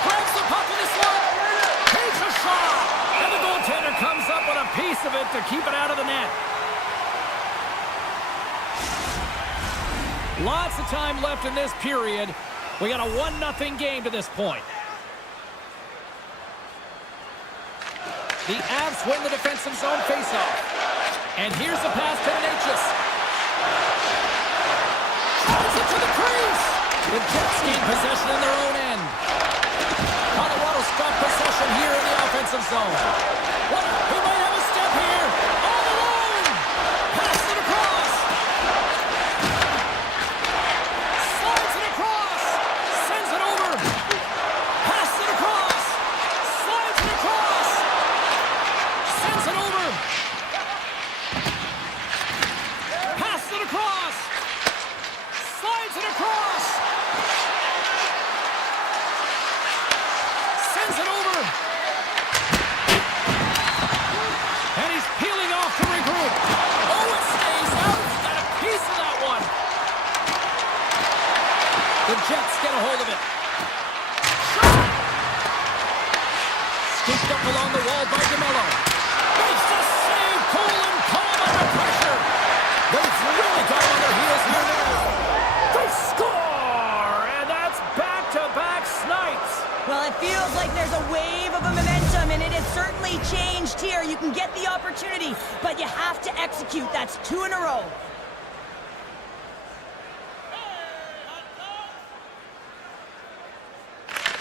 Grabs the puck in the slot. Takes a shot. And the goaltender comes up with a piece of it to keep it out of the net. Lots of time left in this period. We got a 1-0 game to this point. The Avs win the defensive zone faceoff. And here's the pass to Natchez. Tries it to the crease. The Jets gain possession in their own end. Colorado's got possession here in the offensive zone. What? He might have a step here. All alone. Pass it across. Slides it across. Sends it over. Pass it across. Slides it across. Sends it over. Pass it across. Slides it across. Sends it over. And he's peeling off to regroup. Oh, it stays out. He got a piece of that one. The Jets get a hold of it. Shot! Scooped up along the wall by DeMello. Makes the save. Cool and calm under pressure. They've really got on their heels here now. They score! And that's back-to-back snipes. Well, it feels like there's a wave of momentum, and it has certainly changed here. You can get the opportunity, but you have to execute. That's 2 in a row.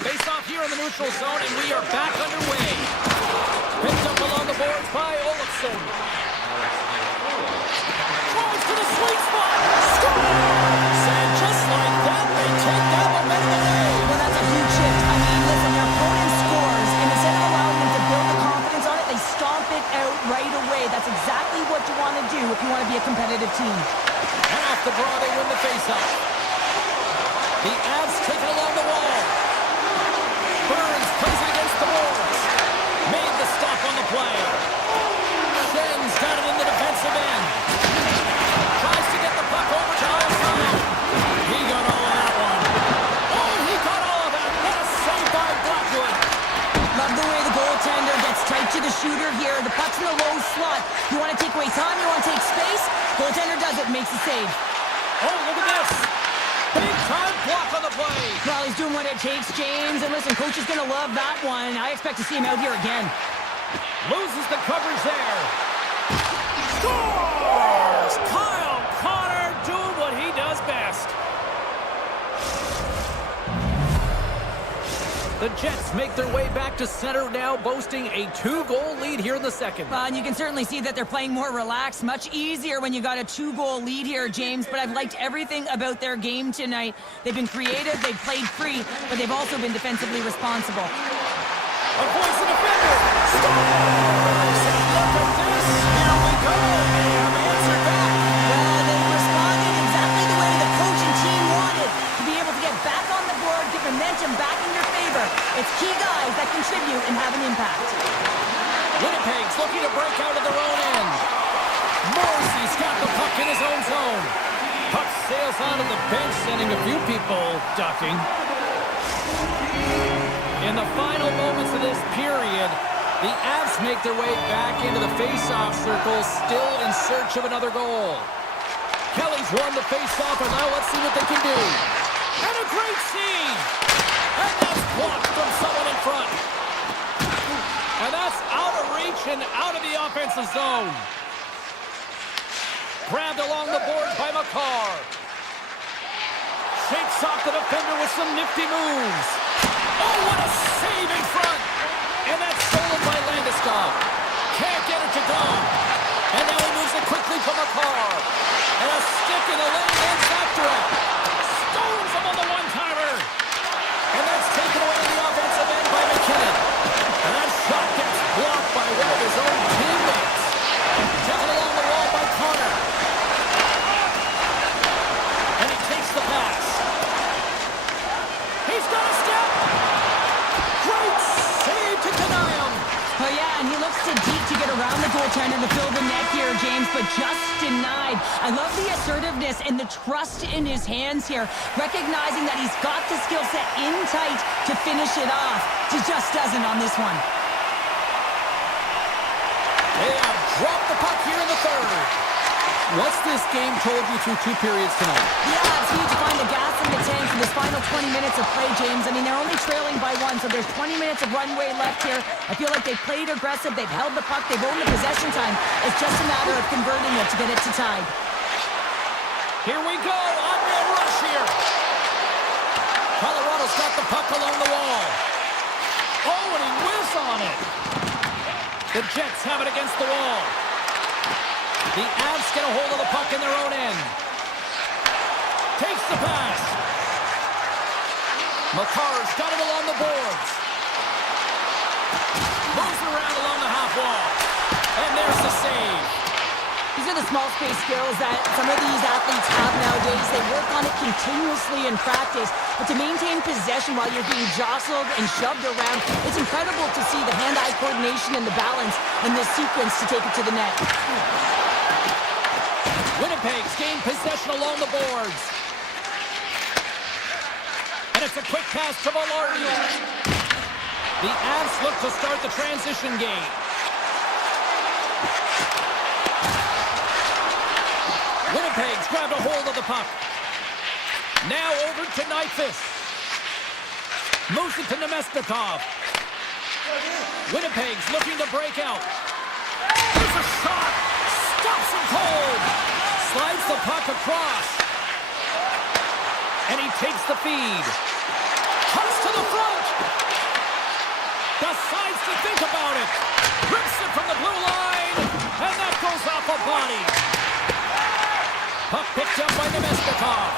Face off here in the neutral zone, and we are back underway. Picked up along the boards by Olofsson. Throws to the sweet spot. Scores! And just like that, they take that momentum away. Well, that's a huge shift. I mean, listen, your opponent scores, and instead of allowing them to build the confidence on it, they stomp it out right away. That's exactly what you want to do if you want to be a competitive team. And off the draw, they win the faceoff. The Avs take it along the wall. Burns plays it against the boards. Made the stop on the play. Schen's got it in the defensive end. Tries to get the puck over to Alfaro. He got all of that one. Oh, he got all of that. What a save by Blackwood. Love the way the goaltender gets tight to the shooter here. The puck's in the low slot. You want to take away time, you want to take space. Goaltender does it, makes the save. Oh, look at this. Big time block on the play. Well, he's doing what it takes, James. And listen, coach is going to love that one. I expect to see him out here again. Loses the coverage there. Scores! Kyle Connor doing what he does best. The Jets make their way back to center now, boasting a 2-goal lead here in the second. And you can certainly see that they're playing more relaxed. Much easier when you got a 2-goal lead here, James. But I've liked everything about their game tonight. They've been creative, they've played free, but they've also been defensively responsible. Avoids the defender. Scores! And look at this. Here we go. They have answered back. Well, they've responded exactly the way the coach and team wanted. To be able to get back on the board, get momentum back in your favor. It's key guys that contribute and have an impact. Winnipeg's looking to break out of their own end. Morrissey's got the puck in his own zone. Puck sails onto the bench, sending a few people ducking. In the final moments of this period, The Avs make their way back into the face-off circle, still in search of another goal. Kelly's won the face-off, and now let's see what they can do. And a great save! And that's blocked from someone in front. And that's out of reach and out of the offensive zone. Grabbed along the boards by McCarr. Shakes off the defender with some nifty moves. Oh, what a save in front! And that's stolen by Landeskog. Can't get it to go. And now he moves it quickly to McCarr. And a stick in the lane ends after it. Stones him on the one-timer. And that's taken away to the offensive end by McKinnon. And that shot gets blocked by one of his own teammates. Taken along the wall by Connor. And he takes the pass. He's got a step. Great save to deny him. Oh yeah, and he looks too deep to get around the goaltender to fill the net here, James, but just denied. I love the assertiveness and the trust in his hands here, recognizing that he's got the skill set in tight to finish it off. He just doesn't on this one. They have dropped the puck here in the third. What's this game told you through 2 periods tonight? Yeah, it's huge to find the gas in the tank for this final 20 minutes of play, James. I mean, they're only trailing by 1, so there's 20 minutes of runway left here. I feel like they've played aggressive, they've held the puck, they've owned the possession time. It's just a matter of converting it to get it to tie. Here we go, on-man rush here. Colorado's got the puck along the wall. Oh, and he whiffs on it. The Jets have it against the wall. The Avs get a hold of the puck in their own end. Takes the pass. McCarr's got it along the boards. Moves around along the half wall. And there's the save. These are the small space skills that some of these athletes have nowadays. They work on it continuously in practice. But to maintain possession while you're being jostled and shoved around, it's incredible to see the hand-eye coordination and the balance in this sequence to take it to the net. Winnipeg's gained possession along the boards. And it's a quick pass to Velarde. The Avs look to start the transition game. Winnipeg's grabbed a hold of the puck. Now over to Nyquist. Moves it to Nemesnikov. Winnipeg's looking to break out. There's a shot. Stops him cold. Slides the puck across. And he takes the feed. Comes to the front. Decides to think about it. Rips it from the blue line. And that goes off a body. Puck picked up by Nemesnikov.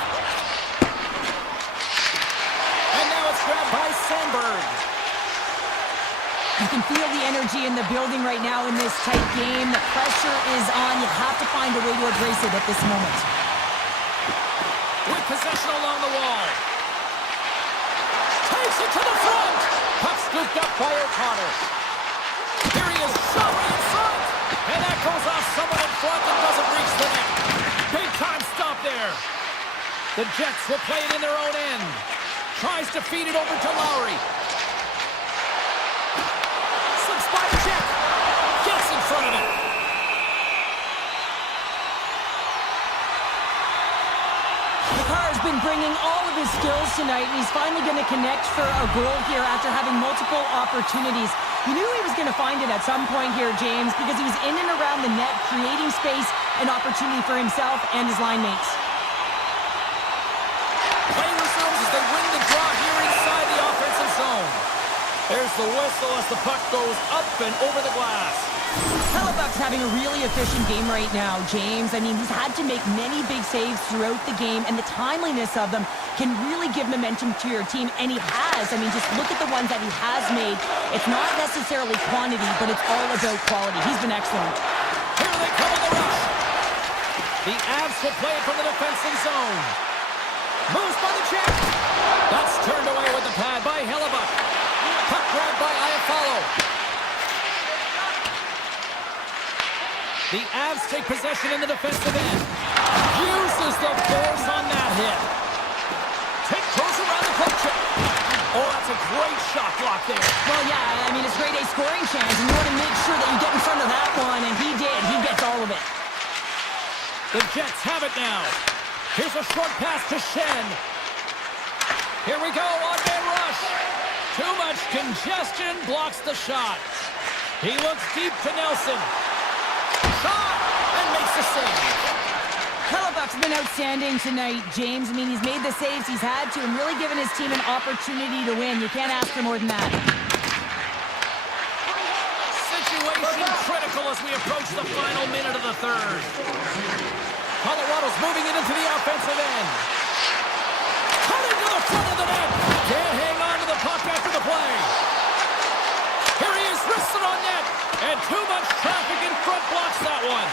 And now it's grabbed by Sandberg. You can feel the energy in the building right now in this tight game. The pressure is on. You have to find a way to embrace it at this moment. With possession along the wall. Takes it to the front. Puck scooped up by O'Connor. Here he is, shot right in front. And that goes off someone in front and doesn't reach the net. Big time stop there. The Jets will play it in their own end. Tries to feed it over to Lowry. Slips by the Jet. Gets in front of it. McCarr's been bringing all of his skills tonight, and he's finally going to connect for a goal here after having multiple opportunities. You knew he was going to find it at some point here, James, because he was in and around the net, creating space and opportunity for himself and his line mates. Play resumes as they win the draw here inside the offensive zone. There's the whistle as the puck goes up and over the glass. Hellebuck's having a really efficient game right now, James. I mean, he's had to make many big saves throughout the game, and the timeliness of them can really give momentum to your team, and he has. I mean, just look at the ones that he has made. It's not necessarily quantity, but it's all about quality. He's been excellent. Here they come in the rush. The Avs will play it from the defensive zone. Moves by the check. That's turned away with the pad by Hellebuck. Puck grabbed by Iafallo. The Avs take possession in the defensive end. Uses the force on that hit. Take close around the poke check. Oh, that's a great Great shot block there. Well, yeah, I mean, it's grade A scoring chance, and you want to make sure that you get in front of that one, and he did. He gets all of it. The Jets have it now. Here's a short pass to Shen. Here we go, on-man rush. Too much congestion blocks the shot. He looks deep to Nelson. Shot! And makes the save. Hellebuck's been outstanding tonight, James. I mean, he's made the saves he's had to and really given his team an opportunity to win. You can't ask for more than that. Situation critical as we approach the final minute of the third. Colorado's moving it into the offensive end. Cutting to the front of the net. Can't hang on to the puck after the play. Here he is, wristed on net. And too much traffic in front blocks that one.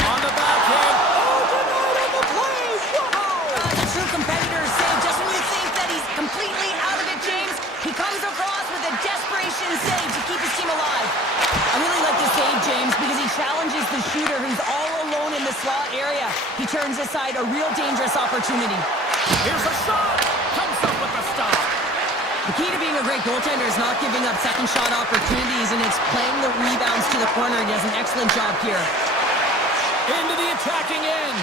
On the backhand. Oh, denied on the play. Wow! That's a true competitor's save. Just when you think that he's completely out of it, James, he comes across with a desperation save to keep his team alive. I really like this save, James, because he challenges the shooter who's all alone in the slot area. He turns aside a real dangerous opportunity. Here's a shot. Comes up with the stop. The key to being a great goaltender is not giving up second shot opportunities, and it's playing the rebounds to the corner. He does an excellent job here. Into the attacking end.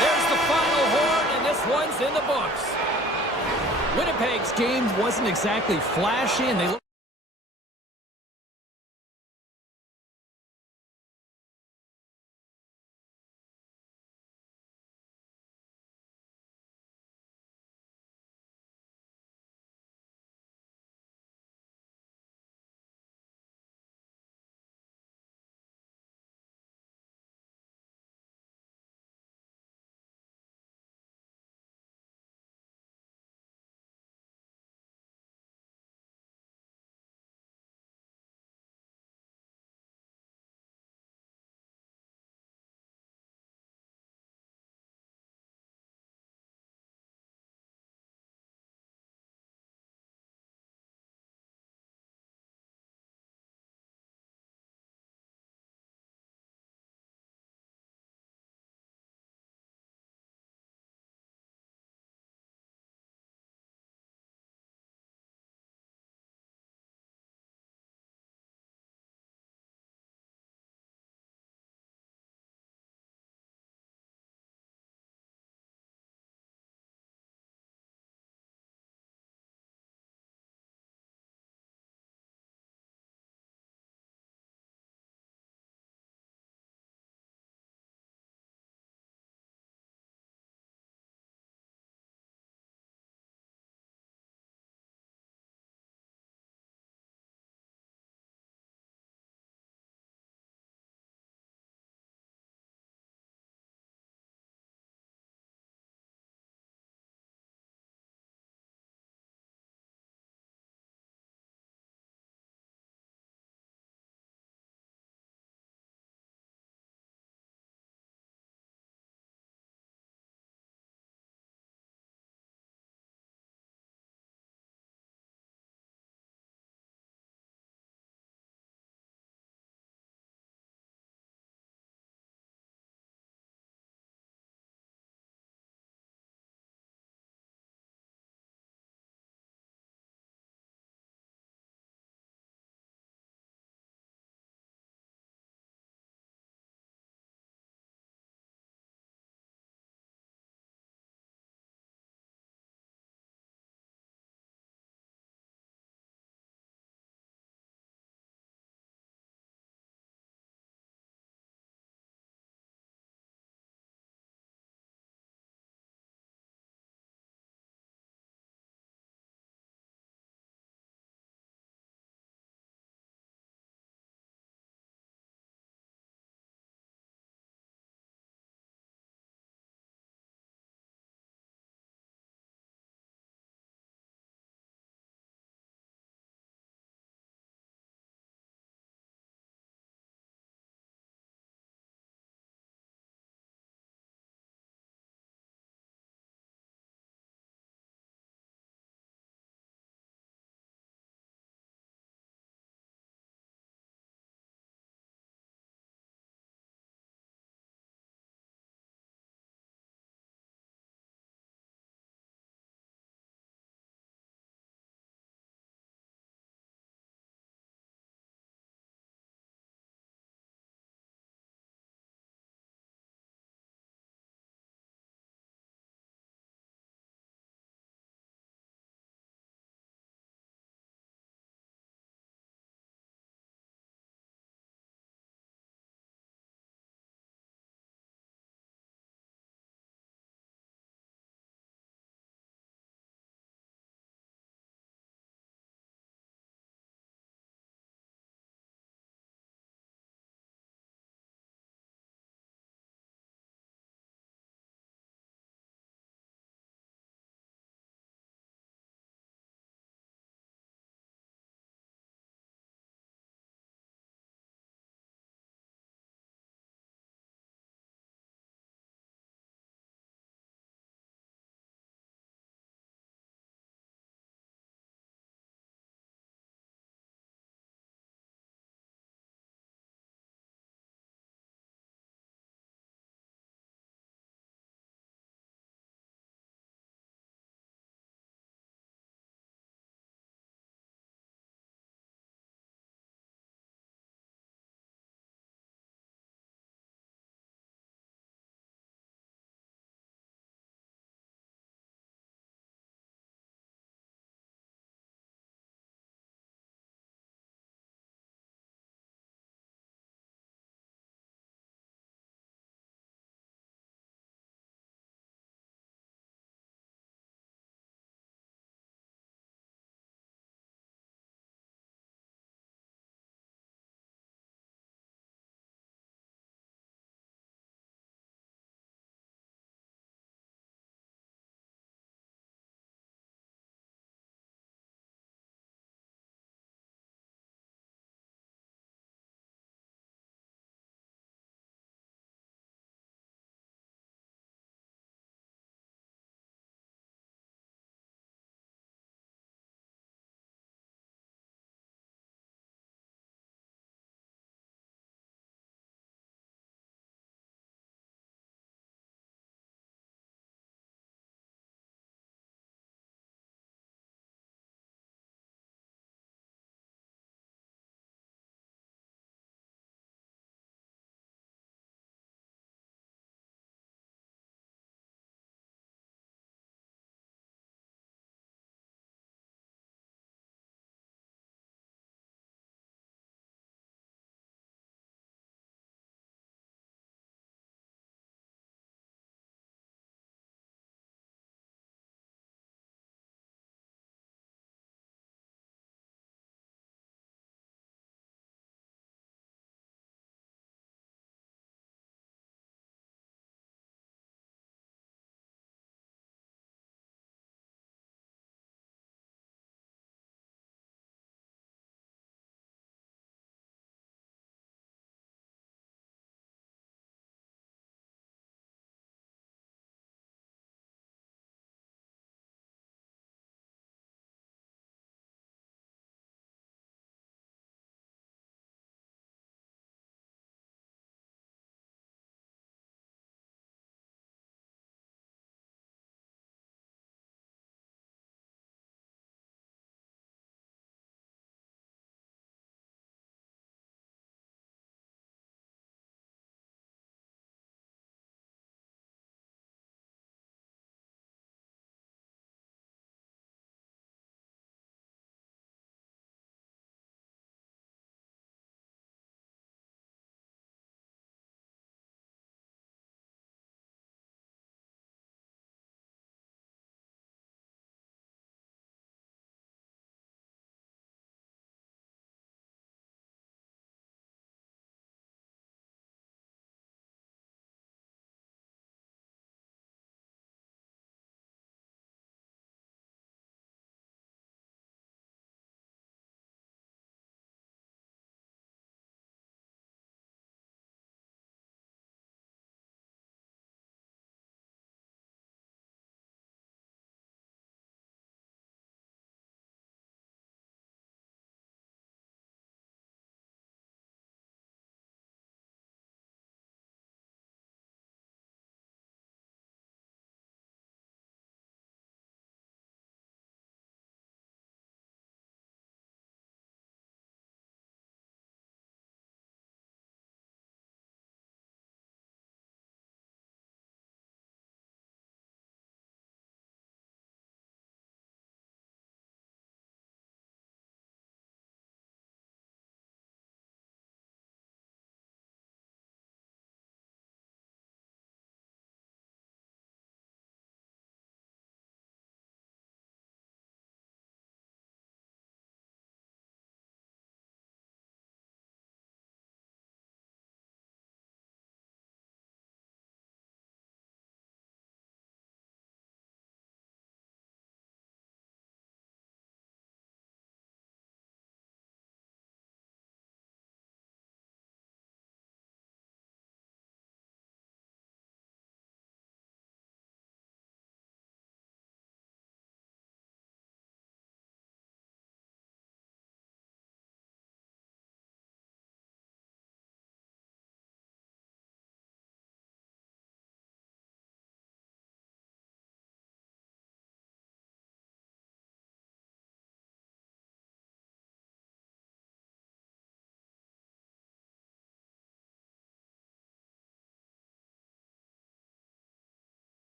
There's the final horn, and this one's in the books. Winnipeg's game wasn't exactly flashy, and they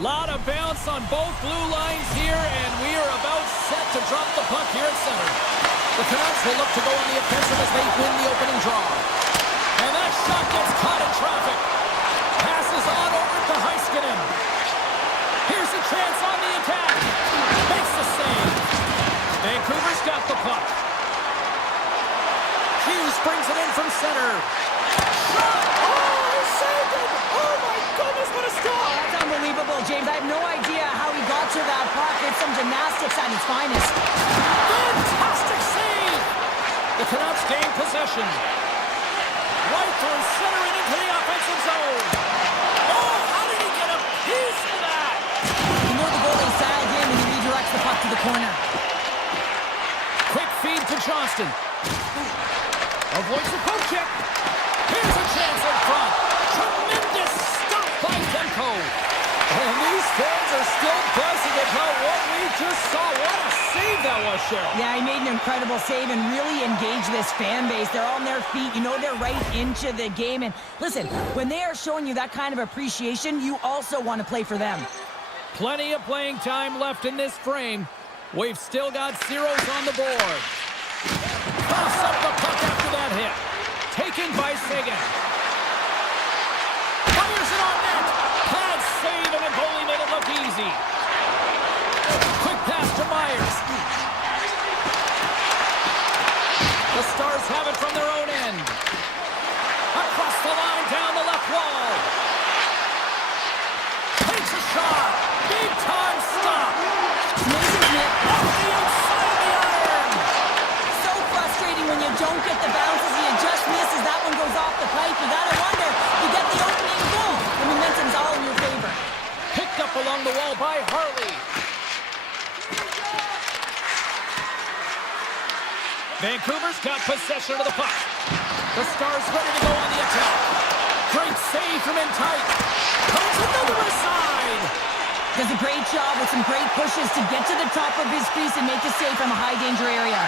Lot of bounce on both blue lines here, and we are about set to drop the puck here at center. The Canucks will look to go on the offensive as they win the opening draw. And that shot gets caught in traffic. Passes on over to Heiskanen. Here's a chance on the attack. Makes the save. Vancouver's got the puck. Hughes brings it in from center. Shot! Oh, he saved it! Oh my goodness, what a stop! That's unbelievable, James. I have no idea how he got to that puck. It's some gymnastics at its finest. Fantastic save! The Canucks gain possession. Right through center and into the offensive zone. Oh, how did he get a piece of that? You know the goalie sagged in and he redirects the puck to the corner. Quick feed to Johnston. Avoids the poke check. Here's a chance in front. Tremendous stop by Demko. And these fans are still buzzing about what we just saw. What a save that was, Cheryl. Yeah, he made an incredible save and really engaged this fan base. They're on their feet. You know they're right into the game. And listen, when they are showing you that kind of appreciation, you also want to play for them. Plenty of playing time left in this frame. We've still got zeros on the board. Toss up the puck after that hit. Taken by Sagan. Fires it on net. Pad save and the goalie made it look easy. Quick pass to Myers. The Stars have it from their own end. Across the line down the left wall. Takes a shot. Big time stop. Amazing hit. Off the outside of the iron. So frustrating when you don't get the bounces. You just misses. That one goes off the pipe. You gotta wonder. You get the opening goal. The momentum's all in your favor. Picked up along the wall by Harley. Vancouver's got possession of the puck. The Stars ready to go on the attack. Great save from in tight. Comes another aside. Does a great job with some great pushes to get to the top of his crease and make the save from a high danger area.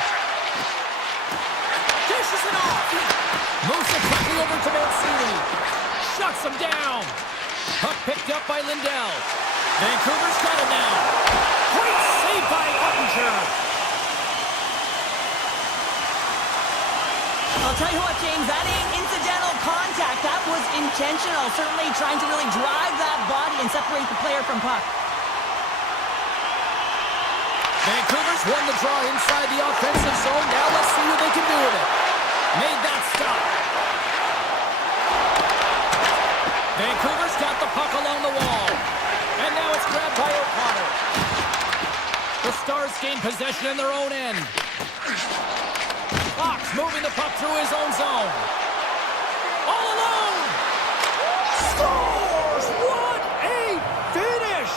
Dishes it off. Moves it quickly over to Mancini. Shuts him down. Puck picked up by Lindell. Vancouver's got it now. Great save by Ottinger. I'll tell you what, James, that ain't incidental contact. That was intentional. Certainly trying to really drive that body and separate the player from puck. Vancouver's won the draw inside the offensive zone. Now let's see what they can do with it. Made that stop. Vancouver's got the puck along the wall. And now it's grabbed by O'Connor. The Stars gain possession in their own end. Fox moving the puck through his own zone. All alone! Scores! What a finish!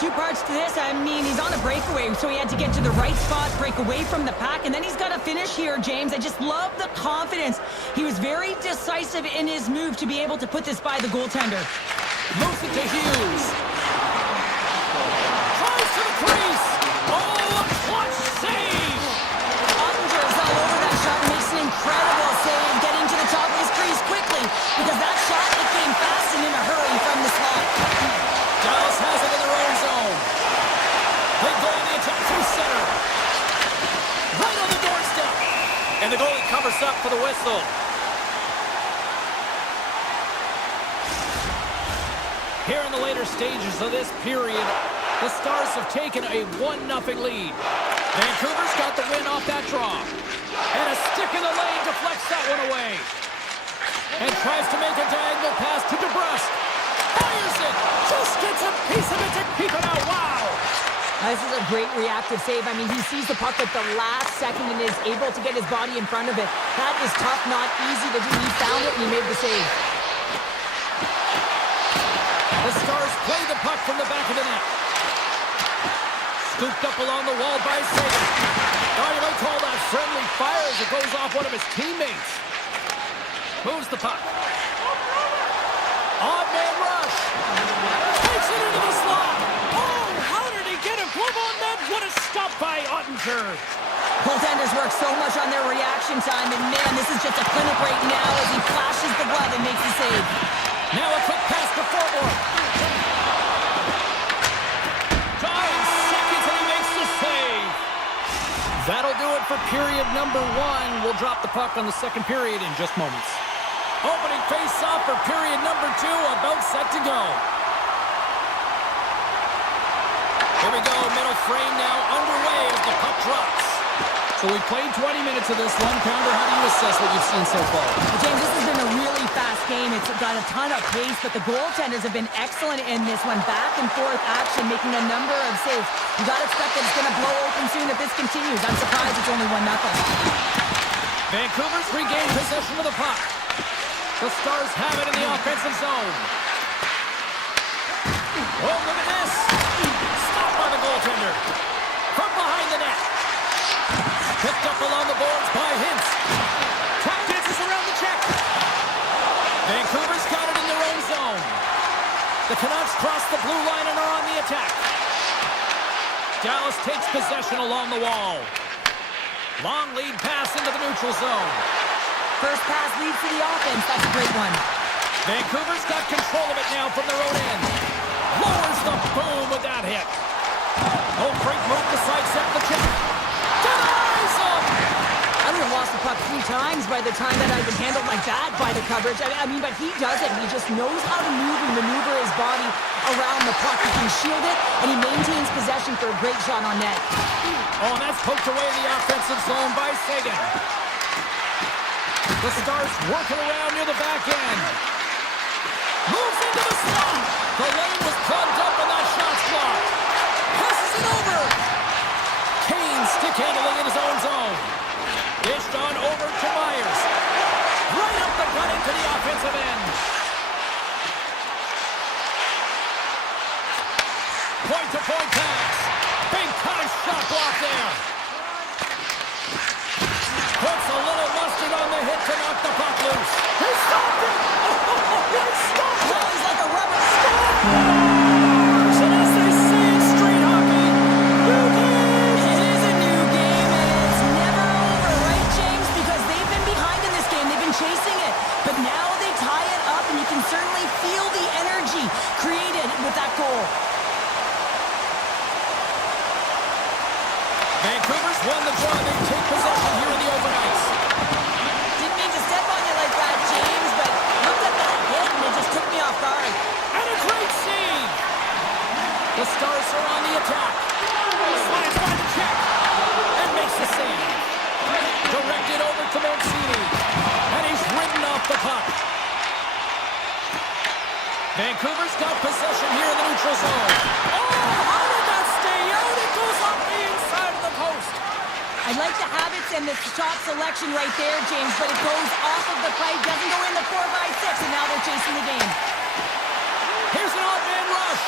Two parts to this. I mean, he's on a breakaway, so he had to get to the right spot, break away from the pack, and then he's got to finish here, James. I just love the confidence. He was very decisive in his move to be able to put this by the goaltender. Moves it to Hughes. Tries to the crease. Oh, a clutch save! Ottinger's all over that shot and makes an incredible save, getting to the top of his crease quickly, because that shot, it came fast and in a hurry from the slot. Dallas has it in their own zone. They go on the attack through center. Right on the doorstep. And the goalie covers up for the whistle. Here in the later stages of this period, the Stars have taken a 1-0 lead. Vancouver's got the win off that draw. And a stick in the lane deflects that one away. And tries to make a diagonal pass to DeBrusque. Fires it! Just gets a piece of it to keep it out. Wow! This is a great reactive save. I mean, he sees the puck at the last second and is able to get his body in front of it. That is tough, not easy to do. He found it and he made the save. The Stars play the puck from the back of the net. Scooped up along the wall by Sagan. Oh, you might call that friendly fire as it goes off one of his teammates. Moves the puck. Odd man rush. Takes it into the slot. Oh, how did he get a glove on that? What a stop by Ottinger. Goaltenders work so much on their reaction time, and man, this is just a clinic right now as he flashes the glove and makes the save. Now a quick pass to forward. That'll do it for period number 1. We'll drop the puck on the second period in just moments. Opening face-off for period number 2, about set to go. Here we go, middle frame now underway as the puck drops. So we've played 20 minutes of this one. Pounder, how do you assess what you've seen so far? James, this has been a really fast game. It's got a ton of pace, but the goaltenders have been excellent in this one. Back and forth action, making a number of saves. You got to expect that it's going to blow open soon if this continues. I'm surprised it's only 1-0. Vancouver's regained possession of the puck. The Stars have it in the offensive zone. Oh, look at this. Stopped by the goaltender. From behind the net. Picked up along the boards by Hintz. Tap dances around the check. Vancouver's got it in their own zone. The Canucks cross the blue line and are on the attack. Dallas takes possession along the wall. Long lead pass into the neutral zone. First pass leads to the offense. That's a great one. Vancouver's got control of it now from their own end. Lowers the boom with that hit. Oh, great move to sidestep the check. Denies him! I would have lost the puck 3 times by the time that I've been handled like that by the coverage. I mean, but he does it. He just knows how to move and maneuver his body around the puck. He can shield it, and he maintains possession for a great shot on net. Oh, and that's poked away in the offensive zone by Sagan. The Stars working around near the back end. Moves into the slot. The lane was plugged up and that shot's blocked. Passes it over. Kane stick handling in his own zone. Dished on over to Myers. Right up the gut into the offensive end. Point-to-point pass. Big time shot block there. Puts a little mustard on the hit to knock the puck loose. He stopped it! Oh, he stopped it! He's like a rubber stamp. And as they say in street hockey, new game! It is a new game, and it's never over, right, James? Because they've been behind in this game. They've been chasing it. But now they tie it up, and you can certainly feel the energy created with that goal. Vancouver's won the draw. They take possession here in the open ice. Didn't mean to step on you like that, James, but looked at that hit, and it just took me off guard. And a great save! The Stars are on the attack. Slides by the check. And makes the save. Directed over to Mancini. And he's ridden off the puck. Vancouver's got possession here in the neutral zone. Oh, how did that stay out? It goes off the inside of the post. I like the habits and the shot selection right there, James, but it goes off of the pipe, doesn't go in the 4x6, and now they're chasing the game. Here's an odd man rush.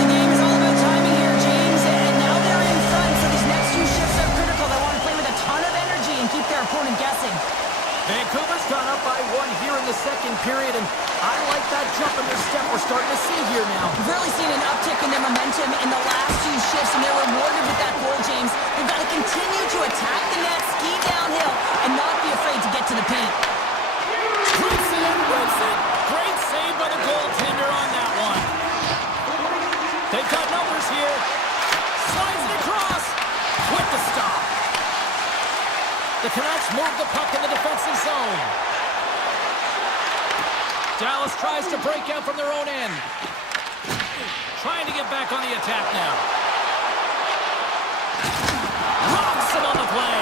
The game is all about timing here, James, and now they're in front, so these next few shifts are critical. They want to play with a ton of energy and keep their opponent guessing. Vancouver's gone up by 1 here in the second period, and I like that jump in their step we're starting to see here now. We've really seen an uptick in their momentum in the last few shifts, and they're rewarded with that goal, James. They've got to continue to attack the net, ski downhill, and not be afraid to get to the paint. Wilson whips it. Great save by the goaltender on that one. They've got numbers here. Slides it across. Quick to stop. The Canucks move the puck in the defensive zone. Dallas tries to break out from their own end. Trying to get back on the attack now. Robson on the play.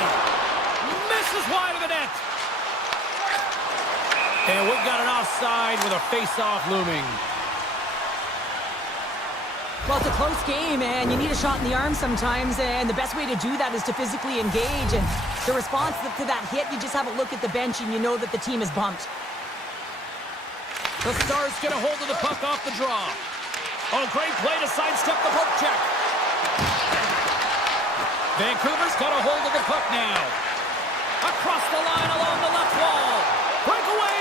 Misses wide of the net. And we've got an offside with a face-off looming. Well, it's a close game, and you need a shot in the arm sometimes, and the best way to do that is to physically engage. And the response to that hit, you just have a look at the bench, and you know that the team is bumped. The Stars get a hold of the puck off the draw. Oh, great play to sidestep the poke check. Vancouver's got a hold of the puck now. Across the line along the left wall. Breakaway.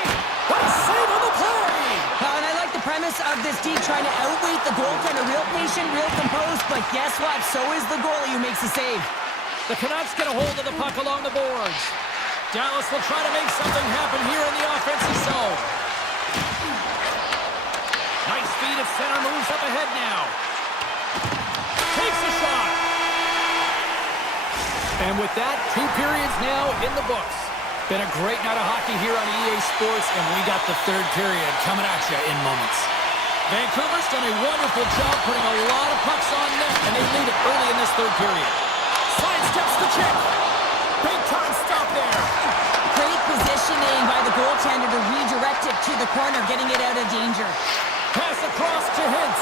What a save on the play. And I like the premise of this D trying to outweight the goaltender. Real patient, real composed, but guess what? So is the goalie who makes the save. The Canucks get a hold of the puck along the boards. Dallas will try to make something happen here in the offensive zone. Nice feet at center, moves up ahead now. Takes a shot. And with that, 2 periods now in the books. Been a great night of hockey here on EA Sports, and we got the 3rd period coming at you in moments. Vancouver's done a wonderful job putting a lot of pucks on net, and they lead it early in this 3rd period. Sidesteps the check. Big time stop there. Great positioning by the goaltender to redirect it to the corner, getting it out of danger. Pass across to Hintz.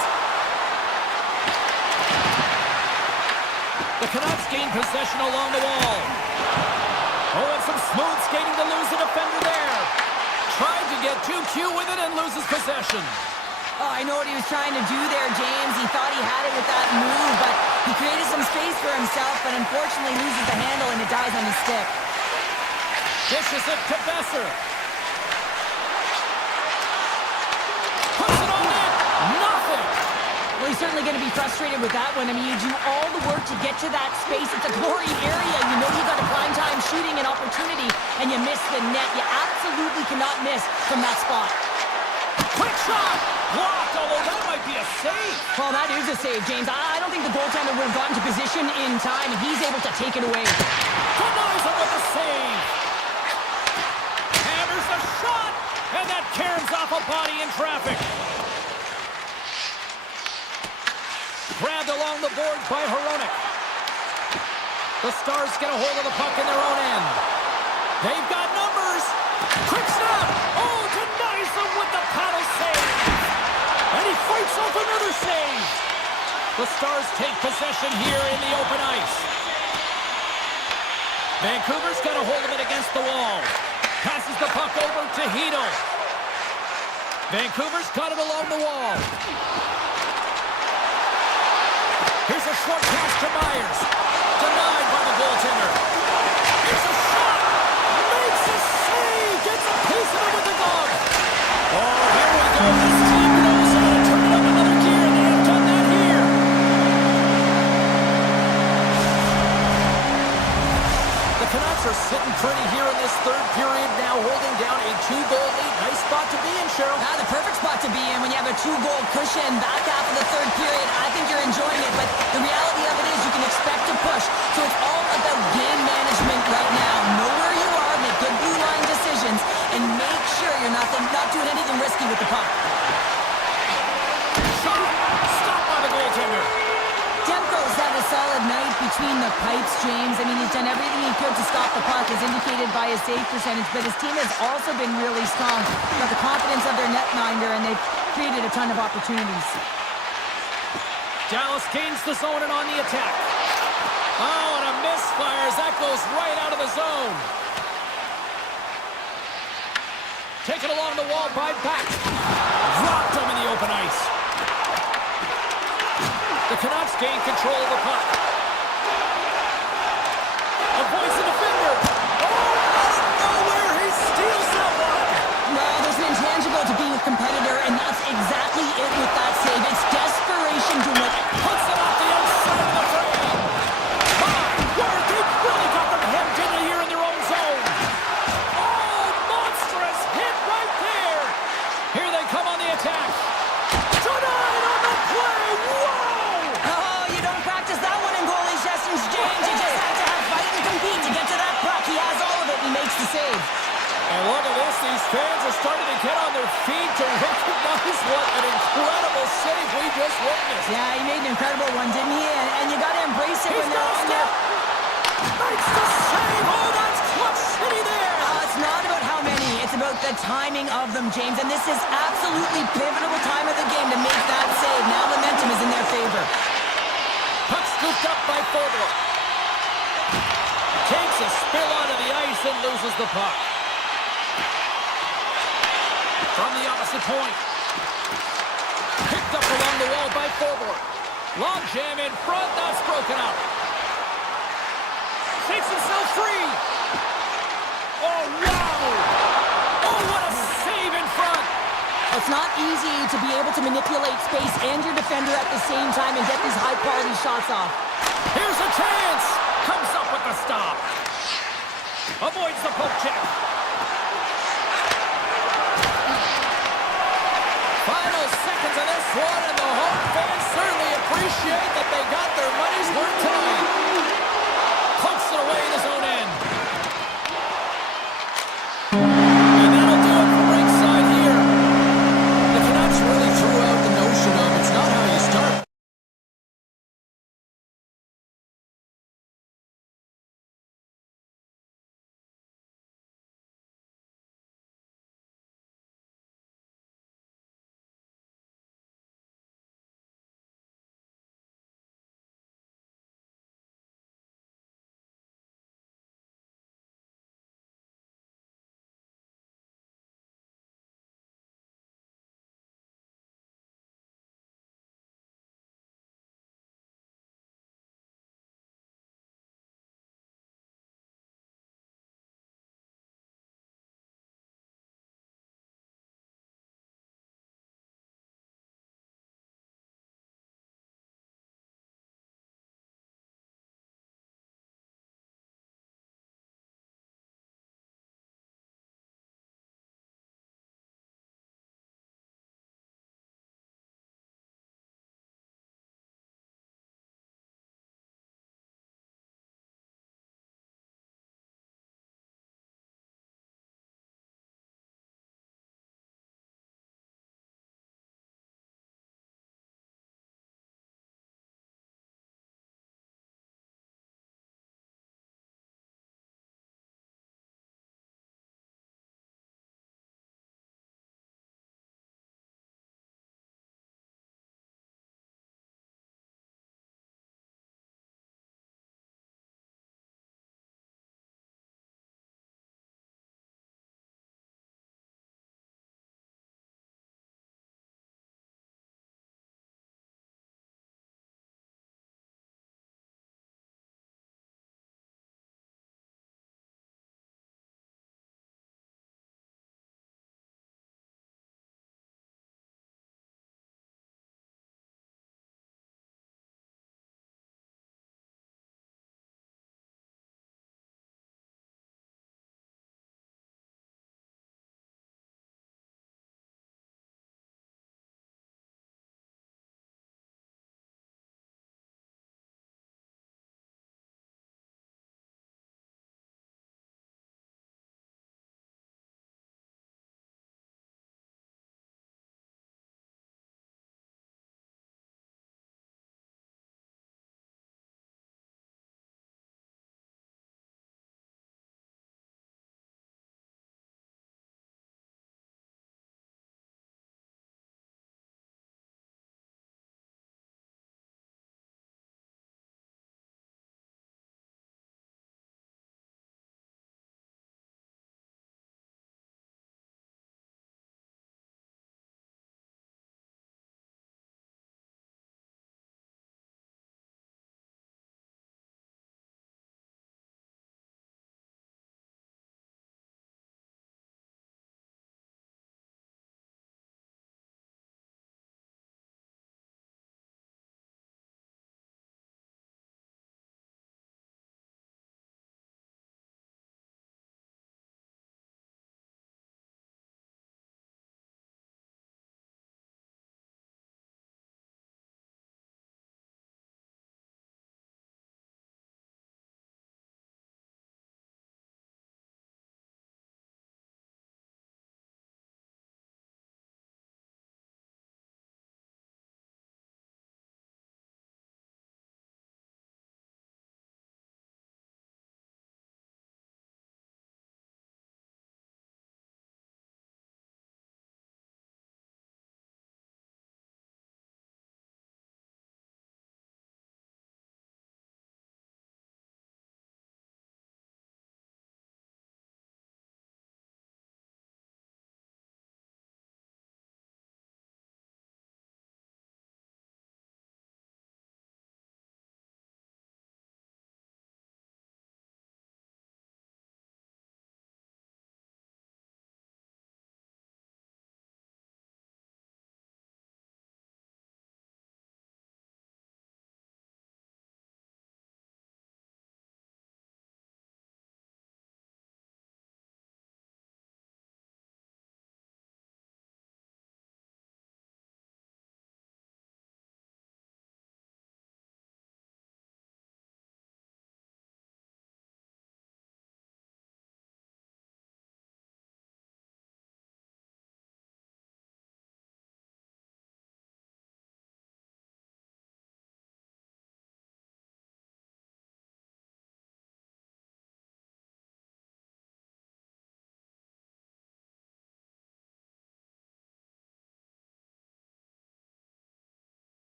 The Canucks gain possession along the wall. Oh, and some smooth skating to lose the defender there. Tried to get too cute with it and loses possession. Oh, I know what he was trying to do there, James. He thought he had it with that move, but he created some space for himself, but unfortunately loses the handle and it dies on his stick. Dishes it to Besser. Puts it on net. Nothing. Well, he's certainly going to be frustrated with that one. I mean, you do all the work to get to that space. It's a glory area. You know you got a prime time shooting an opportunity, and you miss the net. You absolutely cannot miss from that spot. Quick shot. Blocked, although that might be a save. Well, that is a save, James. I don't think the goaltender would have gotten to position in time, and he's able to take it away. Denies him with the save. Hammers a shot, and that caroms off a body in traffic. Grabbed along the board by Hronek. The Stars get a hold of the puck in their own end. They've got numbers. Quick snap. Oh, denies them with the paddle save. And he fights off another save. The Stars take possession here in the open ice. Vancouver's got a hold of it against the wall. Passes the puck over to Hito. Vancouver's got it along the wall. Here's a short pass to Myers. Denied by the goaltender. Here's a shot. Makes a save. Gets a piece of it with the glove. Oh, here we go. This team knows how to turn up another gear, and they have done that here. The Canucks are sitting pretty here in this 3rd period now, holding down a 2-goal lead. Nice spot to be in, Cheryl. The perfect spot to be in when you have a 2-goal cushion back half of the 3rd period. I think you're enjoying it, but the reality of it is you can expect to push. So it's all about game management right now. Know where you are, make good blue line decisions, and make sure you're not doing anything risky with the puck. Shot. Stopped by the goaltender. Demko's had a solid night between the pipes, James. I mean, he's done everything he could to stop the puck, as indicated by his save percentage, but his team has also been really strong. Got the confidence of their netminder, and they've created a ton of opportunities. Dallas gains the zone and on the attack. Oh, and a misfire as that goes right out of the zone. Taken along the wall by Back. Dropped him in the open ice. The Canucks gain control of the puck. Avoids the defender. Oh, out of nowhere, he steals that one. Well, there's an intangible to being a competitor, and that's exactly it with that save. It's desperation to win. Puts it off the outside of the frame. My word, they've really got them hemmed in here in their own zone. Oh, monstrous hit right there. Here they come on the attack. Denied on the play. Whoa! Oh, you don't practice that one in goalie sessions, James. You just have to have fight and compete to get to that puck. He has all of it, and he makes the save. And look at this. These fans are starting to get on their feet to recognize what an incredible save we just witnessed. Yeah, he made an incredible one, didn't he? And you got to embrace it when they're on there. Makes the save. Oh, that's clutch city there. It's not about how many. It's about the timing of them, James. And this is absolutely pivotal time of the game to make that save. Now momentum is in their favor. Puck scooped up by Forbort. Takes a spill onto the ice and loses the puck. From the opposite point. Picked up along the wall by Forbort. Long jam in front. That's broken up. Shakes himself free. Oh, wow. Oh, what a save in front. It's not easy to be able to manipulate space and your defender at the same time and get these high-quality shots off. Here's a chance. Comes up with the stop. Avoids the poke check. Final seconds of this one, and the home fans certainly appreciate that they got their money's worth tonight. Pumps it away in his own end. And that'll do it for ringside here. The Canucks really threw out the notion of it's not how you start.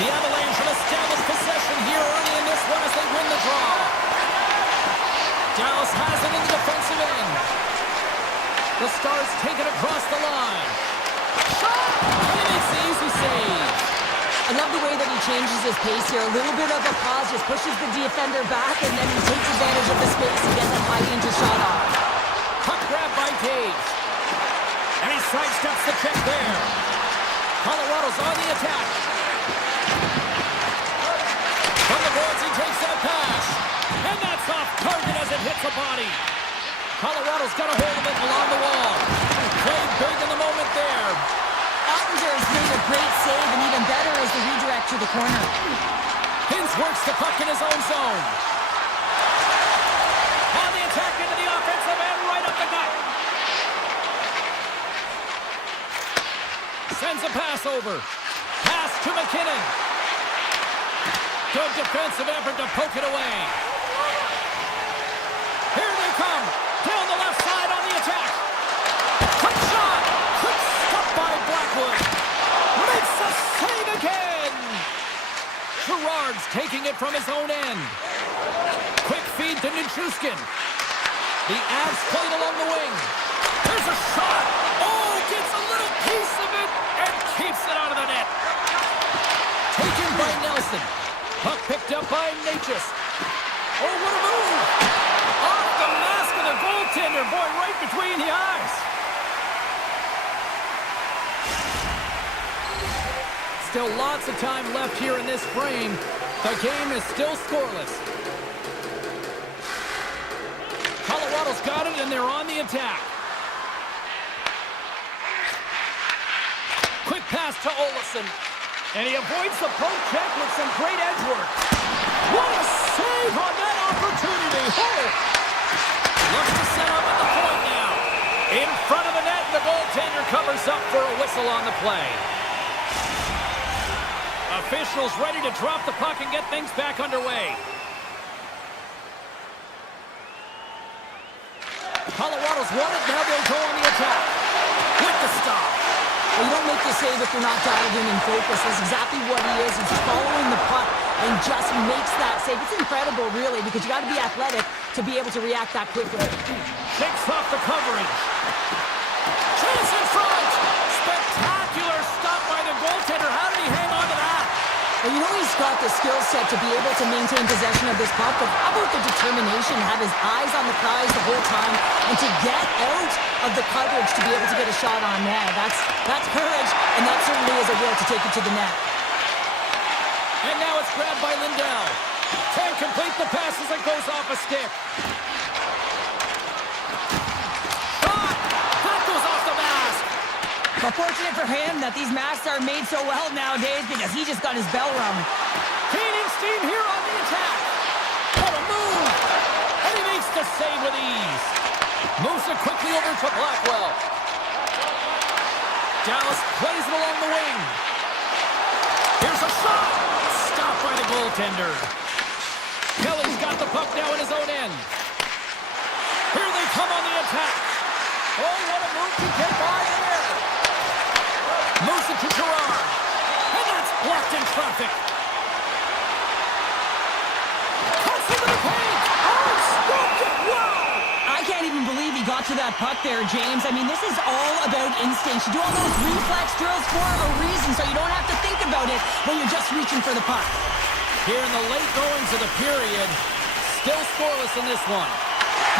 The Avalanche have established possession here early in this one as they win the draw. Dallas has it in the defensive end. The Stars take it across the line. Shot! And it's the easy save. I love the way that he changes his pace here. A little bit of a pause, just pushes the defender back, and then he takes advantage of the space and gets a high-range shot off. Puck grab by Cage. And he sidesteps the check there. Colorado's on the attack. From the boards, he takes that pass. And that's off target as it hits a body. Colorado's got a hold of it along the wall. Played big in the moment there. Ottinger's made a great save, and even better is the redirect to the corner. Hintz works the puck in his own zone. On the attack into the offensive end, right up the gut. Sends a pass over. Pass to McKinnon. Good defensive effort to poke it away. Here they come. Down the left side on the attack. Quick shot. Quick stop by Blackwood. Makes the save again. Gerard's taking it from his own end. Quick feed to Nichushkin. The Avs played along the wing. There's a shot. Oh, gets a little piece of it and keeps it out of the net. Taken by Nelson. Puck picked up by Natchez. Oh, what a move. Off the mask of the goaltender. Boy, right between the eyes. Still lots of time left here in this frame. The game is still scoreless. Colorado's got it, and they're on the attack. Quick pass to Olofsson. And he avoids the poke check with some great edge work. What a save on that opportunity. Oh! Looks to set up at the point now. In front of the net, the goaltender covers up for a whistle on the play. Officials ready to drop the puck and get things back underway. Colorado's won it, now they'll go on the attack. With the stop. Well, you don't make the save if you're not dialed in and focused. That's exactly what he is. He's following the puck and just makes that save. It's incredible, really, because you got to be athletic to be able to react that quickly. Shakes off the coverage. Chase in front. Spectacular stop by the goaltender. How did he hang on to that? Well, you know he's got the skill set to be able to maintain possession of this puck, but how about the determination, have his eyes on the prize the whole time, and to get out of the coverage to be able to get a shot on net. That's courage, and that certainly is a will to take it to the net. And now it's grabbed by Lindell. Can't complete the pass as it goes off a stick. Shot! That goes off the mask. But fortunate for him that these masks are made so well nowadays because he just got his bell rung. Gaining steam here on the attack. What a move! And he makes the save with ease. Moves it quickly over to Blackwell. Dallas plays it along the wing. Here's a shot! Stopped by the goaltender. Kelly's got the puck now in his own end. Here they come on the attack. Oh, what a move to get by there. Moves it to Gerard. And that's blocked in traffic. Cuts into the paint. Oh, stopped it. Wow! I can't even believe he got to that puck there, James. I mean, this is all about instinct. You do all those reflex drills for a reason, so you don't have to think about it when you're just reaching for the puck. Here in the late goings of the period, still scoreless in this one.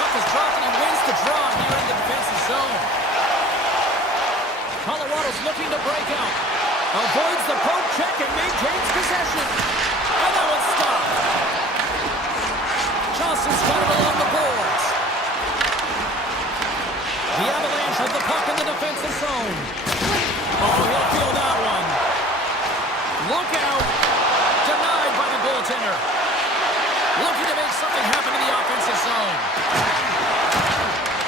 Puck is dropped and he wins the draw here in the defensive zone. Colorado's looking to break out. Avoids the poke check and maintains possession. And that one's stopped. Johnson's got it along the boards. The Avalanche have the puck in the defensive zone. Oh, he'll feel that one. Look out. Denied by the goaltender. Looking to make something happen in the offensive zone.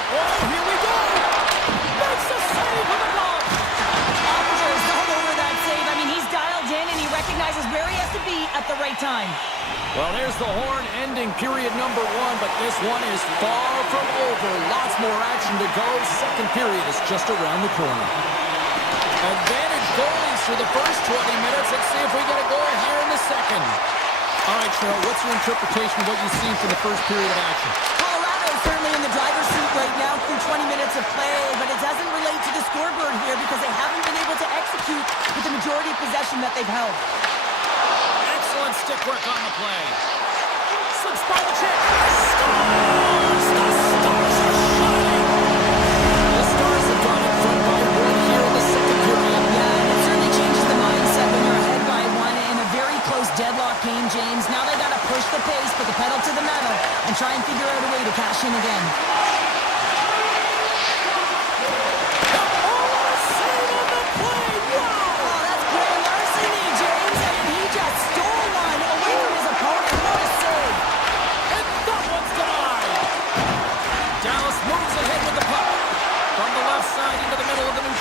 Oh, here we go. Makes the save with a block. Ottinger's all over that save. I mean, he's dialed in and he recognizes where he has to be at the right time. Well, there's the horn ending period number one, but this one is far from over. Lots more action to go. Second period is just around the corner. Advantage goalies through the first 20 minutes. Let's see if we get a goal here in the second. All right, Cheryl, what's your interpretation of what you've seen from the first period of action? Colorado is certainly in the driver's seat right now through 20 minutes of play, but it doesn't relate to the scoreboard here because they haven't been able to execute with the majority of possession that they've held. Excellent stick work on the play. Slips by the check. Scores! The Stars are shining! The Stars have gone in front by one here in the second period. Yeah, and it certainly changes the mindset when you're ahead by one in a very close deadlock game, James. Now they got to push the pace, put the pedal to the metal, and try and figure out a way to cash in again.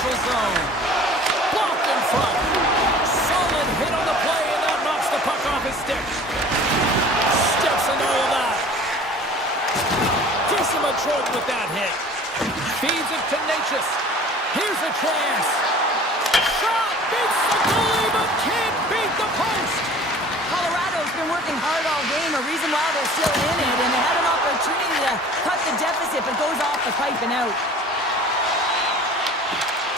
Zone. Blocked in front. Solid hit on the play, and that knocks the puck off his stick. Steps into all that. Gives him a jolt with that hit. Feeds it tenacious. Here's a chance. Shot beats the goalie, but can't beat the post. Colorado's been working hard all game, a reason why they're still in it, and they had an opportunity to cut the deficit, but goes off the pipe and out.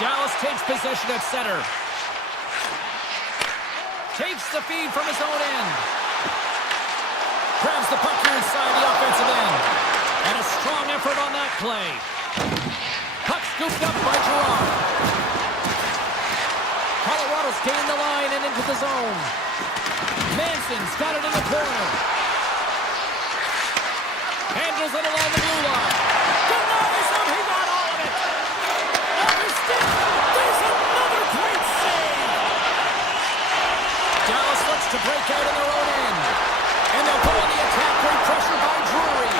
Dallas takes possession at center. Takes the feed from his own end. Grabs the puck here inside the offensive end. And a strong effort on that play. Puck scooped up by Gerard. Colorado's gained the line and into the zone. Manson's got it in the corner. Handles it along the blue line. Denies him. He got all of it. There's another great save! Dallas looks to break out in their own end. And they'll go on the attack, great pressure by Drury.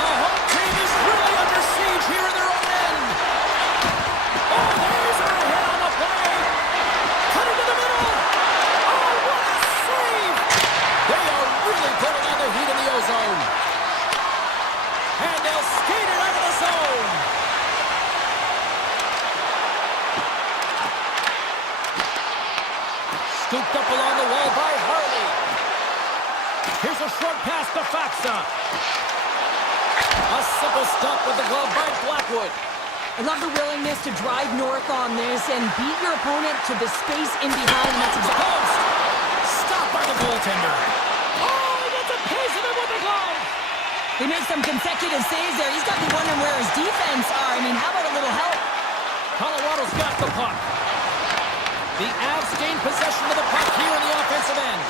The home team is really under siege here in their own end. Oh, there's a hit on the play. Cutting to the middle. Oh, what a save! They are really putting on the heat in the ozone. And they'll skate it out of the zone. Scooped up along the wall by Harley. Here's a short pass to Faxa. A simple stop with the glove by Blackwood. I love the willingness to drive north on this and beat your opponent to the space in behind. And that's exactly post. Stopped by the goaltender. Oh, he gets a piece of it with the glove. They make some consecutive saves there. He's got me wondering where his defense are. I mean, how about a little help? Colorado's got the puck. The Avs gain possession of the puck here in the offensive end.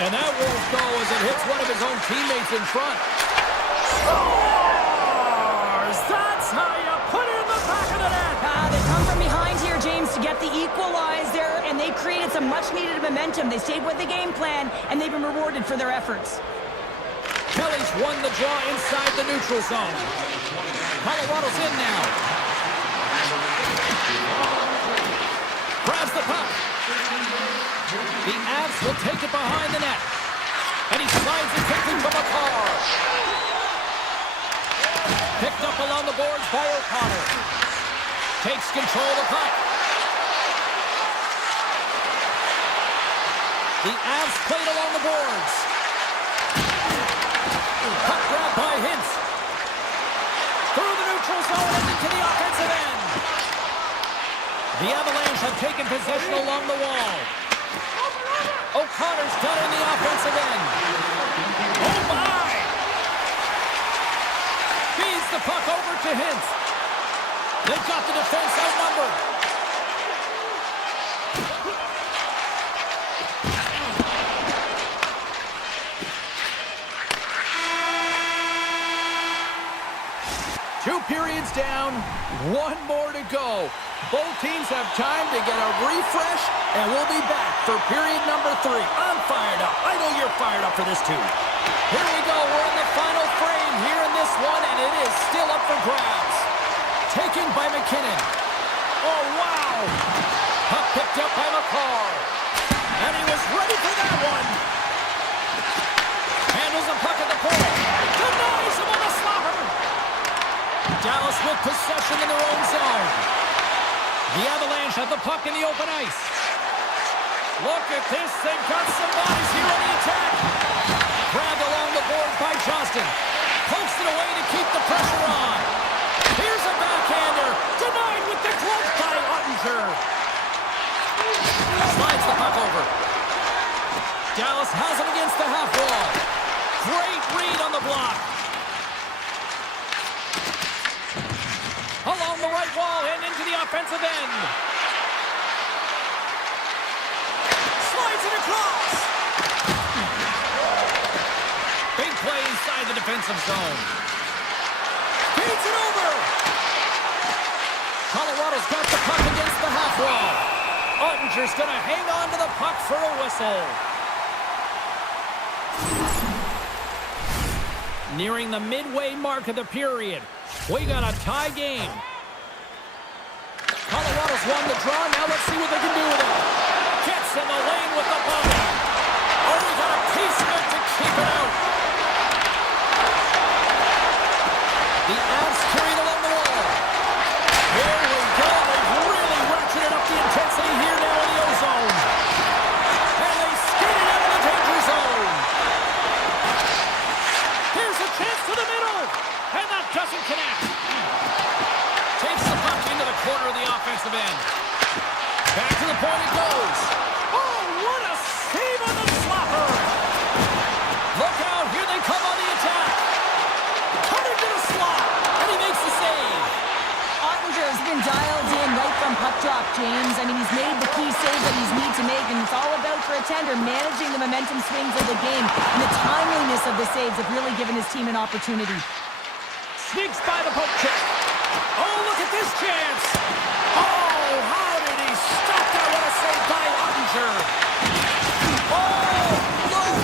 And that won't go as it hits one of his own teammates in front. Scores! That's how you put it in the back of the net! They come from behind here, James, to get the equalizer, and they've created some much-needed momentum. They stayed with the game plan, and they've been rewarded for their efforts. Kelly's won the draw inside the neutral zone. Colorado's in now. Grabs the puck. The Avs will take it behind the net. And he slides it quickly from McCarr. Picked up along the boards by O'Connor. Takes control of the puck. The Avs played along the boards. Puck grab by Hintz. Through the neutral zone and into the offensive end. The Avalanche have taken possession along the wall. O'Connor's got it in the offensive end. Oh, my! Feeds the puck over to Hintz. They've got the defense outnumbered. Two periods down, one more to go. Both teams have time to get a refresh, and we'll be back for period number 3. I'm fired up. I know you're fired up for this too. Here we go. We're in the final frame here in this one, and it is still up for grabs. Taken by McKinnon. Oh, wow. Puck picked up by McCarr. And he was ready for that one. Handles the puck at the point. Denies him on the slapper. Dallas with possession in their own zone. The Avalanche have the puck in the open ice. Look at this. They've got some bodies here on the attack. Grabbed along the boards by Johnston. Pokes it away to keep the pressure on. Here's a backhander. Denied with the glove by Ottinger. Slides the puck over. Dallas has him against the half wall. Great read on the block. Along the right wall and into the offensive end. Slides it across. Big play inside the defensive zone. Feeds it over. Colorado's got the puck against the half wall. Ottinger's going to hang on to the puck for a whistle. Nearing the midway mark of the period. We got a tie game. Colorado's won the draw. Now let's see what they can do with it. Gets in the lane with the ball. Oh, we got a piece of it to keep it out. The Avs carry it along the wall. Here we go. They've really ratcheted up the intensity here now in the O-zone. And they skid it out of the danger zone. Here's a chance to the middle. And that doesn't connect. Takes the puck into the corner of the offensive end. Back to the point it goes. Oh, what a save on the slapper. Look out. Here they come on the attack. Coming to the slot. And he makes the save. Ottinger has been dialed in right from puck drop, James. I mean, he's made the key saves that he's need to make, and it's all about, for a tender, managing the momentum swings of the game. And the timeliness of the saves have really given his team an opportunity. Sneaks by the poke check. Oh, look at this chance. Oh, how did he stop that? What a save by Ottinger. Oh, look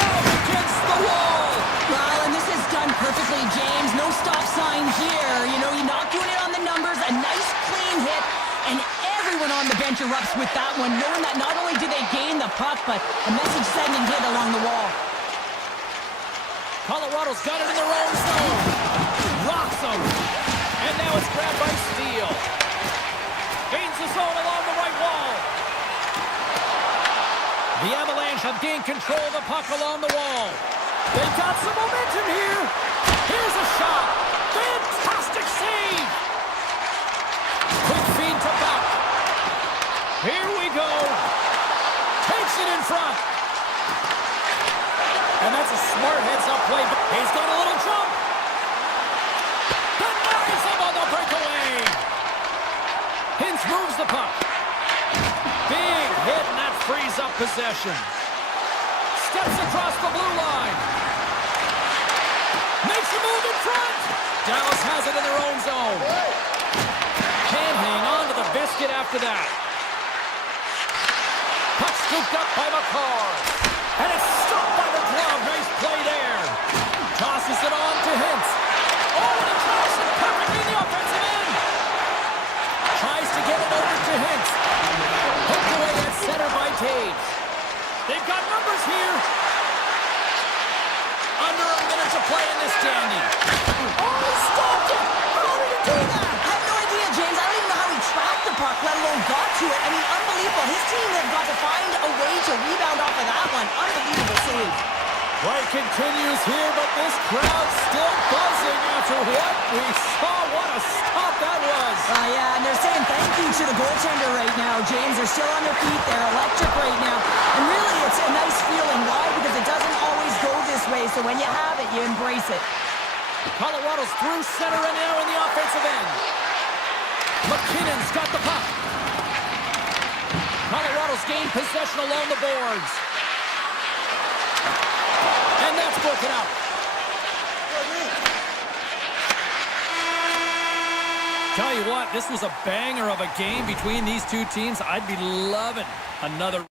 out against the wall. Well, and this is done perfectly, James. No stop sign here. You know, you're not doing it on the numbers. A nice, clean hit. And everyone on the bench erupts with that one, knowing that not only do they gain the puck, but a message-sending hit along the wall. Colorado's got it in their own zone. Rocks him. And now it's grabbed by Steele. Gains the zone along the right wall. The Avalanche have gained control of the puck along the wall. They've got some momentum here. Here's a shot. Fantastic save. Quick feed to Buck. Here we go. Takes it in front. And that's a smart heads-up play. He's got a little jump. Denies him on the breakaway. Hintz moves the puck. Big hit, and that frees up possession. Steps across the blue line. Makes a move in front. Dallas has it in their own zone. Can't hang on to the biscuit after that. Puck scooped up by McCarr. And it's stopped by the glove. Nice play there. Tosses it on to Hintz. Oh, and he crosses it perfectly in the offensive end. Tries to get it over to Hintz. Hooked away at center by Taves. They've got numbers here. Under a minute to play in this dandy. Oh, he stopped it! How did he do that? I have no idea, James. I don't even know how he tracked the puck, let alone got to it. I mean, unbelievable. His team have got to find a way to rebound off of that one. Unbelievable save. Play continues here, but this crowd still buzzing after what we saw. What a stop that was. Yeah, and they're saying thank you to the goaltender right now, James. They're still on their feet. They're electric right now. And really, it's a nice feeling. Why? Because it doesn't always go this way, so when you have it, you embrace it. Colorado's through center and now in the offensive end. McKinnon's got the puck. Colorado's gained possession along the boards. And that's broken up. Tell you what, this was a banger of a game between these two teams. I'd be loving another.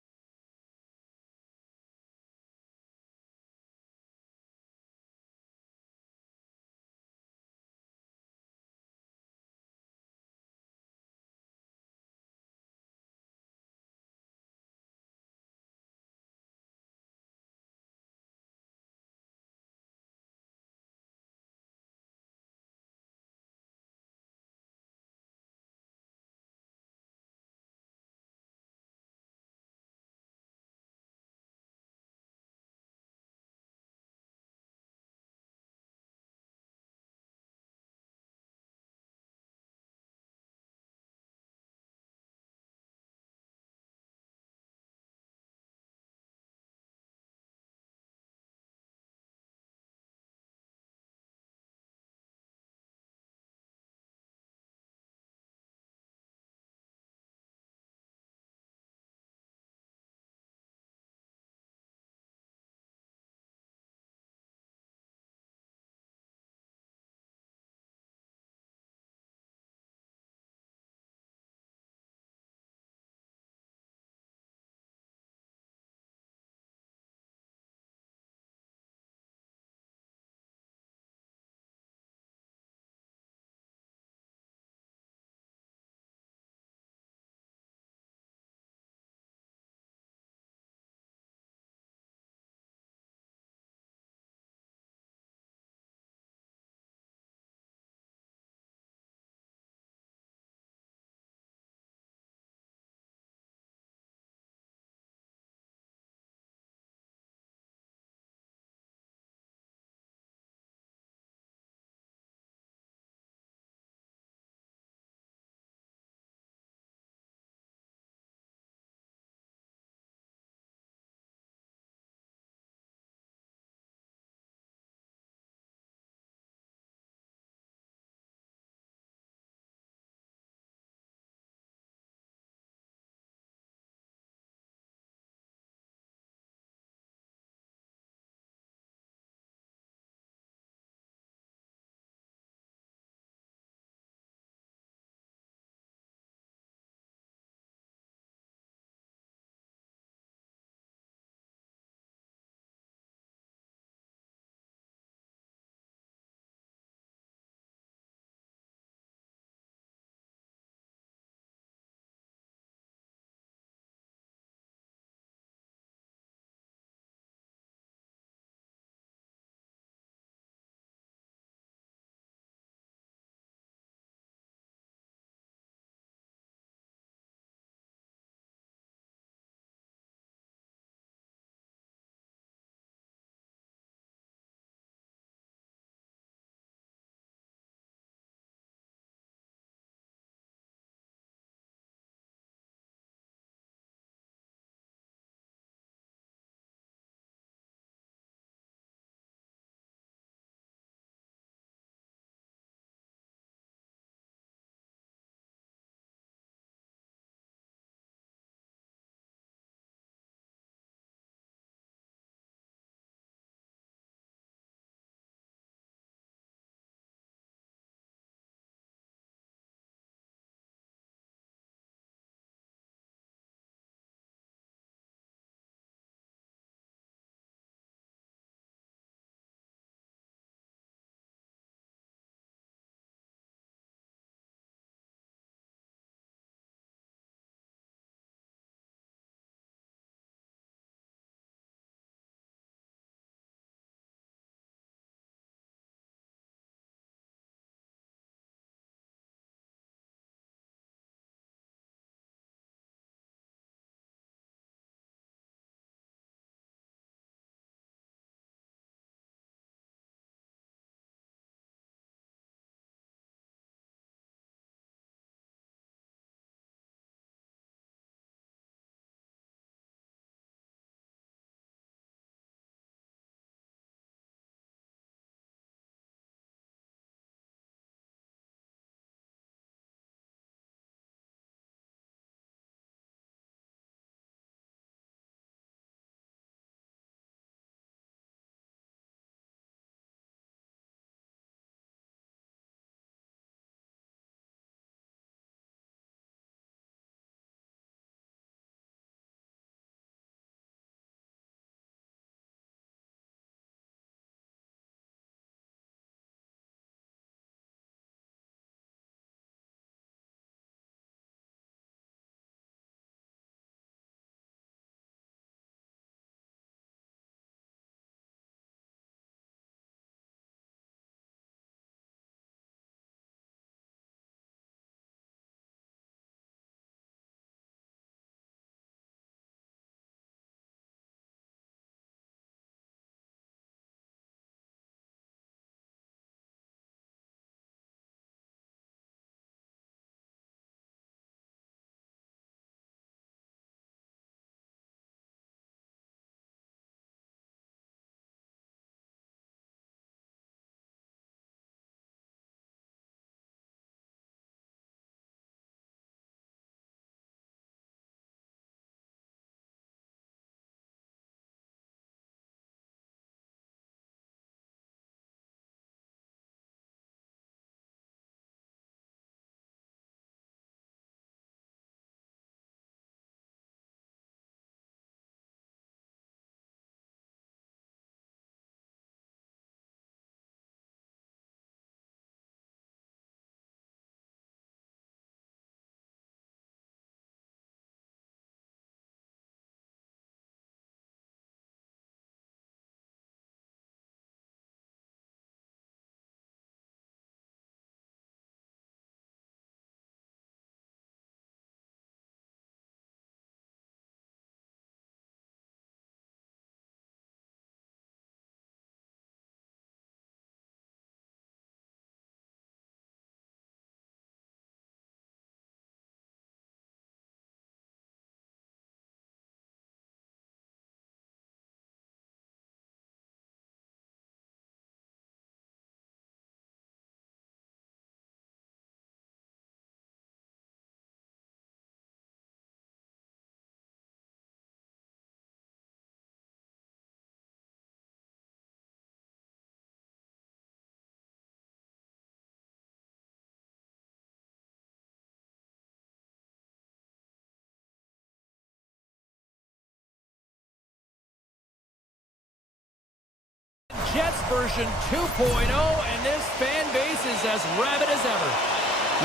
Jets version 2.0, and this fan base is as rabid as ever.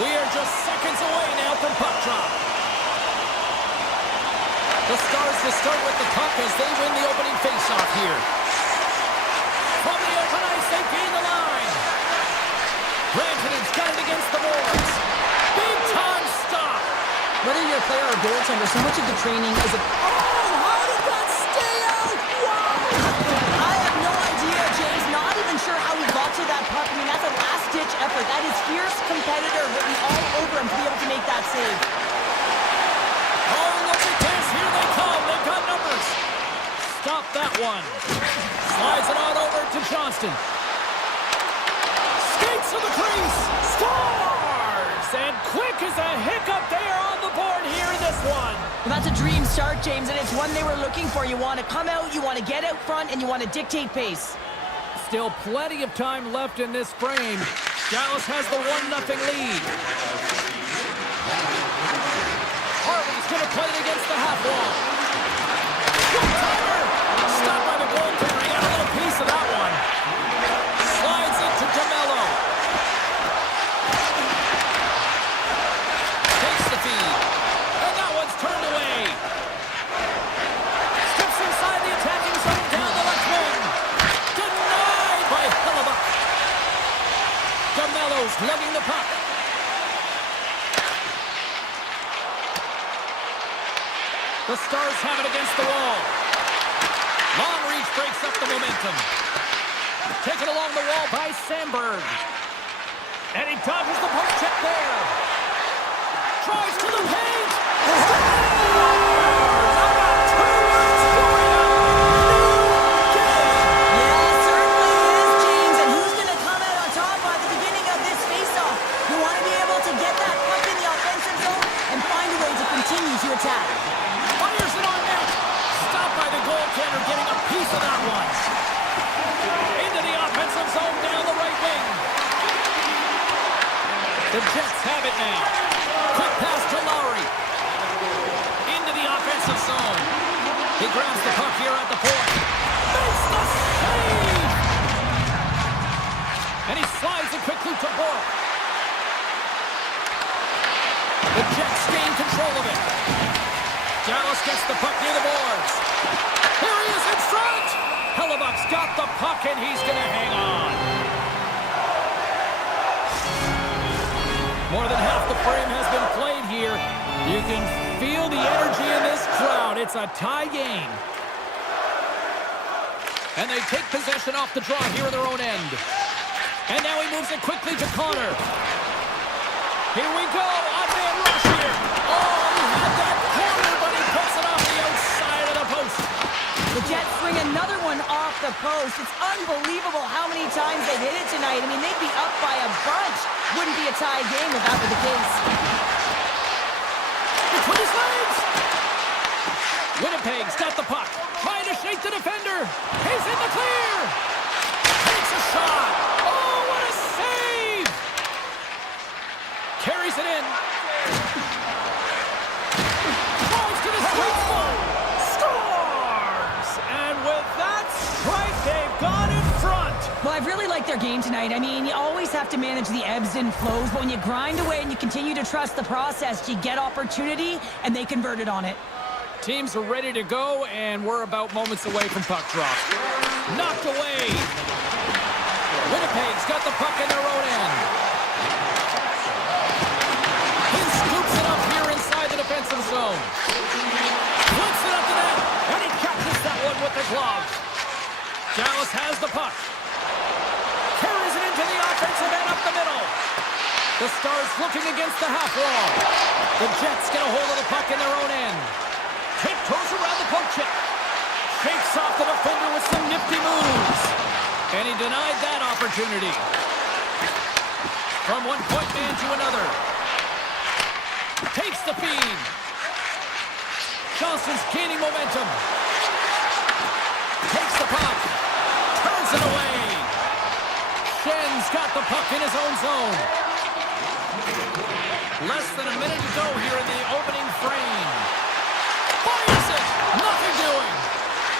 We are just seconds away now from puck drop. The Stars to start with the puck as they win the opening faceoff here. From the open ice, they gain the line. Rantanen's got it against the boards. Big time stop. Whether you're a player or goaltender, so much of the training is a... Oh, how did that stay out? Wow! I have no idea, James. Not even sure how he got to that puck. I mean, that's a last-ditch effort. That is fierce competitor written all over him to be able to make that save. Oh, look at this. Here they come. They've got numbers. Stop that one. Slides it on over to Johnston. Skates to the crease. Scores! And quick as a hiccup, they are on the board here in this one. Well, that's a dream start, James, and it's one they were looking for. You want to come out, you want to get out front, and you want to dictate pace. Still plenty of time left in this frame. Dallas has the 1-0 lead. Harvey's going to play it against the half wall. Good timer! Stopped by the goaltender. He got a little piece of that one. Slides into DeMello. Takes the feed. And that one's turned away. Steps inside the attacking zone down the left wing. Denied by Hellebuyck. DeMello's lugging the puck. The Stars have it against the wall. Long reach breaks up the momentum. Taken along the wall by Sandberg. And he dodges the poke check there. Drives to the paint. Yeah, certainly is, James. And who's going to come out on top by the beginning of this faceoff? You want to be able to get that puck in the offensive zone and find a way to continue to attack. Fires it on net. Stopped by the goaltender, getting a piece of that one. Into the offensive zone down the right wing. The Jets have it now. Quick pass to Lowry. Into the offensive zone. He grabs the puck here at the point. Makes the save! And he slides it quickly to Bork. The Jets gain control of it. Dallas gets the puck near the boards. Here he is in front! Hellebuyck's got the puck and he's going to hang on. More than half the frame has been played here. You can feel the energy in this crowd. It's a tie game. And they take possession off the draw here in their own end. And now he moves it quickly to Connor. Here we go. On-man rush here. Oh, he had that corner, but he puts it off the outside of the post. The Jets swing another one off the post. It's unbelievable how many times they hit it tonight. I mean, they'd be up by a bunch. Wouldn't be a tie game if that were the case. Between his legs. Winnipeg's got the puck. Trying to shake the defender. He's in the clear. Takes a shot. Oh, what a save. Carries it in. Falls to the sweet spot. Scores! And with that strike, they've gone in front. Well, I've really liked their game tonight. I mean, you always have to manage the ebbs and flows, but when you grind away and you continue to trust the process, you get opportunity, and they converted on it. Teams are ready to go, and we're about moments away from puck drop. Knocked away. Winnipeg's got the puck in their own end. He scoops it up here inside the defensive zone. Flips it up to net, and he catches that one with the glove. Dallas has the puck. Carries it into the offensive end up the middle. The Stars looking against the half wall. The Jets get a hold of the puck in their own end. Tiptoes around the poke check. Shakes off the defender with some nifty moves. And he denied that opportunity. From one point man to another. Takes the feed. Johnston's gaining momentum. Takes the puck. Turns it away. Schen's got the puck in his own zone. Less than a minute to go here in the opening frame. Fires it! Nothing doing!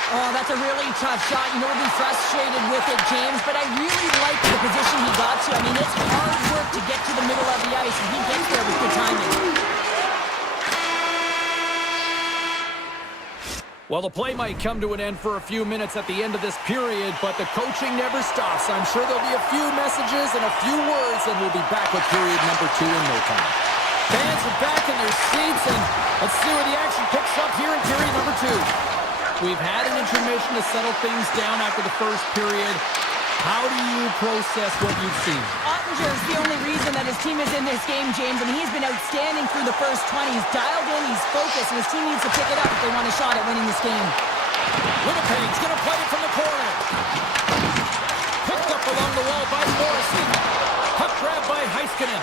Oh, that's a really tough shot. You know, we'll be frustrated with it, James, but I really like the position he got to. I mean, it's hard work to get to the middle of the ice, and he gets there with good timing. Well, the play might come to an end for a few minutes at the end of this period, but the coaching never stops. I'm sure there'll be a few messages and a few words, and we'll be back with period number 2 in no time. Fans are back in their seats, and let's see where the action picks up here in period number 2. We've had an intermission to settle things down after the first period. How do you process what you've seen? Ottinger is the only reason that his team is in this game, James, and he's been outstanding through the first 20. He's dialed in, he's focused, and his team needs to pick it up if they want a shot at winning this game. Winnipeg's going to play it from the corner. Picked up along the wall by Morrissey. Puck grab by Heiskanen.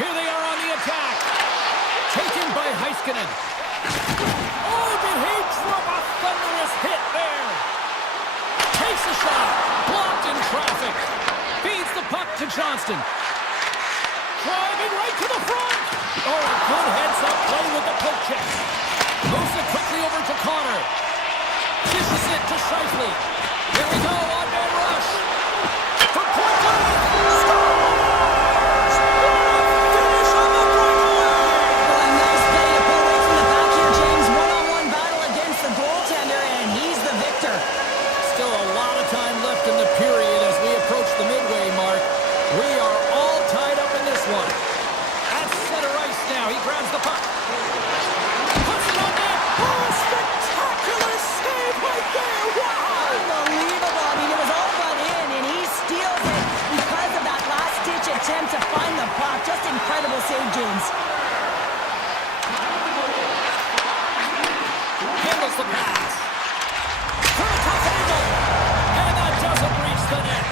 Here they are on the attack. Taken by Heiskanen. Oh, did he drop a thunderous hit there? Takes a shot. Blocked in traffic. Feeds the puck to Johnston. Driving right to the front. Oh, a good heads-up play with the poke check. Moves it quickly over to Connor. Dishes it to Scheifele. Here we go, on-man rush. For Portland. Scores! Finish on the breakaway! Well, a nice play to pull away from the back here, James. One-on-one battle against the goaltender, and he's the victor. Still a lot of time left in the period as we approach the midway mark. We are all tied up in this one. At center ice now, he grabs the puck. Puts it on net. Oh, spectacular save right there. Wow! Unbelievable. I mean, it was all but in, and he steals it because of that last-ditch attempt to find the puck. Just incredible save, James. Handles the pass. For a tough angle. And that doesn't reach the net.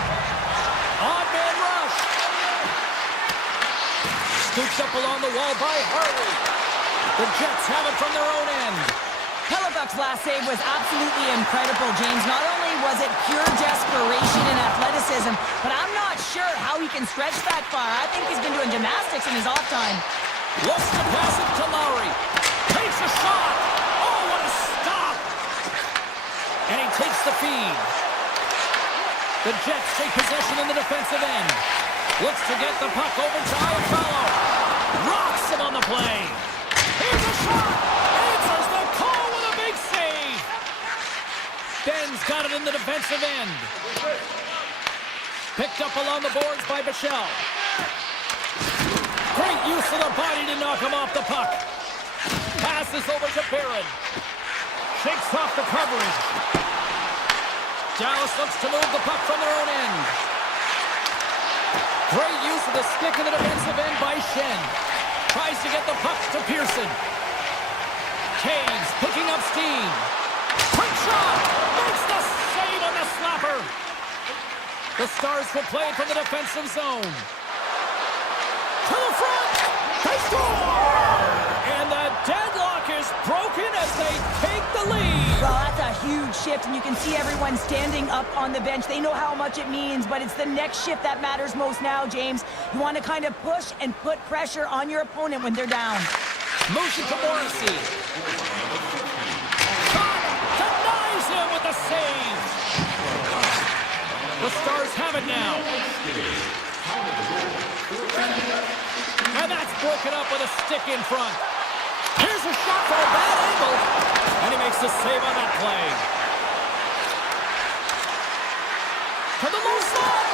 Odd-man rush. Scoops up along the wall by Harley. The Jets have it from their own end. Hellebuck's last save was absolutely incredible, James. Not only was it pure desperation and athleticism, but I'm not sure how he can stretch that far. I think he's been doing gymnastics in his off time. Looks to pass it to Lowry. Takes a shot. Oh, what a stop. And he takes the feed. The Jets take possession in the defensive end. Looks to get the puck over to Iafallo. Rocks him on the play. Here's a shot. Answers the call with a big save. Ben's got it in the defensive end. Picked up along the boards by Bichelle. Great use of the body to knock him off the puck. Passes over to Barron. Shakes off the coverage. Dallas looks to move the puck from their own end. Great use of the stick in the defensive end by Shen. Tries to get the puck to Pearson. Caves picking up steam. Quick shot! Makes the save on the slapper. The Stars will play it from the defensive zone. To the front! They score! And the deadlock is broken as they take the lead. Well, that's a huge shift, and you can see everyone standing up on the bench. They know how much it means, but it's the next shift that matters most now, James. You want to kind of push and put pressure on your opponent when they're down. Motion to Morrissey. Shot! Denies him with the save. The Stars have it now. And that's broken up with a stick in front. Here's a shot from a bad angle. And he makes the save on that play. To the low slot.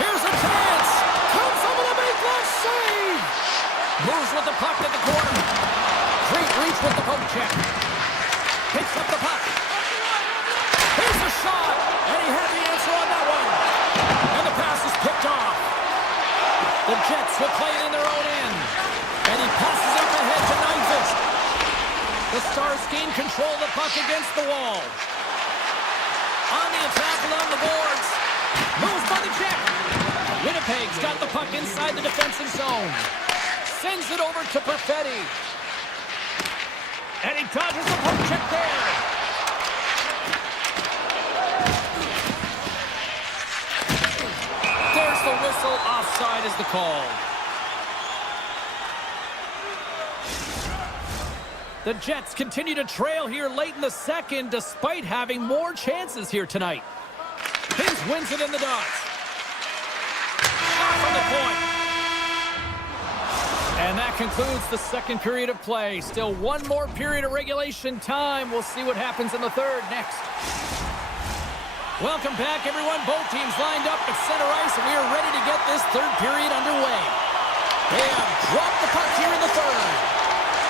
Here's a chance. Comes up with a big left save. Moves with the puck at the corner. Great reach with the poke check. Picks up the puck. Here's a shot. And he had the answer on that one. And the pass is picked off. The Jets will play it in their own end. And he passes up ahead to Nyquist. The Stars gain control of the puck against the wall. On the attack along the boards. Moves by the check. Winnipeg's got the puck inside the defensive zone. Sends it over to Perfetti. And he dodges the poke check there. There's the whistle. Offside is the call. The Jets continue to trail here late in the second, despite having more chances here tonight. Hins wins it in the dots. Off from the point. And that concludes the second period of play. Still one more period of regulation time. We'll see what happens in the third next. Welcome back, everyone. Both teams lined up at center ice, and we are ready to get this third period underway. They have dropped the puck here in the third.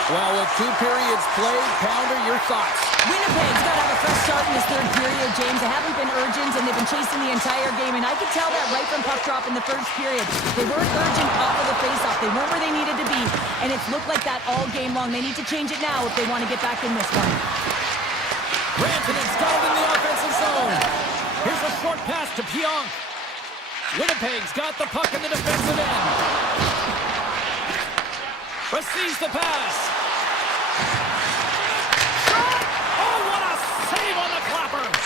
Well, with 2 periods played, Pounder, your thoughts? Winnipeg's got to have a fresh start in this third period, James. They haven't been urgent, and they've been chasing the entire game, and I could tell that right from puck drop in the first period. They weren't urgent off of the faceoff. They weren't where they needed to be, and it's looked like that all game long. They need to change it now if they want to get back in this one. Rantanen's got it in the offensive zone. Here's a short pass to Pionk. Winnipeg's got the puck in the defensive end. Receives the pass. Shot! Oh, what a save on the Clappers!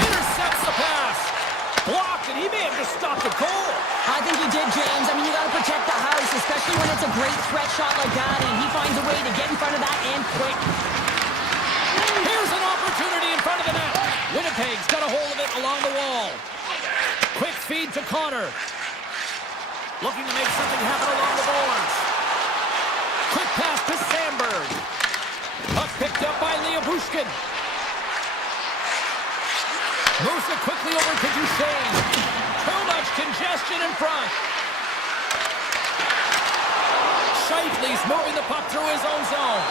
Intercepts the pass. Blocked, and he may have just stopped the goal. I think he did, James. I mean, you got to protect the house, especially when it's a great threat shot like that, and he finds a way to get in front of that and quick. Here's an opportunity in front of the net. Winnipeg's got a hold of it along the wall. Quick feed to Connor. Looking to make something happen along the boards. Quick pass to Sandberg. Puck picked up by Leobushkin. Moves it quickly over to Duchesne. Too much congestion in front. Scheifele's moving the puck through his own zone.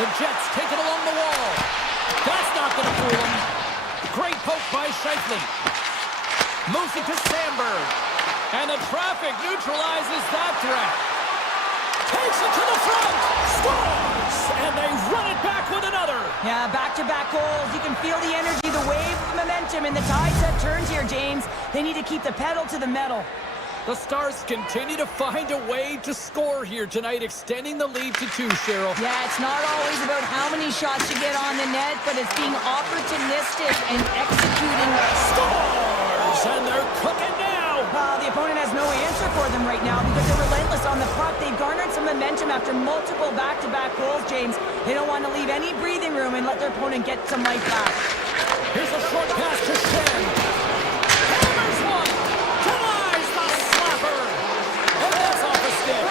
The Jets take it along the wall. That's not going to fool him. Great poke by Scheifele. Moves it to Sandberg. And the traffic neutralizes that threat. Takes it to the front. Scores! And they run it back with another. Yeah, back-to-back goals. You can feel the energy, the wave, the momentum, and the tide set turns here, James. They need to keep the pedal to the metal. The Stars continue to find a way to score here tonight, extending the lead to 2, Cheryl. Yeah, it's not always about how many shots you get on the net, but it's being opportunistic and executing. Scores! And they're cooking now. The opponent has no answer for them right now because they're relentless on the puck. They've garnered some momentum after multiple back-to-back goals, James. They don't want to leave any breathing room and let their opponent get some life back. Here's a short pass to Shen. Hammers one. Denies the slapper. And that's off the stick.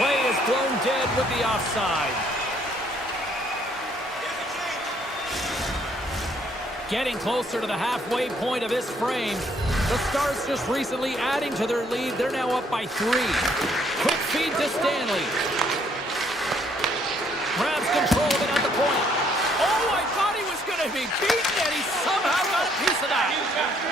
Play is blown dead with the offside. Getting closer to the halfway point of this frame. The Stars just recently adding to their lead. They're now up by 3. Quick feed to Stanley. Grabs control of it at the point. Oh, I thought he was going to be beaten, and he somehow got a piece of that.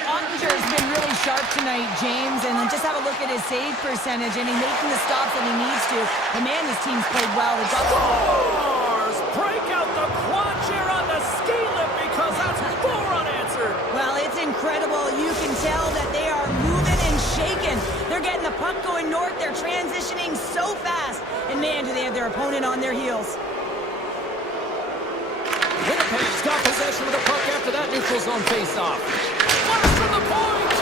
Ottinger's been really sharp tonight, James, and just have a look at his save percentage, and he's making the stops that he needs to. The man, his team's played well. Stars break out the quad chair on the ski lift because that's 4 unanswered. Well, it's incredible. You can tell that they are moving and shaking. They're getting the puck going north. They're transitioning so fast. And man, do they have their opponent on their heels. Winnipeg's got possession of the puck after that neutral zone face-off. Flash from the point!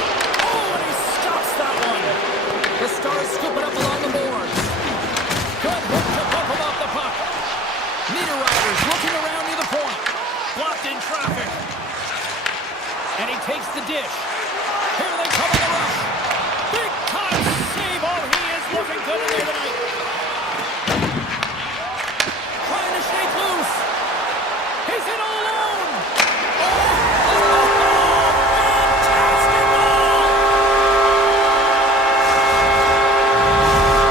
Oh, and he stops that one. The Stars scoop it up along the boards. Good hook to bump him off the puck. Niederreiter's looking around near the point. Blocked in traffic. And he takes the dish. Here they come on the rush. Big time save. Oh, he is looking good in there tonight. Trying to shake loose. He's in all alone. Fantastic ball.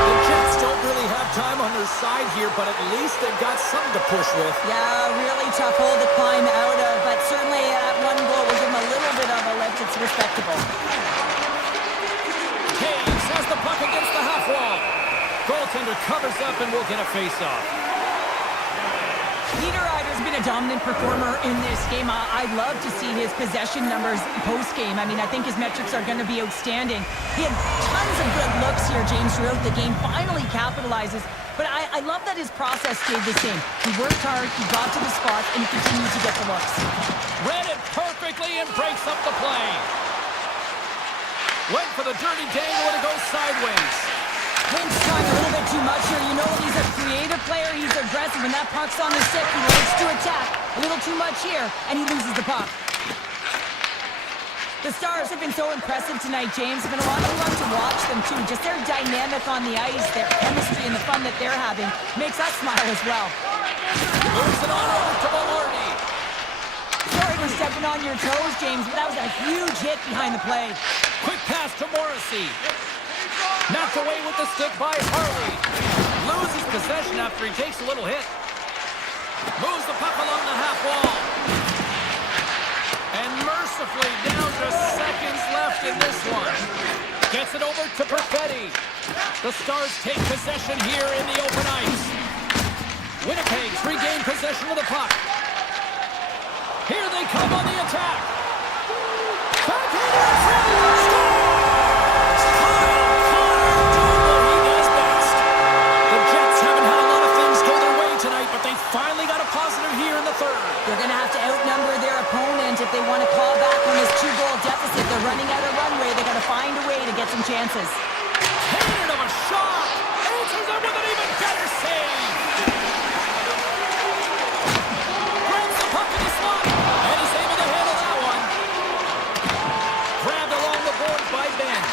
The Jets don't really have time on their side here, but at least they've got something to push with. Yeah, really tough hole to climb out of, but certainly that one goal will give him a little bit of a lift. It's respectable. Hayes has the puck against the half wall. Goaltender covers up and will get a face-off. Niederreiter's been a dominant performer in this game. I love to see his possession numbers post-game. I mean, I think his metrics are going to be outstanding. He had tons of good looks here, James, throughout the game. Finally capitalizes. But I love that his process stayed the same. He worked hard, he got to the spots, and he continued to get the looks. Read it perfectly and breaks up the play. Went for the dirty dangle and it goes sideways. Pinch trying a little bit too much here. You know that he's a creative player. He's aggressive. When that puck's on the stick, he likes to attack. A little too much here, and he loses the puck. The Stars have been so impressive tonight, James. It's been a lot of fun to watch them, too. Just their dynamic on the ice, their chemistry, and the fun that they're having makes us smile as well. Moves it on over to Maloney. Sorry for stepping on your toes, James, but that was a huge hit behind the play. Quick pass to Morrissey. Knocked away with the stick by Harley. Loses possession after he takes a little hit. Moves the puck along the half wall. And mercifully down to seconds left in this one. Gets it over to Perfetti. The Stars take possession here in the open ice. Winnipeg's regained possession of the puck. Here they come on the attack. Backhand in front. Scores! Kyle Connor doing what he does best. The Jets haven't had a lot of things go their way tonight, but they finally got a positive here in the third. They're going to have to outnumber their opponent if they want to claw back on this 2-goal deficit. They're running out of runway. They got to find a way to get some chances. Cannon of a shot. Answers it with an even better save. Grabs the puck in the slot. And he's able to handle that one. Grabbed along the boards by Ben.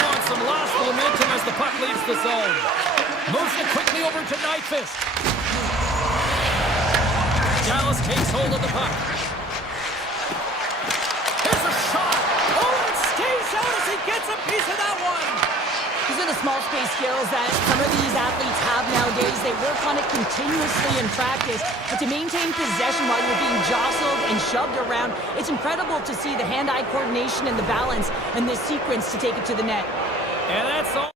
On some lost momentum as the puck leaves the zone. Moves it quickly over to Nyquist. Dallas takes hold of the puck. Here's a shot. Oh, and it stays out as he gets a piece of that one. These are the small space skills that some of these athletes have nowadays. They work on it continuously in practice. But to maintain possession while you're being jostled and shoved around, it's incredible to see the hand-eye coordination and the balance in this sequence to take it to the net. And that's all.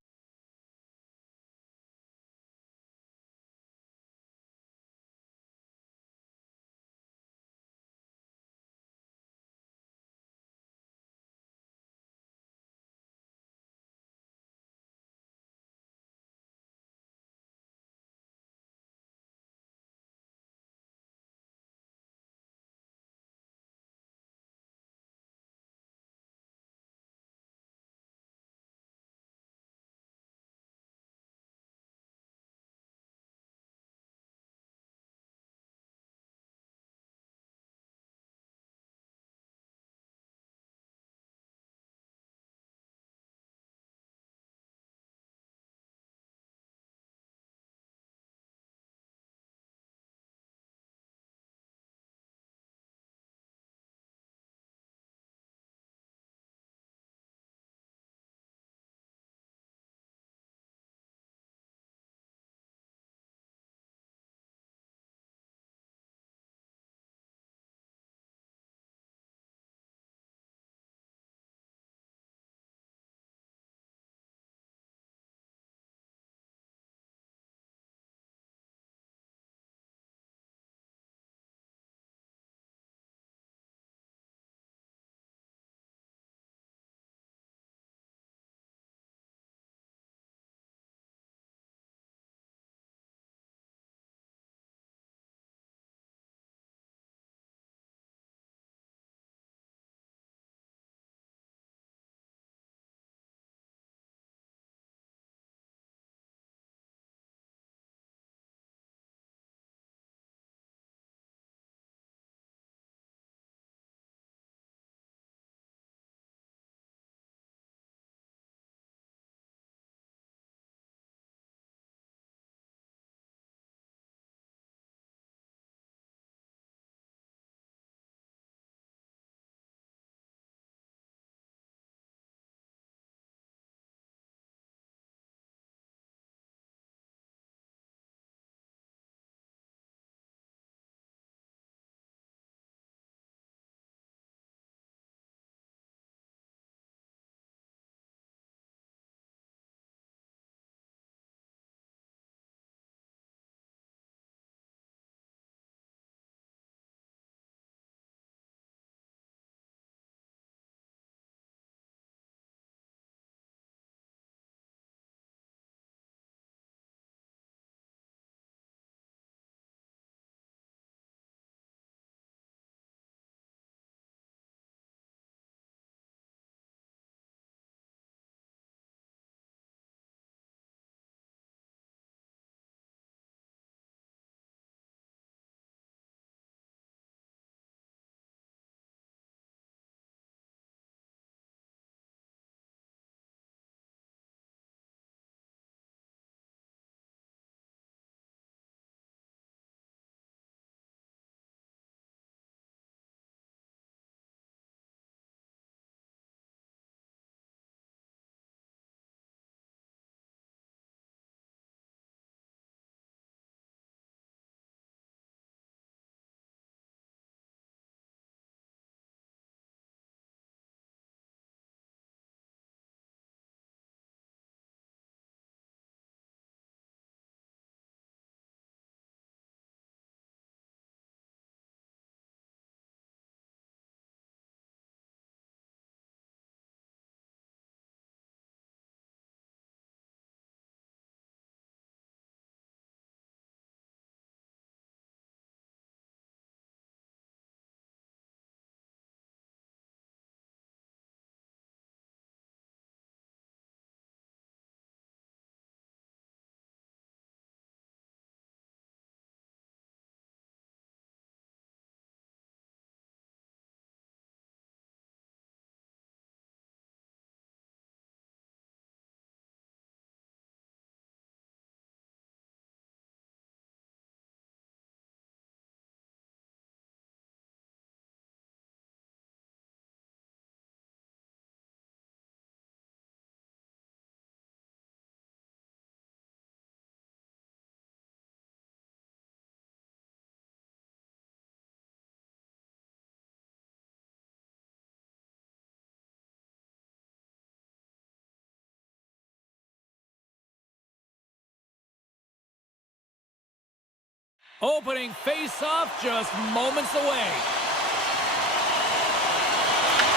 Opening face-off just moments away.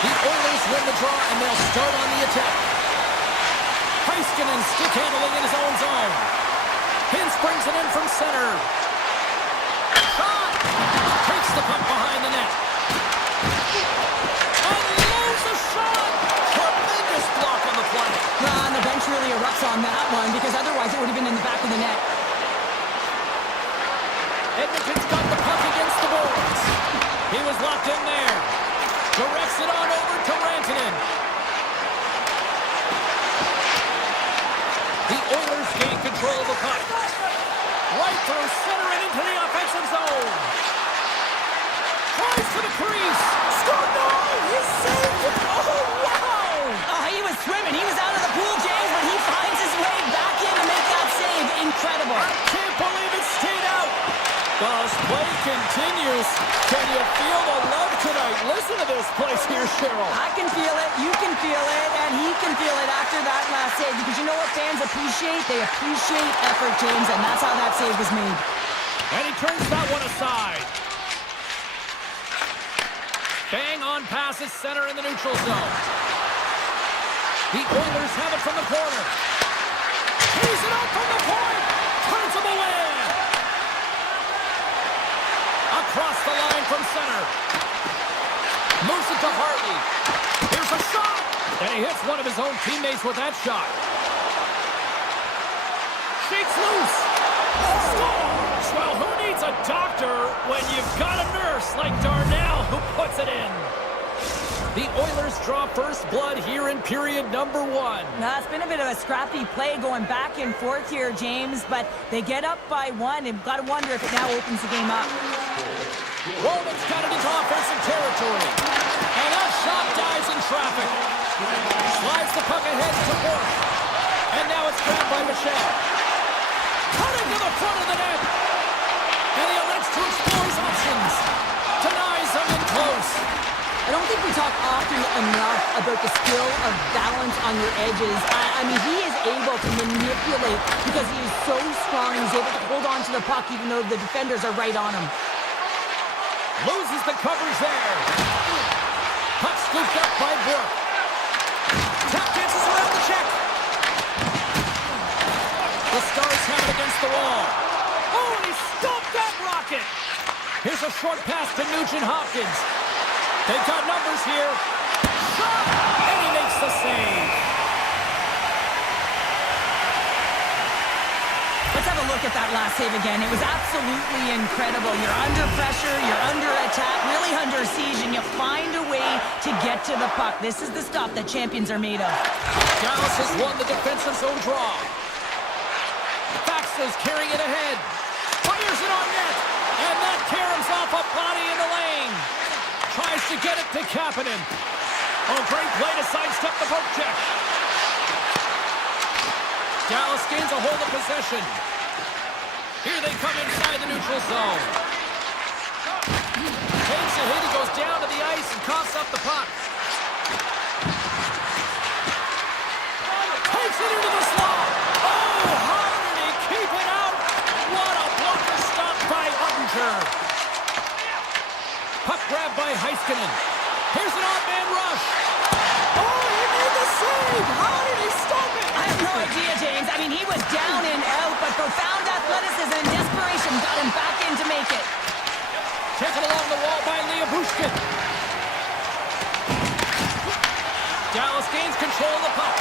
The Oilers win the draw, and they'll start on the attack. Heiskanen stick handling in his own zone. Hintz brings it in from center. Shot! Takes the puck behind the net. Unloads the shot! Tremendous block on the play. And the bench really erupts on that one, because otherwise it would have been in the back of the net. Edmonton's got the puck against the boards. He was locked in there. Directs it on over to Rantanen. The Oilers gain control of the puck. Right through center and into the offensive zone. Tries to the crease. Score! No! He saved it! Oh, wow! Oh, he was swimming. He was out of the pool, James, but he finds his way back in to make that save. Incredible. I can't believe it stayed out. This play continues. Can you feel the love tonight? Listen to this place here, Cheryl. I can feel it, you can feel it, and he can feel it after that last save. Because you know what fans appreciate? They appreciate effort, James, and that's how that save was made. And he turns that one aside. Bang on passes center in the neutral zone. The Oilers have it from the corner. Tees it up from the point. Turns him away. Across the line from center. Moves it to Hartley. Here's a shot. And he hits one of his own teammates with that shot. Shakes loose. Scores. Well, who needs a doctor when you've got a nurse like Darnell who puts it in? The Oilers draw first blood here in period number 1. Now, it's been a bit of a scrappy play going back and forth here, James, but they get up by 1, and got to wonder if it now opens the game up. Roman's got it into offensive territory. And that shot dies in traffic. Slides the puck ahead to Bork. And now it's grabbed by Michelle. Cutting to the front of the net. And he elects to explore his options. Denies him in close. I don't think we talk often enough about the skill of balance on your edges. I mean, he is able to manipulate because he is so strong. He's able to hold on to the puck even though the defenders are right on him. Loses the coverage there. Puck scooped up by Brooke. Tap dances around the check. The Stars have it against the wall. Oh, and he stopped that rocket. Here's a short pass to Nugent Hopkins. They've got numbers here. Shot! And he makes the save. Let's have a look at that last save again. It was absolutely incredible. You're under pressure, you're under attack, really under siege, and you find a way to get to the puck. This is the stuff that champions are made of. Dallas has won the defensive zone draw. Faxa's carrying it ahead. Fires it on net. And that caroms off a body in the lane. Tries to get it to Kapanen. Oh, great play to sidestep the poke check. Dallas gains a hold of possession. Here they come inside the neutral zone. Takes a hit, he goes down to the ice and coughs up the puck. Takes it into the slot. Oh, how did he keep it out? What a blocker stop by Uttinger. Puck grabbed by Heiskanen. Here's an odd man rush. Oh, he made the save. How did he stop it? I have no idea, James. I mean, he was down and out, but profound athleticism and desperation got him back in to make it. Taken along the wall by Leah Bushkin. Dallas gains control of the puck.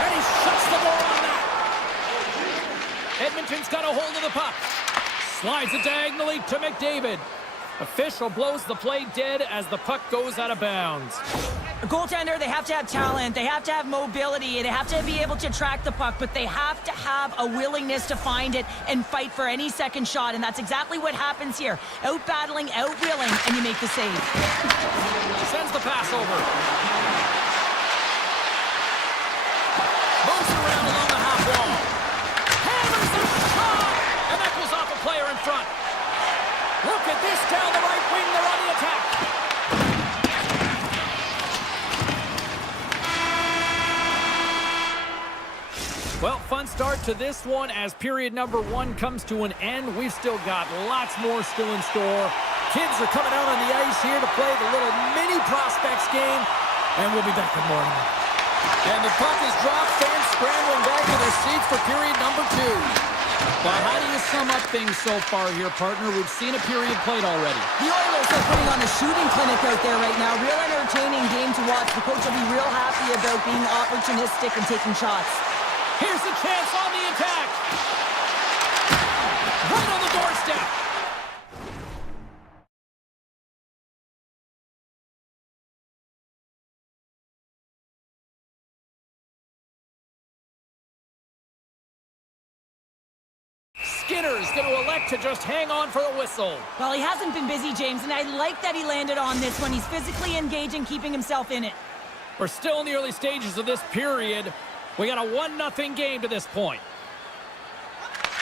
And he shuts the door on that. Edmonton's got a hold of the puck. Slides it diagonally to McDavid. Official blows the play dead as the puck goes out of bounds. A goaltender, they have to have talent, they have to have mobility, they have to be able to track the puck, but they have to have a willingness to find it and fight for any second shot, and that's exactly what happens here. Out-battling, out-willing, and you make the save. Sends the pass over. Moves around along the half wall. Hammers the shot! And that goes off a player in front. Look at this down the right wing, they're on the attack. Well, fun start to this one as period number 1 comes to an end. We've still got lots more still in store. Kids are coming out on the ice here to play the little mini prospects game, and we'll be back with more in a minute. And the puck is dropped, fans scrambling back to their seats for period number 2. Well, how do you sum up things so far here, partner? We've seen a period played already. The Oilers are putting on a shooting clinic out there right now. Real entertaining game to watch. The coach will be real happy about being opportunistic and taking shots. Here's a chance on the attack. Right on the doorstep. Skinner's going to elect to just hang on for the whistle. Well, he hasn't been busy, James, and I like that he landed on this one. He's physically engaging, keeping himself in it. We're still in the early stages of this period. We got a 1-0 game to this point.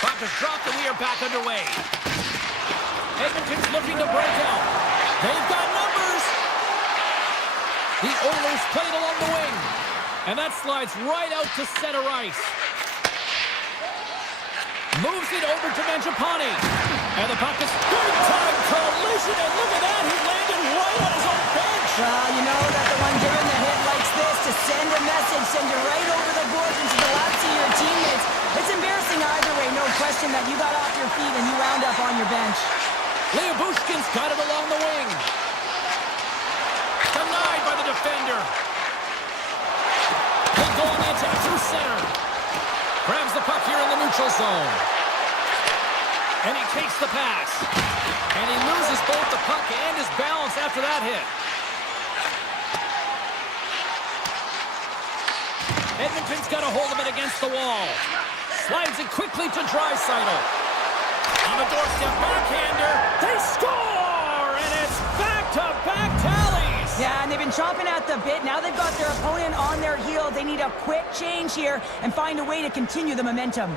Puck is dropped and we are back underway. Edmonton's looking to break out. They've got numbers. The Oilers played along the wing. And that slides right out to center ice. Moves it over to Mangiapane. And the puck is big time collision. And look at that. He landed right on his own bench. Well, you know that the one during the hit likes this to send a message, send you right over the boards into the laps of your teammates. It's embarrassing either way, no question that you got off your feet and you wound up on your bench. Bushkin's got it along the wing. Denied by the defender. They go on the attack through center. Grabs the puck here in the neutral zone. And he takes the pass. And he loses both the puck and his balance after that hit. Edmonton's got a hold of it against the wall. Slides it quickly to Draisaitl. On the doorstep, backhander. They score! And it's back-to-back tallies! Yeah, and they've been chomping at the bit. Now they've got their opponent on their heels. They need a quick change here and find a way to continue the momentum.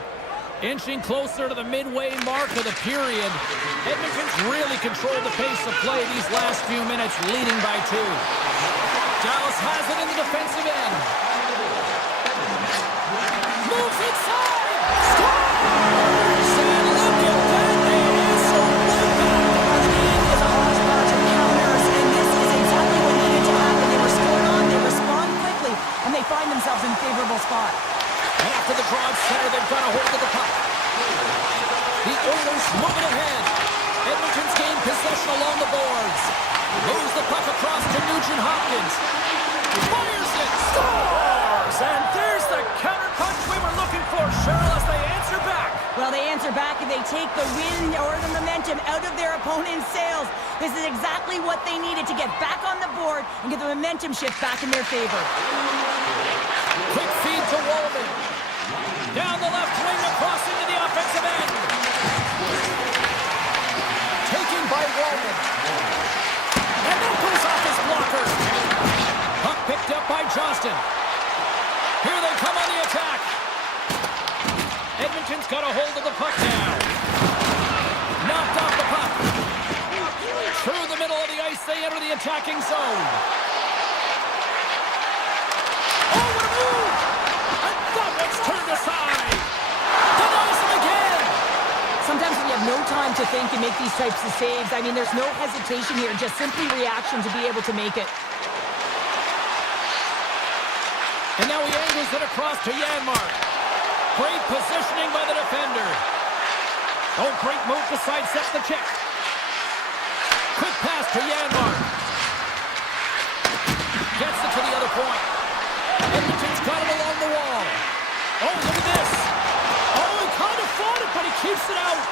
Inching closer to the midway mark of the period. Edmonton's really controlled the pace of play these last few minutes, leading by 2. Dallas has it in the defensive end. Moves inside! Scores! And look at that! They answer right back! Game is a hodgepodge of counters, and this is exactly what needed to happen. They were scored on, they respond quickly, and they find themselves in a favorable spot. And after the draw center, they've got a hold of the puck. The Oilers moving ahead. Edmonton's gained possession along the boards. Moves the puck across to Nugent Hopkins. Fires it! Scores! And there's the counterpunch we were looking for, Cheryl, as they answer back. Well, they answer back and they take the wind or the momentum out of their opponent's sails. This is exactly what they needed to get back on the board and get the momentum shift back in their favor. Quick feed to Walden. Down the left wing across into the offensive end. Taken by Walden. And that goes off his blocker. Puck picked up by Johnston. Here they come on the attack. Edmonton's got a hold of the puck now. Knocked off the puck. Through the middle of the ice, they enter the attacking zone. Oh, what a move! And that one's turned aside. Denies him again. Sometimes when you have no time to think and make these types of saves, I mean, there's no hesitation here, just simply reaction to be able to make it. And now he angles it across to Janmark. Great positioning by the defender. Oh, great move to sidestep the check. Quick pass to Janmark. Gets it to the other point. Edmonton's got it along the wall. Oh, look at this. Oh, he kind of fought it, but he keeps it out.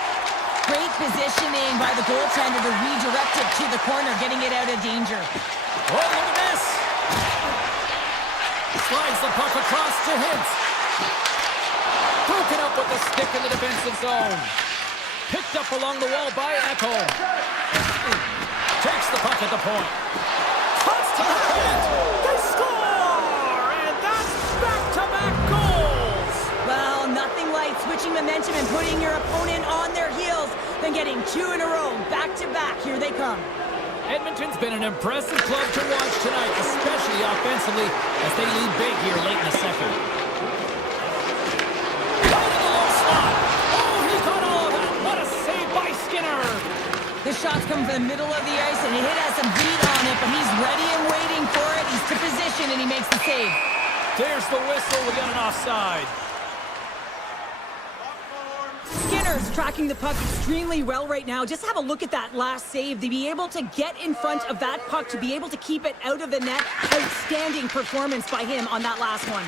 Great positioning by the goaltender to redirect it to the corner, getting it out of danger. Oh, look at this. Slides the puck across to Hintz. Broken up with the stick in the defensive zone. Picked up along the wall by Echo. Takes the puck at the point. Cuts to the net. They score! And that's back-to-back goals! Well, nothing like switching momentum and putting your opponent on their heels than getting 2 in a row, back-to-back. Here they come. Edmonton's been an impressive club to watch tonight, especially offensively, as they lead big here late in the second. shot's coming from the middle of the ice, and it has some heat on it, but he's ready and waiting for it. He's to position, and he makes the save. There's the whistle. We got an offside. Skinner's tracking the puck extremely well right now. Just have a look at that last save. To be able to get in front of that puck, to be able to keep it out of the net. Outstanding performance by him on that last one.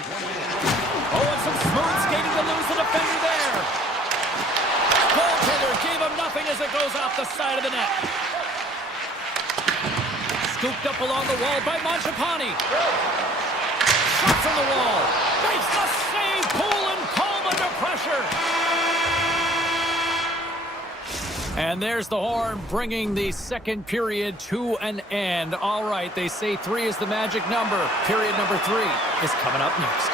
Oh, and some smooth skating to lose the defender there. Goaltender gave him nothing as it goes off the side of the net. Scooped up along the wall by Mangiapane. Shots on the wall. Makes the save. Cool and calm under pressure. And there's the horn, bringing the second period to an end. All right, they say 3 is the magic number. Period number 3 is coming up next.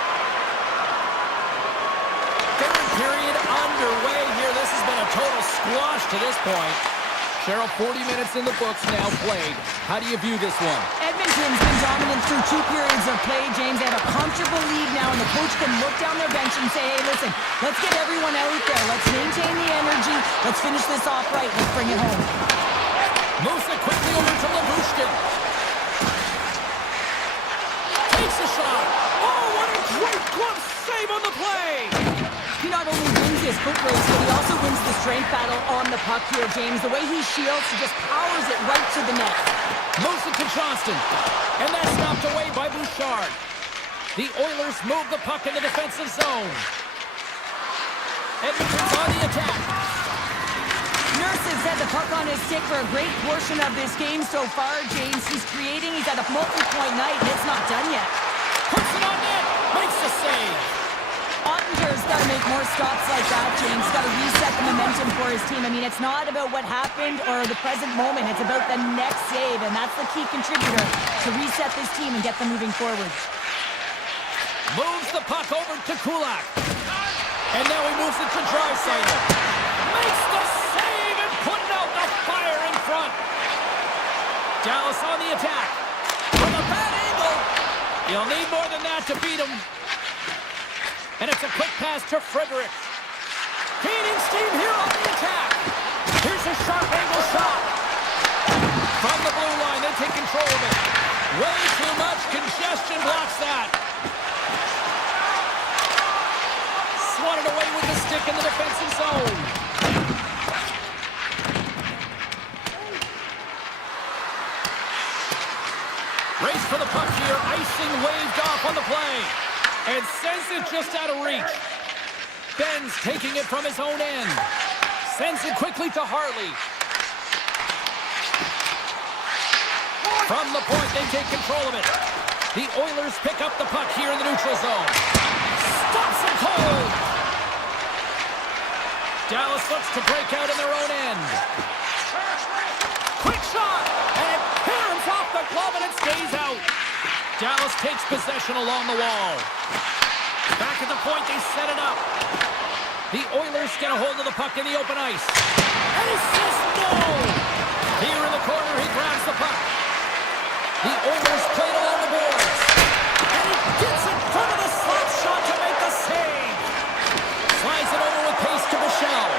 Third period underway here. This has been a total squash to this point. Cheryl, 40 minutes in the books now played. How do you view this one? Edmonton's been dominant through 2 periods of play, James. They have a comfortable lead now, and the coach can look down their bench and say, hey, listen, let's get everyone out there. Let's maintain the energy. Let's finish this off right. Let's bring it home. Moves it quickly over to Labushkin. Takes a shot. Oh, what a great glove save on the play. He not only wins his foot race, but he also wins the strength battle on the puck here, James. The way he shields, he just powers it right to the net. Moves it to Johnston. And that's knocked away by Bouchard. The Oilers move the puck in the defensive zone. Edmonton's on the attack. Nurse has had the puck on his stick for a great portion of this game so far, James. He's creating, he's had a multi-point night, and it's not done yet. Puts it on net. Makes the save. Ottinger's got to make more stops like that, James. Got to reset the momentum for his team. I mean, it's not about what happened or the present moment. It's about the next save, and that's the key contributor to reset this team and get them moving forward. Moves the puck over to Kulak. And now he moves it to Draisaitl. Makes the save and putting out the fire in front. Dallas on the attack. From a bad angle. You'll need more than that to beat him. And it's a quick pass to Frederick. Gaining steam here on the attack. Here's a sharp angle shot. From the blue line, they take control of it. Way too much congestion blocks that. Swatted away with the stick in the defensive zone. Race for the puck here. Icing waved off on the play. And sends it just out of reach. Ben's taking it from his own end. Sends it quickly to Harley. From the point, they take control of it. The Oilers pick up the puck here in the neutral zone. Stops it cold. Dallas looks to break out in their own end. Quick shot. And it pans off the glove and it stays out. Dallas takes possession along the wall. Back at the point, they set it up. The Oilers get a hold of the puck in the open ice. And he says no! Here in the corner, he grabs the puck. The Oilers play it along the boards. And he gets in front of the slap shot to make the save. Slides it over with pace to Michel.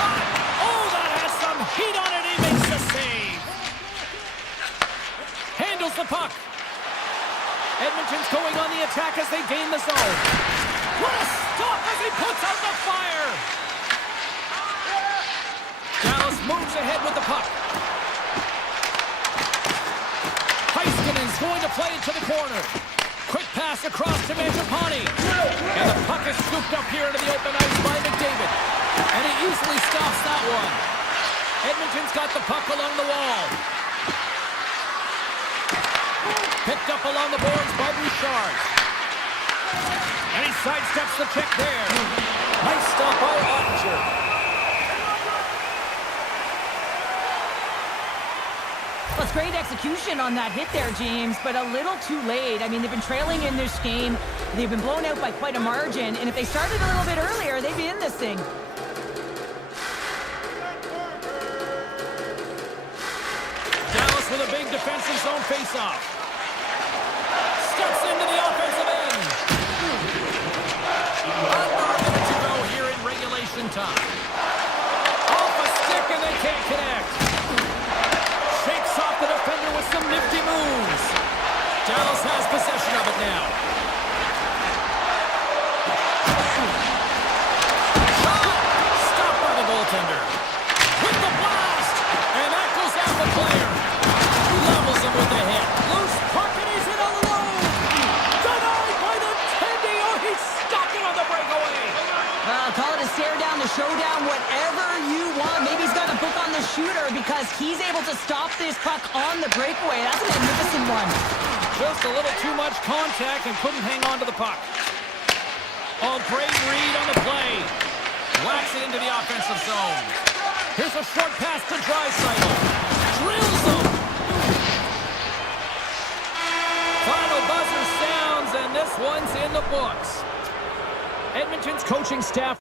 Shot! Oh, that has some heat on it. He makes the save. Handles the puck. Edmonton's going on the attack as they gain the zone. What a stop as he puts out the fire! Dallas moves ahead with the puck. Heiskanen's going to play it to the corner. Quick pass across to Mangiapane. And the puck is scooped up here into the open ice by McDavid. And he easily stops that one. Edmonton's got the puck along the wall. Picked up along the boards by Bouchard. And he sidesteps the kick there. Nice stop by Ottinger. Well, it's great execution on that hit there, James, but a little too late. I mean, they've been trailing in this game. They've been blown out by quite a margin. And if they started a little bit earlier, they'd be in this thing. Dallas with a big defensive zone face-off. Steps into the offensive end. Under a minute to go here in regulation time. Off a stick can't connect. Shakes off the defender with some nifty moves. Dallas has possession of it now. Stopped by the goaltender. With the blast! And that goes out the player. Levels him with a hit. Loose puck and he's in alone. Denied by the Tendy. Oh, he stopped it on the breakaway. Call it a stare down, the showdown, whatever you want. Maybe he's got a book on the shooter because he's able to stop this puck on the breakaway. That's a magnificent one. Just a little too much contact and couldn't hang on to the puck. Oh, great read on the play. Whacks it into the offensive zone. Here's a short pass to Draisaitl. Drills him. Final buzzer sounds, and this one's in the books. Edmonton's coaching staff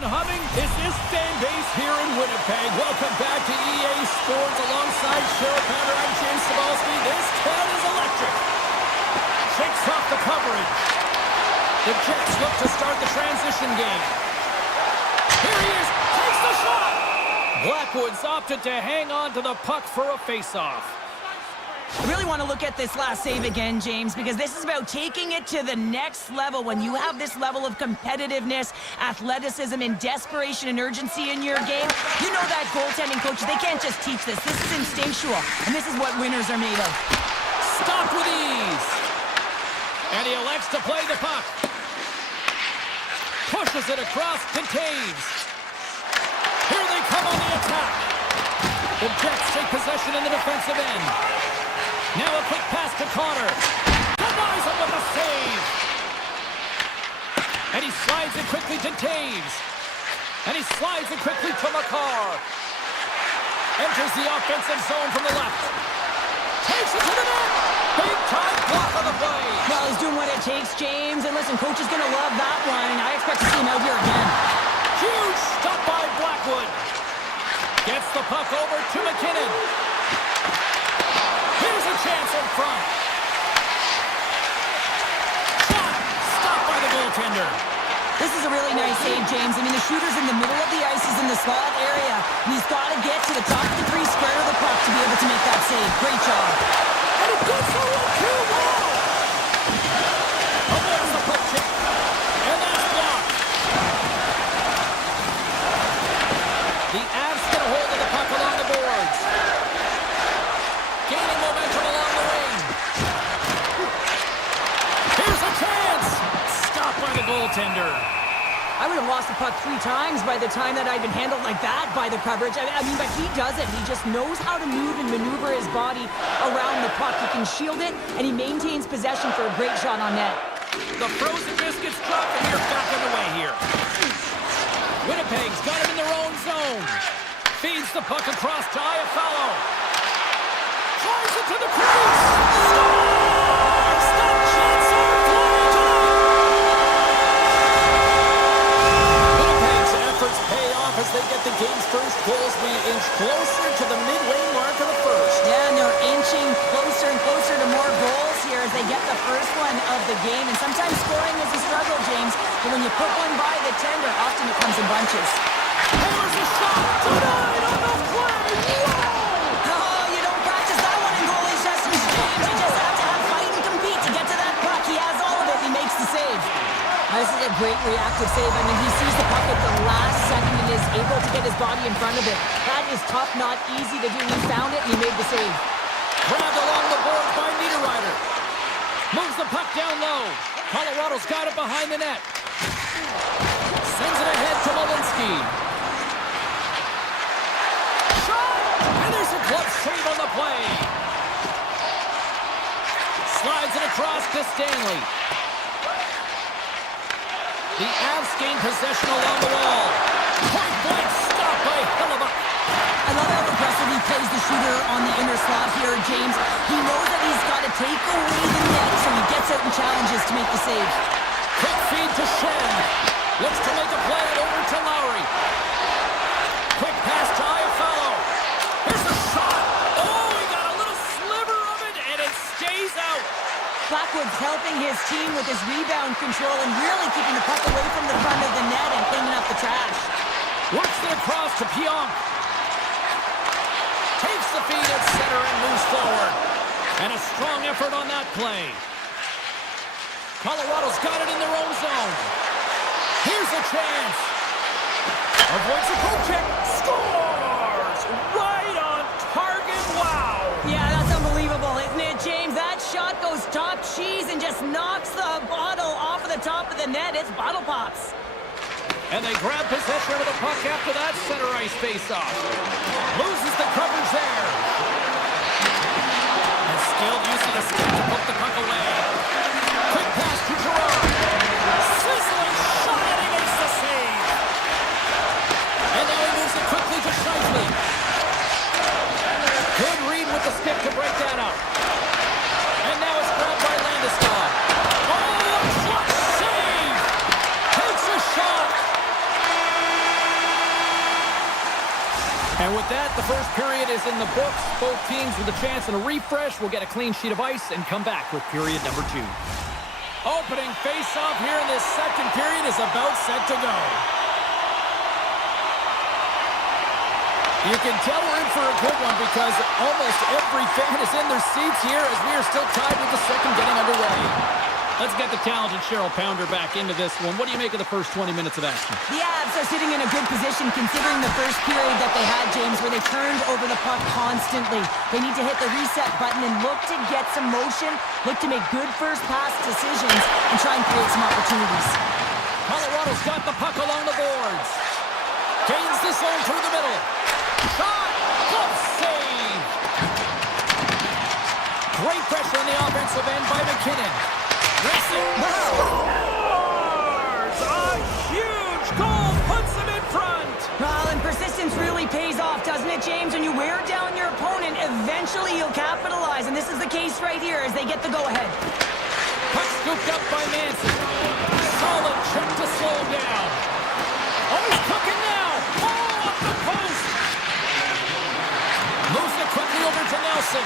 Humming, this is fan base here in Winnipeg. Welcome back to EA Sports alongside Cheryl Pounder. I'm James Cebulski. This crowd is electric. Shakes off the coverage. The Jets look to start the transition game. Here he is, takes the shot! Blackwood's opted to hang on to the puck for a face-off. I really want to look at this last save again, James, because this is about taking it to the next level. When you have this level of competitiveness, athleticism, and desperation and urgency in your game, you know that goaltending coaches, they can't just teach this. This is instinctual, and this is what winners are made of. Stopped with ease. And he elects to play the puck. Pushes it across to Taves. Here they come on the attack. The Jets take possession in the defensive end. Now a quick pass to Connor. Denies him with a save. And he slides it quickly to Taves. And he slides it quickly to McCarr. Enters the offensive zone from the left. Takes it to the net. Big time block on the play. Well, he's doing what it takes, James. And listen, coach is going to love that one. I expect to see him out here again. Huge stop by Blackwood. Gets the puck over to McKinnon. Here's a chance in front. Shot! Stopped by the goaltender. This is a really nice save, James. I mean, the shooter's in the middle of the ice. He's in the slot area. And he's got to get to the top of the crease, square of the puck to be able to make that save. Great job. And it goes for 1-2-1. Avoids the puck check. And that's blocked. The Avs get a hold of the puck along the boards. Gaining momentum along the wing. Here's a chance. Stopped by the goaltender. I would have lost the puck 3 times by the time that I'd been handled like that by the coverage. I mean, but he does it. He just knows how to move and maneuver his body around the puck. He can shield it, and he maintains possession for a great shot on net. The frozen biscuits drop, and they're back underway here. Winnipeg's got him in their own zone. Feeds the puck across to Iafallo. Tries it to the crease. Scores! That chance on Winnipeg's efforts pay off as they get the game's first goals. We inch closer to the midway mark of the first. Yeah, and they're inching closer and closer to more goals here as they get the first one of the game. And sometimes scoring is a struggle, James. But when you put one by the tender, often it comes in bunches. There's a shot. Denied on the play. Whoa! Oh, you don't practice that one in goalie sessions, James. You just have to have fight and compete to get to that puck. He has all of it. He makes the save. This is a great reactive save. I mean, he sees the puck at the last second and is able to get his body in front of it. That is tough, not easy to do. He found it and he made the save. Grabbed along the boards by Niederreiter. Moves the puck down low. Colorado's got it behind the net. Sends it ahead to Malinsky. Shot! And there's a glove save on the play. Slides it across to Stanley. The Avs gain possession along the wall. Point blank stop by Hellebuyck. I love how aggressive he plays the shooter on the inner slot here, James. He knows that he's got to take away the net, so he gets out and challenges to make the save. Quick feed to Shen. Looks to make a play over to Lowry. Quick pass to Iafallo. Here's a shot. Oh, he got a little sliver of it, and it stays out. Blackwood's helping his team with his rebound control and really keeping the puck away from the front of the net and cleaning up the trash. Works it across to Pionk. Takes the feed at center and moves forward. And a strong effort on that play. Colorado's got it in their own zone. Here's a chance. Avoids the poke check. Scores! Right on target. Wow! Yeah, that's unbelievable, isn't it, James? That shot goes top cheese and just knocks the bottle off of the top of the net. It's bottle pops. And they grab possession of the puck after that center ice face-off. Loses the coverage there. And skilled use of the stick to poke the puck away. Quick pass to Gerard. Sizzling shot and he makes the save. And now he moves it quickly to Scheifele. Good read with the stick to break that up. And now it's grabbed by Landeskog. Oh, a clutch save! Takes a shot! And with that, the first period is in the books. Both teams with a chance and a refresh will get a clean sheet of ice and come back with period number 2. Opening face-off here in this second period is about set to go. You can tell we're in for a good one because almost every fan is in their seats here as we are still tied with the second getting underway. Let's get the talented Cheryl Pounder back into this one. What do you make of the first 20 minutes of action? The Avs are sitting in a good position considering the first period that they had, James, where they turned over the puck constantly. They need to hit the reset button and look to get some motion, look to make good first pass decisions, and try and create some opportunities. Colorado's got the puck along the boards. Gains the zone through the middle. Shot! Glove save! Great pressure on the offensive end by McKinnon. Scores! A huge goal puts them in front! Well, and persistence really pays off, doesn't it, James? When you wear down your opponent, eventually you'll capitalize, and this is the case right here as they get the go-ahead. Puck scooped up by Manson. Solid check to slow him down. Oh, he's cooking now! Oh, off the post! Moves it quickly over to Nelson.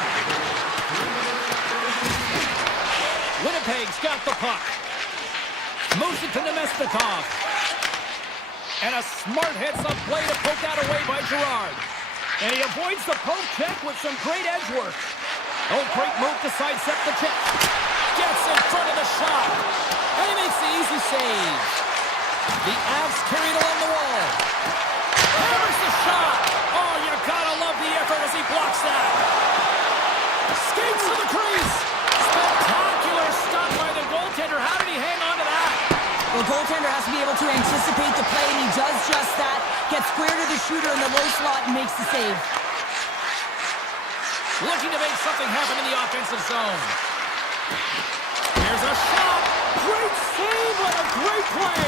Winnipeg's got the puck. Moves it to Nemestikov. And a smart heads-up play to poke that away by Girard. And he avoids the poke check with some great edge work. Oh, great move to sidestep the check. Gets in front of the shot. And he makes the easy save. The Avs carried along the wall. Hammers the shot. Oh, you gotta love the effort as he blocks that. Skates to the crease. Spectacular stop by the goaltender. How did he hang on to that? The goaltender has to be able to anticipate the play, and he does just that. Gets square to the shooter in the low slot and makes the save. Looking to make something happen in the offensive zone. Here's a shot. Great save. What a great play.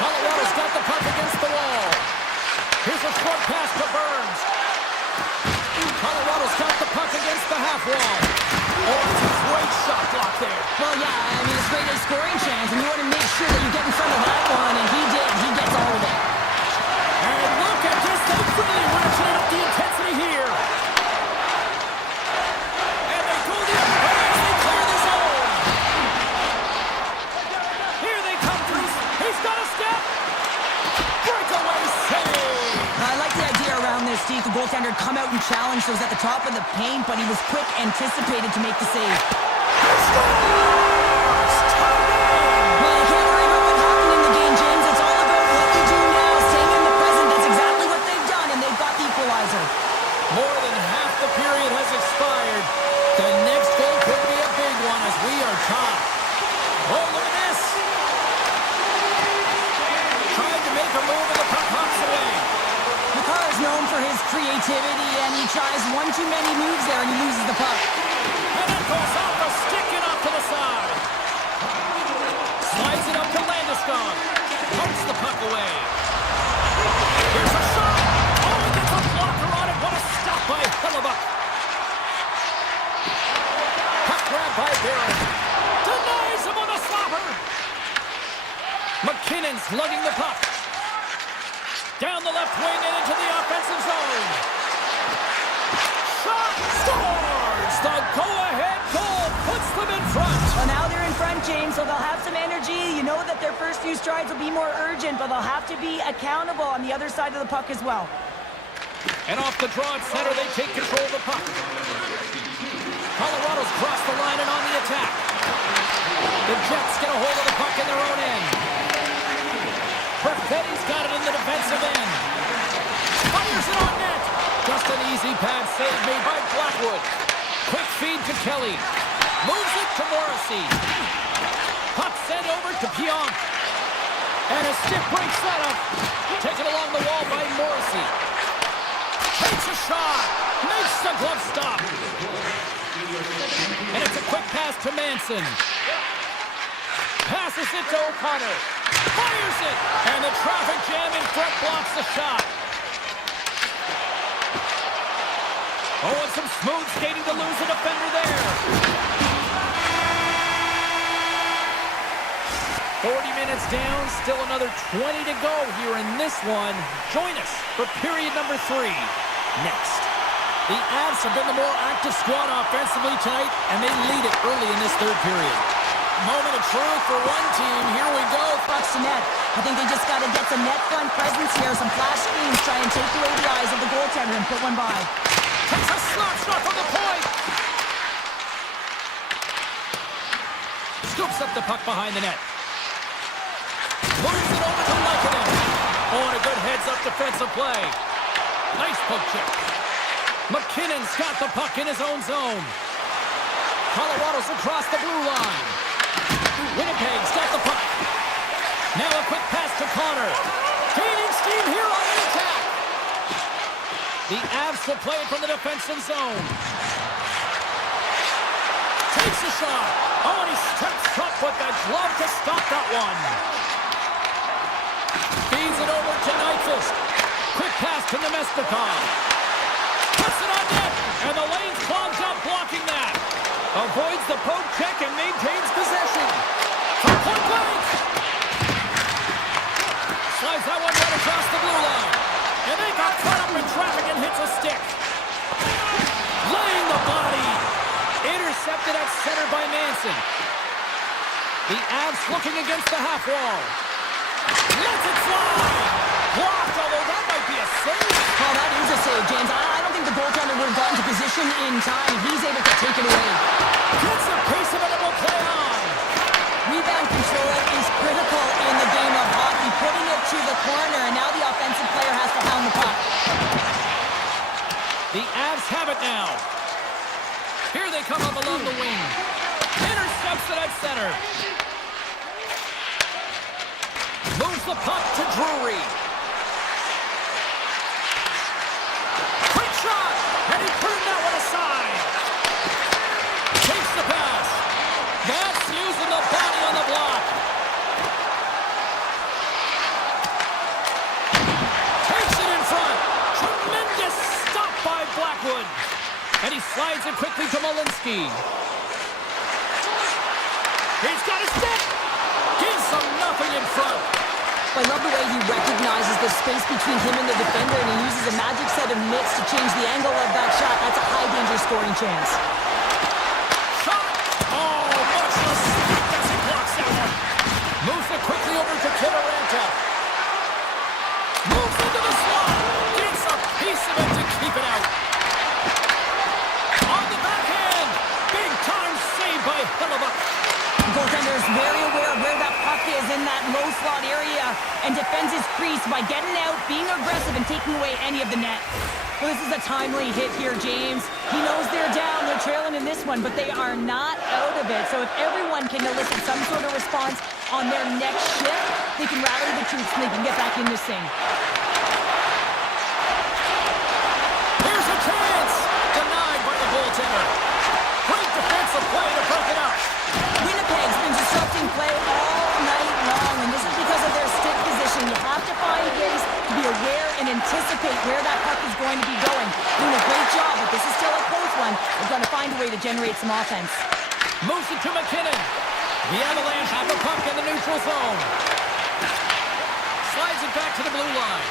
Colorado's got the puck against the wall. Here's a short pass to Burns. Colorado's got the puck against the half wall. Oh, it's a great shot block there. Well, yeah, I mean, it's great a scoring chance, and you want to make sure that you get in front of that one, and he did. He gets all of it. And look at this. They really ratcheted up the intensity here. And they go the other way as they clear the zone. Here they come through. He's got a step. Breakaway save. I like the idea around this, Steve. The goaltender come out and challenge those at the top of the paint, but he was quick, anticipated to make the save. Well, you can't worry about what happened in the game, James. It's all about what you do now, staying in the present. That's exactly what they've done, and they've got the equalizer. More than half the period has expired. The next goal could be a big one as we are tied. Oh, look at this. Tried to make a move and the puck hops away. McCarr is known for his creativity, and he tries one too many moves there, and he loses the puck. And it goes off the stick and off to the side. Slides it up to Landeskog. Pumps the puck away. Here's a shot. Oh, he gets a blocker on it. What a stop by Hellebuck. Puck grab by Barron. Denies him on a slapper. McKinnon's lugging the puck. Down the left wing and into the offensive zone. Shot scores! The go-ahead goal puts them in front. Well, now they're in front, James, so they'll have some energy. You know that their first few strides will be more urgent, but they'll have to be accountable on the other side of the puck as well. And off the draw at center, they take control of the puck. Colorado's crossed the line and on the attack. The Jets get a hold of the puck in their own end. Perfetti's got it in the defensive end. Fires it on net. Just an easy pad save made by Blackwood. Quick feed to Kelly. Moves it to Morrissey. Puck sent over to Pionk. And a stiff break setup. Taken along the wall by Morrissey. Takes a shot. Makes the glove stop. And it's a quick pass to Manson. Passes it to O'Connor. Fires it. And the traffic jam in front blocks the shot. Oh, and some smooth skating to lose a defender there. 40 minutes down, still another 20 to go here in this one. Join us for period number 3 next. The Avs have been the more active squad offensively tonight, and they lead it early in this third period. Moment of truth for one team. Here we go. Bucks to net. I think they just got to get some net front presence here, some flash screens, try and take away the eyes of the goaltender and put one by. Takes a slap from the point. Scoops up the puck behind the net. Moves it over to Lekanen. Oh, and a good heads-up defensive play. Nice poke check. McKinnon's got the puck in his own zone. Colorado's across the blue line. Winnipeg's got the puck. Now a quick pass to Connor. Gaining steam here on the attack. The Avs will play it from the defensive zone. Takes a shot. Oh, and he steps up with the glove to stop that one. Feeds it over to Nyquist. Quick pass to Nemestikov. Puts it on net, and the lane's clogged up blocking that. Avoids the poke check and maintains possession. From point blank. Slides that one right across the blue line. And they got caught up in traffic and hits a stick. Laying the body. Intercepted at center by Manson. The Avs looking against the half wall. Lets it fly. Blocked, although that might be a save. Oh, that is a save, James. I don't think the goaltender would have gotten to position in time. He's able to take it away. Gets a piece of it and will play on. Rebound control is critical in the game of hockey. Putting it to the corner, and now the offensive player has to hound the puck. The Avs have it now. Here they come up along the wing. Intercepts it at center. Moves the puck to Drury. Quick shot! And he turned that one aside. Takes the pass. That's using the body on the block. Takes it in front. Tremendous stop by Blackwood. And he slides it quickly to Malinsky. He's got his stick. Gives him nothing in front. I love the way he recognizes the space between him and the defender, and he uses a magic set of mitts to change the angle of that shot. That's a high-danger scoring chance. Shot! Oh, much respect as he blocks that one. Moves it quickly over to Kivaranta. Moves into the slot. Gets a piece of it to keep it out. On the backhand. Big-time save by Hellebuyck. The goaltender is very aware of where that puck is in that low slot area and defends his crease by getting out, being aggressive, and taking away any of the net. Well, this is a timely hit here, James. He knows they're down, they're trailing in this one, but they are not out of it. So if everyone can elicit some sort of response on their next shift, they can rally the troops and they can get back in this thing. Here's a chance! Denied by the goaltender. Great defensive play to break it up. Winnipeg's been disrupting play all night long, and this is because of their stick position. You have to find ways to be aware and anticipate where that puck is going to be going. Doing a great job, but this is still a close one. They're going to find a way to generate some offense. Moves it to McKinnon. The Avalanche have a puck in the neutral zone. Slides it back to the blue line.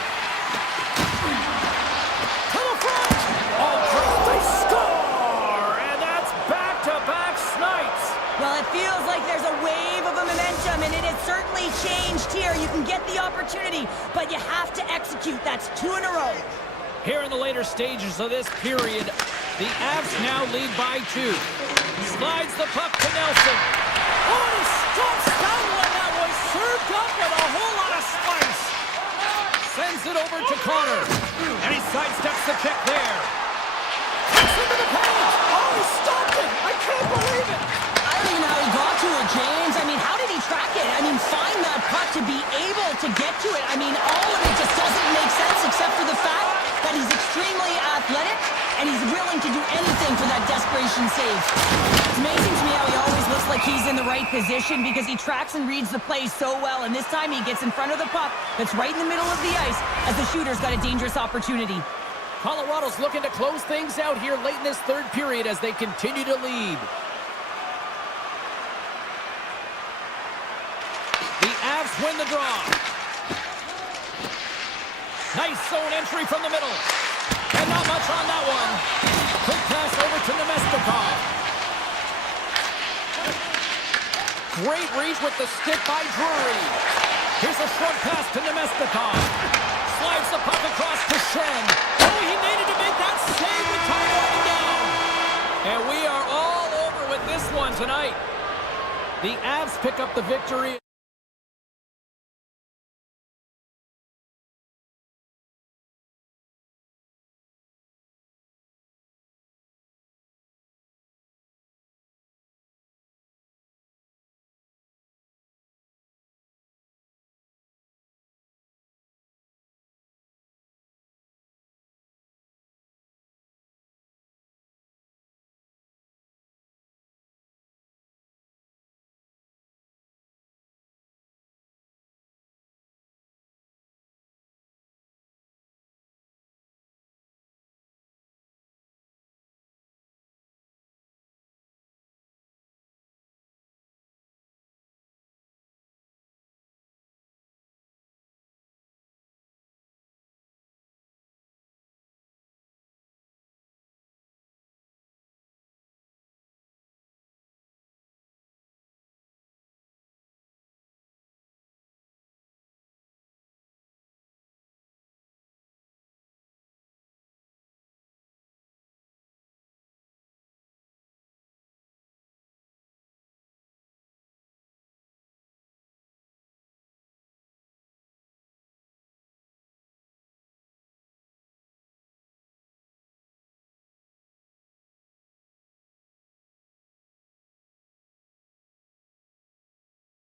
To the front! Oh, great! They score! And that's back-to-back snipes. Well, it feels like there's a wave of momentum, and it has certainly changed here. You can get the opportunity, but you have to execute. That's 2 in a row. Here in the later stages of this period, the Avs now lead by 2. Slides the puck to Nelson. Oh, and he stops that one. That was served up with a whole lot of spice. Sends it over to Connor. And he sidesteps the check there. Takes into the paint. Oh, he stopped it. I can't believe it. I don't even know how he got to it, James. I mean, how did he track it? I mean, find that puck to be able to get to it. I mean, all of it just doesn't make sense except for the fact that he's extremely athletic and he's willing to do anything for that desperation save. It's amazing to me how he always looks like he's in the right position because he tracks and reads the play so well, and this time he gets in front of the puck that's right in the middle of the ice as the shooter's got a dangerous opportunity. Colorado's looking to close things out here late in this third period as they continue to lead. The Avs win the draw. Nice zone entry from the middle. And not much on that one. Quick pass over to Nemestikov. Great reach with the stick by Drury. Here's a short pass to Nemestikov. Slides the puck across to Shen. Oh, he needed to make that save with time running down. And we are all over with this one tonight. The Avs pick up the victory.